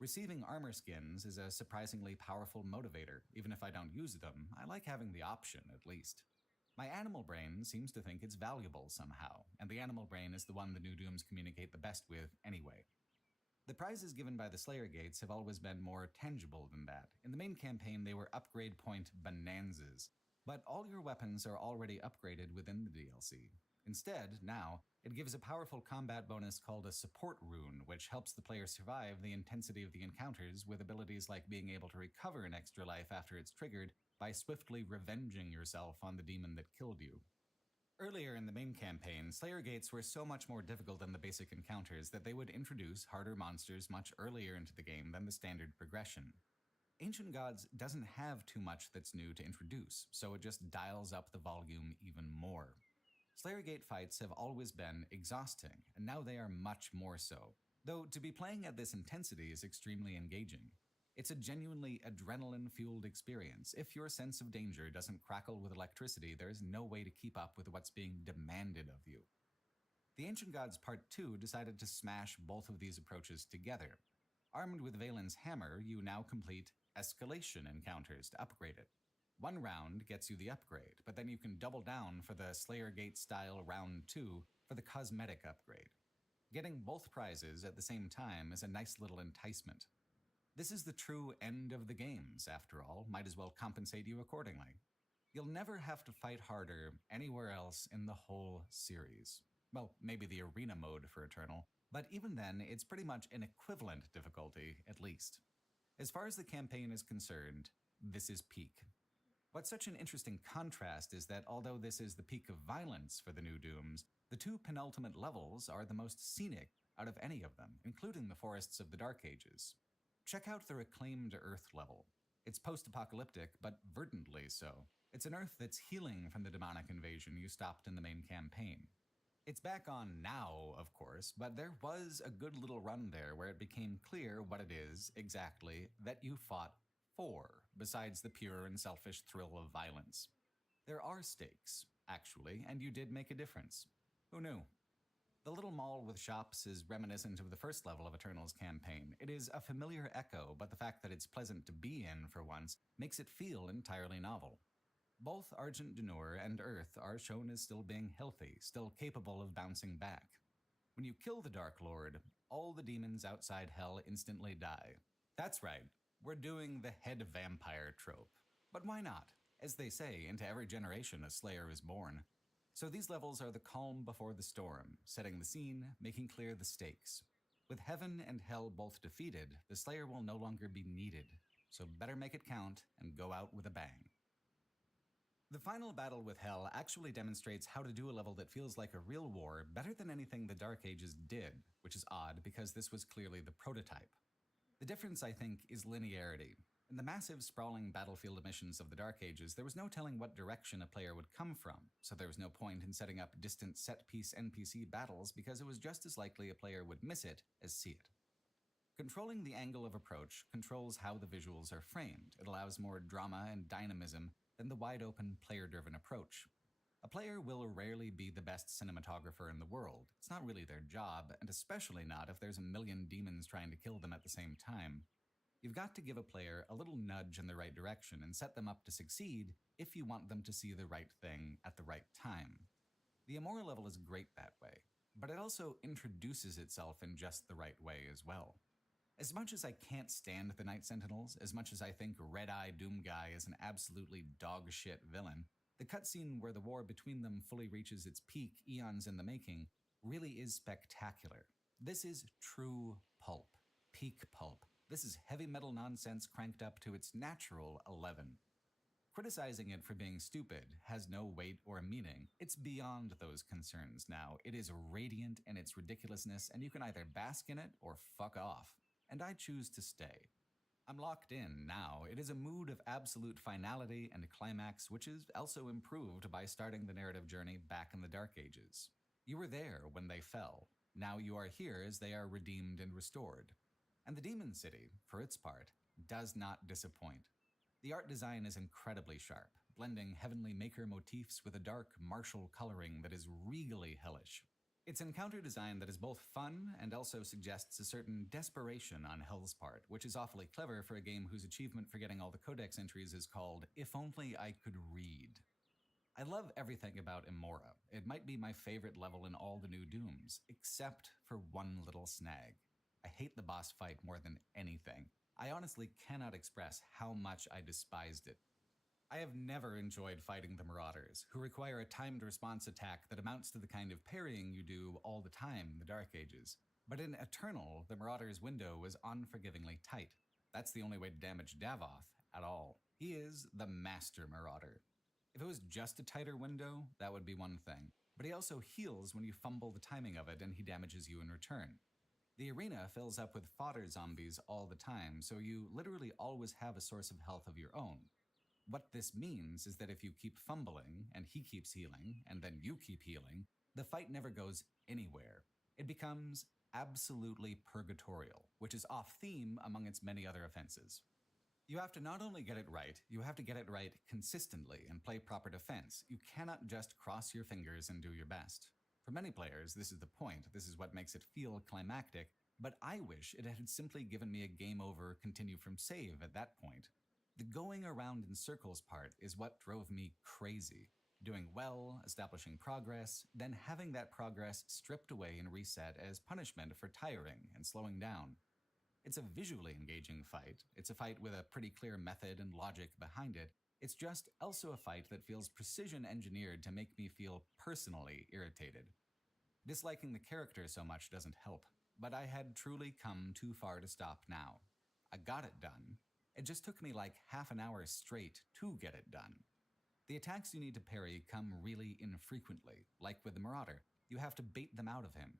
Receiving armor skins is a surprisingly powerful motivator. Even if I don't use them, I like having the option at least. My animal brain seems to think it's valuable somehow, and the animal brain is the one the New Dooms communicate the best with anyway. The prizes given by the Slayer Gates have always been more tangible than that. In the main campaign, they were upgrade point bonanzas, but all your weapons are already upgraded within the DLC. Instead, now, it gives a powerful combat bonus called a support rune, which helps the player survive the intensity of the encounters with abilities like being able to recover an extra life after it's triggered by swiftly revenging yourself on the demon that killed you. Earlier in the main campaign, Slayer Gates were so much more difficult than the basic encounters that they would introduce harder monsters much earlier into the game than the standard progression. Ancient Gods doesn't have too much that's new to introduce, so it just dials up the volume even more. Slayergate fights have always been exhausting, and now they are much more so. Though to be playing at this intensity is extremely engaging. It's a genuinely adrenaline-fueled experience. If your sense of danger doesn't crackle with electricity, there is no way to keep up with what's being demanded of you. The Ancient Gods Part 2 decided to smash both of these approaches together. Armed with Valen's hammer, you now complete escalation encounters to upgrade it. One round gets you the upgrade, but then you can double down for the Slayergate-style round 2 for the cosmetic upgrade. Getting both prizes at the same time is a nice little enticement. This is the true end of the games, after all, might as well compensate you accordingly. You'll never have to fight harder anywhere else in the whole series. Well, maybe the arena mode for Eternal, but even then, it's pretty much an equivalent difficulty, at least. As far as the campaign is concerned, this is peak. What's such an interesting contrast is that although this is the peak of violence for the new Dooms, the two penultimate levels are the most scenic out of any of them, including the forests of the Dark Ages. Check out the Reclaimed Earth level. It's post-apocalyptic, but verdantly so. It's an Earth that's healing from the demonic invasion you stopped in the main campaign. It's back on now, of course, but there was a good little run there where it became clear what it is, exactly, that you fought for, besides the pure and selfish thrill of violence. There are stakes, actually, and you did make a difference. Who knew? The little mall with shops is reminiscent of the first level of Eternal's campaign. It is a familiar echo, but the fact that it's pleasant to be in for once makes it feel entirely novel. Both Argent D'Nur and Earth are shown as still being healthy, still capable of bouncing back. When you kill the Dark Lord, all the demons outside Hell instantly die. That's right, we're doing the head vampire trope. But why not? As they say, into every generation a Slayer is born. So these levels are the calm before the storm, setting the scene, making clear the stakes. With Heaven and Hell both defeated, the Slayer will no longer be needed, so better make it count and go out with a bang. The final battle with Hell actually demonstrates how to do a level that feels like a real war better than anything the Dark Ages did, which is odd because this was clearly the prototype. The difference, I think, is linearity. In the massive, sprawling battlefield missions of the Dark Ages, there was no telling what direction a player would come from, so there was no point in setting up distant set-piece NPC battles because it was just as likely a player would miss it as see it. Controlling the angle of approach controls how the visuals are framed. It allows more drama and dynamism than the wide-open, player-driven approach. A player will rarely be the best cinematographer in the world. It's not really their job, and especially not if there's a million demons trying to kill them at the same time. You've got to give a player a little nudge in the right direction and set them up to succeed if you want them to see the right thing at the right time. The Amora level is great that way, but it also introduces itself in just the right way as well. As much as I can't stand the Night Sentinels, as much as I think Red-Eye Doomguy is an absolutely dog-shit villain, the cutscene where the war between them fully reaches its peak eons in the making really is spectacular. This is true pulp, peak pulp. This is heavy metal nonsense cranked up to its natural 11. Criticizing it for being stupid has no weight or meaning. It's beyond those concerns now. It is radiant in its ridiculousness, and you can either bask in it or fuck off. And I choose to stay. I'm locked in now. It is a mood of absolute finality and climax, which is also improved by starting the narrative journey back in the Dark Ages. You were there when they fell. Now you are here as they are redeemed and restored. And the Demon City, for its part, does not disappoint. The art design is incredibly sharp, blending heavenly maker motifs with a dark, martial coloring that is regally hellish. It's encounter design that is both fun and also suggests a certain desperation on Hell's part, which is awfully clever for a game whose achievement for getting all the codex entries is called If Only I Could Read. I love everything about Amora. It might be my favorite level in all the new Dooms, except for one little snag. I hate the boss fight more than anything. I honestly cannot express how much I despised it. I have never enjoyed fighting the Marauders, who require a timed response attack that amounts to the kind of parrying you do all the time in the Dark Ages. But in Eternal, the Marauder's window was unforgivingly tight. That's the only way to damage Davoth at all. He is the master Marauder. If it was just a tighter window, that would be one thing. But he also heals when you fumble the timing of it and he damages you in return. The arena fills up with fodder zombies all the time, so you literally always have a source of health of your own. What this means is that if you keep fumbling, and he keeps healing, and then you keep healing, the fight never goes anywhere. It becomes absolutely purgatorial, which is off theme among its many other offenses. You have to not only get it right, you have to get it right consistently and play proper defense. You cannot just cross your fingers and do your best. For many players, this is the point, this is what makes it feel climactic, but I wish it had simply given me a game over, continue from save at that point. The going around in circles part is what drove me crazy. Doing well, establishing progress, then having that progress stripped away and reset as punishment for tiring and slowing down. It's a visually engaging fight. It's a fight with a pretty clear method and logic behind it. It's just also a fight that feels precision engineered to make me feel personally irritated. Disliking the character so much doesn't help, but I had truly come too far to stop now. I got it done. It just took me like half an hour straight to get it done. The attacks you need to parry come really infrequently, like with the Marauder. You have to bait them out of him.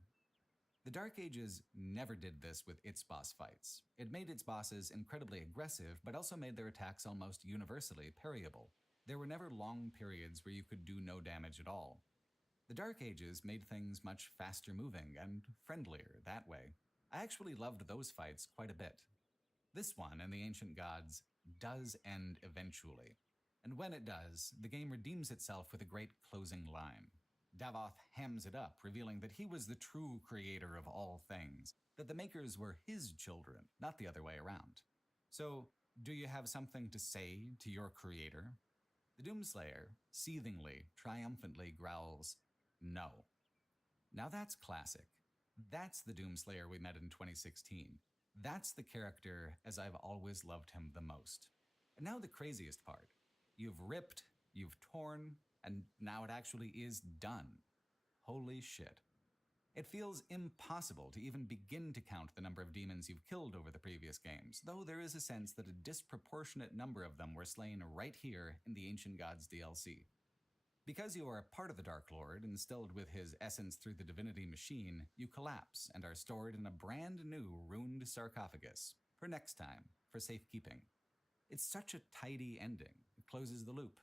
The Dark Ages never did this with its boss fights. It made its bosses incredibly aggressive, but also made their attacks almost universally parryable. There were never long periods where you could do no damage at all. The Dark Ages made things much faster moving and friendlier that way. I actually loved those fights quite a bit. This one and the Ancient Gods does end eventually. And when it does, the game redeems itself with a great closing line. Davoth hams it up, revealing that he was the true creator of all things, that the makers were his children, not the other way around. So, do you have something to say to your creator? The Doomslayer, seethingly, triumphantly growls, "No." Now that's classic. That's the Doomslayer we met in 2016. That's the character as I've always loved him the most. And now the craziest part. You've ripped, you've torn, and now it actually is done. Holy shit. It feels impossible to even begin to count the number of demons you've killed over the previous games, though there is a sense that a disproportionate number of them were slain right here in the Ancient Gods DLC. Because you are a part of the Dark Lord, instilled with his essence through the divinity machine, you collapse and are stored in a brand new ruined sarcophagus, for next time, for safekeeping. It's such a tidy ending, it closes the loop.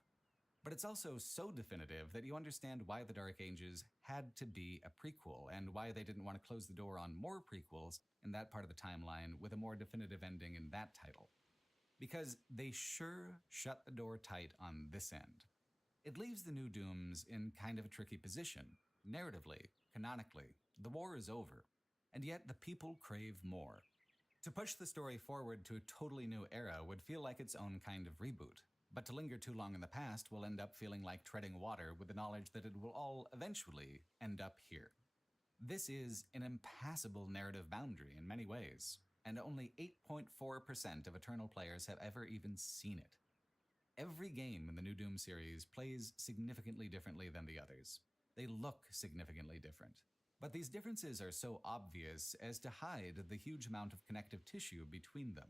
But it's also so definitive that you understand why the Dark Ages had to be a prequel, and why they didn't want to close the door on more prequels in that part of the timeline with a more definitive ending in that title. Because they sure shut the door tight on this end. It leaves the new Dooms in kind of a tricky position. Narratively, canonically, the war is over, and yet the people crave more. To push the story forward to a totally new era would feel like its own kind of reboot, but to linger too long in the past will end up feeling like treading water with the knowledge that it will all eventually end up here. This is an impassable narrative boundary in many ways, and only 8.4% of Eternal players have ever even seen it. Every game in the new Doom series plays significantly differently than the others. They look significantly different. But these differences are so obvious as to hide the huge amount of connective tissue between them.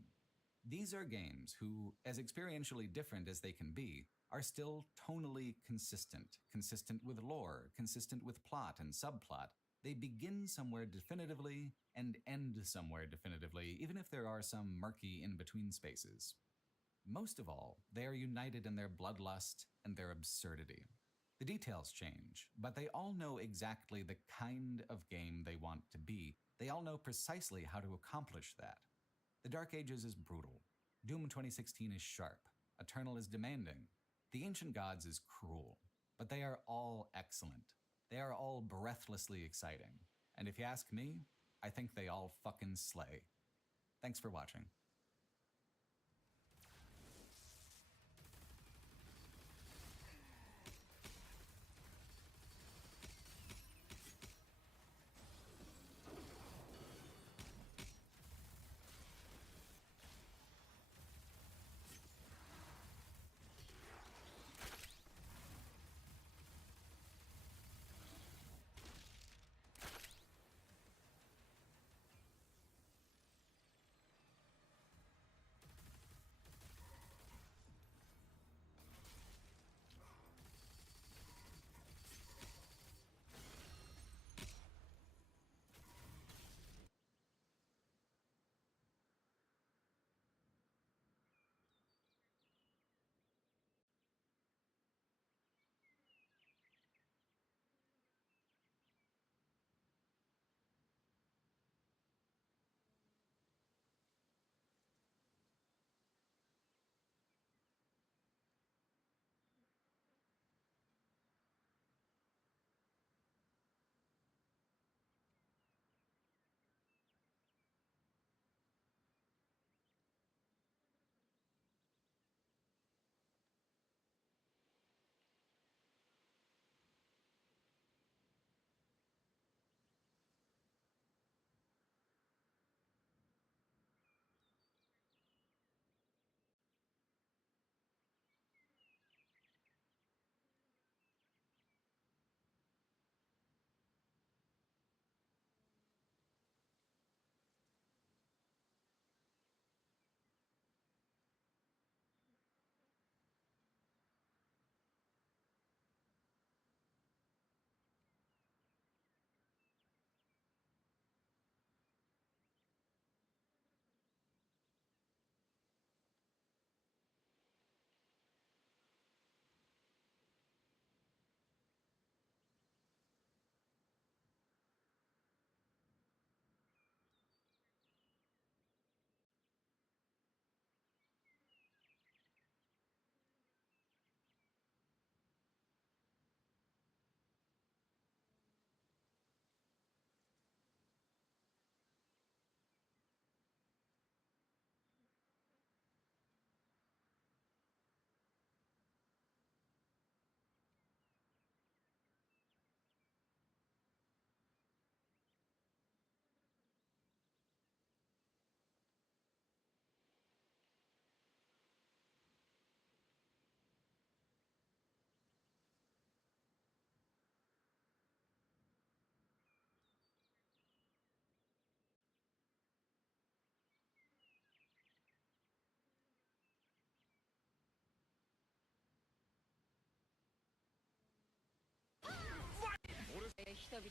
These are games who, as experientially different as they can be, are still tonally consistent with lore, consistent with plot and subplot. They begin somewhere definitively and end somewhere definitively, even if there are some murky in-between spaces. Most of all, they are united in their bloodlust and their absurdity. The details change, but they all know exactly the kind of game they want to be. They all know precisely how to accomplish that. The Dark Ages is brutal. Doom 2016 is sharp. Eternal is demanding. The Ancient Gods is cruel. But they are all excellent. They are all breathlessly exciting. And if you ask me, I think they all fucking slay. Thanks for watching. 人々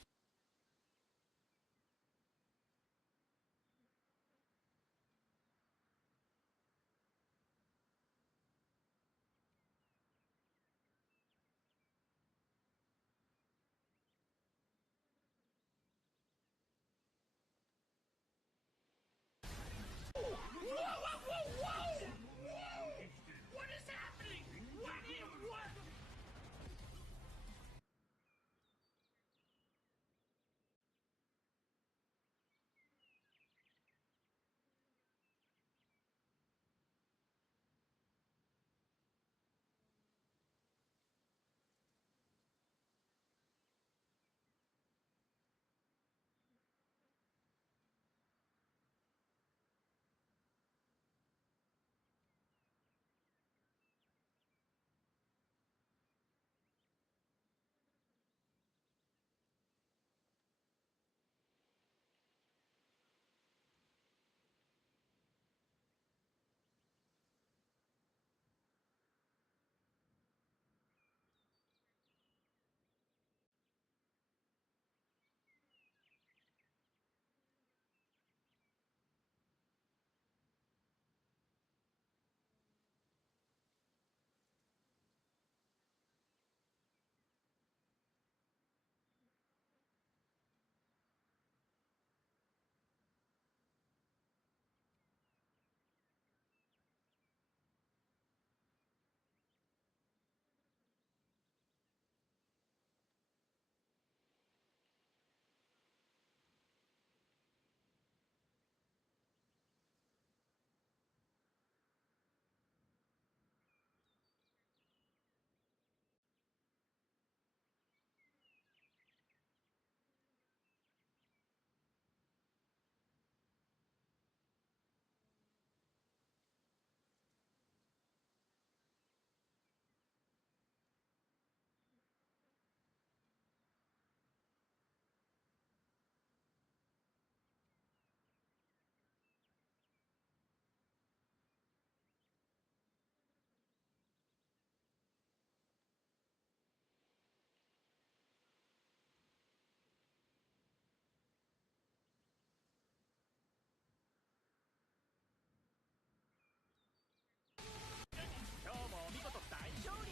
今日も見事大勝利。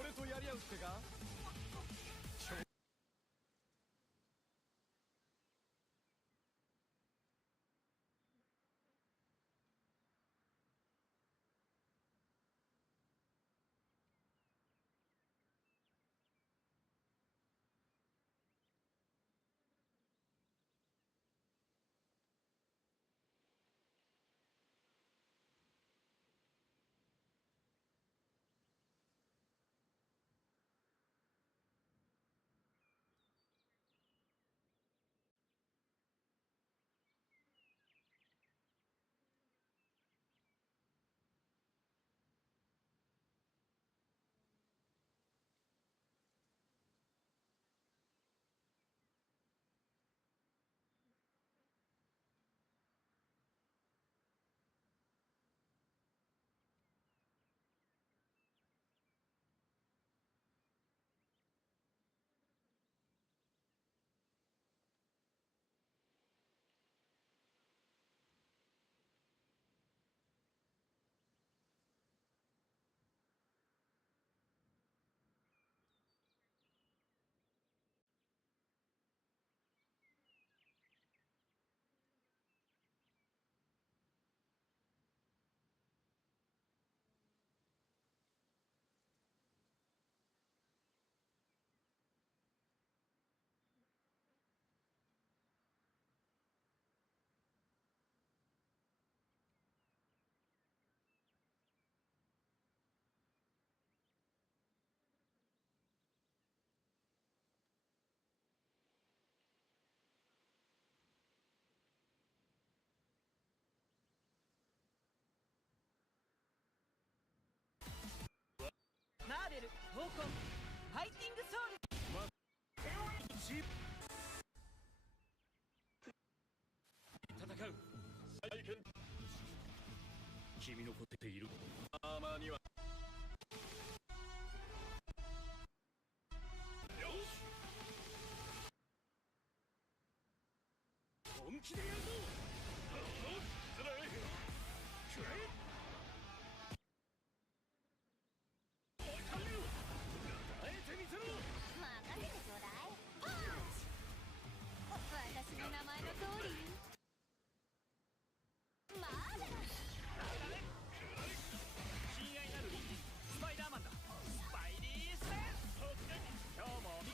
俺とやり合うってか。マーベル闘魂ファイティングソウル。戦う君のこっているアーマーには気でやるぞつらいくらえおいかめろ耐えてみせろ任せてちょうだいパンチ私の名前の通りマーベラス親愛なるリンスパイダーマンだスパイリーセンス今日も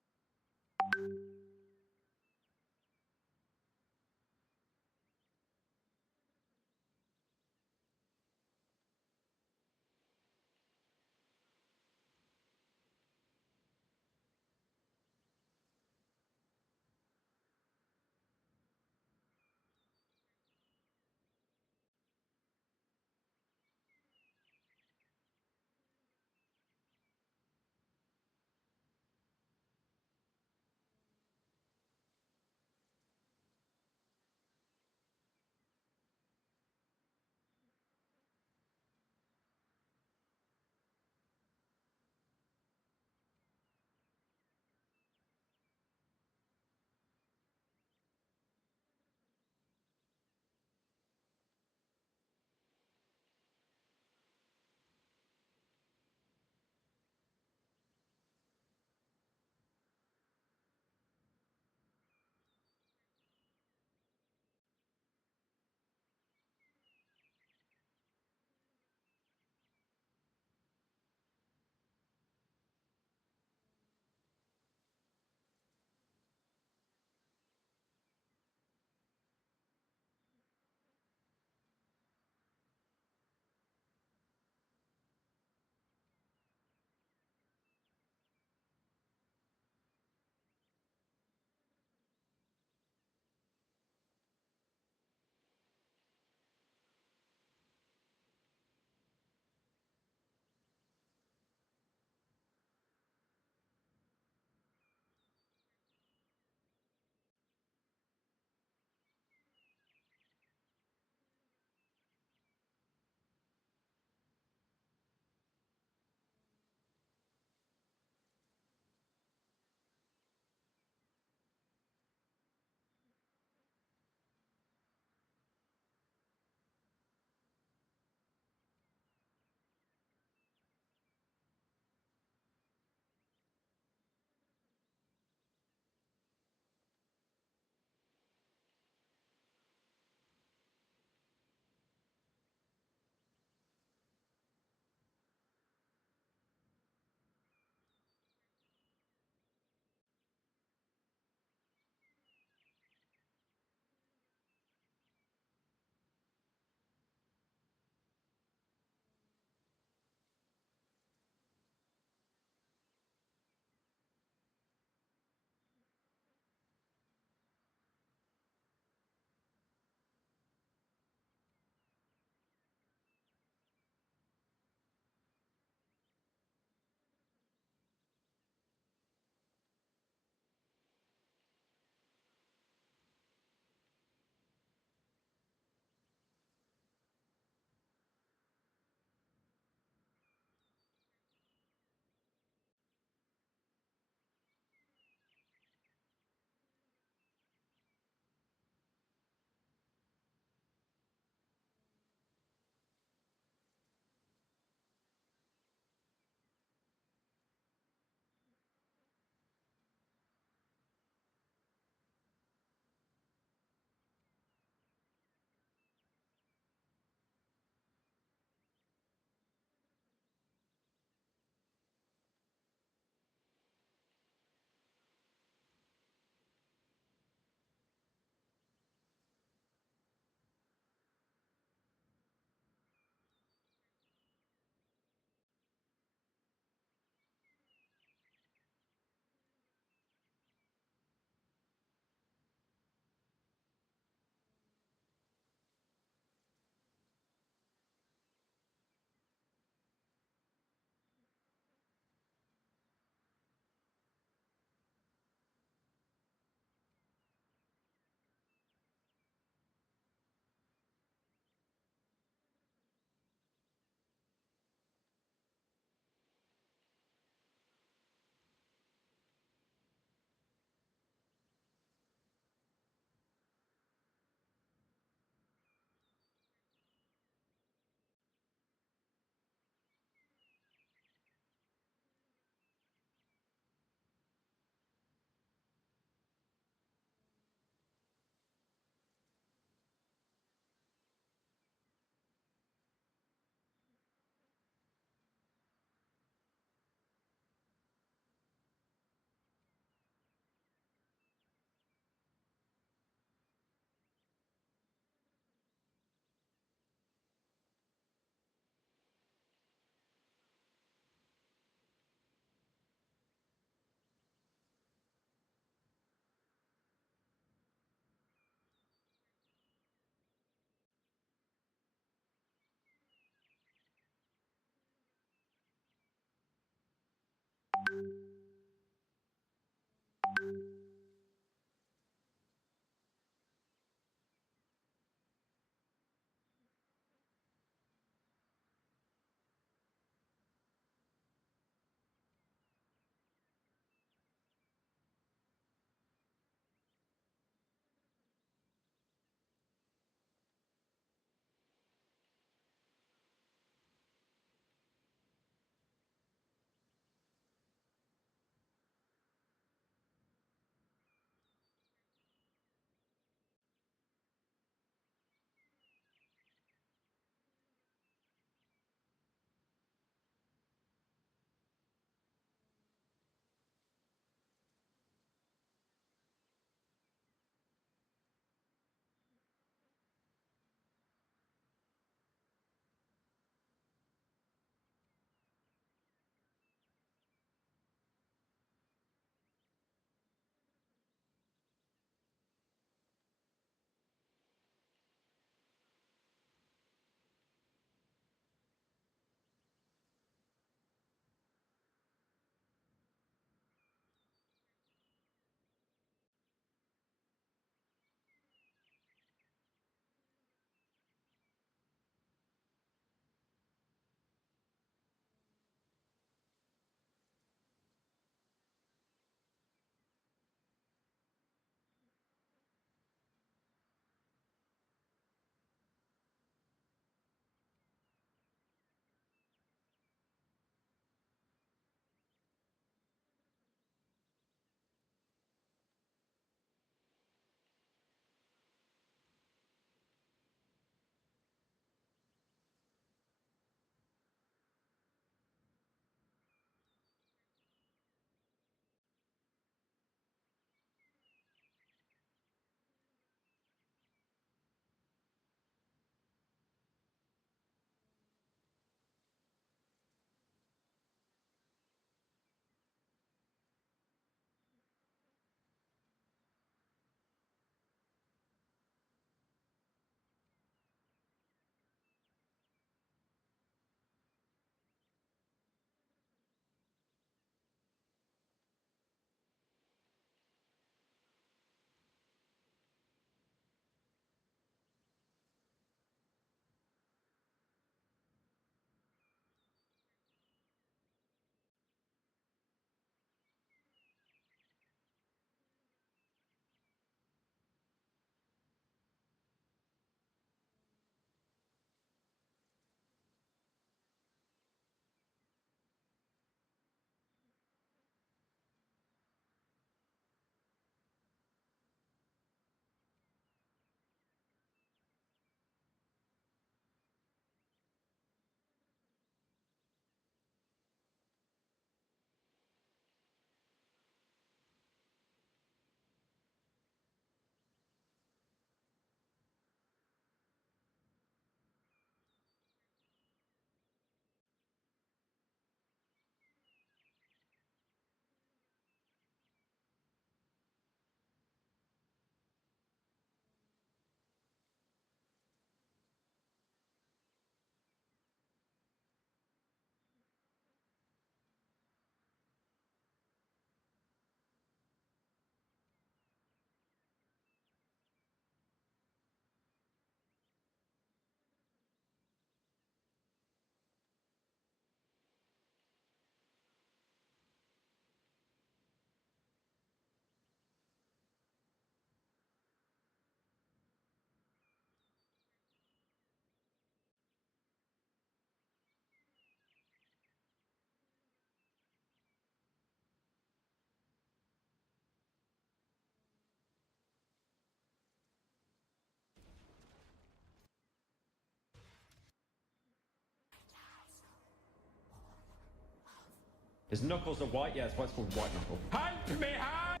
His knuckles are white. Yeah, that's why it's called white knuckle. Hunt me, hunt!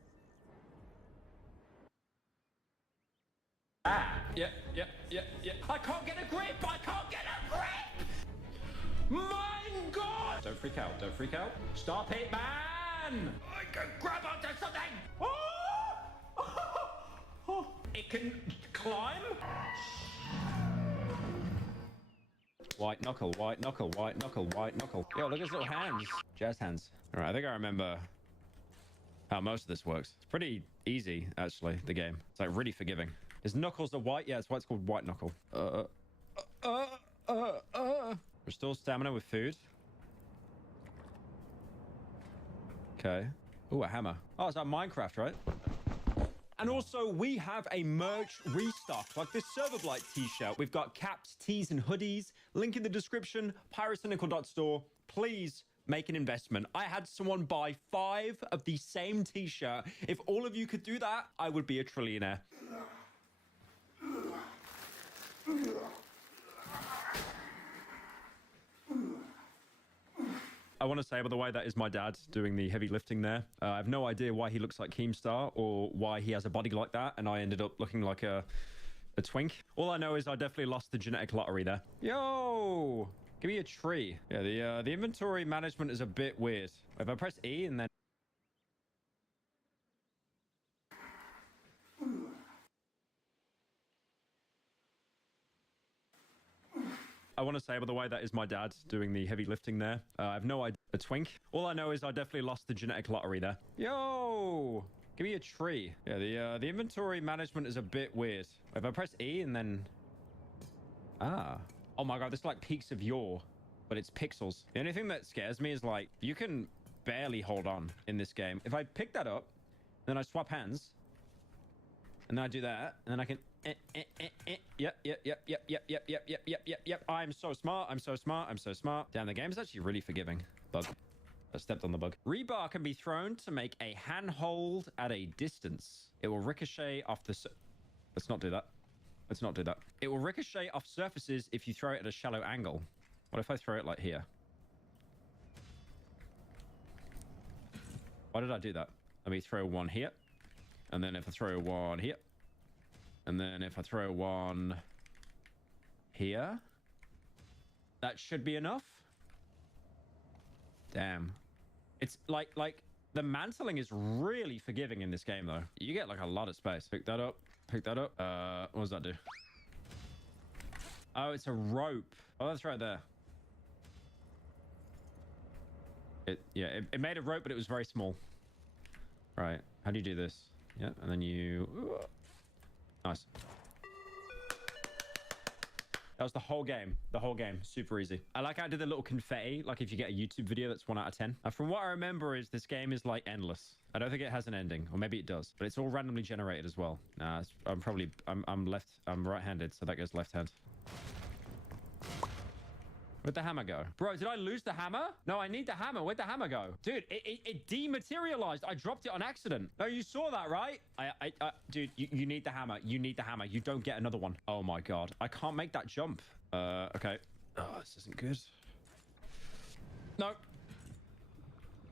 Ah! Yeah. I can't get a grip! I can't get a grip! My God! Don't freak out. Don't freak out. Stop it, man! I can grab onto something! Oh! It can climb? White knuckle, white knuckle, white knuckle, white knuckle. Yo, look at his little hands. Jazz hands. All right, I think I remember how most of this works. It's pretty easy, actually, the game. It's like really forgiving. Is Knuckles a white? Yeah, it's why it's called White Knuckle. Restore stamina with food. Okay. Ooh, a hammer. Oh, it's like Minecraft, right? And also, we have a merch restock, like this Server Blight t-shirt. We've got caps, tees, and hoodies. Link in the description, piratecynical.store. Please make an investment. I had someone buy 5 of the same t-shirt. If all of you could do that, I would be a trillionaire. I want to say, by the way, that is my dad doing the heavy lifting there. I have no idea why he looks like Keemstar or why he has a body like that, and I ended up looking like a twink. All I know is I definitely lost the genetic lottery there. Yo! Give me a tree. Yeah, the inventory management is a bit weird. If I press E and then... I want to say, by the way, that is my dad doing the heavy lifting there. I have no idea. A twink. All I know is I definitely lost the genetic lottery there. Yo! Give me a tree. Yeah, the inventory management is a bit weird. If I press E and then... Ah. Oh my god, this is like Peaks of Yore, but it's pixels. The only thing that scares me is like, you can barely hold on in this game. If I pick that up, then I swap hands, and then I do that, and then I can... Yep. I'm so smart. I'm so smart. I'm so smart. Damn, the game is actually really forgiving. Bug. I stepped on the bug. Rebar can be thrown to make a handhold at a distance. It will ricochet off the... Let's not do that. Let's not do that. It will ricochet off surfaces if you throw it at a shallow angle. What if I throw it like here? Why did I do that? Let me throw one here. And then if I throw one here. And then if I throw one here, that should be enough. Damn. It's like the mantling is really forgiving in this game, though. You get like a lot of space. Pick that up. Pick that up. What does that do? Oh, it's a rope. Oh, that's right there. It made a rope, but it was very small. Right. How do you do this? Yeah, and then you... Nice. That was the whole game. The whole game. Super easy. I like how I did the little confetti, like if you get a YouTube video that's 1 out of 10. From what I remember is this game is like endless. I don't think it has an ending, or maybe it does, but it's all randomly generated as well. Nah, I'm right-handed, so that goes left hand. Where'd the hammer go? Bro, did I lose the hammer? No, I need the hammer. Where'd the hammer go? Dude, it dematerialized. I dropped it on accident. No, you saw that, right? Dude, you need the hammer. You need the hammer. You don't get another one. Oh my god. I can't make that jump. Okay. Oh, this isn't good. No.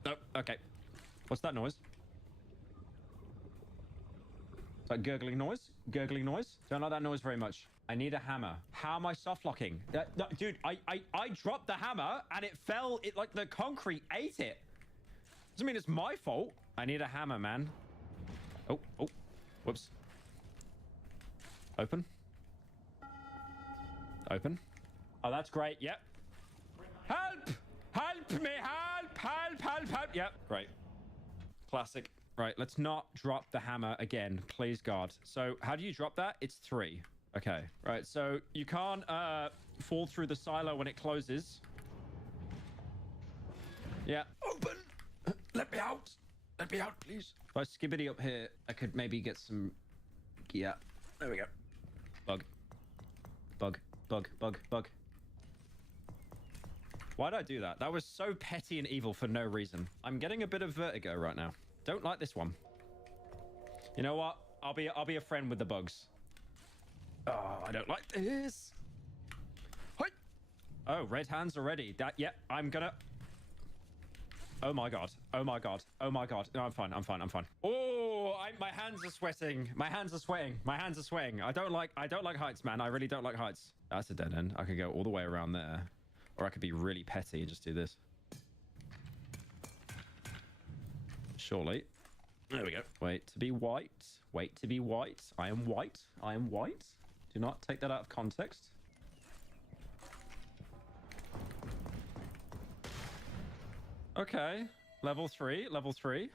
No, okay. What's that noise? Is that gurgling noise? Gurgling noise? Don't like that noise very much. I need a hammer. How am I soft locking? No, dude, I dropped the hammer and it fell. It like the concrete ate it. Doesn't mean it's my fault. I need a hammer, man. Oh, whoops. Open. Open. Oh, that's great. Yep. Help! Help me! Help! Yep. Great. Classic. Right, let's not drop the hammer again, please God. So how do you drop that? It's 3. Okay, right, so you can't fall through the silo when it closes. Yeah. Open! Let me out! Let me out, please. If I skibbity up here, I could maybe get some... Yeah, there we go. Bug. Bug. Bug. Bug. Bug. Why did I do that? That was so petty and evil for no reason. I'm getting a bit of vertigo right now. Don't like this one. You know what? I'll be a friend with the bugs. Oh, I don't like this. Hi. Oh, red hands already. Yeah, I'm gonna... Oh my god. Oh my god. Oh my god. No, I'm fine. I'm fine. I'm fine. Oh, my hands are sweating. My hands are sweating. My hands are sweating. I don't like heights, man. I really don't like heights. That's a dead end. I could go all the way around there. Or I could be really petty and just do this. Surely. There we go. Wait to be white. Wait to be white. I am white. I am white. Do not take that out of context. Okay. Level 3. Level 3.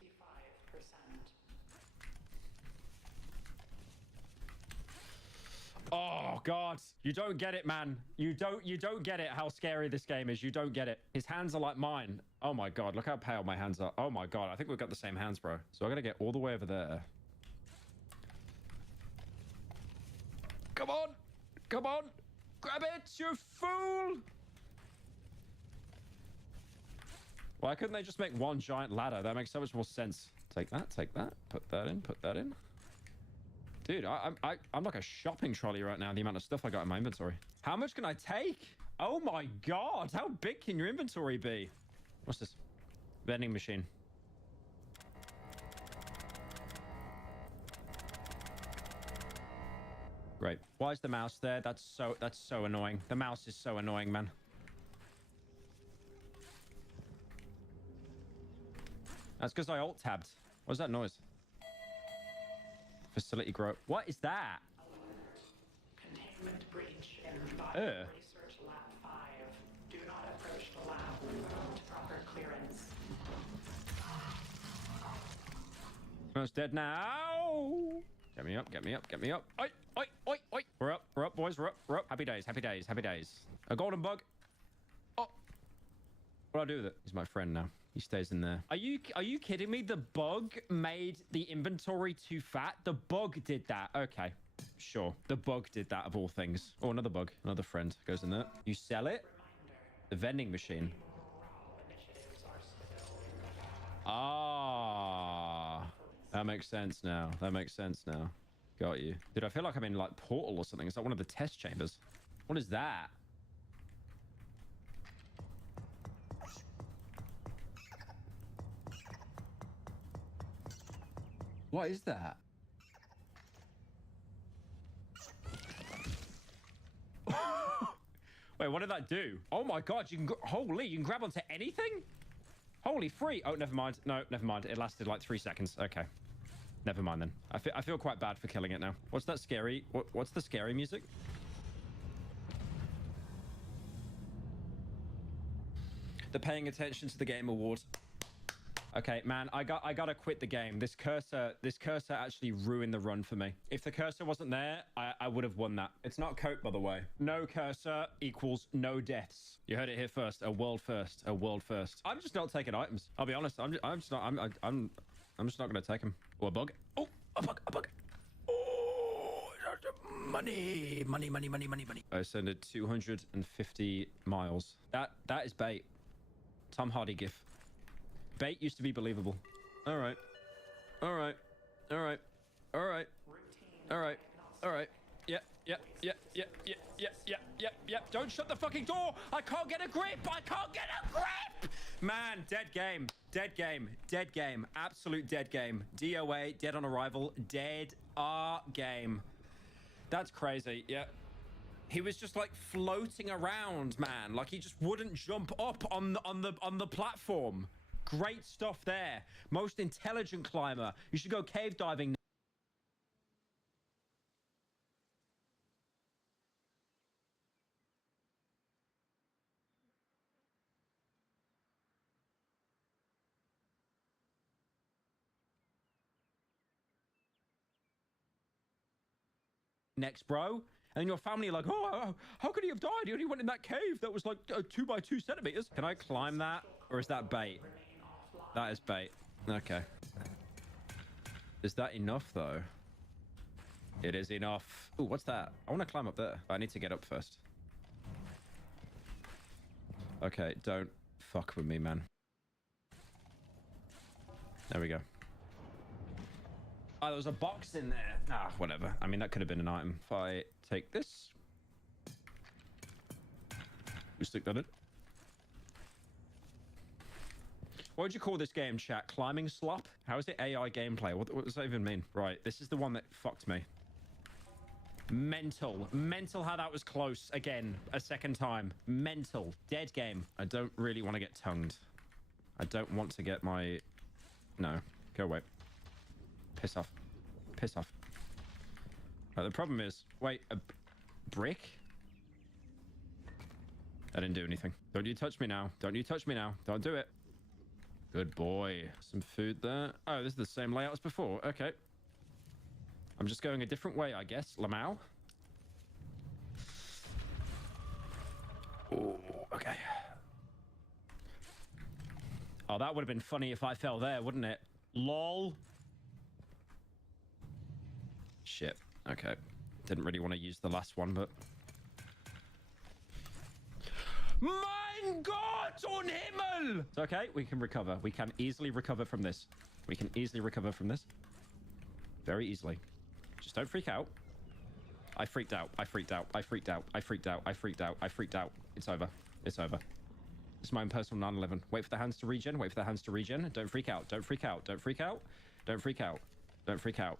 Oh God, you don't get it, man. You don't get it how scary this game is. You don't get it. His hands are like mine. Oh my God, look how pale my hands are. Oh my God, I think we've got the same hands, bro. So I gotta get all the way over there. Come on, come on, grab it, you fool. Why couldn't they just make one giant ladder? That makes so much more sense. Take that, put that in, put that in. Dude, I'm like a shopping trolley right now, the amount of stuff I got in my inventory. How much can I take? Oh my God, how big can your inventory be? What's this? Vending machine. Great. Why is the mouse there? That's so annoying. The mouse is so annoying, man. That's because I alt-tabbed. What was that noise? Facility growth. What is that? Containment breach in Research Lab 5. Do not approach the lab without proper clearance. Almost dead now. Get me up, get me up, get me up. Oi, oi, oi, oi. We're up, boys, we're up. Happy days, happy days, happy days. A golden bug. Oh. What do I do with it? He's my friend now. He stays in there. Are you kidding me? The bug made the inventory too fat? The bug did that. Okay. Sure. The bug did that of all things. Oh, another bug. Another friend goes in there. You sell it? The vending machine. Ah. That makes sense now. That makes sense now. Got you. Dude, I feel like I'm in like Portal or something. It's like one of the test chambers. What is that? What is that? Wait, what did that do? Oh my God, you can holy, you can grab onto anything? Holy free. Oh, never mind. No, never mind. It lasted like 3 seconds. Okay. Never mind then. I feel quite bad for killing it now. What's that scary? What's the scary music? The paying attention to the Game Awards. Okay, man, I gotta quit the game. This cursor actually ruined the run for me. If the cursor wasn't there, I would have won that. It's not cope, by the way. No cursor equals no deaths. You heard it here first. A world first. A world first. I'm just not taking items. I'll be honest. I'm just not gonna take them. Oh, a bug. Oh, a bug. A bug. Oh, money. I send it 250 miles. That is bait. Tom Hardy gif. Bait used to be believable. All right. Yep. Don't shut the fucking door. I can't get a grip. Man, dead game. Absolute dead game. DOA, dead on arrival. Dead game. That's crazy. Yeah. He was just like floating around, man. Like he just wouldn't jump up on the platform. Great stuff there. Most intelligent climber. You should go cave diving. Next, bro. And your family are like, oh, how could he have died? He only went in that cave that was like 2 by 2 centimeters. Can I climb that? Or is that bait? That is bait. Okay. Is that enough, though? It is enough. Ooh, what's that? I want to climb up there. I need to get up first. Okay, don't fuck with me, man. There we go. Oh, there was a box in there. Ah, whatever. I mean, that could have been an item. If I take this. We stick that in. What would you call this game, chat? Climbing slop? How is it AI gameplay? What does that even mean? Right, this is the one that fucked me. Mental how that was close again a second time. Mental. Dead game. I don't really want to get tongued. I don't want to get my... No. Go away. Piss off. Right, the problem is... Wait, a brick? I didn't do anything. Don't you touch me now. Don't do it. Good boy. Some food there. Oh, this is the same layout as before. Okay. I'm just going a different way, I guess. Lamau. Oh, okay. Oh, that would have been funny if I fell there, wouldn't it? LOL. Shit. Okay. Didn't really want to use the last one, but... Mein Gott und Himmel! It's okay. We can recover. We can easily recover from this. We can easily recover from this. Very easily. Just don't freak out. I freaked out. I freaked out. I freaked out. I freaked out. I freaked out. I freaked out. It's over. It's over. It's my own personal 9/11. Wait for the hands to regen. Wait for the hands to regen. Don't freak out. Don't freak out. Don't freak out. Don't freak out. Don't freak out.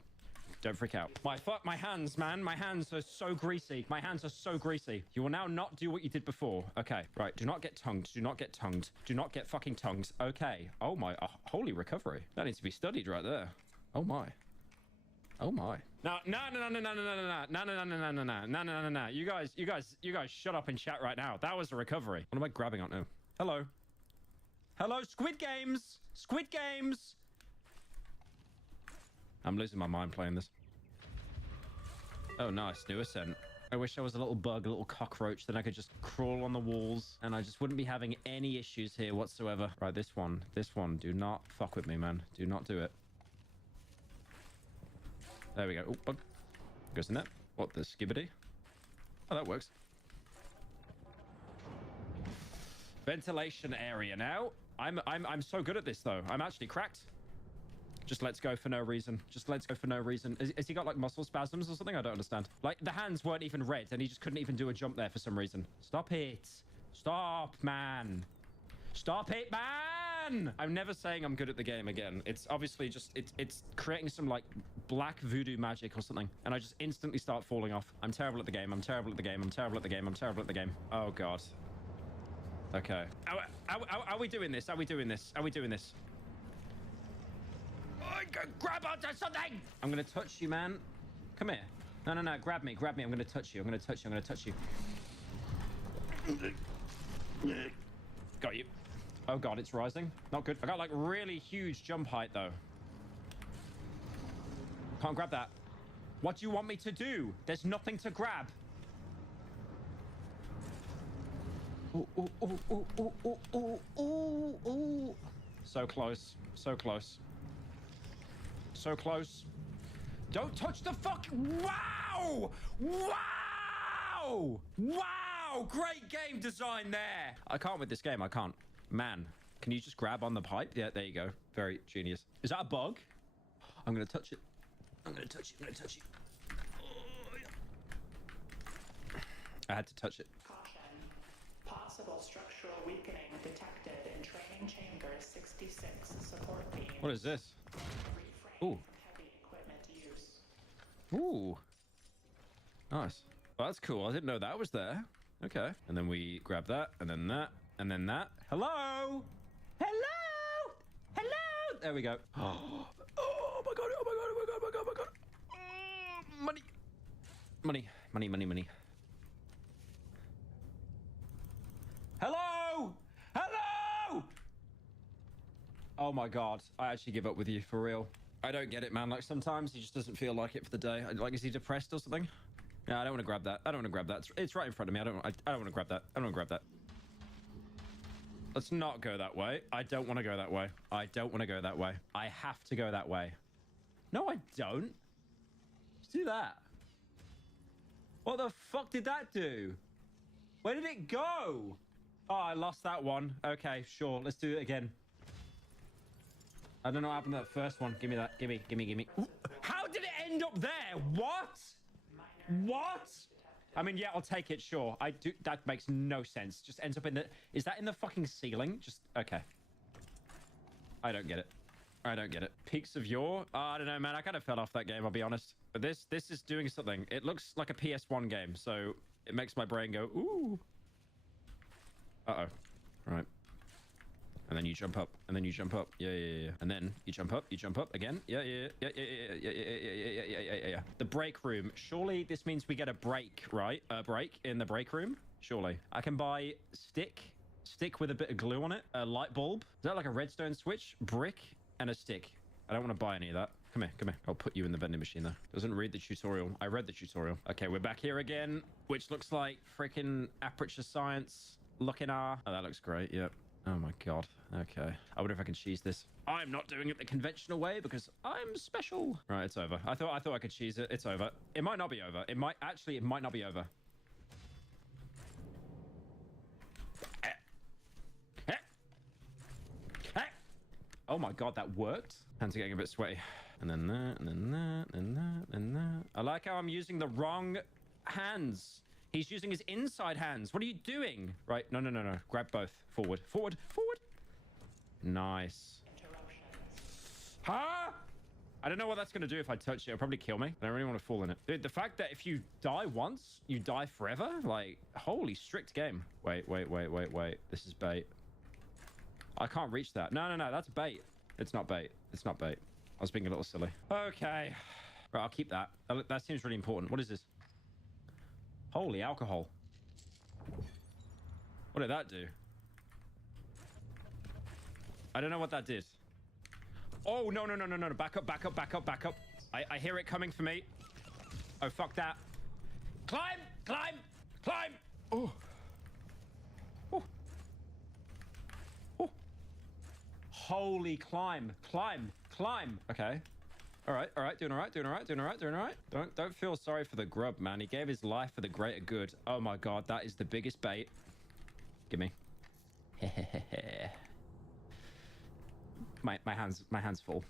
Don't freak out. My hands, man. My hands are so greasy. My hands are so greasy. You will now not do what you did before. Okay. Right. Do not get tongued. Do not get tongued. Do not get fucking tongued. Okay. Oh my. Holy recovery. That needs to be studied right there. Oh my. Oh my. No. You guys shut up and chat right now. That was a recovery. What am I grabbing on now? Hello. Hello, Squid Games. Squid Games. I'm losing my mind playing this. Oh, nice. New ascent. I wish I was a little bug, a little cockroach, then I could just crawl on the walls and I just wouldn't be having any issues here whatsoever. Right, this one. Do not fuck with me, man. Do not do it. There we go. Oh, bug. Goes in there. What, the skibbity? Oh, that works. Ventilation area now. I'm so good at this, though. I'm actually cracked. Just let's go for no reason. Just let's go for no reason. Has he got like muscle spasms or something? I don't understand. Like the hands weren't even red and he just couldn't even do a jump there for some reason. Stop it. Stop, man. Stop it, man. I'm never saying I'm good at the game again. It's obviously just, it's creating some like black voodoo magic or something. And I just instantly start falling off. I'm terrible at the game. I'm terrible at the game. I'm terrible at the game. I'm terrible at the game. Oh, God. Okay. Are we doing this? Are we doing this? Are we doing this? Grab onto something! I'm gonna touch you, man. Come here. No. Grab me. I'm gonna touch you. I'm gonna touch you. Got you. Oh, God, it's rising. Not good. I got like really huge jump height, though. Can't grab that. What do you want me to do? There's nothing to grab. Ooh. So close. So close. So close. Don't touch the fuck. Wow! Wow! Wow! Great game design there. I can't with this game. I can't. Man, can you just grab on the pipe? Yeah, there you go. Very genius. Is that a bug? I'm going to touch it. I'm going to touch you. Oh, yeah. I had to touch it. Caution. Possible structural weakening detected in training chamber 66 support beam. What is this? Ooh. Heavy equipment use. Ooh. Nice. Well, that's cool. I didn't know that was there. Okay. And then we grab that, and then that, and then that. Hello? Hello? Hello? There we go. Oh my God. Money. Hello? Oh my God. I actually give up with you, for real. I don't get it, man. Like, sometimes he just doesn't feel like it for the day. Like, is he depressed or something? Yeah, I don't want to grab that. It's right in front of me. I don't want to grab that. Let's not go that way. I don't want to go that way. I have to go that way. No, I don't. Just do that. What the fuck did that do? Where did it go? Oh, I lost that one. Okay, sure. Let's do it again. I don't know what happened to that first one. Give me that. Gimme. How did it end up there? What? I mean, yeah, I'll take it, sure. That makes no sense. Just ends up in the... Is that in the fucking ceiling? Just... Okay. I don't get it. Peaks of Yore? I don't know, man. I kind of fell off that game, I'll be honest. But this is doing something. It looks like a PS1 game, so it makes my brain go, ooh. Uh-oh. Right. And then you jump up, Yeah. And then you jump up again. Yeah. The break room. Surely this means we get a break, right? A break in the break room? Surely. I can buy stick with a bit of glue on it, a light bulb. Is that like a redstone switch? Brick and a stick. I don't want to buy any of that. Come here, come here. I'll put you in the vending machine though. Doesn't read the tutorial. I read the tutorial. Okay, we're back here again, which looks like freaking Aperture Science looking Oh, that looks great. Yep. Oh my god. Okay. I wonder if I can cheese this. I'm not doing it the conventional way because I'm special. Right, it's over. I thought I could cheese it. It's over. It might not be over. It might not be over. Oh my god, that worked. Hands are getting a bit sweaty. And then that, and then that, and that, and that. I like how I'm using the wrong hands. He's using his inside hands. What are you doing? Right, no. Grab both. Forward, forward, forward. Nice. Huh? I don't know what that's going to do if I touch it. It'll probably kill me. I don't really want to fall in it. Dude, the fact that if you die once, you die forever? Like, holy strict game. Wait. This is bait. I can't reach that. No, that's bait. It's not bait. It's not bait. I was being a little silly. Okay. Right, I'll keep that. That seems really important. What is this? Holy alcohol. What did that do? I don't know what that did. Oh, no. Back up. I hear it coming for me. Oh, fuck that. Climb! Oh. Holy climb. Okay. All right. Doing all right. Don't feel sorry for the grub, man. He gave his life for the greater good. Oh my god, that is the biggest bait. Give me. my hands full.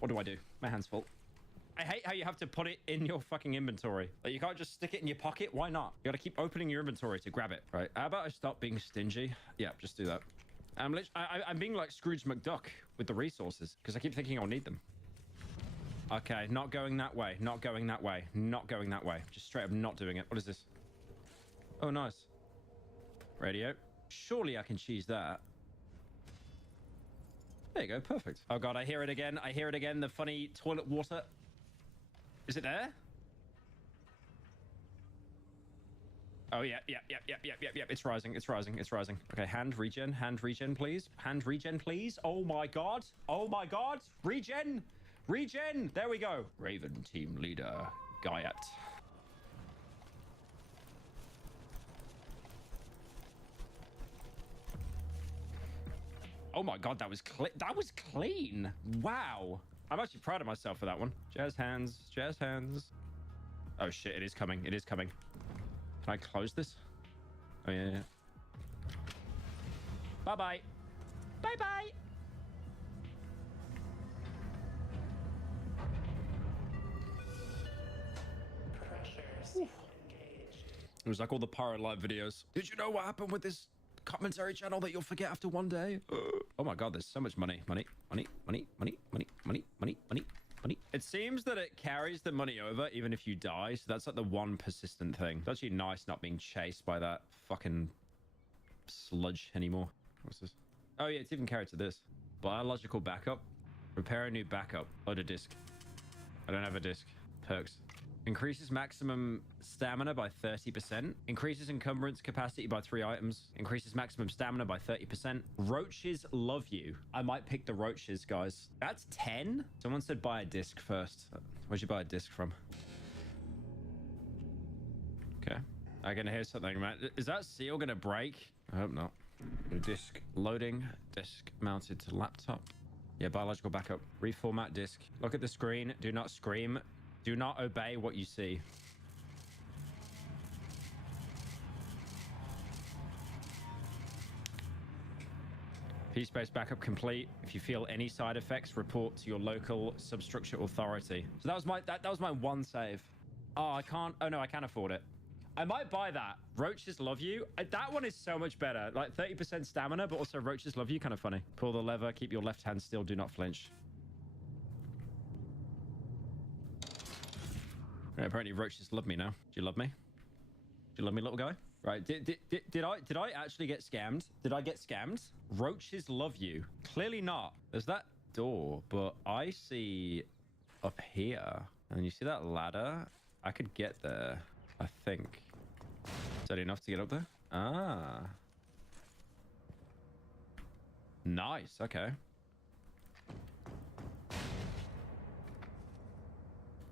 What do I do? My hands full. I hate how you have to put it in your fucking inventory. Like, you can't just stick it in your pocket. Why not? You gotta keep opening your inventory to grab it. Right. How about I stop being stingy? Yeah, just do that. I'm being like Scrooge McDuck with the resources because I keep thinking I'll need them. Okay, not going that way. Just straight up not doing it. What is this? Oh, nice. Radio. Surely I can cheese that. There you go. Perfect. Oh god, I hear it again. The funny toilet water. Is it there? Oh, yeah. It's rising. Okay, hand regen, please. Oh my god. Regen. There we go. Raven team leader, Gaiat. Oh my god, that was clean. Wow. I'm actually proud of myself for that one. Jazz hands. Oh shit, it is coming. Can I close this? Oh, yeah. Bye-bye. It was like all the Pirate Live videos. Did you know what happened with this commentary channel that you'll forget after one day? Oh my god, there's so much money. Money. It seems that it carries the money over even if you die, so that's like the one persistent thing. It's actually nice not being chased by that fucking sludge anymore. What's this? Oh yeah, it's even carried to this. Biological backup. Repair a new backup. Load a disc. I don't have a disc. Perks. Increases maximum stamina by 30%. Increases encumbrance capacity by 3 items. Increases maximum stamina by 30%. Roaches love you. I might pick the roaches, guys. That's 10? Someone said buy a disc first. Where'd you buy a disc from? Okay. I can hear something, man. Is that seal gonna break? I hope not. Disc loading. Disc mounted to laptop. Yeah, biological backup. Reformat disc. Look at the screen. Do not scream. Do not obey what you see. P-space backup complete. If you feel any side effects, report to your local substructure authority. So that was my one save. Oh, I can't. Oh no, I can afford it. I might buy that. Roaches love you. That one is so much better. Like 30% stamina, but also roaches love you. Kind of funny. Pull the lever. Keep your left hand still. Do not flinch. Yeah, apparently roaches love me now. Do you love me? Do you love me, little guy? Right. Did I actually get scammed? Did I get scammed? Roaches love you. Clearly not. There's that door, but I see up here. And you see that ladder? I could get there, I think. Is that enough to get up there? Ah. Nice. Okay.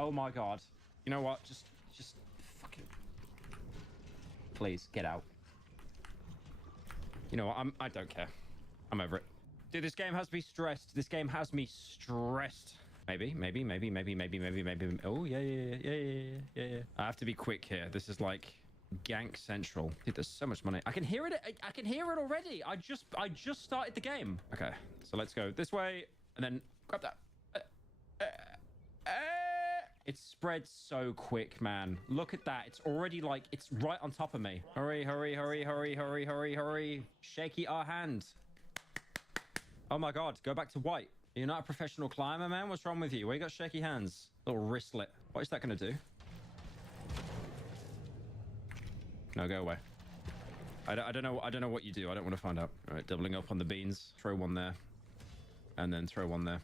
Oh my god. You know what? Just fucking... Please, get out. You know what? I don't care. I'm over it. Dude, this game has me stressed. This game has me stressed. Maybe. Oh, yeah. I have to be quick here. This is like gank central. Dude, there's so much money. I can hear it. I can hear it already. I just started the game. Okay, so let's go this way and then grab that. It spread so quick, man. Look at that. It's already like, it's right on top of me. Hurry. Shaky our hand. Oh my god, go back to white. You're not a professional climber, man? What's wrong with you? Why you got shaky hands? Little wristlet. What is that gonna do? No, go away. I don't know what you do. I don't want to find out. All right, doubling up on the beans. Throw one there. And then throw one there.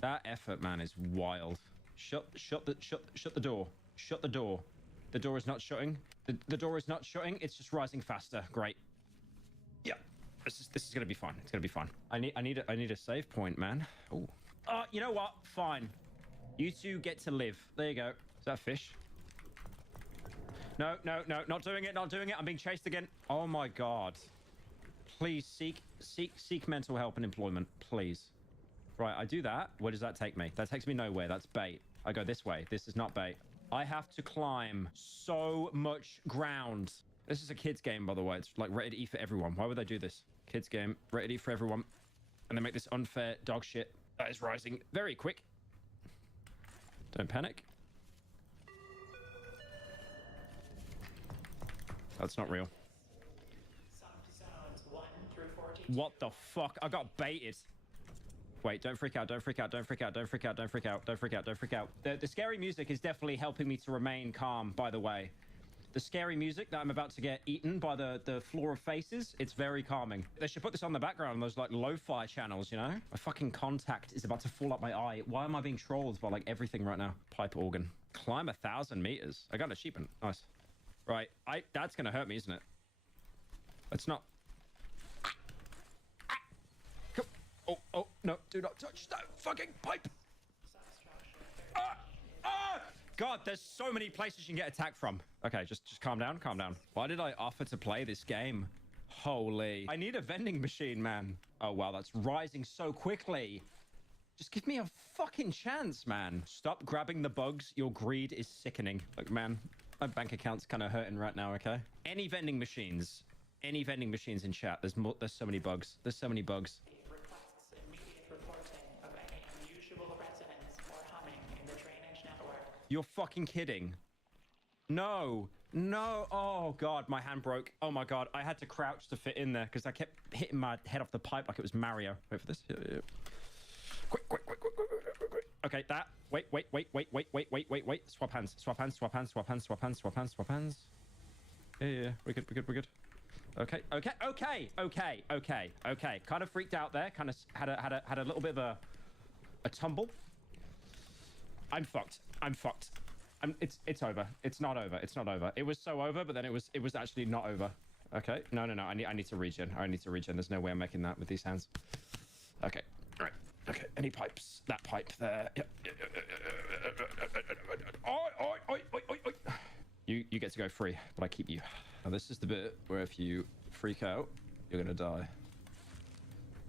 That effort, man, is wild. Shut the door. Shut the door. The door is not shutting. The door is not shutting. It's just rising faster. Great. Yeah. This is gonna be fun. It's gonna be fun. I need a save point, man. Oh. You know what? Fine. You two get to live. There you go. Is that a fish? No. Not doing it. I'm being chased again. Oh my god. Please seek mental help and employment. Please. Right, I do that. Where does that take me? That takes me nowhere. That's bait. I go this way. This is not bait. I have to climb so much ground. This is a kid's game, by the way. It's like rated E for everyone. Why would they do this? Kids game, rated E for everyone. And they make this unfair dog shit that is rising very quick. Don't panic. That's not real. Zones 1 through 14. What the fuck? I got baited. Wait, don't freak out. The scary music is definitely helping me to remain calm, by the way. The scary music that I'm about to get eaten by the floor of faces, it's very calming. They should put this on the background on those like lo-fi channels, you know? My fucking contact is about to fall up my eye. Why am I being trolled by like everything right now? Pipe organ. Climb 1,000 meters. I got an achievement. Nice. Right, that's gonna hurt me, isn't it? It's not. Oh, no, do not touch that fucking pipe. God, there's so many places you can get attacked from. Okay, just calm down. Why did I offer to play this game? Holy. I need a vending machine, man. Oh, wow, that's rising so quickly. Just give me a fucking chance, man. Stop grabbing the bugs. Your greed is sickening. Look, man, my bank account's kind of hurting right now, okay? Any vending machines in chat. There's so many bugs. There's so many bugs. You're fucking kidding. No. Oh, God, my hand broke. Oh, my God. I had to crouch to fit in there because I kept hitting my head off the pipe like it was Mario. Wait for this. Yeah. Quick. Okay, that. Wait. Swap hands. Yeah. We're good. Okay. Kind of freaked out there. Kind of had a little bit of a tumble. I'm fucked. It's over. It's not over. It was so over, but then it was actually not over. Okay. No. I need to regen. There's no way I'm making that with these hands. Okay. All right. Okay. Any pipes? That pipe there. Yep. Oi. You get to go free, but I keep you. Now this is the bit where if you freak out, you're gonna die.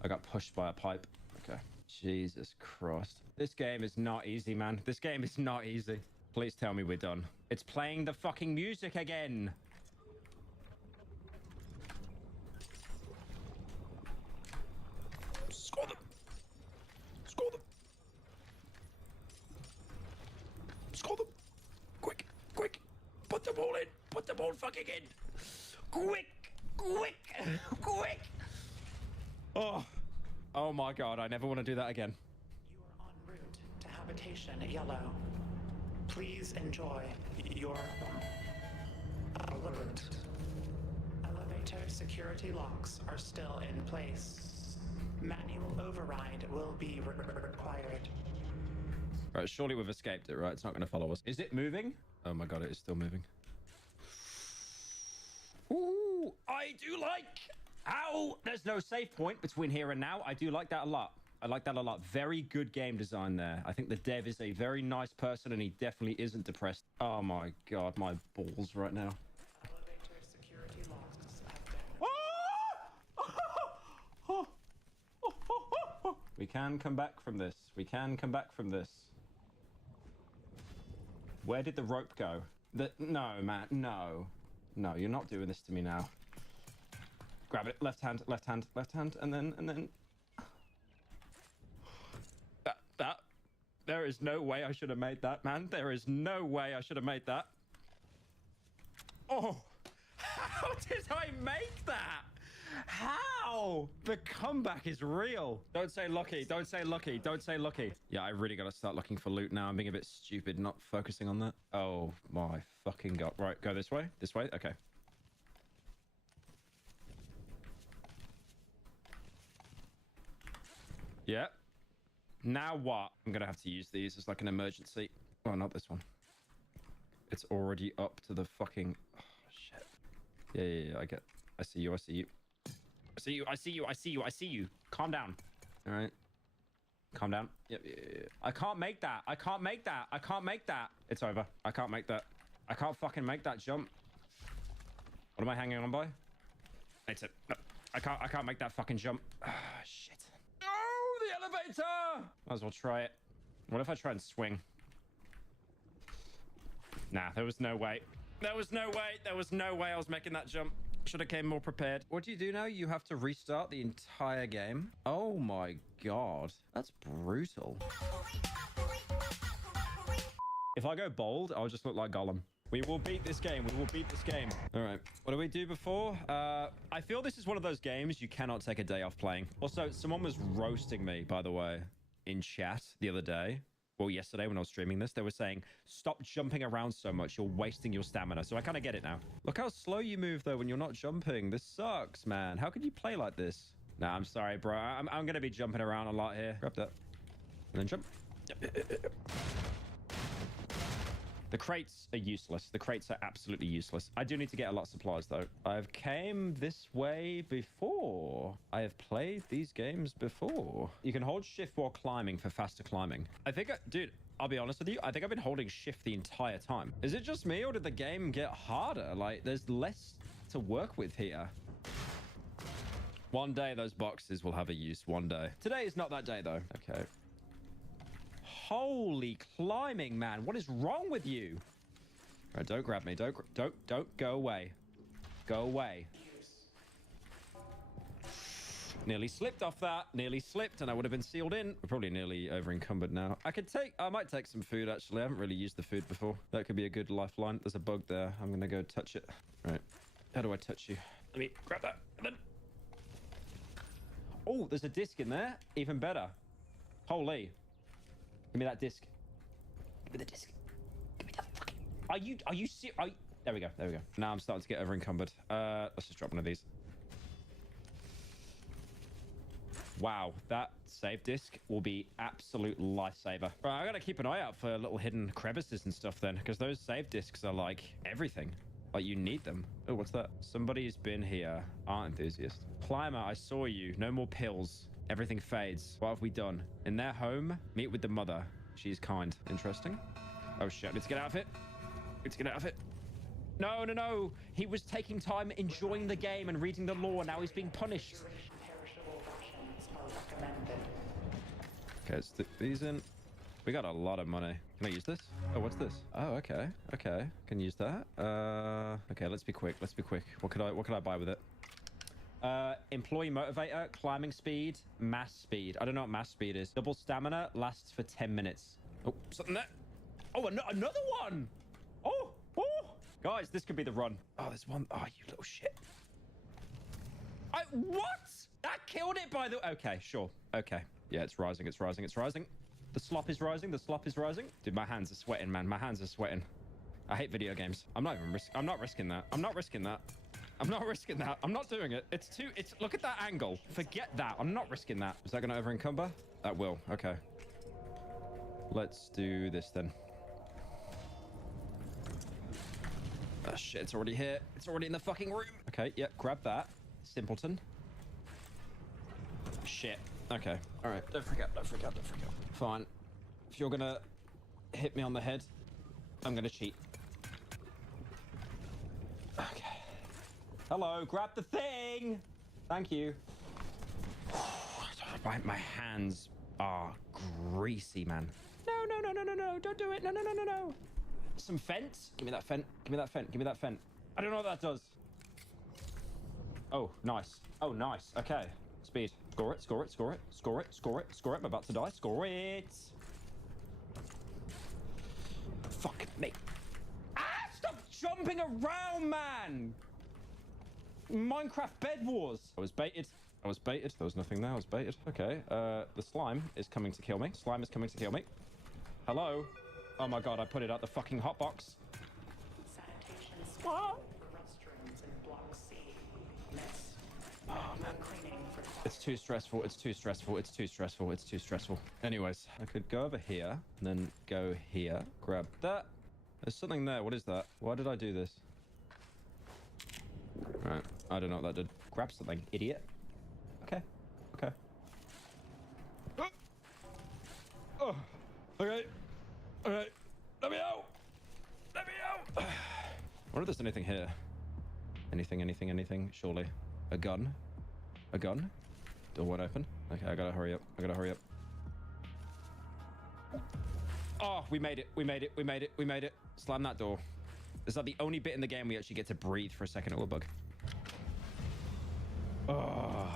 I got pushed by a pipe. Okay. Jesus Christ. This game is not easy, man. This game is not easy. Please tell me we're done. It's playing the fucking music again. Score them. Quick. Put them all in. Put them all fucking in. Quick. Oh my God, I never want to do that again. You are en route to Habitation Yellow. Please enjoy your alert. Elevator security locks are still in place. Manual override will be required. Right, surely we've escaped it, right? It's not going to follow us. Is it moving? Oh my God, it is still moving. Ooh, I do like how there's no save point between here and now. I do like that a lot. I like that a lot. Very good game design there. I think the dev is a very nice person, and he definitely isn't depressed. Oh my god, my balls right now. Elevator security locks have been... We can come back from this. We can come back from this. Where did the rope go? No, man, no. No, you're not doing this to me now. Grab it. Left hand, left hand, left hand, and then... That. There is no way I should have made that, man. There is no way I should have made that. Oh! How did I make that? How? The comeback is real. Don't say lucky. Don't say lucky. Don't say lucky. Yeah, I really got to start looking for loot now. I'm being a bit stupid, not focusing on that. Oh my fucking god. Right, go this way. This way. Okay. Yeah. Now what? I'm going to have to use these as like an emergency. Oh, not this one. It's already up to the fucking... Oh, shit. Yeah. I see you. I see you. I see you. I see you. I see you. I see you. Calm down. All right. Calm down. Yep. Yeah. I can't make that. I can't make that. I can't make that. It's over. I can't make that. I can't fucking make that jump. What am I hanging on by? It's it. No. I can't make that fucking jump. Ah, shit. Oh, the elevator! Might as well try it. What if I try and swing? Nah, there was no way. There was no way. There was no way I was making that jump. Should have came more prepared. What do you do now? You have to restart the entire game? Oh my god. That's brutal. If I go bold, I'll just look like Gollum. We will beat this game. We will beat this game. All right. What do we do before? I feel this is one of those games you cannot take a day off playing. Also, someone was roasting me, by the way, in chat the other day. Well, yesterday when I was streaming this, they were saying, stop jumping around so much. You're wasting your stamina. So I kind of get it now. Look how slow you move, though, when you're not jumping. This sucks, man. How could you play like this? Nah, I'm sorry, bro. I'm going to be jumping around a lot here. Grab that. And then jump. The crates are useless. The crates are absolutely useless. I do need to get a lot of supplies, though. I've came this way before. I have played these games before. You can hold shift while climbing for faster climbing. I think, dude, I'll be honest with you. I think I've been holding shift the entire time. Is it just me, or did the game get harder? Like, there's less to work with here. One day, those boxes will have a use. One day. Today is not that day, though. Okay. Holy climbing, man. What is wrong with you? All right, don't grab me. Don't go away. Go away. Nearly slipped off that. Nearly slipped, and I would have been sealed in. We're probably nearly over encumbered now. I might take some food, actually. I haven't really used the food before. That could be a good lifeline. There's a bug there. I'm going to go touch it. All right. How do I touch you? Let me grab that. And then... Oh, there's a disc in there. Even better. Holy. Give me that disc. Give me the disc. Give me that fucking... Are you serious? There we go. There we go. Now I'm starting to get over encumbered. Let's just drop one of these. Wow, that save disc will be absolute lifesaver. Right, I gotta keep an eye out for little hidden crevices and stuff then, because those save discs are like everything. Like, you need them. Oh, what's that? Somebody's been here. Art enthusiast. Climber, I saw you. No more pills. Everything fades. What have we done? In their home, meet with the mother. She's kind. Interesting. Oh shit, let's get out of it. Let's get out of it. No, no, no. He was taking time enjoying the game and reading the lore. Now he's being punished. Perishable rations are recommended. Okay, let's stick these in. We got a lot of money. Can I use this? Oh, what's this? Oh, okay. Okay. Can use that. Okay, let's be quick. Let's be quick. What could I buy with it? Employee motivator, climbing speed, mass speed. I don't know what mass speed is. Double stamina lasts for 10 minutes. Oh, something there. Oh, another one. Oh. Guys, this could be the run. Oh, there's one. Oh, you little shit. What? That killed it by the... Okay, sure. Okay. Yeah, it's rising. It's rising. It's rising. The slop is rising. The slop is rising. Dude, my hands are sweating, man. My hands are sweating. I hate video games. I'm not risking that. I'm not risking that. I'm not risking that. I'm not doing it. Look at that angle. Forget that. I'm not risking that. Is that going to over encumber? That will. Okay. Let's do this then. Oh shit, it's already here. It's already in the fucking room. Okay, yep, grab that. Simpleton. Shit. Okay. All right. Don't freak out. Don't freak out. Don't freak out. Fine. If you're gonna hit me on the head, I'm gonna cheat. Okay. Hello. Grab the thing. Thank you. My hands are greasy, man. No. Don't do it. No. Some fence. Give me that fence. Give me that fence. Give me that fence. I don't know what that does. Oh, nice. Oh, nice. Okay. Speed. Score it. Score it. Score it. Score it. Score it. Score it. I'm about to die. Score it. Fuck me. Ah! Stop jumping around, man! Minecraft Bed Wars. I was baited. I was baited. There was nothing there. I was baited. Okay. The slime is coming to kill me. Slime is coming to kill me. Hello? Oh my god, I put it out the fucking hotbox. Sanitation restrooms in Block C. Miss. Oh man. Cleaning for It's too stressful. It's too stressful. It's too stressful. It's too stressful. Anyways, I could go over here and then go here. Grab that. There's something there. What is that? Why did I do this? Right. I don't know what that did. Grab something, idiot. Okay. Okay. Oh. Okay. Okay. Let me out. Let me out. I wonder if there's anything here. Anything. Surely. A gun. A gun. Door wide open. Okay, I gotta hurry up. I gotta hurry up. Oh, we made it. We made it. We made it. We made it. Slam that door. Is that the only bit in the game we actually get to breathe for a second? It will bug. Oh,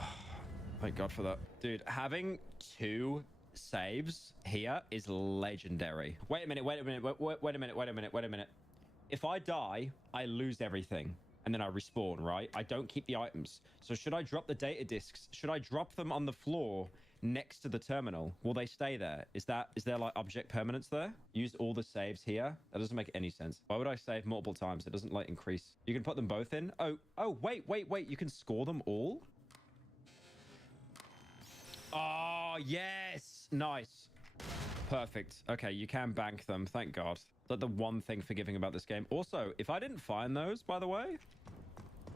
thank God for that. Dude, having 2 saves here is legendary. Wait a minute. Wait a minute. If I die, I lose everything. And then I respawn, right? I don't keep the items. So should I drop the data discs? Should I drop them on the floor next to the terminal? Will they stay there? Is there like object permanence there? Use all the saves here? That doesn't make any sense. Why would I save multiple times? It doesn't like increase. You can put them both in. Oh, wait. You can score them all? Oh, yes. Nice. Perfect. Okay, you can bank them. Thank God. That's the one thing forgiving about this game. Also, if I didn't find those, by the way,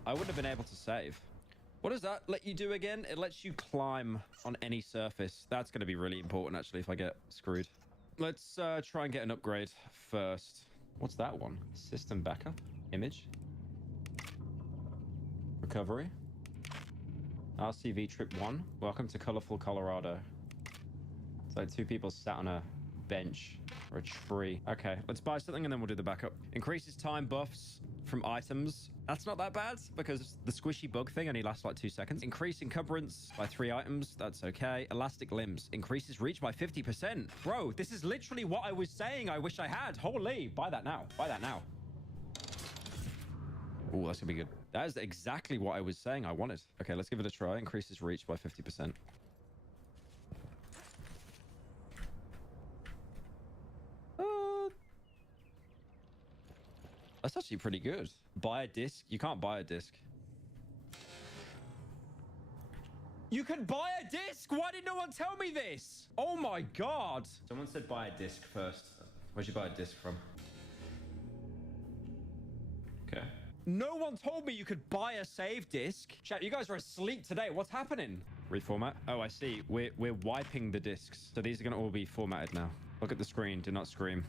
I wouldn't have been able to save. What does that let you do again? It lets you climb on any surface. That's going to be really important, actually, if I get screwed. Let's try and get an upgrade first. What's that one? System backup. Image. Recovery. RCV trip 1. Welcome to colorful Colorado. It's like 2 people sat on a bench or a tree. Okay, let's buy something and then we'll do the backup. Increases time buffs from items. That's not that bad because the squishy bug thing only lasts like 2 seconds. Increase encumbrance by 3 items. That's okay. Elastic limbs. Increases reach by 50%. Bro, this is literally what I was saying I wish I had. Holy, buy that now. Buy that now. Oh, that's gonna be good. That is exactly what I was saying I wanted. Okay, let's give it a try. Increases reach by 50%. That's actually pretty good. Buy a disc? You can't buy a disc. You can buy a disc? Why did no one tell me this? Oh my God. Someone said buy a disc first. Where'd you buy a disc from? Okay. No one told me you could buy a save disc. Chat, you guys are asleep today. What's happening? Reformat. Oh, I see. We're wiping the discs. So these are going to all be formatted now. Look at the screen. Do not scream.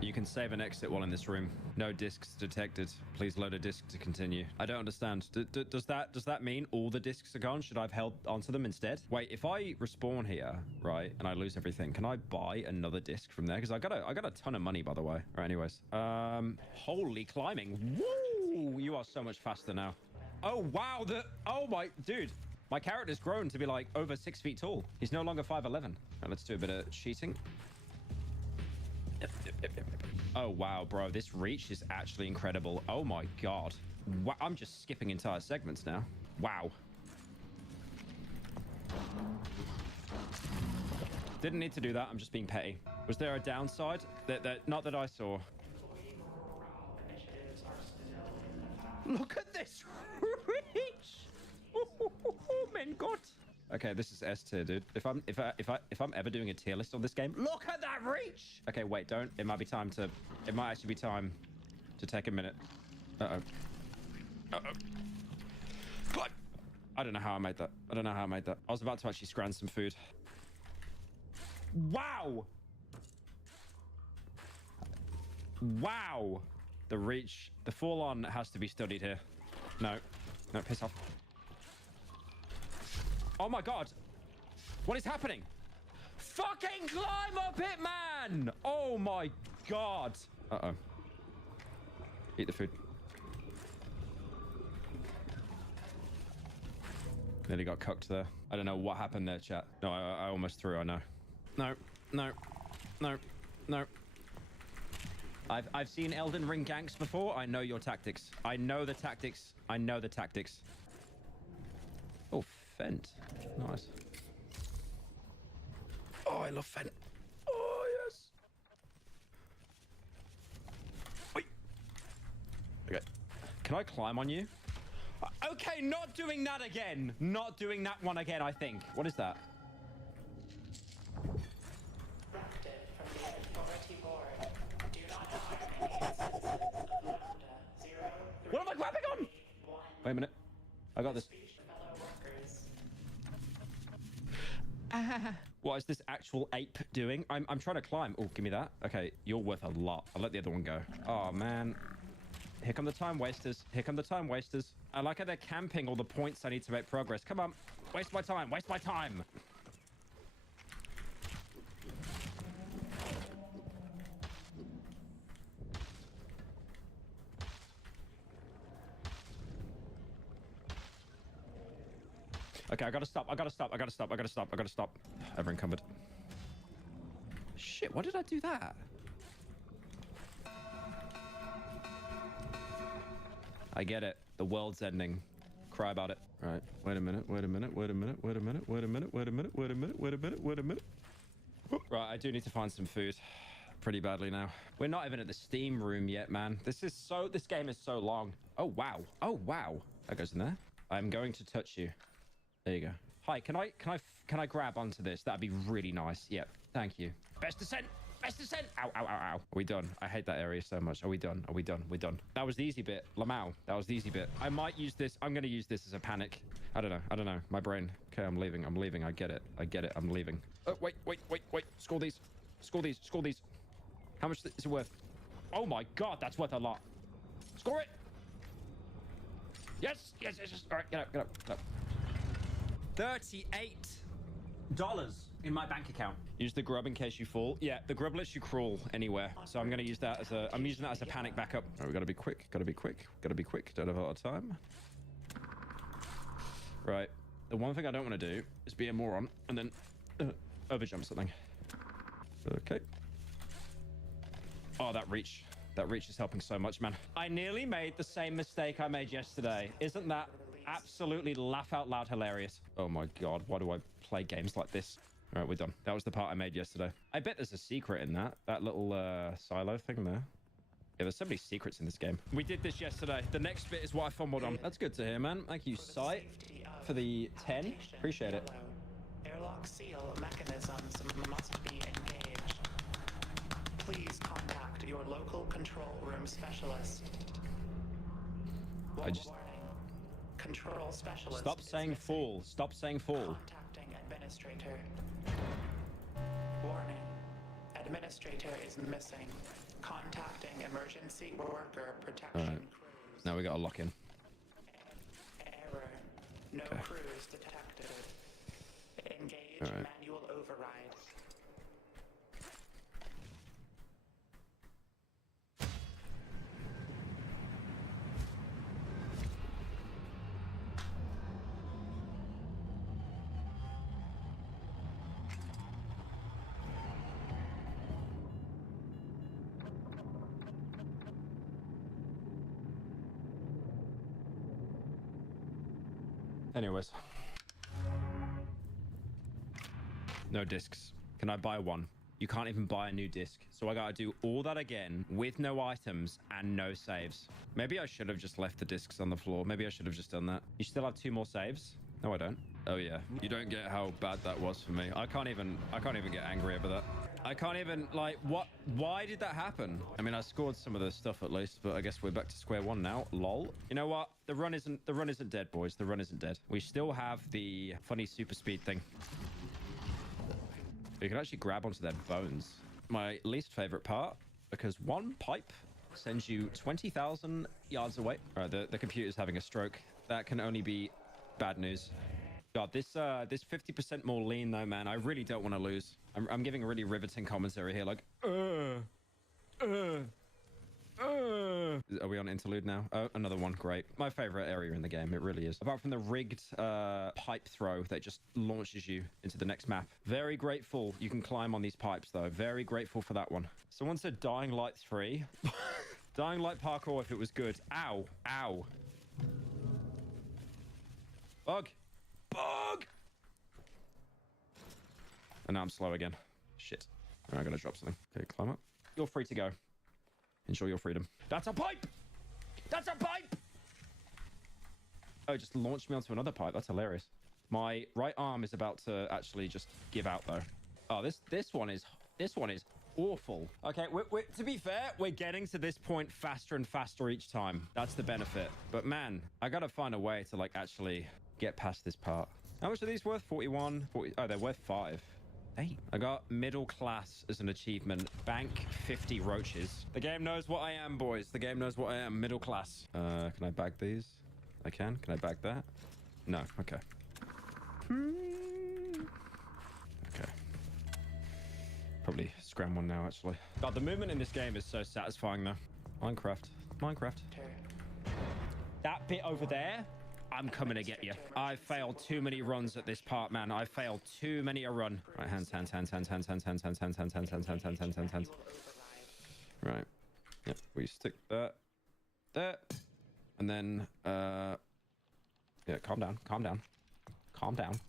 You can save and exit while in this room. No discs detected. Please load a disc to continue. I don't understand. Does that mean all the discs are gone? Should I have held onto them instead? Wait, if I respawn here, right, and I lose everything, can I buy another disc from there? Because I got a ton of money, by the way. All right, anyways. Holy climbing. Woo! You are so much faster now. Oh, wow. Oh, my... Dude. My character's grown to be, like, over 6 feet tall. He's no longer 5'11". Right, let's do a bit of cheating. Oh, wow, bro. This reach is actually incredible. Oh, my God. Wow, I'm just skipping entire segments now. Wow. Didn't need to do that. I'm just being petty. Was there a downside? Not that I saw. Look at this reach. Oh, man, God. Okay, this is S tier, dude. If I'm ever doing a tier list on this game, look at that reach. Okay, wait, don't. It might actually be time to take a minute. Uh-oh. But I don't know how I made that. I don't know how I made that. I was about to actually scran some food. Wow! Wow! The reach, the fall on has to be studied here. No. No, piss off. Oh my god! What is happening? Fucking climb up it, man! Oh my god! Uh-oh. Eat the food. Nearly got cooked there. I don't know what happened there, chat. No, I almost threw, I know. No, no, no, no. I've seen Elden Ring ganks before. I know your tactics. I know the tactics. I know the tactics. Oh, Fent. Nice. Oh, I love Fent. Oh, yes. Wait. Okay. Can I climb on you? Okay, not doing that again. Not doing that one again, I think. What is that? Directed from the Authority Board. Do not hire any instances of Lambda 0, What am I grabbing on? 1. Wait a minute. I got this. Speech fellow workers. What is this actual ape doing? I'm trying to climb. Oh, give me that. Okay, you're worth a lot. I'll let the other one go. Oh, man. Here come the time wasters. Here come the time wasters. I like how they're camping all the points I need to make progress. Come on. Waste my time. Waste my time. Okay, I gotta stop. I gotta stop. I gotta stop. I gotta stop. I gotta stop. Ever encumbered. Shit, why did I do that? I get it. The world's ending. Cry about it. All right. Wait a minute. Wait a minute. Wait a minute. Wait a minute. Wait a minute. Wait a minute. Wait a minute. Wait a minute. Wait a minute. Right, I do need to find some food pretty badly now. We're not even at the Steam room yet, man. This game is so long. Oh, wow. Oh, wow. That goes in there. I'm going to touch you. There you go. Hi, can I grab onto this? That'd be really nice. Yep. Thank you. Best descent. Best descent. Ow, ow, ow, ow. Are we done? I hate that area so much. Are we done? Are we done? We're done. That was the easy bit. Lamau. That was the easy bit. I might use this. I'm going to use this as a panic. I don't know. I don't know. My brain. Okay, I'm leaving. I'm leaving. I get it. I get it. I'm leaving. Oh, wait, wait, wait, wait. Score these. Score these. Score these. How much is it worth? Oh my god, that's worth a lot. Score it. Yes, yes, yes, yes. All right, get up, get up, get up. $38 in my bank account. Use the grub in case you fall. Yeah, the grub lets you crawl anywhere. So I'm going to use that as a... I'm using that as a panic backup. All right, we got to be quick. Got to be quick. Got to be quick. Don't have a lot of time. Right. The one thing I don't want to do is be a moron and then overjump something. Okay. Oh, that reach. That reach is helping so much, man. I nearly made the same mistake I made yesterday. Isn't that absolutely laugh out loud hilarious? Oh my god, why do I play games like this? All right, we're done. That was the part I made yesterday. I bet there's a secret in that little silo thing there. Yeah, there's so many secrets in this game. We did this yesterday. The next bit is what I fumbled on. That's good to hear, man. Thank you, Sight, for the 10. Appreciate it. Airlock seal mechanisms must be engaged. Please contact your local control room specialist. Warning. Control specialist. Stop saying fall. Stop saying fall. Contacting administrator. Warning. Administrator is missing. Contacting emergency worker protection crews. Now we got to lock in. Error. No crews detected. Engage manual override. Anyways. No discs. Can I buy one? You can't even buy a new disc. So I gotta do all that again with no items and no saves. Maybe I should have just left the discs on the floor. Maybe I should have just done that. You still have 2 more saves? No, I don't. Oh yeah, you don't get how bad that was for me. I can't even get angry over that. I can't even, like, what? Why did that happen? I mean, I scored some of the stuff at least, but I guess we're back to square one now. Lol. You know what? The run isn't dead, boys. The run isn't dead. We still have the funny super speed thing. You can actually grab onto their bones. My least favorite part, because one pipe sends you 20,000 yards away. All right, the computer's having a stroke. That can only be bad news. God, this 50% more lean though, man. I really don't want to lose. I'm giving a really riveting commentary here, like, Are we on interlude now? Oh, another one. Great. My favorite area in the game. It really is. Apart from the rigged pipe throw that just launches you into the next map. Very grateful you can climb on these pipes, though. Very grateful for that one. Someone said Dying Light 3. Dying Light parkour if it was good. Ow. Ow. Bug. Bug! And now I'm slow again. Shit. I'm gonna drop something. Okay, climb up. You're free to go. Enjoy your freedom. That's a pipe! That's a pipe! Oh, it just launched me onto another pipe. That's hilarious. My right arm is about to actually just give out, though. Oh, this one is awful. Okay, to be fair, we're getting to this point faster and faster each time. That's the benefit. But man, I gotta find a way to like actually get past this part. How much are these worth? 41, 40. Oh, they're worth 5. 8. I got middle class as an achievement. Bank 50 roaches. The game knows what I am, boys. The game knows what I am. Middle class. Can I bag these? I can. Can I bag that? No. Okay. Okay. Probably scram one now, actually. God, the movement in this game is so satisfying, though. Minecraft. That bit over there, I'm coming to get you. I failed too many runs at this part, man. I failed too many a run. Right, hands. Right. Yep, we stick that there. And then, yeah, calm down.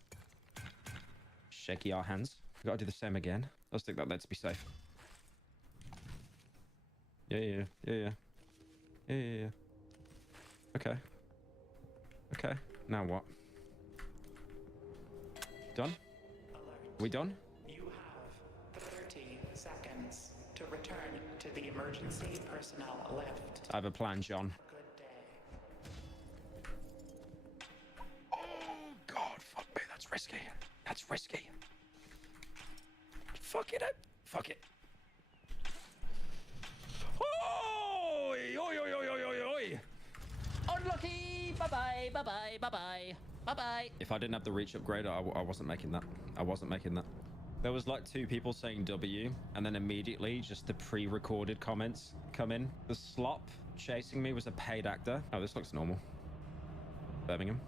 Shaky our hands. We gotta do the same again. I'll stick that there to be safe. Yeah. Okay, now what? Done? We done? You have 30 seconds to return to the emergency personnel lift. I have a plan, John. Good day. Oh, God, fuck me. That's risky. Fuck it. Oi! Unlucky! Bye-bye. If I didn't have the reach upgrade, I wasn't making that. There was like 2 people saying W, and then immediately just the pre-recorded comments come in. The slop chasing me was a paid actor. Oh, this looks normal. Birmingham.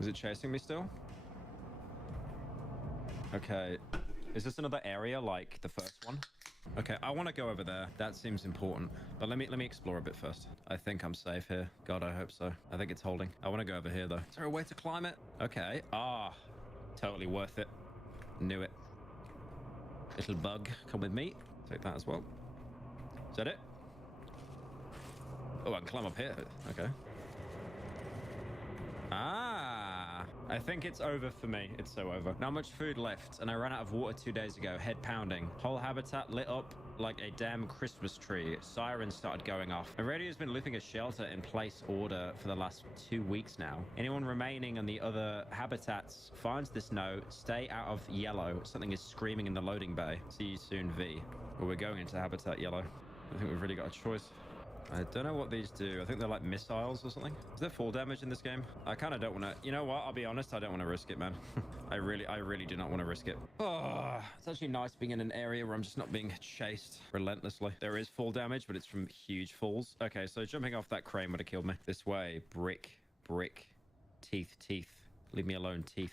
Is it chasing me still? Okay. Is this another area like the first one? Okay, I want to go over there. That seems important. But let me explore a bit first. I think I'm safe here. God, I hope so. I think it's holding. I want to go over here, though. Is there a way to climb it? Okay. Ah, totally worth it. Knew it. Little bug, come with me. Take that as well. Is that it? Oh, I can climb up here. Okay. Ah, I think it's over for me. It's so over. Not much food left, and I ran out of water 2 days ago. Head pounding. Whole habitat lit up like a damn Christmas tree. Sirens started going off. My radio's been looping a shelter in place order for the last 2 weeks now. Anyone remaining on the other habitats finds this note. Stay out of yellow. Something is screaming in the loading bay. See you soon, V. Well, we're going into habitat yellow. I think we've really got a choice. I don't know what these do. I think they're like missiles or something. Is there fall damage in this game? I kind of don't want to. You know what? I'll be honest. I don't want to risk it, man. I really do not want to risk it. Oh, it's actually nice being in an area where I'm just not being chased relentlessly. There is fall damage, but it's from huge falls. Okay, so jumping off that crane would have killed me. This way. Brick. Teeth. Leave me alone, teeth.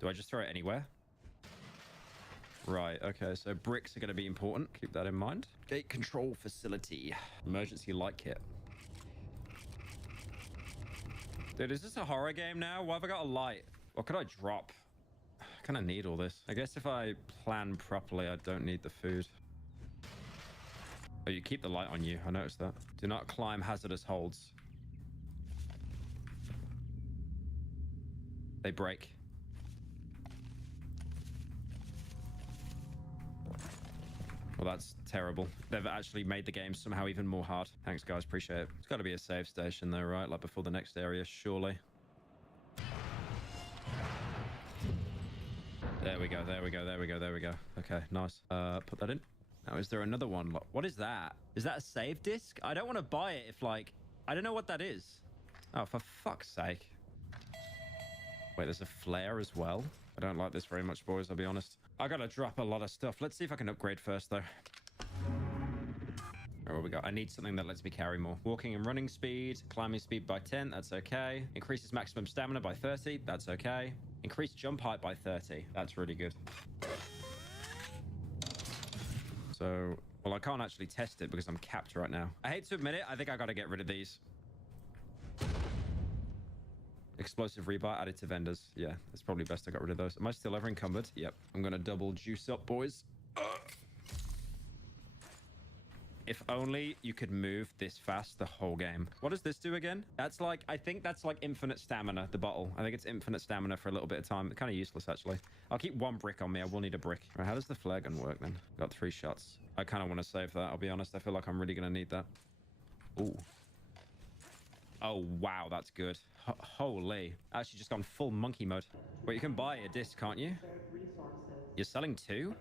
Do I just throw it anywhere? Right, okay, so bricks are going to be important. Keep that in mind. Gate control facility. Emergency light kit. Dude, is this a horror game now? Why have I got a light? What could I drop? I kind of need all this. I guess if I plan properly, I don't need the food. Oh, you keep the light on you. I noticed that. Do not climb hazardous holds. They break. Well, that's terrible. They've actually made the game somehow even more hard. Thanks, guys. Appreciate it. It's got to be a save station, though, right? Like before the next area, surely. There we go. There we go. There we go. There we go. Okay, nice. Put that in. Now, is there another one? What is that? Is that a save disc? I don't want to buy it if, like... I don't know what that is. Oh, for fuck's sake. Wait, there's a flare as well. I don't like this very much, boys, I'll be honest. I gotta drop a lot of stuff. Let's see if I can upgrade first, though. Oh, what we got? I need something that lets me carry more. Walking and running speed. Climbing speed by 10. That's okay. Increases maximum stamina by 30. That's okay. Increased jump height by 30. That's really good. So, well, I can't actually test it because I'm capped right now. I hate to admit it. I think I gotta get rid of these. Explosive rebar added to vendors. Yeah, it's probably best I got rid of those. Am I still ever encumbered? Yep. I'm gonna double juice up, boys. If only you could move this fast the whole game. What does this do again? That's like, I think that's like infinite stamina, the bottle. I think it's infinite stamina for a little bit of time. Kind of useless, actually. I'll keep one brick on me. I will need a brick. All right, how does the flare gun work then? Got 3 shots. I kind of want to save that, I'll be honest. I feel like I'm really going to need that. Ooh. Oh, wow, that's good. Holy. Actually just gone full monkey mode. Wait, you can buy a disc, can't you? You're selling 2?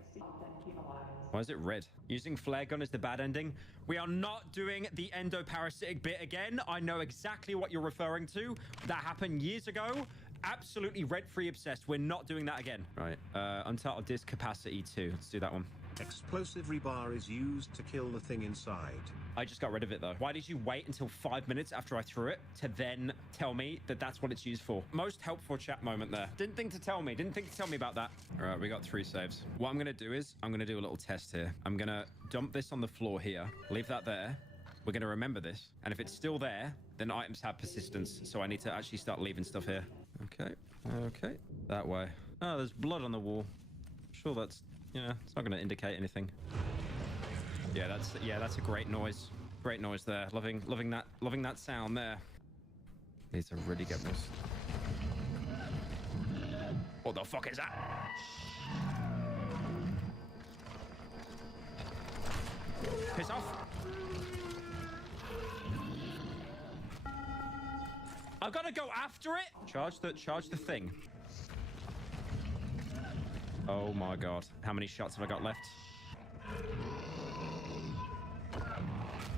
Why is it red? Using flare gun is the bad ending. We are not doing the endoparasitic bit again. I know exactly what you're referring to. That happened years ago. Absolutely red-free obsessed. We're not doing that again. Right. Untitled disc capacity 2. Let's do that one. Explosive rebar is used to kill the thing inside. I just got rid of it, though. Why did you wait until 5 minutes after I threw it to then tell me that that's what it's used for? Most helpful chat moment there. Didn't think to tell me. Didn't think to tell me about that. All right, we got 3 saves. What I'm going to do is I'm going to do a little test here. I'm going to dump this on the floor here. Leave that there. We're going to remember this. And if it's still there, then items have persistence. So I need to actually start leaving stuff here. Okay. Okay. That way. Oh, there's blood on the wall. I'm sure that's... Yeah, it's not going to indicate anything. Yeah, that's a great noise. Great noise there. Loving that sound there. Need to really get this. What the fuck is that? Piss off. I've got to go after it. Charge the thing. Oh my god. How many shots have I got left?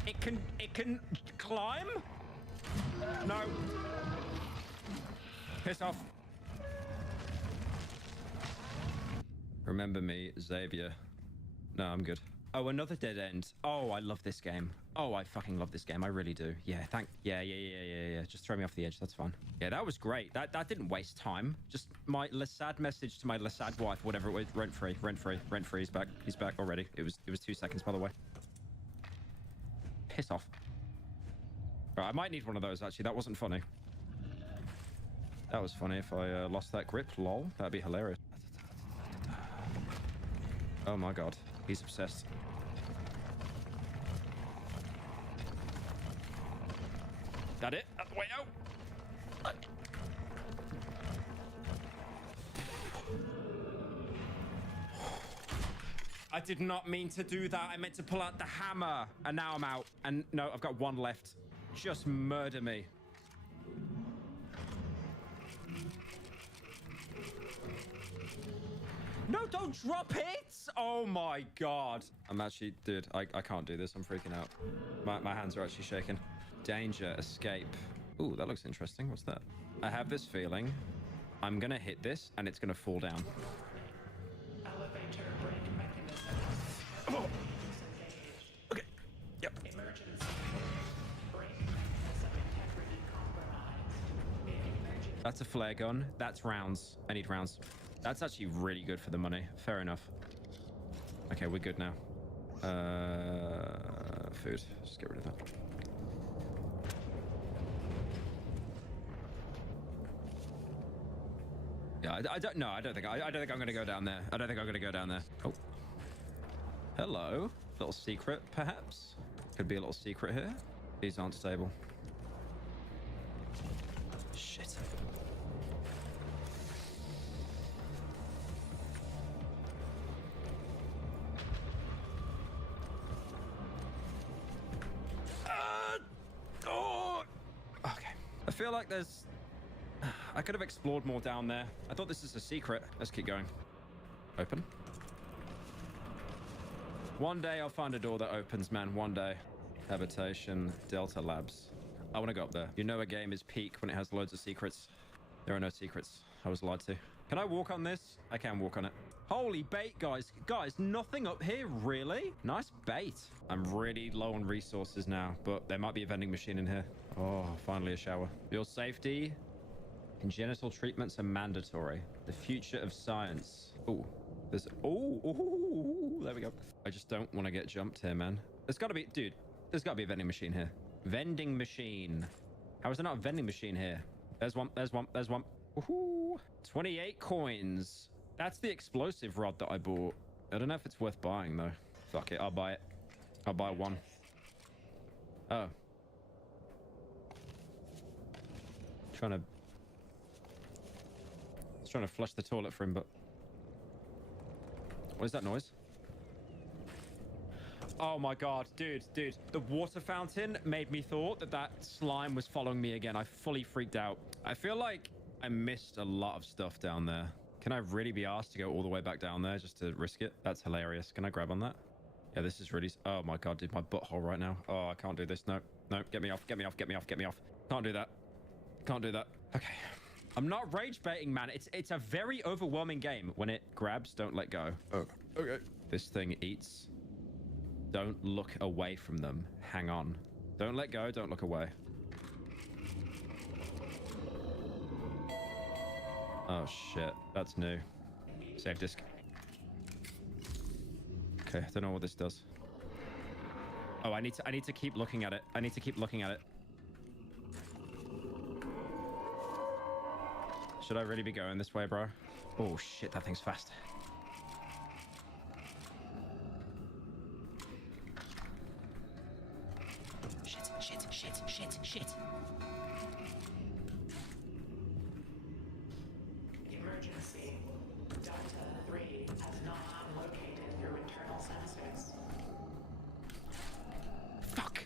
It can climb? No. Piss off. Remember me, Xavier. No, I'm good. Oh, another dead end. Oh, I love this game. Oh, I fucking love this game. I really do. Yeah, yeah. Just throw me off the edge. That's fine. Yeah, that was great. That didn't waste time. Just my sad message to my sad wife, whatever it was. Rent free. He's back. He's back already. It was 2 seconds, by the way. Piss off. Right, I might need one of those, actually. That wasn't funny. That was funny if I lost that grip. Lol. That'd be hilarious. Oh my god. He's obsessed. That it? Out the way out. I did not mean to do that. I meant to pull out the hammer. And now I'm out. And no, I've got 1 left. Just murder me. No, don't drop it! Oh my god. I'm actually, dude, I can't do this. I'm freaking out. My hands are actually shaking. Danger, escape. Ooh, that looks interesting. What's that? I have this feeling I'm gonna hit this and it's gonna fall down. Elevator brake mechanism. Oh. Okay. Yep. Emergency. Brake mechanism integrity compromised. Emergency. That's a flare gun. That's rounds. I need rounds. That's actually really good for the money. Fair enough. Okay, we're good now. Food. Just get rid of that. Yeah, I don't know. I don't think I'm going to go down there. I don't think I'm going to go down there. Oh. Hello. Little secret, perhaps? Could be a little secret here. These aren't stable. Shit. feel like there's... I could have explored more down there. I thought this is a secret. Let's keep going. Open. One day I'll find a door that opens, man. One day. Habitation, Delta Labs. I want to go up there. You know a game is peak when it has loads of secrets. There are no secrets. I was lied to. Can I walk on this? I can walk on it. Holy bait, guys. Guys, nothing up here, really? Nice bait. I'm really low on resources now, but there might be a vending machine in here. Oh, finally a shower. Your safety. Congenital treatments are mandatory. The future of science. Oh, there's... Oh, there we go. I just don't want to get jumped here, man. There's got to be... Dude, there's got to be a vending machine here. Vending machine. How is there not a vending machine here? There's one. There's one. There's one. Woohoo. 28 coins. That's the explosive rod that I bought. I don't know if it's worth buying, though. Fuck it. I'll buy it. I'll buy one. Oh. Trying to flush the toilet for him, but... What is that noise? Oh my god, dude. The water fountain made me thought that slime was following me again. I fully freaked out. I feel like I missed a lot of stuff down there. Can I really be asked to go all the way back down there just to risk it? That's hilarious. Can I grab on that? Yeah, this is really... Oh my god, dude, my butthole right now. Oh, I can't do this. No, get me off. Can't do that. Can't do that. Okay. I'm not rage baiting, man. It's a very overwhelming game. When it grabs, don't let go. Oh, okay. This thing eats. Don't look away from them. Hang on. Don't let go. Don't look away. Oh, shit. That's new. Save disk. Okay, I don't know what this does. Oh, I need to keep looking at it. I need to keep looking at it. Should I really be going this way, bro? Oh, shit. That thing's fast. Shit. Emergency. Delta 3 has not located your internal sensors. Fuck.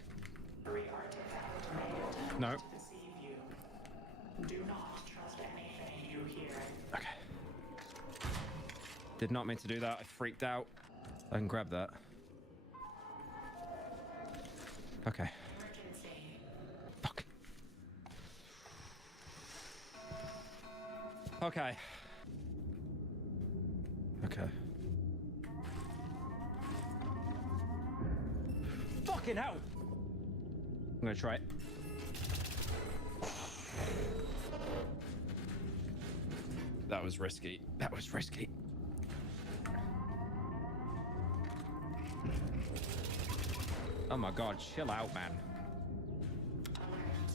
3 artifact may attempt No. to deceive you. Do not trust anything you hear. Okay. Did not mean to do that. I freaked out. I can grab that. Okay. Fuck. Okay. Fucking hell! I'm gonna try it. That was risky. Oh my god, chill out, man. Alert.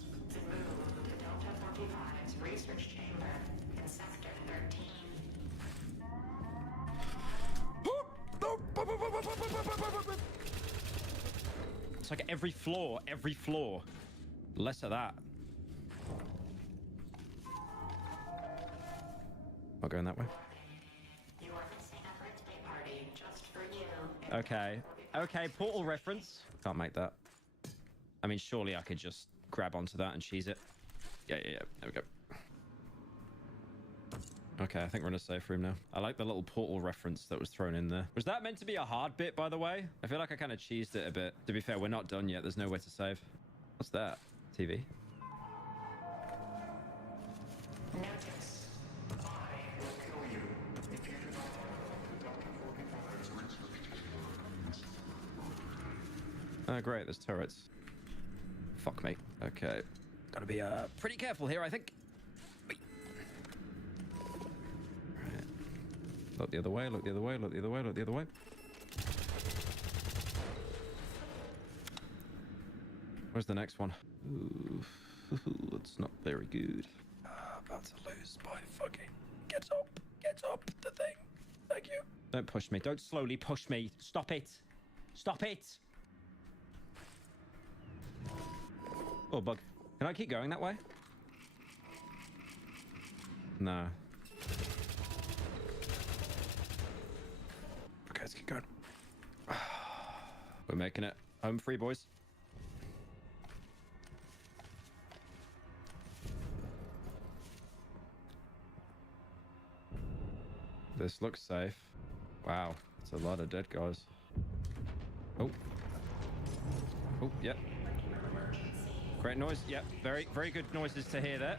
Move to Delta 45's research chamber in Sector 13. It's like every floor. Less of that. Not going that way. You are missing a birthday party just for you. Okay, portal reference. Can't make that. I mean, surely I could just grab onto that and cheese it. Yeah. There we go. Okay, I think we're in a safe room now. I like the little portal reference that was thrown in there. Was that meant to be a hard bit, by the way? I feel like I kind of cheesed it a bit. To be fair, we're not done yet. There's nowhere to save. What's that? TV? Notice. I will kill you if you do not follow Delta 45's research chamber. Oh, great. There's turrets. Fuck me. Okay. Gotta be pretty careful here, I think. Look the other way. Where's the next one? Ooh, it's not very good. About to lose by fucking... Get up the thing. Thank you. Don't push me. Don't slowly push me. Stop it. Oh, bug. Can I keep going that way? No. Okay, let's keep going. We're making it. Home free, boys. This looks safe. Wow, it's a lot of dead guys. Oh. Oh, yep. Great noise. Yep, very, very good noises to hear there.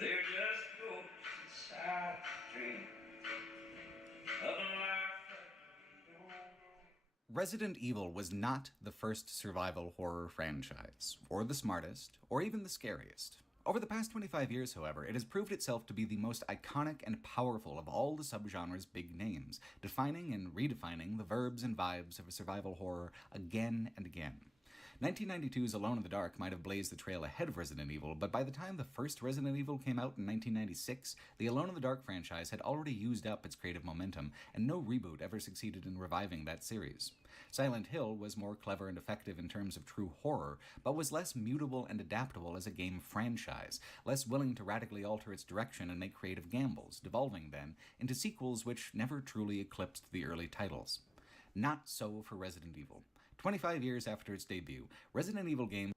They're just ghosts inside the dream of a life that we don't know. Resident Evil was not the first survival horror franchise, or the smartest, or even the scariest. Over the past 25 years, however, it has proved itself to be the most iconic and powerful of all the subgenre's big names, defining and redefining the verbs and vibes of survival horror again and again. 1992's Alone in the Dark might have blazed the trail ahead of Resident Evil, but by the time the first Resident Evil came out in 1996, the Alone in the Dark franchise had already used up its creative momentum, and no reboot ever succeeded in reviving that series. Silent Hill was more clever and effective in terms of true horror, but was less mutable and adaptable as a game franchise, less willing to radically alter its direction and make creative gambles, devolving then into sequels which never truly eclipsed the early titles. Not so for Resident Evil. 25 years after its debut, Resident Evil games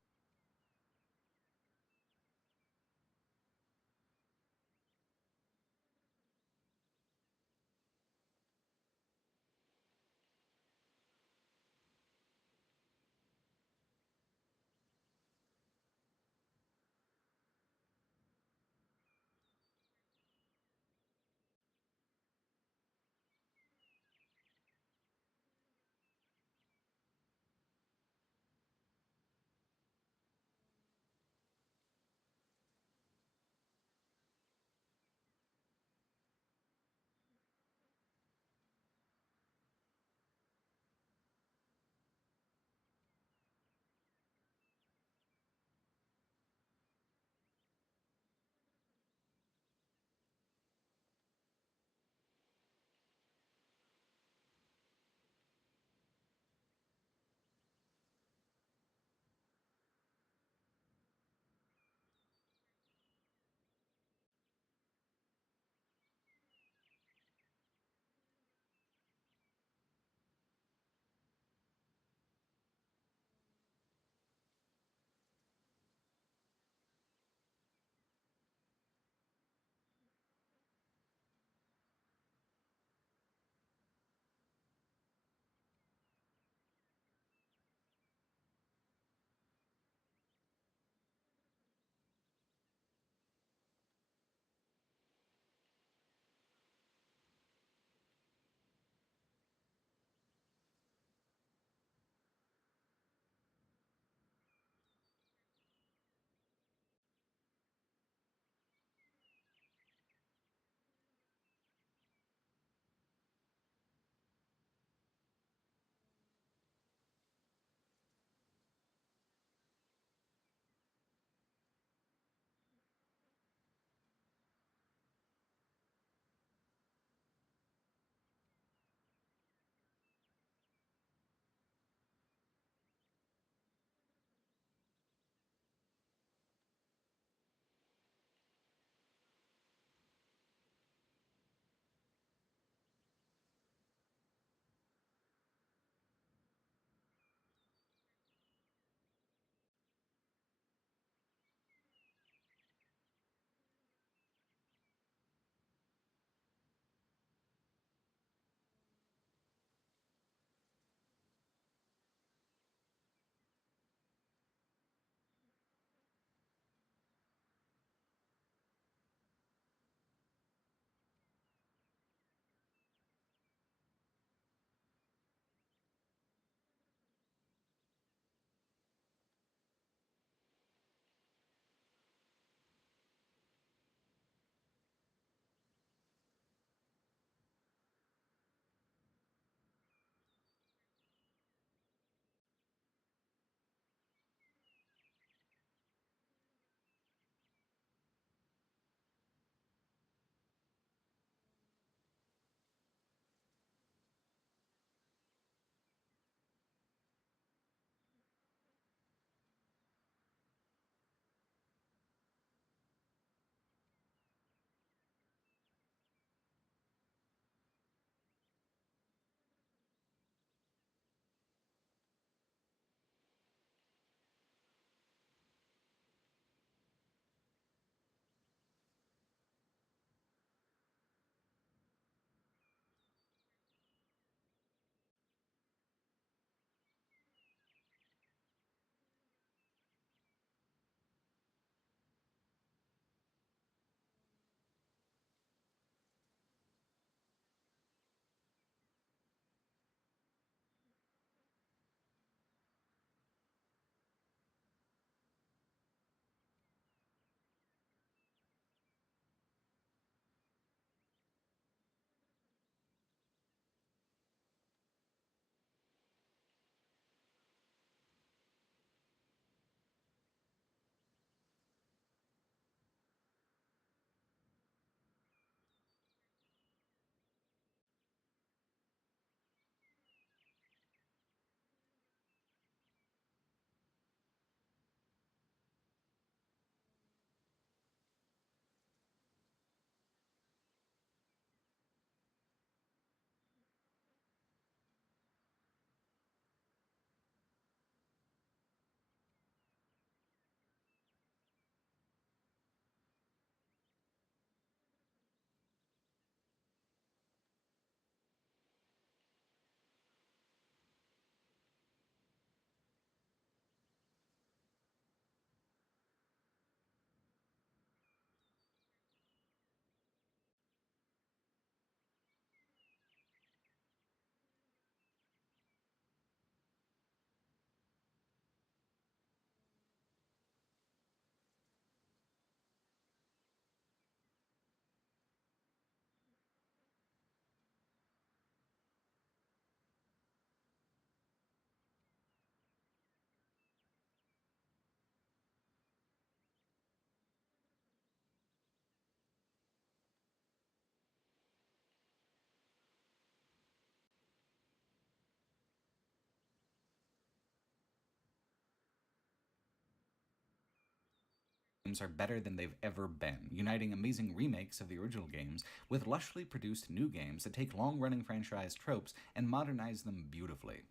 games are better than they've ever been, uniting amazing remakes of the original games with lushly produced new games that take long-running franchise tropes and modernize them beautifully.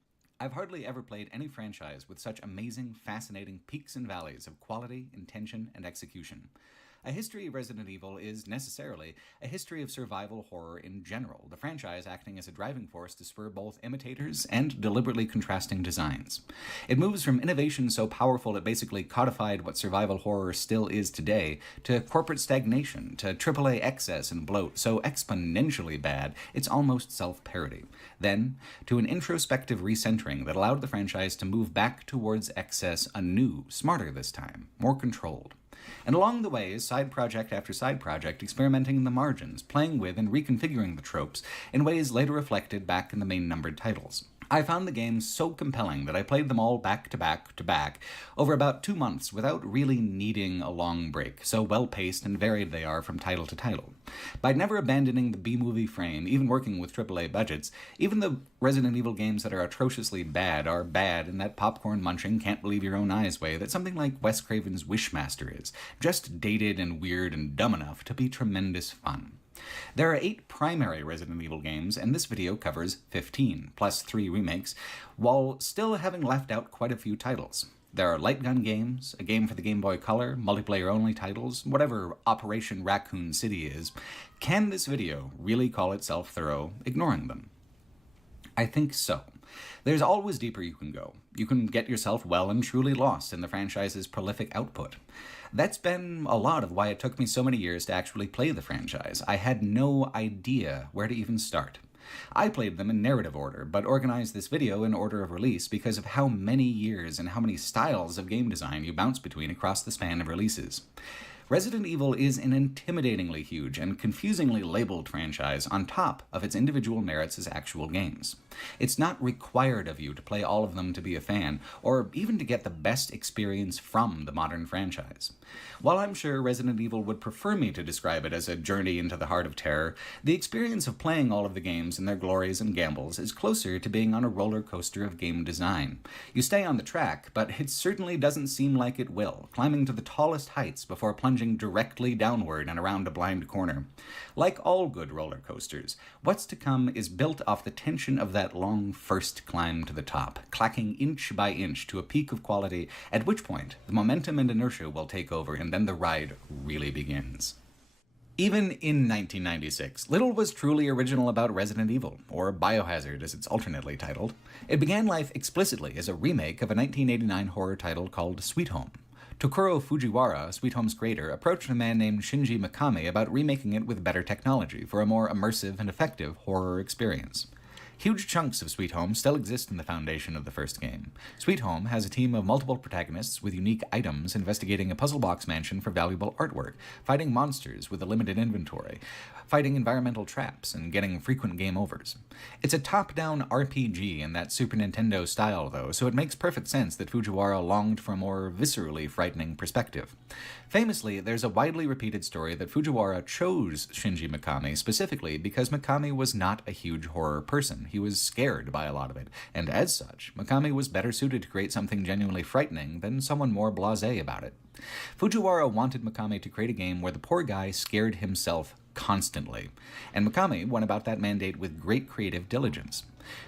I've hardly ever played any franchise with such amazing, fascinating peaks and valleys of quality, intention, and execution. A history of Resident Evil is necessarily a history of survival horror in general, the franchise acting as a driving force to spur both imitators and deliberately contrasting designs. It moves from innovation so powerful it basically codified what survival horror still is today, to corporate stagnation, to AAA excess and bloat so exponentially bad it's almost self-parody. Then, to an introspective recentering that allowed the franchise to move back towards excess anew, smarter this time, more controlled. And along the way is side project after side project experimenting in the margins, playing with and reconfiguring the tropes in ways later reflected back in the main numbered titles. I found the games so compelling that I played them all back to back to back over about 2 months without really needing a long break, so well-paced and varied they are from title to title. By never abandoning the B-movie frame, even working with AAA budgets, even the Resident Evil games that are atrociously bad are bad in that popcorn-munching, can't-believe-your-own-eyes way that something like Wes Craven's Wishmaster is, just dated and weird and dumb enough to be tremendous fun. There are 8 primary Resident Evil games, and this video covers 15, plus 3 remakes, while still having left out quite a few titles. There are light gun games, a game for the Game Boy Color, multiplayer-only titles, whatever Operation Raccoon City is. Can this video really call itself thorough, ignoring them? I think so. There's always deeper you can go. You can get yourself well and truly lost in the franchise's prolific output. That's been a lot of why it took me so many years to actually play the franchise. I had no idea where to even start. I played them in narrative order, but organized this video in order of release because of how many years and how many styles of game design you bounce between across the span of releases. Resident Evil is an intimidatingly huge and confusingly labeled franchise on top of its individual merits as actual games. It's not required of you to play all of them to be a fan, or even to get the best experience from the modern franchise. While I'm sure Resident Evil would prefer me to describe it as a journey into the heart of terror, the experience of playing all of the games and their glories and gambles is closer to being on a roller coaster of game design. You stay on the track, but it certainly doesn't seem like it will, climbing to the tallest heights before plunging directly downward and around a blind corner. Like all good roller coasters, what's to come is built off the tension of that long first climb to the top, clacking inch by inch to a peak of quality, at which point the momentum and inertia will take over and then the ride really begins. Even in 1996, little was truly original about Resident Evil, or Biohazard as it's alternately titled. It began life explicitly as a remake of a 1989 horror title called Sweet Home. Tokuro Fujiwara, Sweet Home's creator, approached a man named Shinji Mikami about remaking it with better technology for a more immersive and effective horror experience. Huge chunks of Sweet Home still exist in the foundation of the first game. Sweet Home has a team of multiple protagonists with unique items investigating a puzzle box mansion for valuable artwork, fighting monsters with a limited inventory, fighting environmental traps, and getting frequent game overs. It's a top-down RPG in that Super Nintendo style, though, so it makes perfect sense that Fujiwara longed for a more viscerally frightening perspective. Famously, there's a widely repeated story that Fujiwara chose Shinji Mikami specifically because Mikami was not a huge horror person. He was scared by a lot of it, and as such, Mikami was better suited to create something genuinely frightening than someone more blasé about it. Fujiwara wanted Mikami to create a game where the poor guy scared himself constantly, and Mikami went about that mandate with great creative diligence.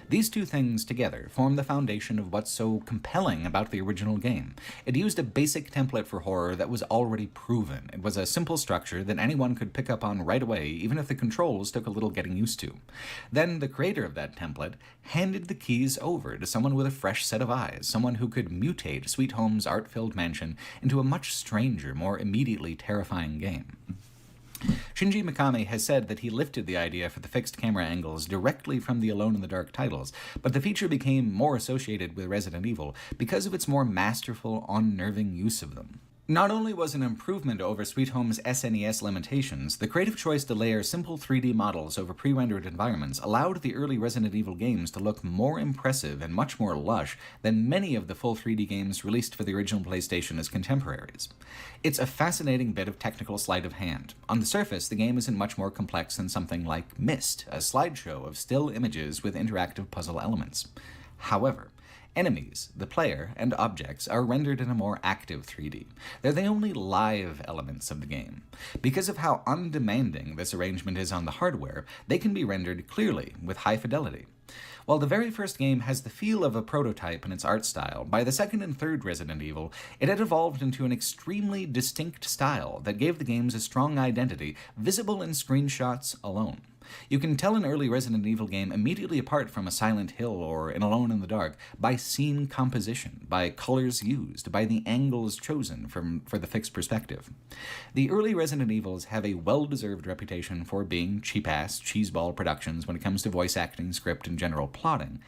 These two things together form the foundation of what's so compelling about the original game. It used a basic template for horror that was already proven. It was a simple structure that anyone could pick up on right away, even if the controls took a little getting used to. Then the creator of that template handed the keys over to someone with a fresh set of eyes, someone who could mutate Sweet Home's art-filled mansion into a much stranger, more immediately terrifying game. Shinji Mikami has said that he lifted the idea for the fixed camera angles directly from the Alone in the Dark titles, but the feature became more associated with Resident Evil because of its more masterful, unnerving use of them. Not only was an improvement over Sweet Home's SNES limitations, the creative choice to layer simple 3D models over pre-rendered environments allowed the early Resident Evil games to look more impressive and much more lush than many of the full 3D games released for the original PlayStation as contemporaries. It's a fascinating bit of technical sleight of hand. On the surface, the game isn't much more complex than something like Myst, a slideshow of still images with interactive puzzle elements. However, Enemies, the player, and objects are rendered in a more active 3D. They're the only live elements of the game. Because of how undemanding this arrangement is on the hardware, they can be rendered clearly with high fidelity. While the very first game has the feel of a prototype in its art style, by the second and third Resident Evil, it had evolved into an extremely distinct style that gave the games a strong identity, visible in screenshots alone. You can tell an early Resident Evil game immediately apart from a Silent Hill or an Alone in the Dark by scene composition, by colors used, by the angles chosen for the fixed perspective. The early Resident Evils have a well-deserved reputation for being cheap-ass, cheeseball productions when it comes to voice acting, script, and general plotting.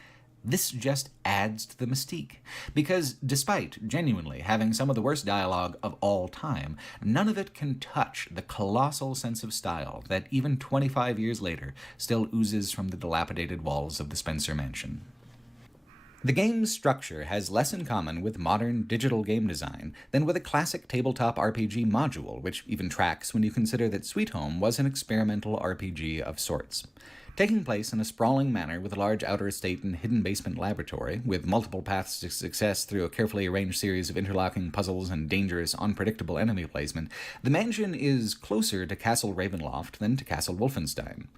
This just adds to the mystique, because despite genuinely having some of the worst dialogue of all time, none of it can touch the colossal sense of style that even 25 years later still oozes from the dilapidated walls of the Spencer Mansion. The game's structure has less in common with modern digital game design than with a classic tabletop RPG module, which even tracks when you consider that Sweet Home was an experimental RPG of sorts. Taking place in a sprawling manner with a large outer estate and hidden basement laboratory, with multiple paths to success through a carefully arranged series of interlocking puzzles and dangerous, unpredictable enemy placement, the mansion is closer to Castle Ravenloft than to Castle Wolfenstein.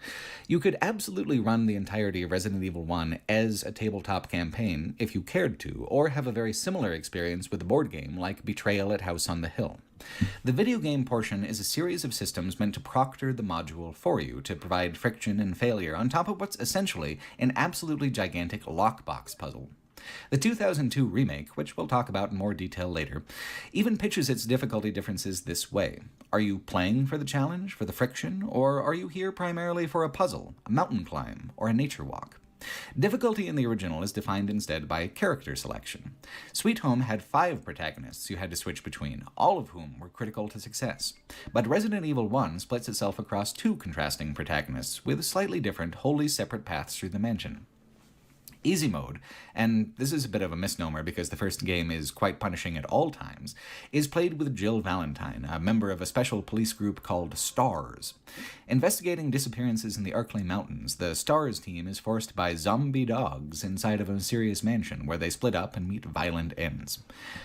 You could absolutely run the entirety of Resident Evil 1 as a tabletop campaign if you cared to, or have a very similar experience with a board game like Betrayal at House on the Hill. The video game portion is a series of systems meant to proctor the module for you to provide friction and failure on top of what's essentially an absolutely gigantic lockbox puzzle. The 2002 remake, which we'll talk about in more detail later, even pitches its difficulty differences this way. Are you playing for the challenge, for the friction, or are you here primarily for a puzzle, a mountain climb, or a nature walk? Difficulty in the original is defined instead by character selection. Sweet Home had 5 protagonists you had to switch between, all of whom were critical to success. But Resident Evil 1 splits itself across 2 contrasting protagonists, with slightly different, wholly separate paths through the mansion. Easy mode, and this is a bit of a misnomer because the first game is quite punishing at all times, is played with Jill Valentine, a member of a special police group called STARS. Investigating disappearances in the Arklay Mountains, the STARS team is forced by zombie dogs inside of a mysterious mansion where they split up and meet violent ends.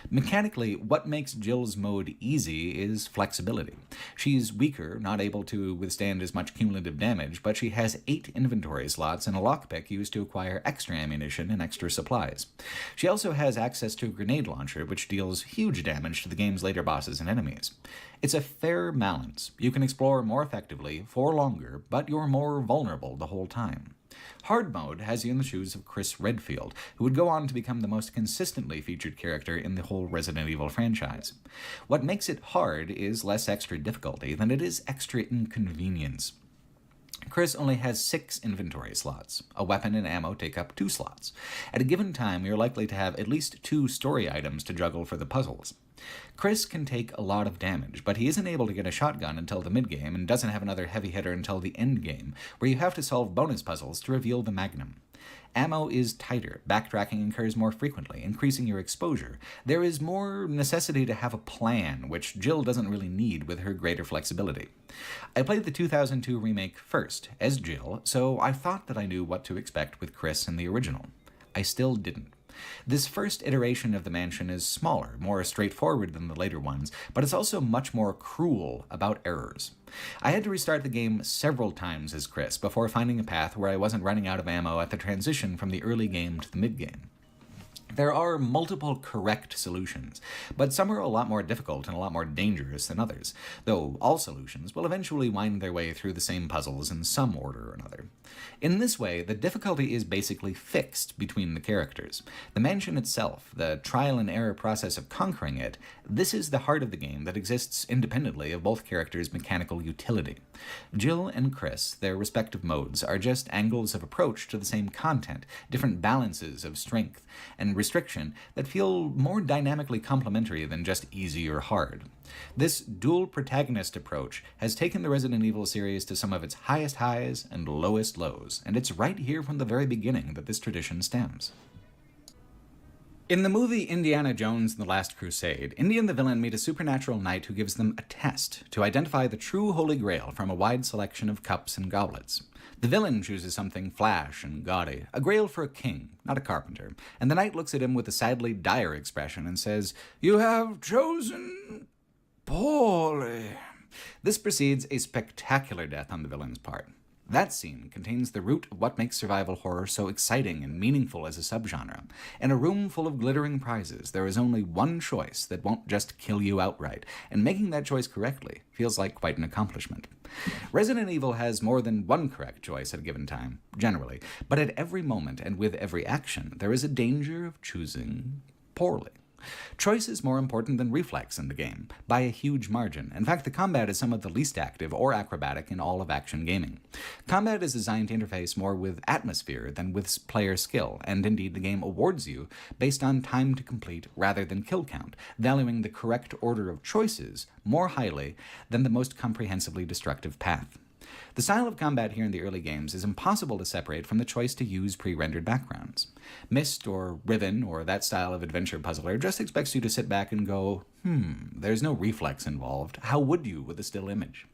Mechanically, what makes Jill's mode easy is flexibility. She's weaker, not able to withstand as much cumulative damage, but she has 8 inventory slots and a lockpick used to acquire extra ammunition and extra supplies. She also has access to a grenade launcher, which deals huge damage to the game's later bosses and enemies. It's a fair balance. You can explore more effectively, for longer, but you're more vulnerable the whole time. Hard mode has you in the shoes of Chris Redfield, who would go on to become the most consistently featured character in the whole Resident Evil franchise. What makes it hard is less extra difficulty than it is extra inconvenience. Chris only has 6 inventory slots. A weapon and ammo take up 2 slots. At a given time, you're likely to have at least 2 story items to juggle for the puzzles. Chris can take a lot of damage, but he isn't able to get a shotgun until the mid-game and doesn't have another heavy hitter until the end-game, where you have to solve bonus puzzles to reveal the Magnum. Ammo is tighter, backtracking occurs more frequently, increasing your exposure. There is more necessity to have a plan, which Jill doesn't really need with her greater flexibility. I played the 2002 remake first, as Jill, so I thought that I knew what to expect with Chris in the original. I still didn't. This first iteration of the mansion is smaller, more straightforward than the later ones, but it's also much more cruel about errors. I had to restart the game several times as Chris before finding a path where I wasn't running out of ammo at the transition from the early game to the mid-game. There are multiple correct solutions, but some are a lot more difficult and a lot more dangerous than others, though all solutions will eventually wind their way through the same puzzles in some order or another. In this way, the difficulty is basically fixed between the characters. The mansion itself, the trial and error process of conquering it, this is the heart of the game that exists independently of both characters' mechanical utility. Jill and Chris, their respective modes, are just angles of approach to the same content, different balances of strength and restriction that feel more dynamically complementary than just easy or hard. This dual protagonist approach has taken the Resident Evil series to some of its highest highs and lowest lows, and it's right here from the very beginning that this tradition stems. In the movie Indiana Jones and the Last Crusade, Indy and the villain meet a supernatural knight who gives them a test to identify the true Holy Grail from a wide selection of cups and goblets. The villain chooses something flash and gaudy, a grail for a king, not a carpenter, and the knight looks at him with a sadly dire expression and says, "You have chosen poorly." This precedes a spectacular death on the villain's part. That scene contains the root of what makes survival horror so exciting and meaningful as a subgenre. In a room full of glittering prizes, there is only one choice that won't just kill you outright, and making that choice correctly feels like quite an accomplishment. Resident Evil has more than one correct choice at a given time, generally, but at every moment and with every action, there is a danger of choosing poorly. Choice is more important than reflex in the game, by a huge margin. In fact, the combat is some of the least active or acrobatic in all of action gaming. Combat is designed to interface more with atmosphere than with player skill, and indeed the game awards you based on time to complete rather than kill count, valuing the correct order of choices more highly than the most comprehensively destructive path. The style of combat here in the early games is impossible to separate from the choice to use pre-rendered backgrounds. Myst or Riven or that style of adventure puzzler just expects you to sit back and go, there's no reflex involved. How would you with a still image?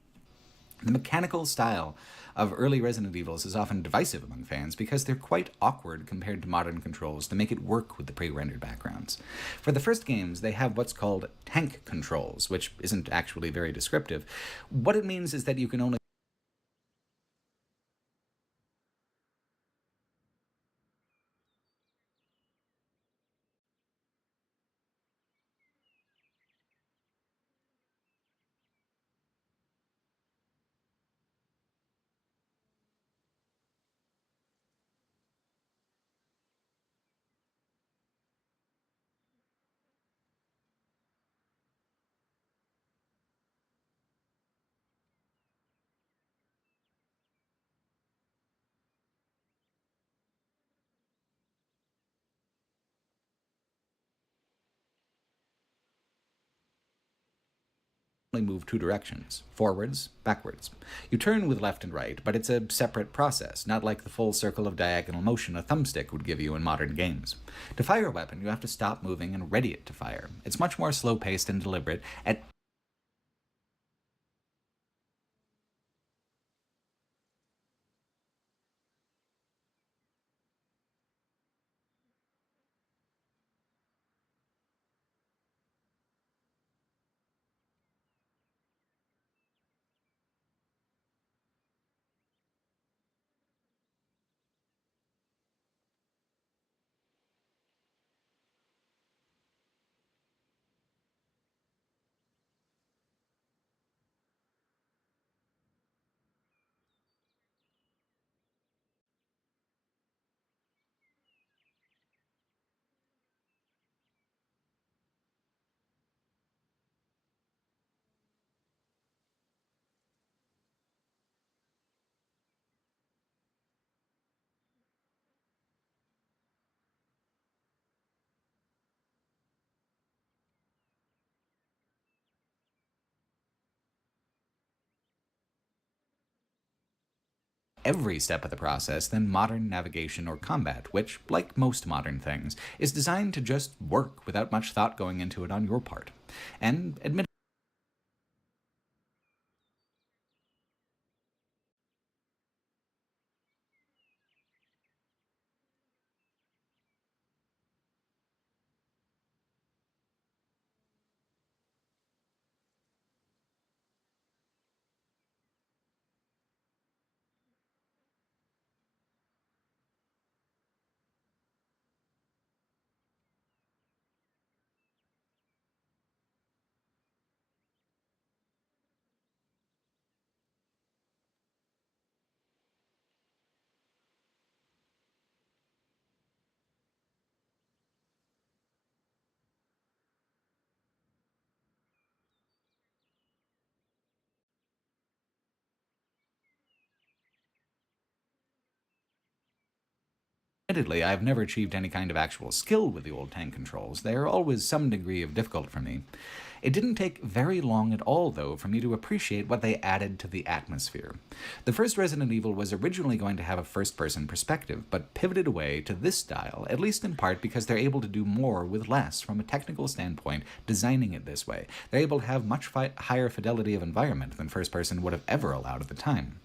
The mechanical style of early Resident Evils is often divisive among fans because they're quite awkward compared to modern controls to make it work with the pre-rendered backgrounds. For the first games, they have what's called tank controls, which isn't actually very descriptive. What it means is that you can only move two directions, forwards, backwards. You turn with left and right, but it's a separate process, not like the full circle of diagonal motion a thumbstick would give you in modern games. To fire a weapon, you have to stop moving and ready it to fire. It's much more slow-paced and deliberate, at every step of the process than modern navigation or combat, which, like most modern things, is designed to just work without much thought going into it on your part. And admittedly, Admittedly, I've never achieved any kind of actual skill with the old tank controls. They are always some degree of difficult for me. It didn't take very long at all, though, for me to appreciate what they added to the atmosphere. The first Resident Evil was originally going to have a first-person perspective, but pivoted away to this style, at least in part because they're able to do more with less from a technical standpoint, designing it this way. They're able to have much higher fidelity of environment than first-person would have ever allowed at the time.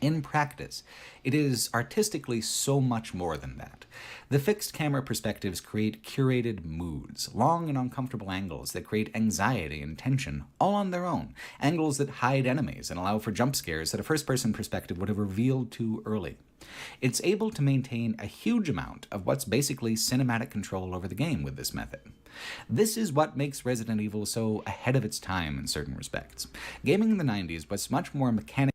In practice, it is artistically so much more than that. The fixed camera perspectives create curated moods, long and uncomfortable angles that create anxiety and tension, all on their own, angles that hide enemies and allow for jump scares that a first-person perspective would have revealed too early. It's able to maintain a huge amount of what's basically cinematic control over the game with this method. This is what makes Resident Evil so ahead of its time in certain respects. Gaming in the 90s was much more mechanical.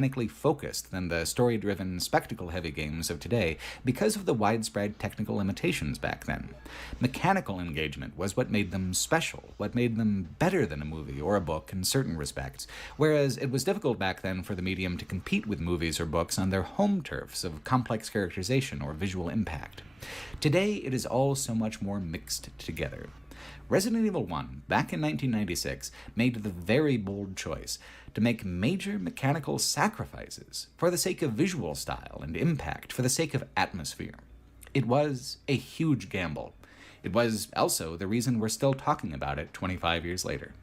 mechanically focused than the story-driven, spectacle-heavy games of today because of the widespread technical limitations back then. Mechanical engagement was what made them special, what made them better than a movie or a book in certain respects, whereas it was difficult back then for the medium to compete with movies or books on their home turfs of complex characterization or visual impact. Today, it is all so much more mixed together. Resident Evil 1, back in 1996, made the very bold choice to make major mechanical sacrifices for the sake of visual style and impact, for the sake of atmosphere. It was a huge gamble. It was also the reason we're still talking about it 25 years later.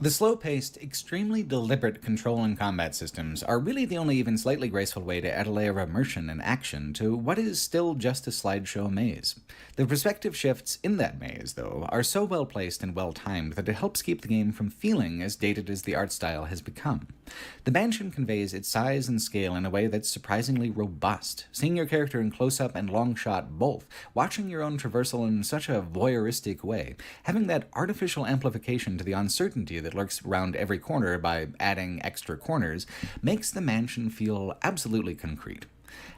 The slow-paced, extremely deliberate control and combat systems are really the only even slightly graceful way to add a layer of immersion and action to what is still just a slideshow maze. The perspective shifts in that maze, though, are so well placed and well timed that it helps keep the game from feeling as dated as the art style has become. The mansion conveys its size and scale in a way that's surprisingly robust. Seeing your character in close-up and long shot both, watching your own traversal in such a voyeuristic way, having that artificial amplification to the uncertainty that lurks around every corner by adding extra corners, makes the mansion feel absolutely concrete.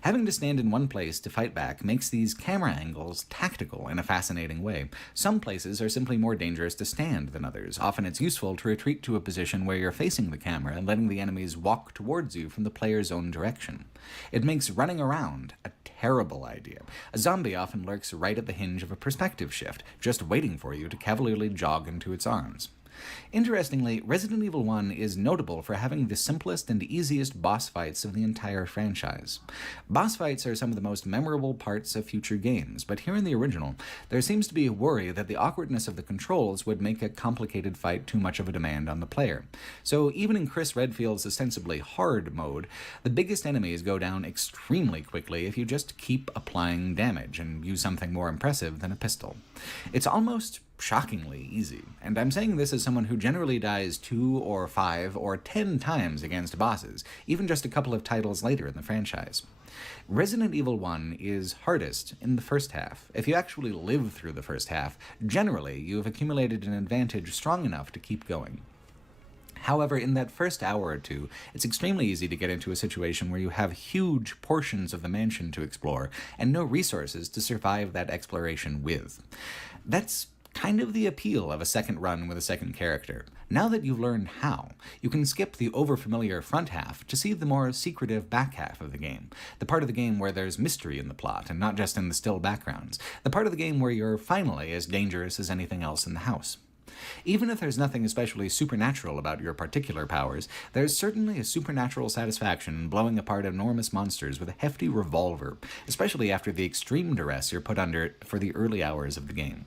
Having to stand in one place to fight back makes these camera angles tactical in a fascinating way. Some places are simply more dangerous to stand than others. Often it's useful to retreat to a position where you're facing the camera and letting the enemies walk towards you from the player's own direction. It makes running around a terrible idea. A zombie often lurks right at the hinge of a perspective shift, just waiting for you to cavalierly jog into its arms. Interestingly, Resident Evil 1 is notable for having the simplest and easiest boss fights of the entire franchise. Boss fights are some of the most memorable parts of future games, but here in the original, there seems to be a worry that the awkwardness of the controls would make a complicated fight too much of a demand on the player. So even in Chris Redfield's ostensibly hard mode, the biggest enemies go down extremely quickly if you just keep applying damage and use something more impressive than a pistol. It's almost shockingly easy, and I'm saying this as someone who generally dies 2 or 5 or 10 times against bosses, even just a couple of titles later in the franchise. Resident Evil 1 is hardest in the first half. If you actually live through the first half, generally you have accumulated an advantage strong enough to keep going. However, in that first hour or two, it's extremely easy to get into a situation where you have huge portions of the mansion to explore and no resources to survive that exploration with. That's kind of the appeal of a second run with a second character. Now that you've learned how, you can skip the overfamiliar front half to see the more secretive back half of the game, the part of the game where there's mystery in the plot and not just in the still backgrounds, the part of the game where you're finally as dangerous as anything else in the house. Even if there's nothing especially supernatural about your particular powers, there's certainly a supernatural satisfaction in blowing apart enormous monsters with a hefty revolver, especially after the extreme duress you're put under for the early hours of the game.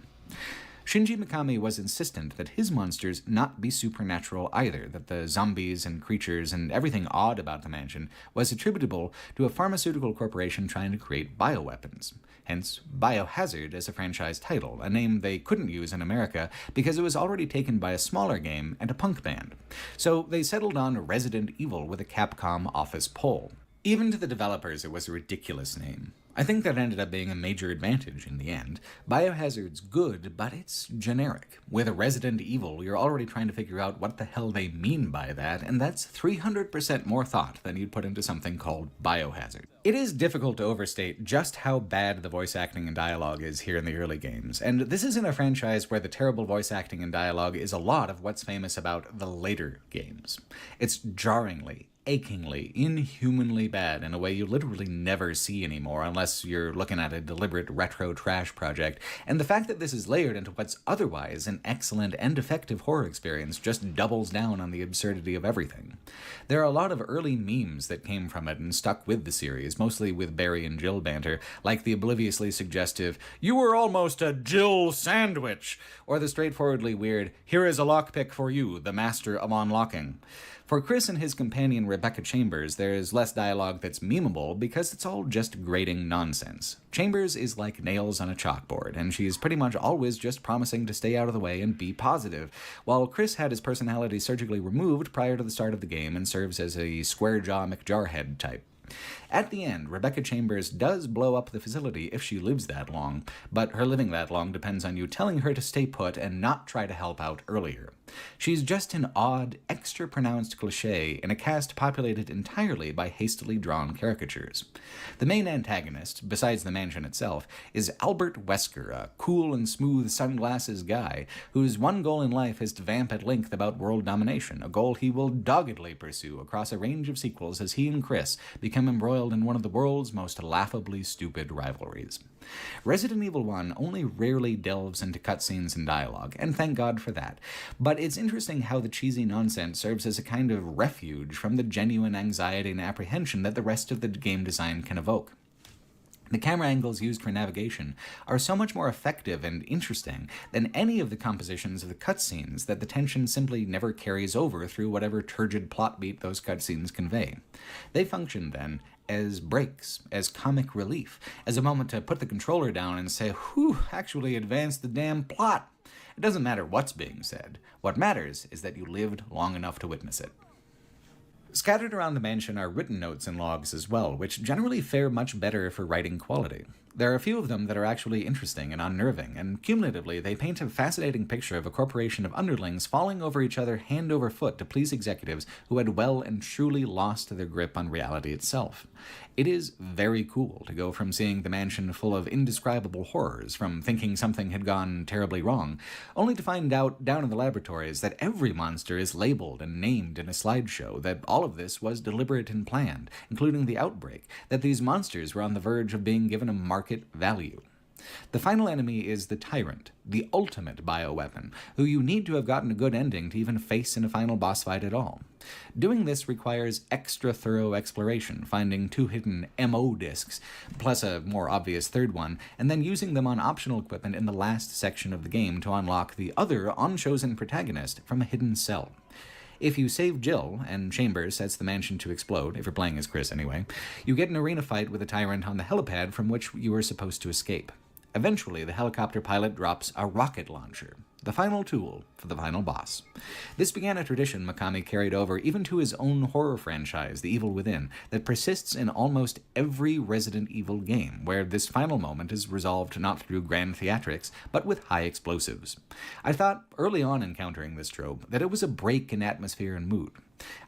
Shinji Mikami was insistent that his monsters not be supernatural either, that the zombies and creatures and everything odd about the mansion was attributable to a pharmaceutical corporation trying to create bioweapons. Hence, Biohazard as a franchise title, a name they couldn't use in America because it was already taken by a smaller game and a punk band. So they settled on Resident Evil with a Capcom office poll. Even to the developers, it was a ridiculous name. I think that ended up being a major advantage in the end. Biohazard's good, but it's generic. With a Resident Evil, you're already trying to figure out what the hell they mean by that, and that's 300% more thought than you'd put into something called Biohazard. It is difficult to overstate just how bad the voice acting and dialogue is here in the early games, and this isn't a franchise where the terrible voice acting and dialogue is a lot of what's famous about the later games. It's jarringly, achingly, inhumanly bad in a way you literally never see anymore unless you're looking at a deliberate retro trash project, and the fact that this is layered into what's otherwise an excellent and effective horror experience just doubles down on the absurdity of everything. There are a lot of early memes that came from it and stuck with the series, mostly with Barry and Jill banter, like the obliviously suggestive, "You were almost a Jill sandwich," or the straightforwardly weird, "Here is a lockpick for you, the master of unlocking." For Chris and his companion Rebecca Chambers, there's less dialogue that's memeable because it's all just grating nonsense. Chambers is like nails on a chalkboard, and she's pretty much always just promising to stay out of the way and be positive, while Chris had his personality surgically removed prior to the start of the game and serves as a square-jaw McJarhead type. At the end, Rebecca Chambers does blow up the facility if she lives that long, but her living that long depends on you telling her to stay put and not try to help out earlier. She's just an odd, extra pronounced cliché in a cast populated entirely by hastily drawn caricatures. The main antagonist, besides the mansion itself, is Albert Wesker, a cool and smooth sunglasses guy whose one goal in life is to vamp at length about world domination, a goal he will doggedly pursue across a range of sequels as he and Chris become embroiled in one of the world's most laughably stupid rivalries. Resident Evil 1 only rarely delves into cutscenes and dialogue, and thank God for that, but it's interesting how the cheesy nonsense serves as a kind of refuge from the genuine anxiety and apprehension that the rest of the game design can evoke. The camera angles used for navigation are so much more effective and interesting than any of the compositions of the cutscenes that the tension simply never carries over through whatever turgid plot beat those cutscenes convey. They function, then, as breaks, as comic relief, as a moment to put the controller down and say, whew, actually advanced the damn plot. It doesn't matter what's being said. What matters is that you lived long enough to witness it. Scattered around the mansion are written notes and logs as well, which generally fare much better for writing quality. There are a few of them that are actually interesting and unnerving, and cumulatively they paint a fascinating picture of a corporation of underlings falling over each other hand over foot to please executives who had well and truly lost their grip on reality itself. It is very cool to go from seeing the mansion full of indescribable horrors, from thinking something had gone terribly wrong, only to find out down in the laboratories that every monster is labeled and named in a slideshow, that all of this was deliberate and planned, including the outbreak, that these monsters were on the verge of being given a market value. The final enemy is the Tyrant, the ultimate bioweapon, who you need to have gotten a good ending to even face in a final boss fight at all. Doing this requires extra thorough exploration, finding 2 hidden MO discs, plus a more obvious third one, and then using them on optional equipment in the last section of the game to unlock the other unchosen protagonist from a hidden cell. If you save Jill, and Chambers sets the mansion to explode, if you're playing as Chris anyway, you get an arena fight with a Tyrant on the helipad from which you are supposed to escape. Eventually, the helicopter pilot drops a rocket launcher, the final tool for the final boss. This began a tradition Mikami carried over even to his own horror franchise, The Evil Within, that persists in almost every Resident Evil game, where this final moment is resolved not through grand theatrics, but with high explosives. I thought, early on encountering this trope, that it was a break in atmosphere and mood.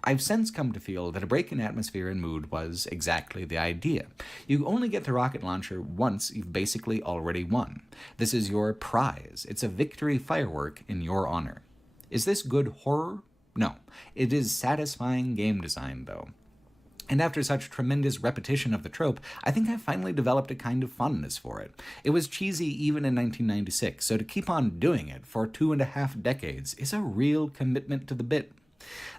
I've since come to feel that a break in atmosphere and mood was exactly the idea. You only get the rocket launcher once you've basically already won. This is your prize. It's a victory firework in your honor. Is this good horror? No. It is satisfying game design, though. And after such tremendous repetition of the trope, I think I finally developed a kind of fondness for it. It was cheesy even in 1996, so to keep on doing it for 2.5 decades is a real commitment to the bit.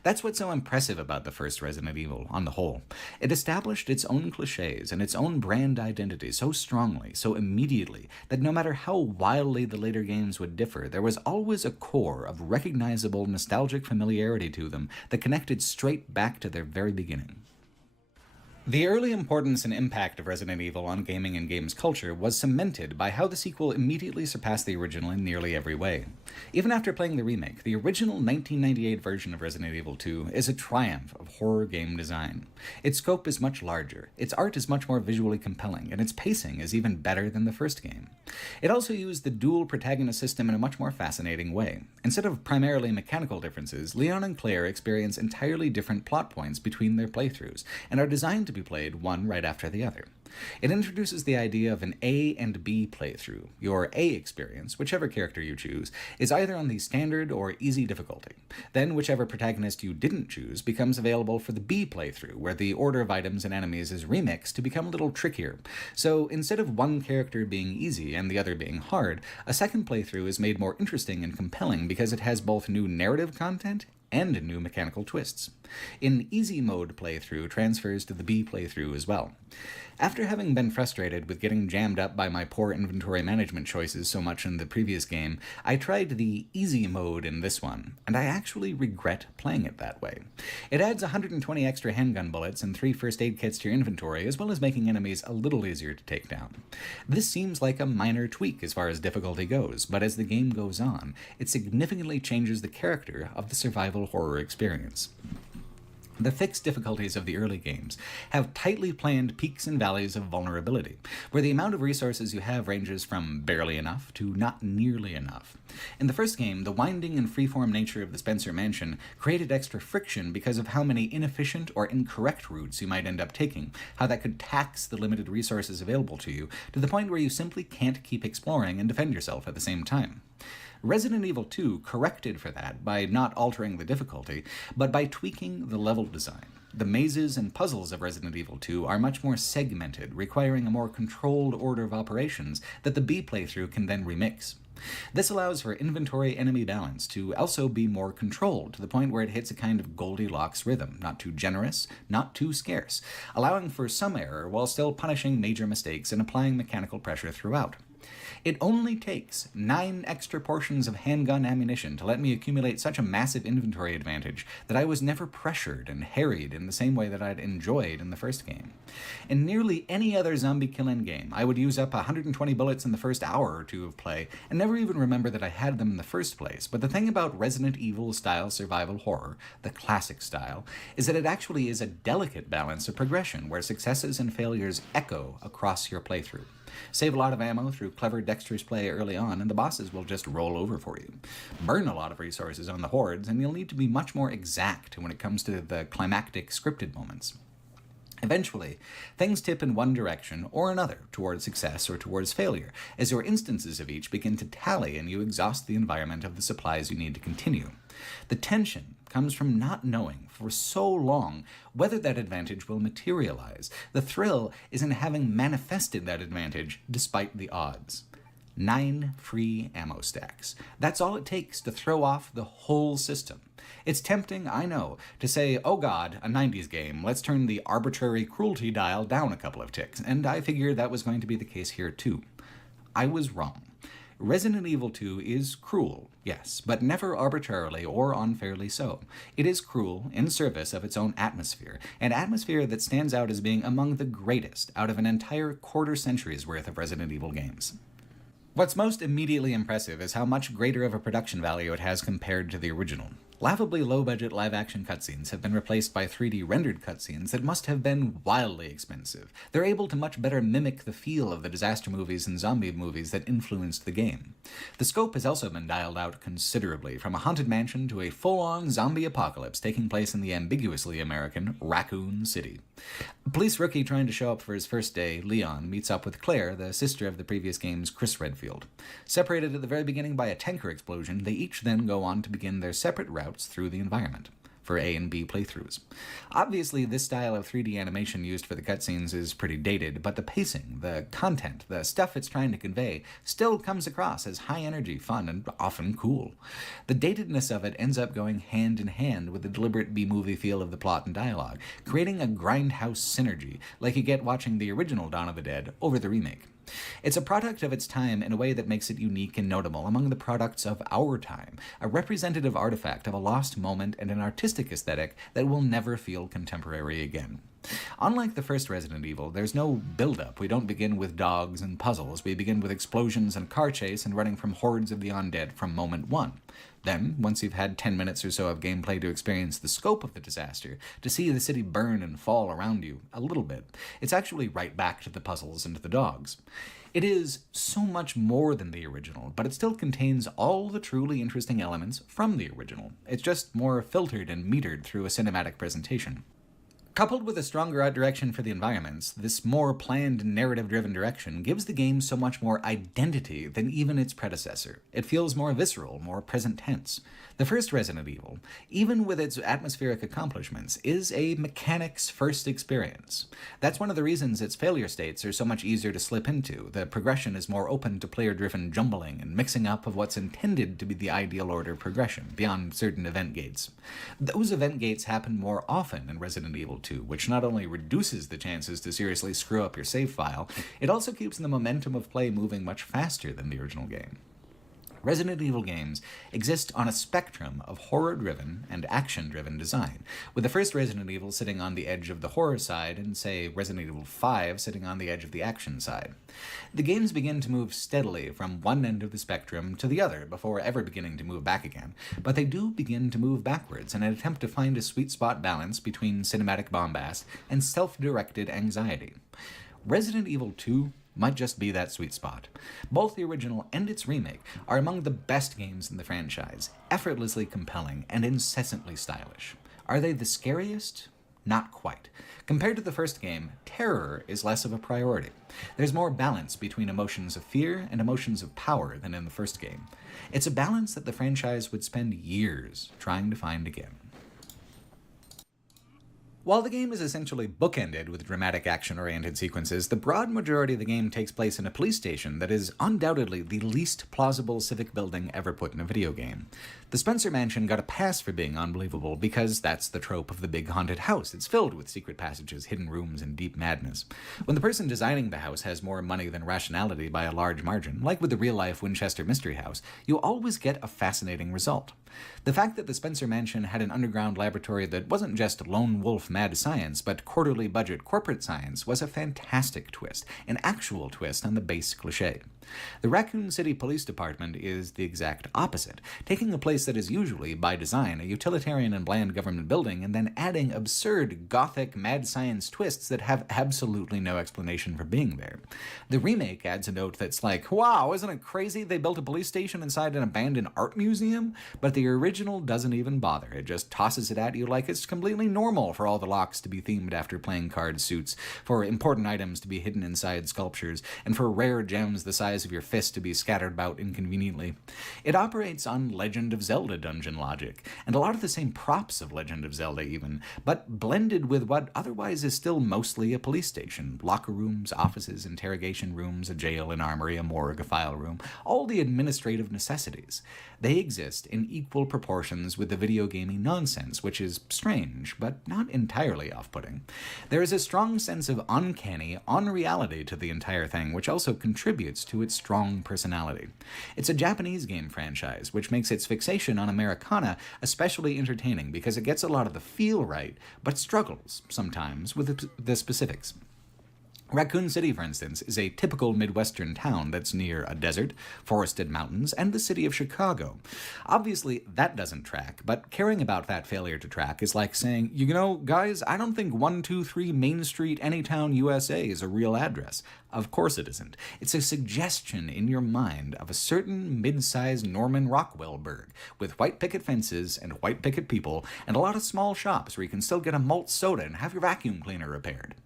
That's what's so impressive about the first Resident Evil, on the whole. It established its own cliches and its own brand identity so strongly, so immediately, that no matter how wildly the later games would differ, there was always a core of recognizable nostalgic familiarity to them that connected straight back to their very beginning. The early importance and impact of Resident Evil on gaming and games culture was cemented by how the sequel immediately surpassed the original in nearly every way. Even after playing the remake, the original 1998 version of Resident Evil 2 is a triumph of horror game design. Its scope is much larger, its art is much more visually compelling, and its pacing is even better than the first game. It also used the dual protagonist system in a much more fascinating way. Instead of primarily mechanical differences, Leon and Claire experience entirely different plot points between their playthroughs, and are designed to be played one right after the other. It introduces the idea of an A and B playthrough. Your A experience, whichever character you choose, is either on the standard or easy difficulty. Then whichever protagonist you didn't choose becomes available for the B playthrough, where the order of items and enemies is remixed to become a little trickier. So instead of one character being easy and the other being hard, a second playthrough is made more interesting and compelling because it has both new narrative content and new mechanical twists. An easy mode playthrough transfers to the B playthrough as well. After having been frustrated with getting jammed up by my poor inventory management choices so much in the previous game, I tried the easy mode in this one, and I actually regret playing it that way. It adds 120 extra handgun bullets and 3 first aid kits to your inventory, as well as making enemies a little easier to take down. This seems like a minor tweak as far as difficulty goes, but as the game goes on, it significantly changes the character of the survival horror experience. The fixed difficulties of the early games have tightly planned peaks and valleys of vulnerability, where the amount of resources you have ranges from barely enough to not nearly enough. In the first game, the winding and freeform nature of the Spencer Mansion created extra friction because of how many inefficient or incorrect routes you might end up taking, how that could tax the limited resources available to you, to the point where you simply can't keep exploring and defend yourself at the same time. Resident Evil 2 corrected for that by not altering the difficulty, but by tweaking the level design. The mazes and puzzles of Resident Evil 2 are much more segmented, requiring a more controlled order of operations that the B playthrough can then remix. This allows for inventory-enemy balance to also be more controlled, to the point where it hits a kind of Goldilocks rhythm, not too generous, not too scarce, allowing for some error while still punishing major mistakes and applying mechanical pressure throughout. It only takes 9 extra portions of handgun ammunition to let me accumulate such a massive inventory advantage that I was never pressured and harried in the same way that I'd enjoyed in the first game. In nearly any other zombie kill-in game, I would use up 120 bullets in the first hour or two of play and never even remember that I had them in the first place. But the thing about Resident Evil-style survival horror, the classic style, is that it actually is a delicate balance of progression where successes and failures echo across your playthrough. Save a lot of ammo through clever dexterous play early on, and the bosses will just roll over for you. Burn a lot of resources on the hordes, and you'll need to be much more exact when it comes to the climactic scripted moments. Eventually, things tip in one direction or another towards success or towards failure, as your instances of each begin to tally and you exhaust the environment of the supplies you need to continue. The tension comes from not knowing for so long whether that advantage will materialize. The thrill is in having manifested that advantage despite the odds. 9 free ammo stacks. That's all it takes to throw off the whole system. It's tempting, I know, to say, oh god, a 90s game, let's turn the arbitrary cruelty dial down a couple of ticks, and I figured that was going to be the case here too. I was wrong. Resident Evil 2 is cruel, yes, but never arbitrarily or unfairly so. It is cruel in service of its own atmosphere, an atmosphere that stands out as being among the greatest out of an entire quarter century's worth of Resident Evil games. What's most immediately impressive is how much greater of a production value it has compared to the original. Laughably low-budget live-action cutscenes have been replaced by 3D rendered cutscenes that must have been wildly expensive. They're able to much better mimic the feel of the disaster movies and zombie movies that influenced the game. The scope has also been dialed out considerably, from a haunted mansion to a full-on zombie apocalypse taking place in the ambiguously American Raccoon City. A police rookie trying to show up for his first day, Leon, meets up with Claire, the sister of the previous game's Chris Redfield. Separated at the very beginning by a tanker explosion, they each then go on to begin their separate routes through the environment for A and B playthroughs. Obviously, this style of 3D animation used for the cutscenes is pretty dated, but the pacing, the content, the stuff it's trying to convey still comes across as high-energy, fun, and often cool. The datedness of it ends up going hand in hand with the deliberate B-movie feel of the plot and dialogue, creating a grindhouse synergy like you get watching the original Dawn of the Dead over the remake. It's a product of its time in a way that makes it unique and notable among the products of our time, a representative artifact of a lost moment and an artistic aesthetic that will never feel contemporary again. Unlike the first Resident Evil, there's no build-up. We don't begin with dogs and puzzles. We begin with explosions and car chase and running from hordes of the undead from moment one. Then, once you've had 10 minutes or so of gameplay to experience the scope of the disaster, to see the city burn and fall around you a little bit, it's actually right back to the puzzles and to the dogs. It is so much more than the original, but it still contains all the truly interesting elements from the original. It's just more filtered and metered through a cinematic presentation. Coupled with a stronger art direction for the environments, this more planned narrative-driven direction gives the game so much more identity than even its predecessor. It feels more visceral, more present tense. The first Resident Evil, even with its atmospheric accomplishments, is a mechanics-first experience. That's one of the reasons its failure states are so much easier to slip into. The progression is more open to player-driven jumbling and mixing up of what's intended to be the ideal order of progression, beyond certain event gates. Those event gates happen more often in Resident Evil 2, which not only reduces the chances to seriously screw up your save file, it also keeps the momentum of play moving much faster than the original game. Resident Evil games exist on a spectrum of horror-driven and action-driven design, with the first Resident Evil sitting on the edge of the horror side and, say, Resident Evil 5 sitting on the edge of the action side. The games begin to move steadily from one end of the spectrum to the other before ever beginning to move back again, but they do begin to move backwards in an attempt to find a sweet spot balance between cinematic bombast and self-directed anxiety. Resident Evil 2 might just be that sweet spot. Both the original and its remake are among the best games in the franchise, effortlessly compelling and incessantly stylish. Are they the scariest? Not quite. Compared to the first game, terror is less of a priority. There's more balance between emotions of fear and emotions of power than in the first game. It's a balance that the franchise would spend years trying to find again. While the game is essentially bookended with dramatic action-oriented sequences, the broad majority of the game takes place in a police station that is undoubtedly the least plausible civic building ever put in a video game. The Spencer Mansion got a pass for being unbelievable because that's the trope of the big haunted house. It's filled with secret passages, hidden rooms, and deep madness. When the person designing the house has more money than rationality by a large margin, like with the real-life Winchester Mystery House, you always get a fascinating result. The fact that the Spencer Mansion had an underground laboratory that wasn't just lone wolf mad science, but quarterly budget corporate science was a fantastic twist, an actual twist on the base cliché. The Raccoon City Police Department is the exact opposite, taking a place that is usually, by design, a utilitarian and bland government building, and then adding absurd, gothic, mad science twists that have absolutely no explanation for being there. The remake adds a note that's like, wow, isn't it crazy they built a police station inside an abandoned art museum? But the original doesn't even bother. It just tosses it at you like it's completely normal for all the locks to be themed after playing card suits, for important items to be hidden inside sculptures, and for rare gems the size of your fist to be scattered about inconveniently. It operates on Legend of Zelda dungeon logic, and a lot of the same props of Legend of Zelda even, but blended with what otherwise is still mostly a police station. Locker rooms, offices, interrogation rooms, a jail, an armory, a morgue, a file room, all the administrative necessities. They exist in equal proportions with the video gaming nonsense, which is strange, but not entirely off-putting. There is a strong sense of uncanny, unreality to the entire thing, which also contributes to its strong personality. It's a Japanese game franchise, which makes its fixation on Americana especially entertaining because it gets a lot of the feel right, but struggles, sometimes, with the specifics. Raccoon City, for instance, is a typical Midwestern town that's near a desert, forested mountains, and the city of Chicago. Obviously, that doesn't track, but caring about that failure to track is like saying, you know, guys, I don't think 123 Main Street, Anytown, USA is a real address. Of course it isn't. It's a suggestion in your mind of a certain mid-sized Norman Rockwell-burg, with white picket fences and white picket people, and a lot of small shops where you can still get a malt soda and have your vacuum cleaner repaired.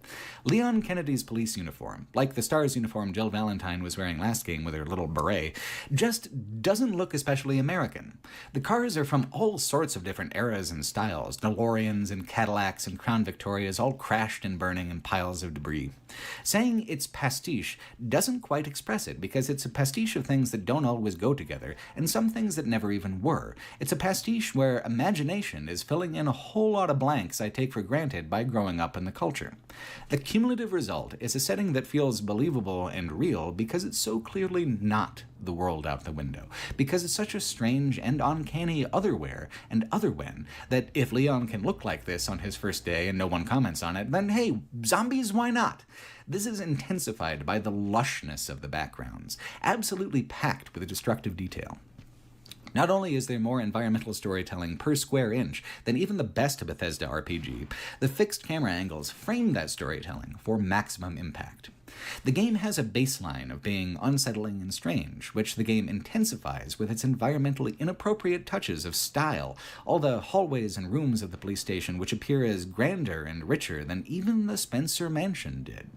Leon Kennedy's police uniform, like the STARS uniform Jill Valentine was wearing last game with her little beret, just doesn't look especially American. The cars are from all sorts of different eras and styles, DeLoreans and Cadillacs and Crown Victorias, all crashed and burning in piles of debris. Saying it's pastiche doesn't quite express it, because it's a pastiche of things that don't always go together, and some things that never even were. It's a pastiche where imagination is filling in a whole lot of blanks I take for granted by growing up in the culture. The cumulative result is a setting that feels believable and real because it's so clearly not the world out the window, because it's such a strange and uncanny otherwhere and otherwhen that if Leon can look like this on his first day and no one comments on it, then hey, zombies, why not? This is intensified by the lushness of the backgrounds, absolutely packed with destructive detail. Not only is there more environmental storytelling per square inch than even the best Bethesda RPG, the fixed camera angles frame that storytelling for maximum impact. The game has a baseline of being unsettling and strange, which the game intensifies with its environmentally inappropriate touches of style, all the hallways and rooms of the police station which appear as grander and richer than even the Spencer Mansion did.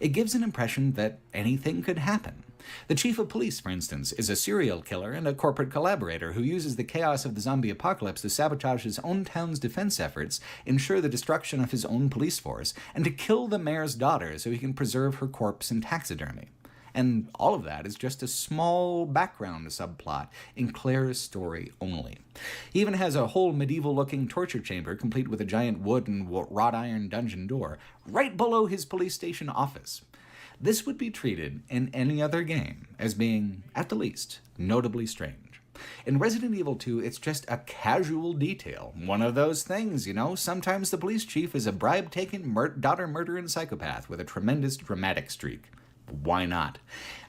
It gives an impression that anything could happen. The chief of police, for instance, is a serial killer and a corporate collaborator who uses the chaos of the zombie apocalypse to sabotage his own town's defense efforts, ensure the destruction of his own police force, and to kill the mayor's daughter so he can preserve her corpse in taxidermy. And all of that is just a small background subplot in Claire's story only. He even has a whole medieval-looking torture chamber complete with a giant wood and wrought iron dungeon door right below his police station office. this would be treated in any other game as being, at the least, notably strange. In Resident Evil 2, it's just a casual detail. One of those things, you know? Sometimes the police chief is a bribe-taking, daughter-murdering psychopath with a tremendous dramatic streak. Why not?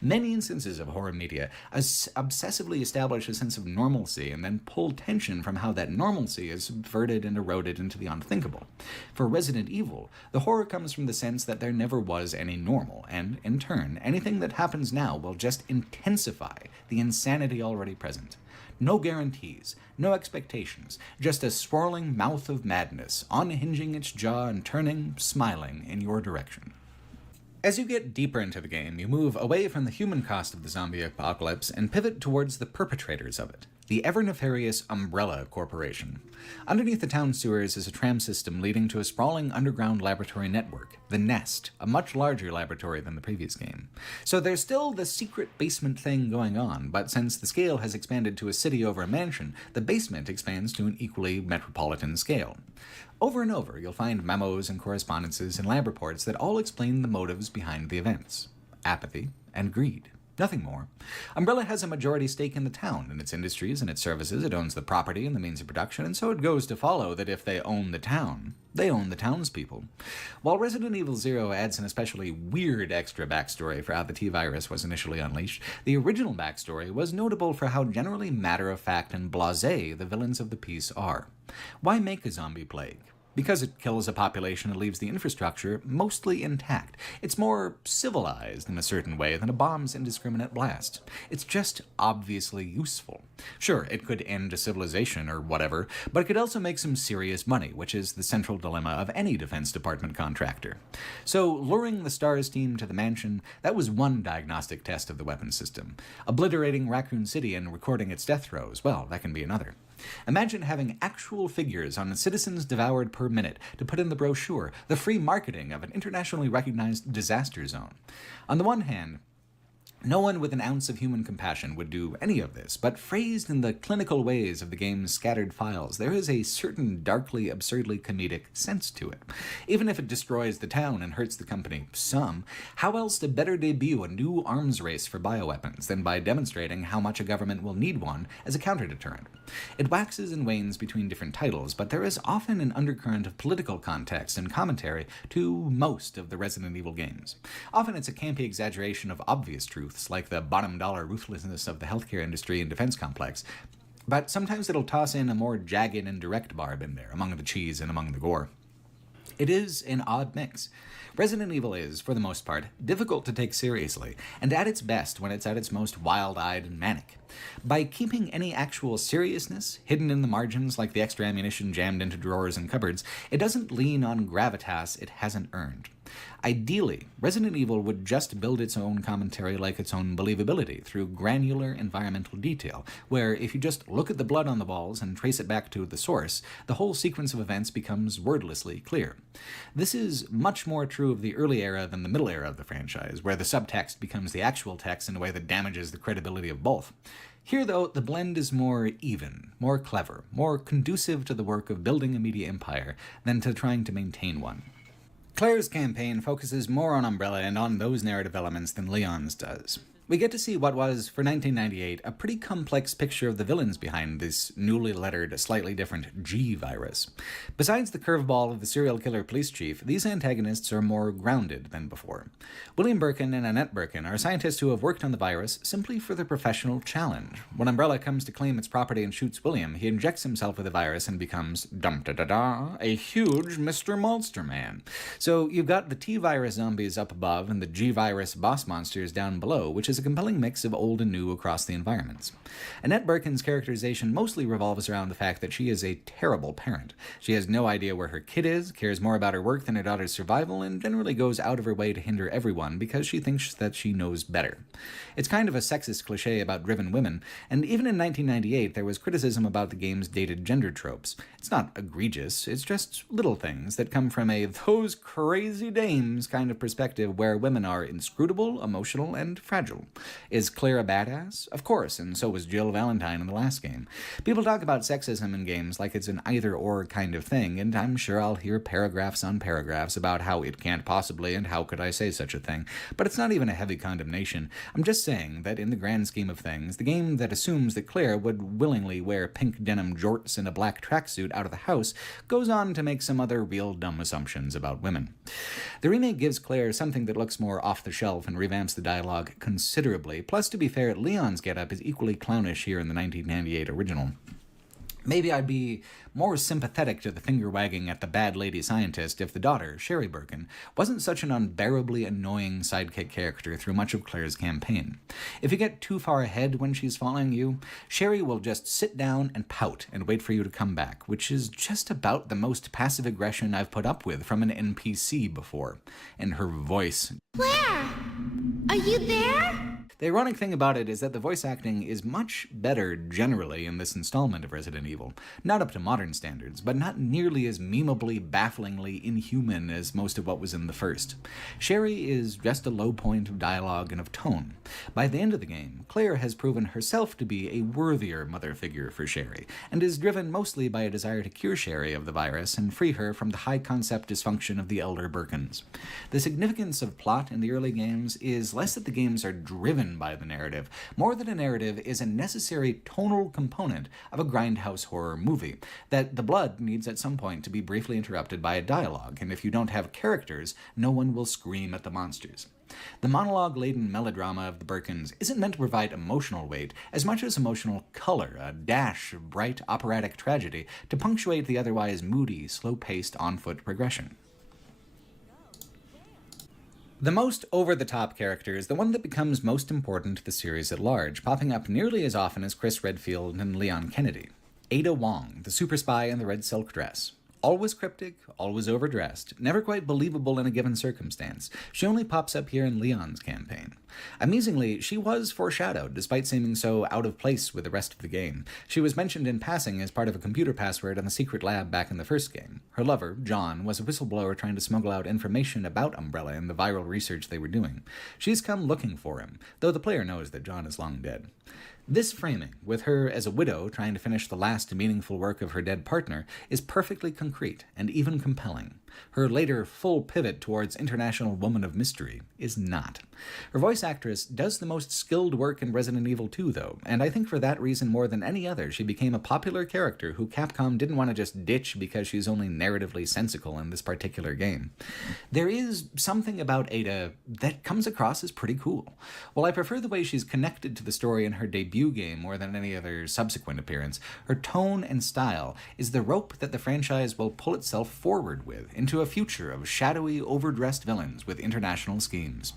Many instances of horror media obsessively establish a sense of normalcy and then pull tension from how that normalcy is subverted and eroded into the unthinkable. For Resident Evil, the horror comes from the sense that there never was any normal, and, in turn, anything that happens now will just intensify the insanity already present. No guarantees, no expectations, just a swirling mouth of madness, unhinging its jaw and turning, smiling, in your direction. As you get deeper into the game, you move away from the human cost of the zombie apocalypse and pivot towards the perpetrators of it, the ever-nefarious Umbrella Corporation. Underneath the town sewers is a tram system leading to a sprawling underground laboratory network, the Nest, a much larger laboratory than the previous game. So there's still the secret basement thing going on, but since the scale has expanded to a city over a mansion, the basement expands to an equally metropolitan scale. Over and over, you'll find memos and correspondences and lab reports that all explain the motives behind the events. Apathy and greed. Nothing more. Umbrella has a majority stake in the town, in its industries and its services. It owns the property and the means of production, and so it goes to follow that if they own the town, they own the townspeople. While Resident Evil 0 adds an especially weird extra backstory for how the T-Virus was initially unleashed, the original backstory was notable for how generally matter-of-fact and blasé the villains of the piece are. Why make a zombie plague? Because it kills a population and leaves the infrastructure mostly intact. It's more civilized in a certain way than a bomb's indiscriminate blast. It's just obviously useful. Sure, it could end a civilization or whatever, but it could also make some serious money, which is the central dilemma of any Defense Department contractor. So, luring the STARS team to the mansion, that was one diagnostic test of the weapon system. Obliterating Raccoon City and recording its death throes, well, that can be another. Imagine having actual figures on citizens devoured per minute to put in the brochure, the free marketing of an internationally recognized disaster zone. On the one hand, no one with an ounce of human compassion would do any of this, but phrased in the clinical ways of the game's scattered files, there is a certain darkly, absurdly comedic sense to it. Even if it destroys the town and hurts the company some, how else to better debut a new arms race for bioweapons than by demonstrating how much a government will need one as a counter-deterrent? It waxes and wanes between different titles, but there is often an undercurrent of political context and commentary to most of the Resident Evil games. Often it's a campy exaggeration of obvious truths, like the bottom-dollar ruthlessness of the healthcare industry and defense complex, but sometimes it'll toss in a more jagged and direct barb in there, among the cheese and among the gore. It is an odd mix. Resident Evil is, for the most part, difficult to take seriously, and at its best when it's at its most wild-eyed and manic. By keeping any actual seriousness hidden in the margins like the extra ammunition jammed into drawers and cupboards, it doesn't lean on gravitas it hasn't earned. Ideally, Resident Evil would just build its own commentary like its own believability through granular environmental detail, where if you just look at the blood on the walls and trace it back to the source, the whole sequence of events becomes wordlessly clear. This is much more true of the early era than the middle era of the franchise, where the subtext becomes the actual text in a way that damages the credibility of both. Here, though, the blend is more even, more clever, more conducive to the work of building a media empire than to trying to maintain one. Claire's campaign focuses more on Umbrella and on those narrative elements than Leon's does. We get to see what was, for 1998, a pretty complex picture of the villains behind this newly lettered, slightly different G-Virus. Besides the curveball of the serial killer police chief, these antagonists are more grounded than before. William Birkin and Annette Birkin are scientists who have worked on the virus simply for the professional challenge. When Umbrella comes to claim its property and shoots William, he injects himself with the virus and becomes, dum-da-da-da, a huge Mr. Monster Man. So you've got the T-Virus zombies up above and the G-Virus boss monsters down below, which is a compelling mix of old and new across the environments. Annette Birkin's characterization mostly revolves around the fact that she is a terrible parent. She has no idea where her kid is, cares more about her work than her daughter's survival, and generally goes out of her way to hinder everyone because she thinks that she knows better. It's kind of a sexist cliche about driven women, and even in 1998 there was criticism about the game's dated gender tropes. It's not egregious, it's just little things that come from a those crazy dames kind of perspective where women are inscrutable, emotional, and fragile. Is Claire a badass? Of course, and so was Jill Valentine in the last game. People talk about sexism in games like it's an either-or kind of thing, and I'm sure I'll hear paragraphs on paragraphs about how it can't possibly and how could I say such a thing, but it's not even a heavy condemnation. I'm just saying that in the grand scheme of things, the game that assumes that Claire would willingly wear pink denim jorts and a black tracksuit out of the house goes on to make some other real dumb assumptions about women. The remake gives Claire something that looks more off the shelf and revamps the dialogue considerably, plus to be fair, Leon's getup is equally clownish here in the 1998 original. Maybe I'd be more sympathetic to the finger-wagging at the bad lady scientist if the daughter, Sherry Birkin, wasn't such an unbearably annoying sidekick character through much of Claire's campaign. If you get too far ahead when she's following you, Sherry will just sit down and pout and wait for you to come back, which is just about the most passive aggression I've put up with from an NPC before. And her voice... Claire! Are you there? The ironic thing about it is that the voice acting is much better generally in this installment of Resident Evil. Not up to modern standards, but not nearly as memeably, bafflingly inhuman as most of what was in the first. Sherry is just a low point of dialogue and of tone. By the end of the game, Claire has proven herself to be a worthier mother figure for Sherry, and is driven mostly by a desire to cure Sherry of the virus and free her from the high-concept dysfunction of the elder Birkins. The significance of plot in the early games is less that the games are driven by the narrative. More that a narrative is a necessary tonal component of a grindhouse horror movie, that the blood needs at some point to be briefly interrupted by a dialogue, and if you don't have characters, no one will scream at the monsters. The monologue-laden melodrama of the Birkins isn't meant to provide emotional weight as much as emotional color, a dash of bright operatic tragedy to punctuate the otherwise moody, slow-paced on-foot progression. The most over-the-top character is the one that becomes most important to the series at large, popping up nearly as often as Chris Redfield and Leon Kennedy. Ada Wong, the super spy in the red silk dress. Always cryptic, always overdressed, never quite believable in a given circumstance. She only pops up here in Leon's campaign. Amusingly, she was foreshadowed, despite seeming so out of place with the rest of the game. She was mentioned in passing as part of a computer password on the secret lab back in the first game. Her lover, John, was a whistleblower trying to smuggle out information about Umbrella and the viral research they were doing. She's come looking for him, though the player knows that John is long dead. This framing, with her as a widow trying to finish the last meaningful work of her dead partner, is perfectly concrete and even compelling. Her later full pivot towards international woman of mystery is not. Her voice actress does the most skilled work in Resident Evil 2, though, and I think for that reason more than any other, she became a popular character who Capcom didn't want to just ditch because she's only narratively sensical in this particular game. There is something about Ada that comes across as pretty cool. While I prefer the way she's connected to the story in her debut game more than any other subsequent appearance, her tone and style is the rope that the franchise will pull itself forward with into a future of shadowy, overdressed villains with international schemes.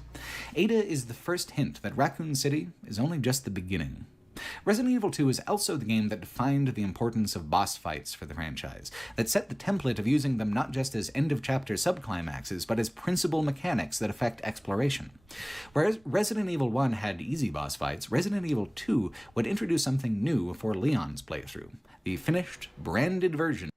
Ada is the first hint that Raccoon City is only just the beginning. Resident Evil 2 is also the game that defined the importance of boss fights for the franchise, that set the template of using them not just as end-of-chapter subclimaxes, but as principal mechanics that affect exploration. Whereas Resident Evil 1 had easy boss fights, Resident Evil 2 would introduce something new for Leon's playthrough. The finished, branded version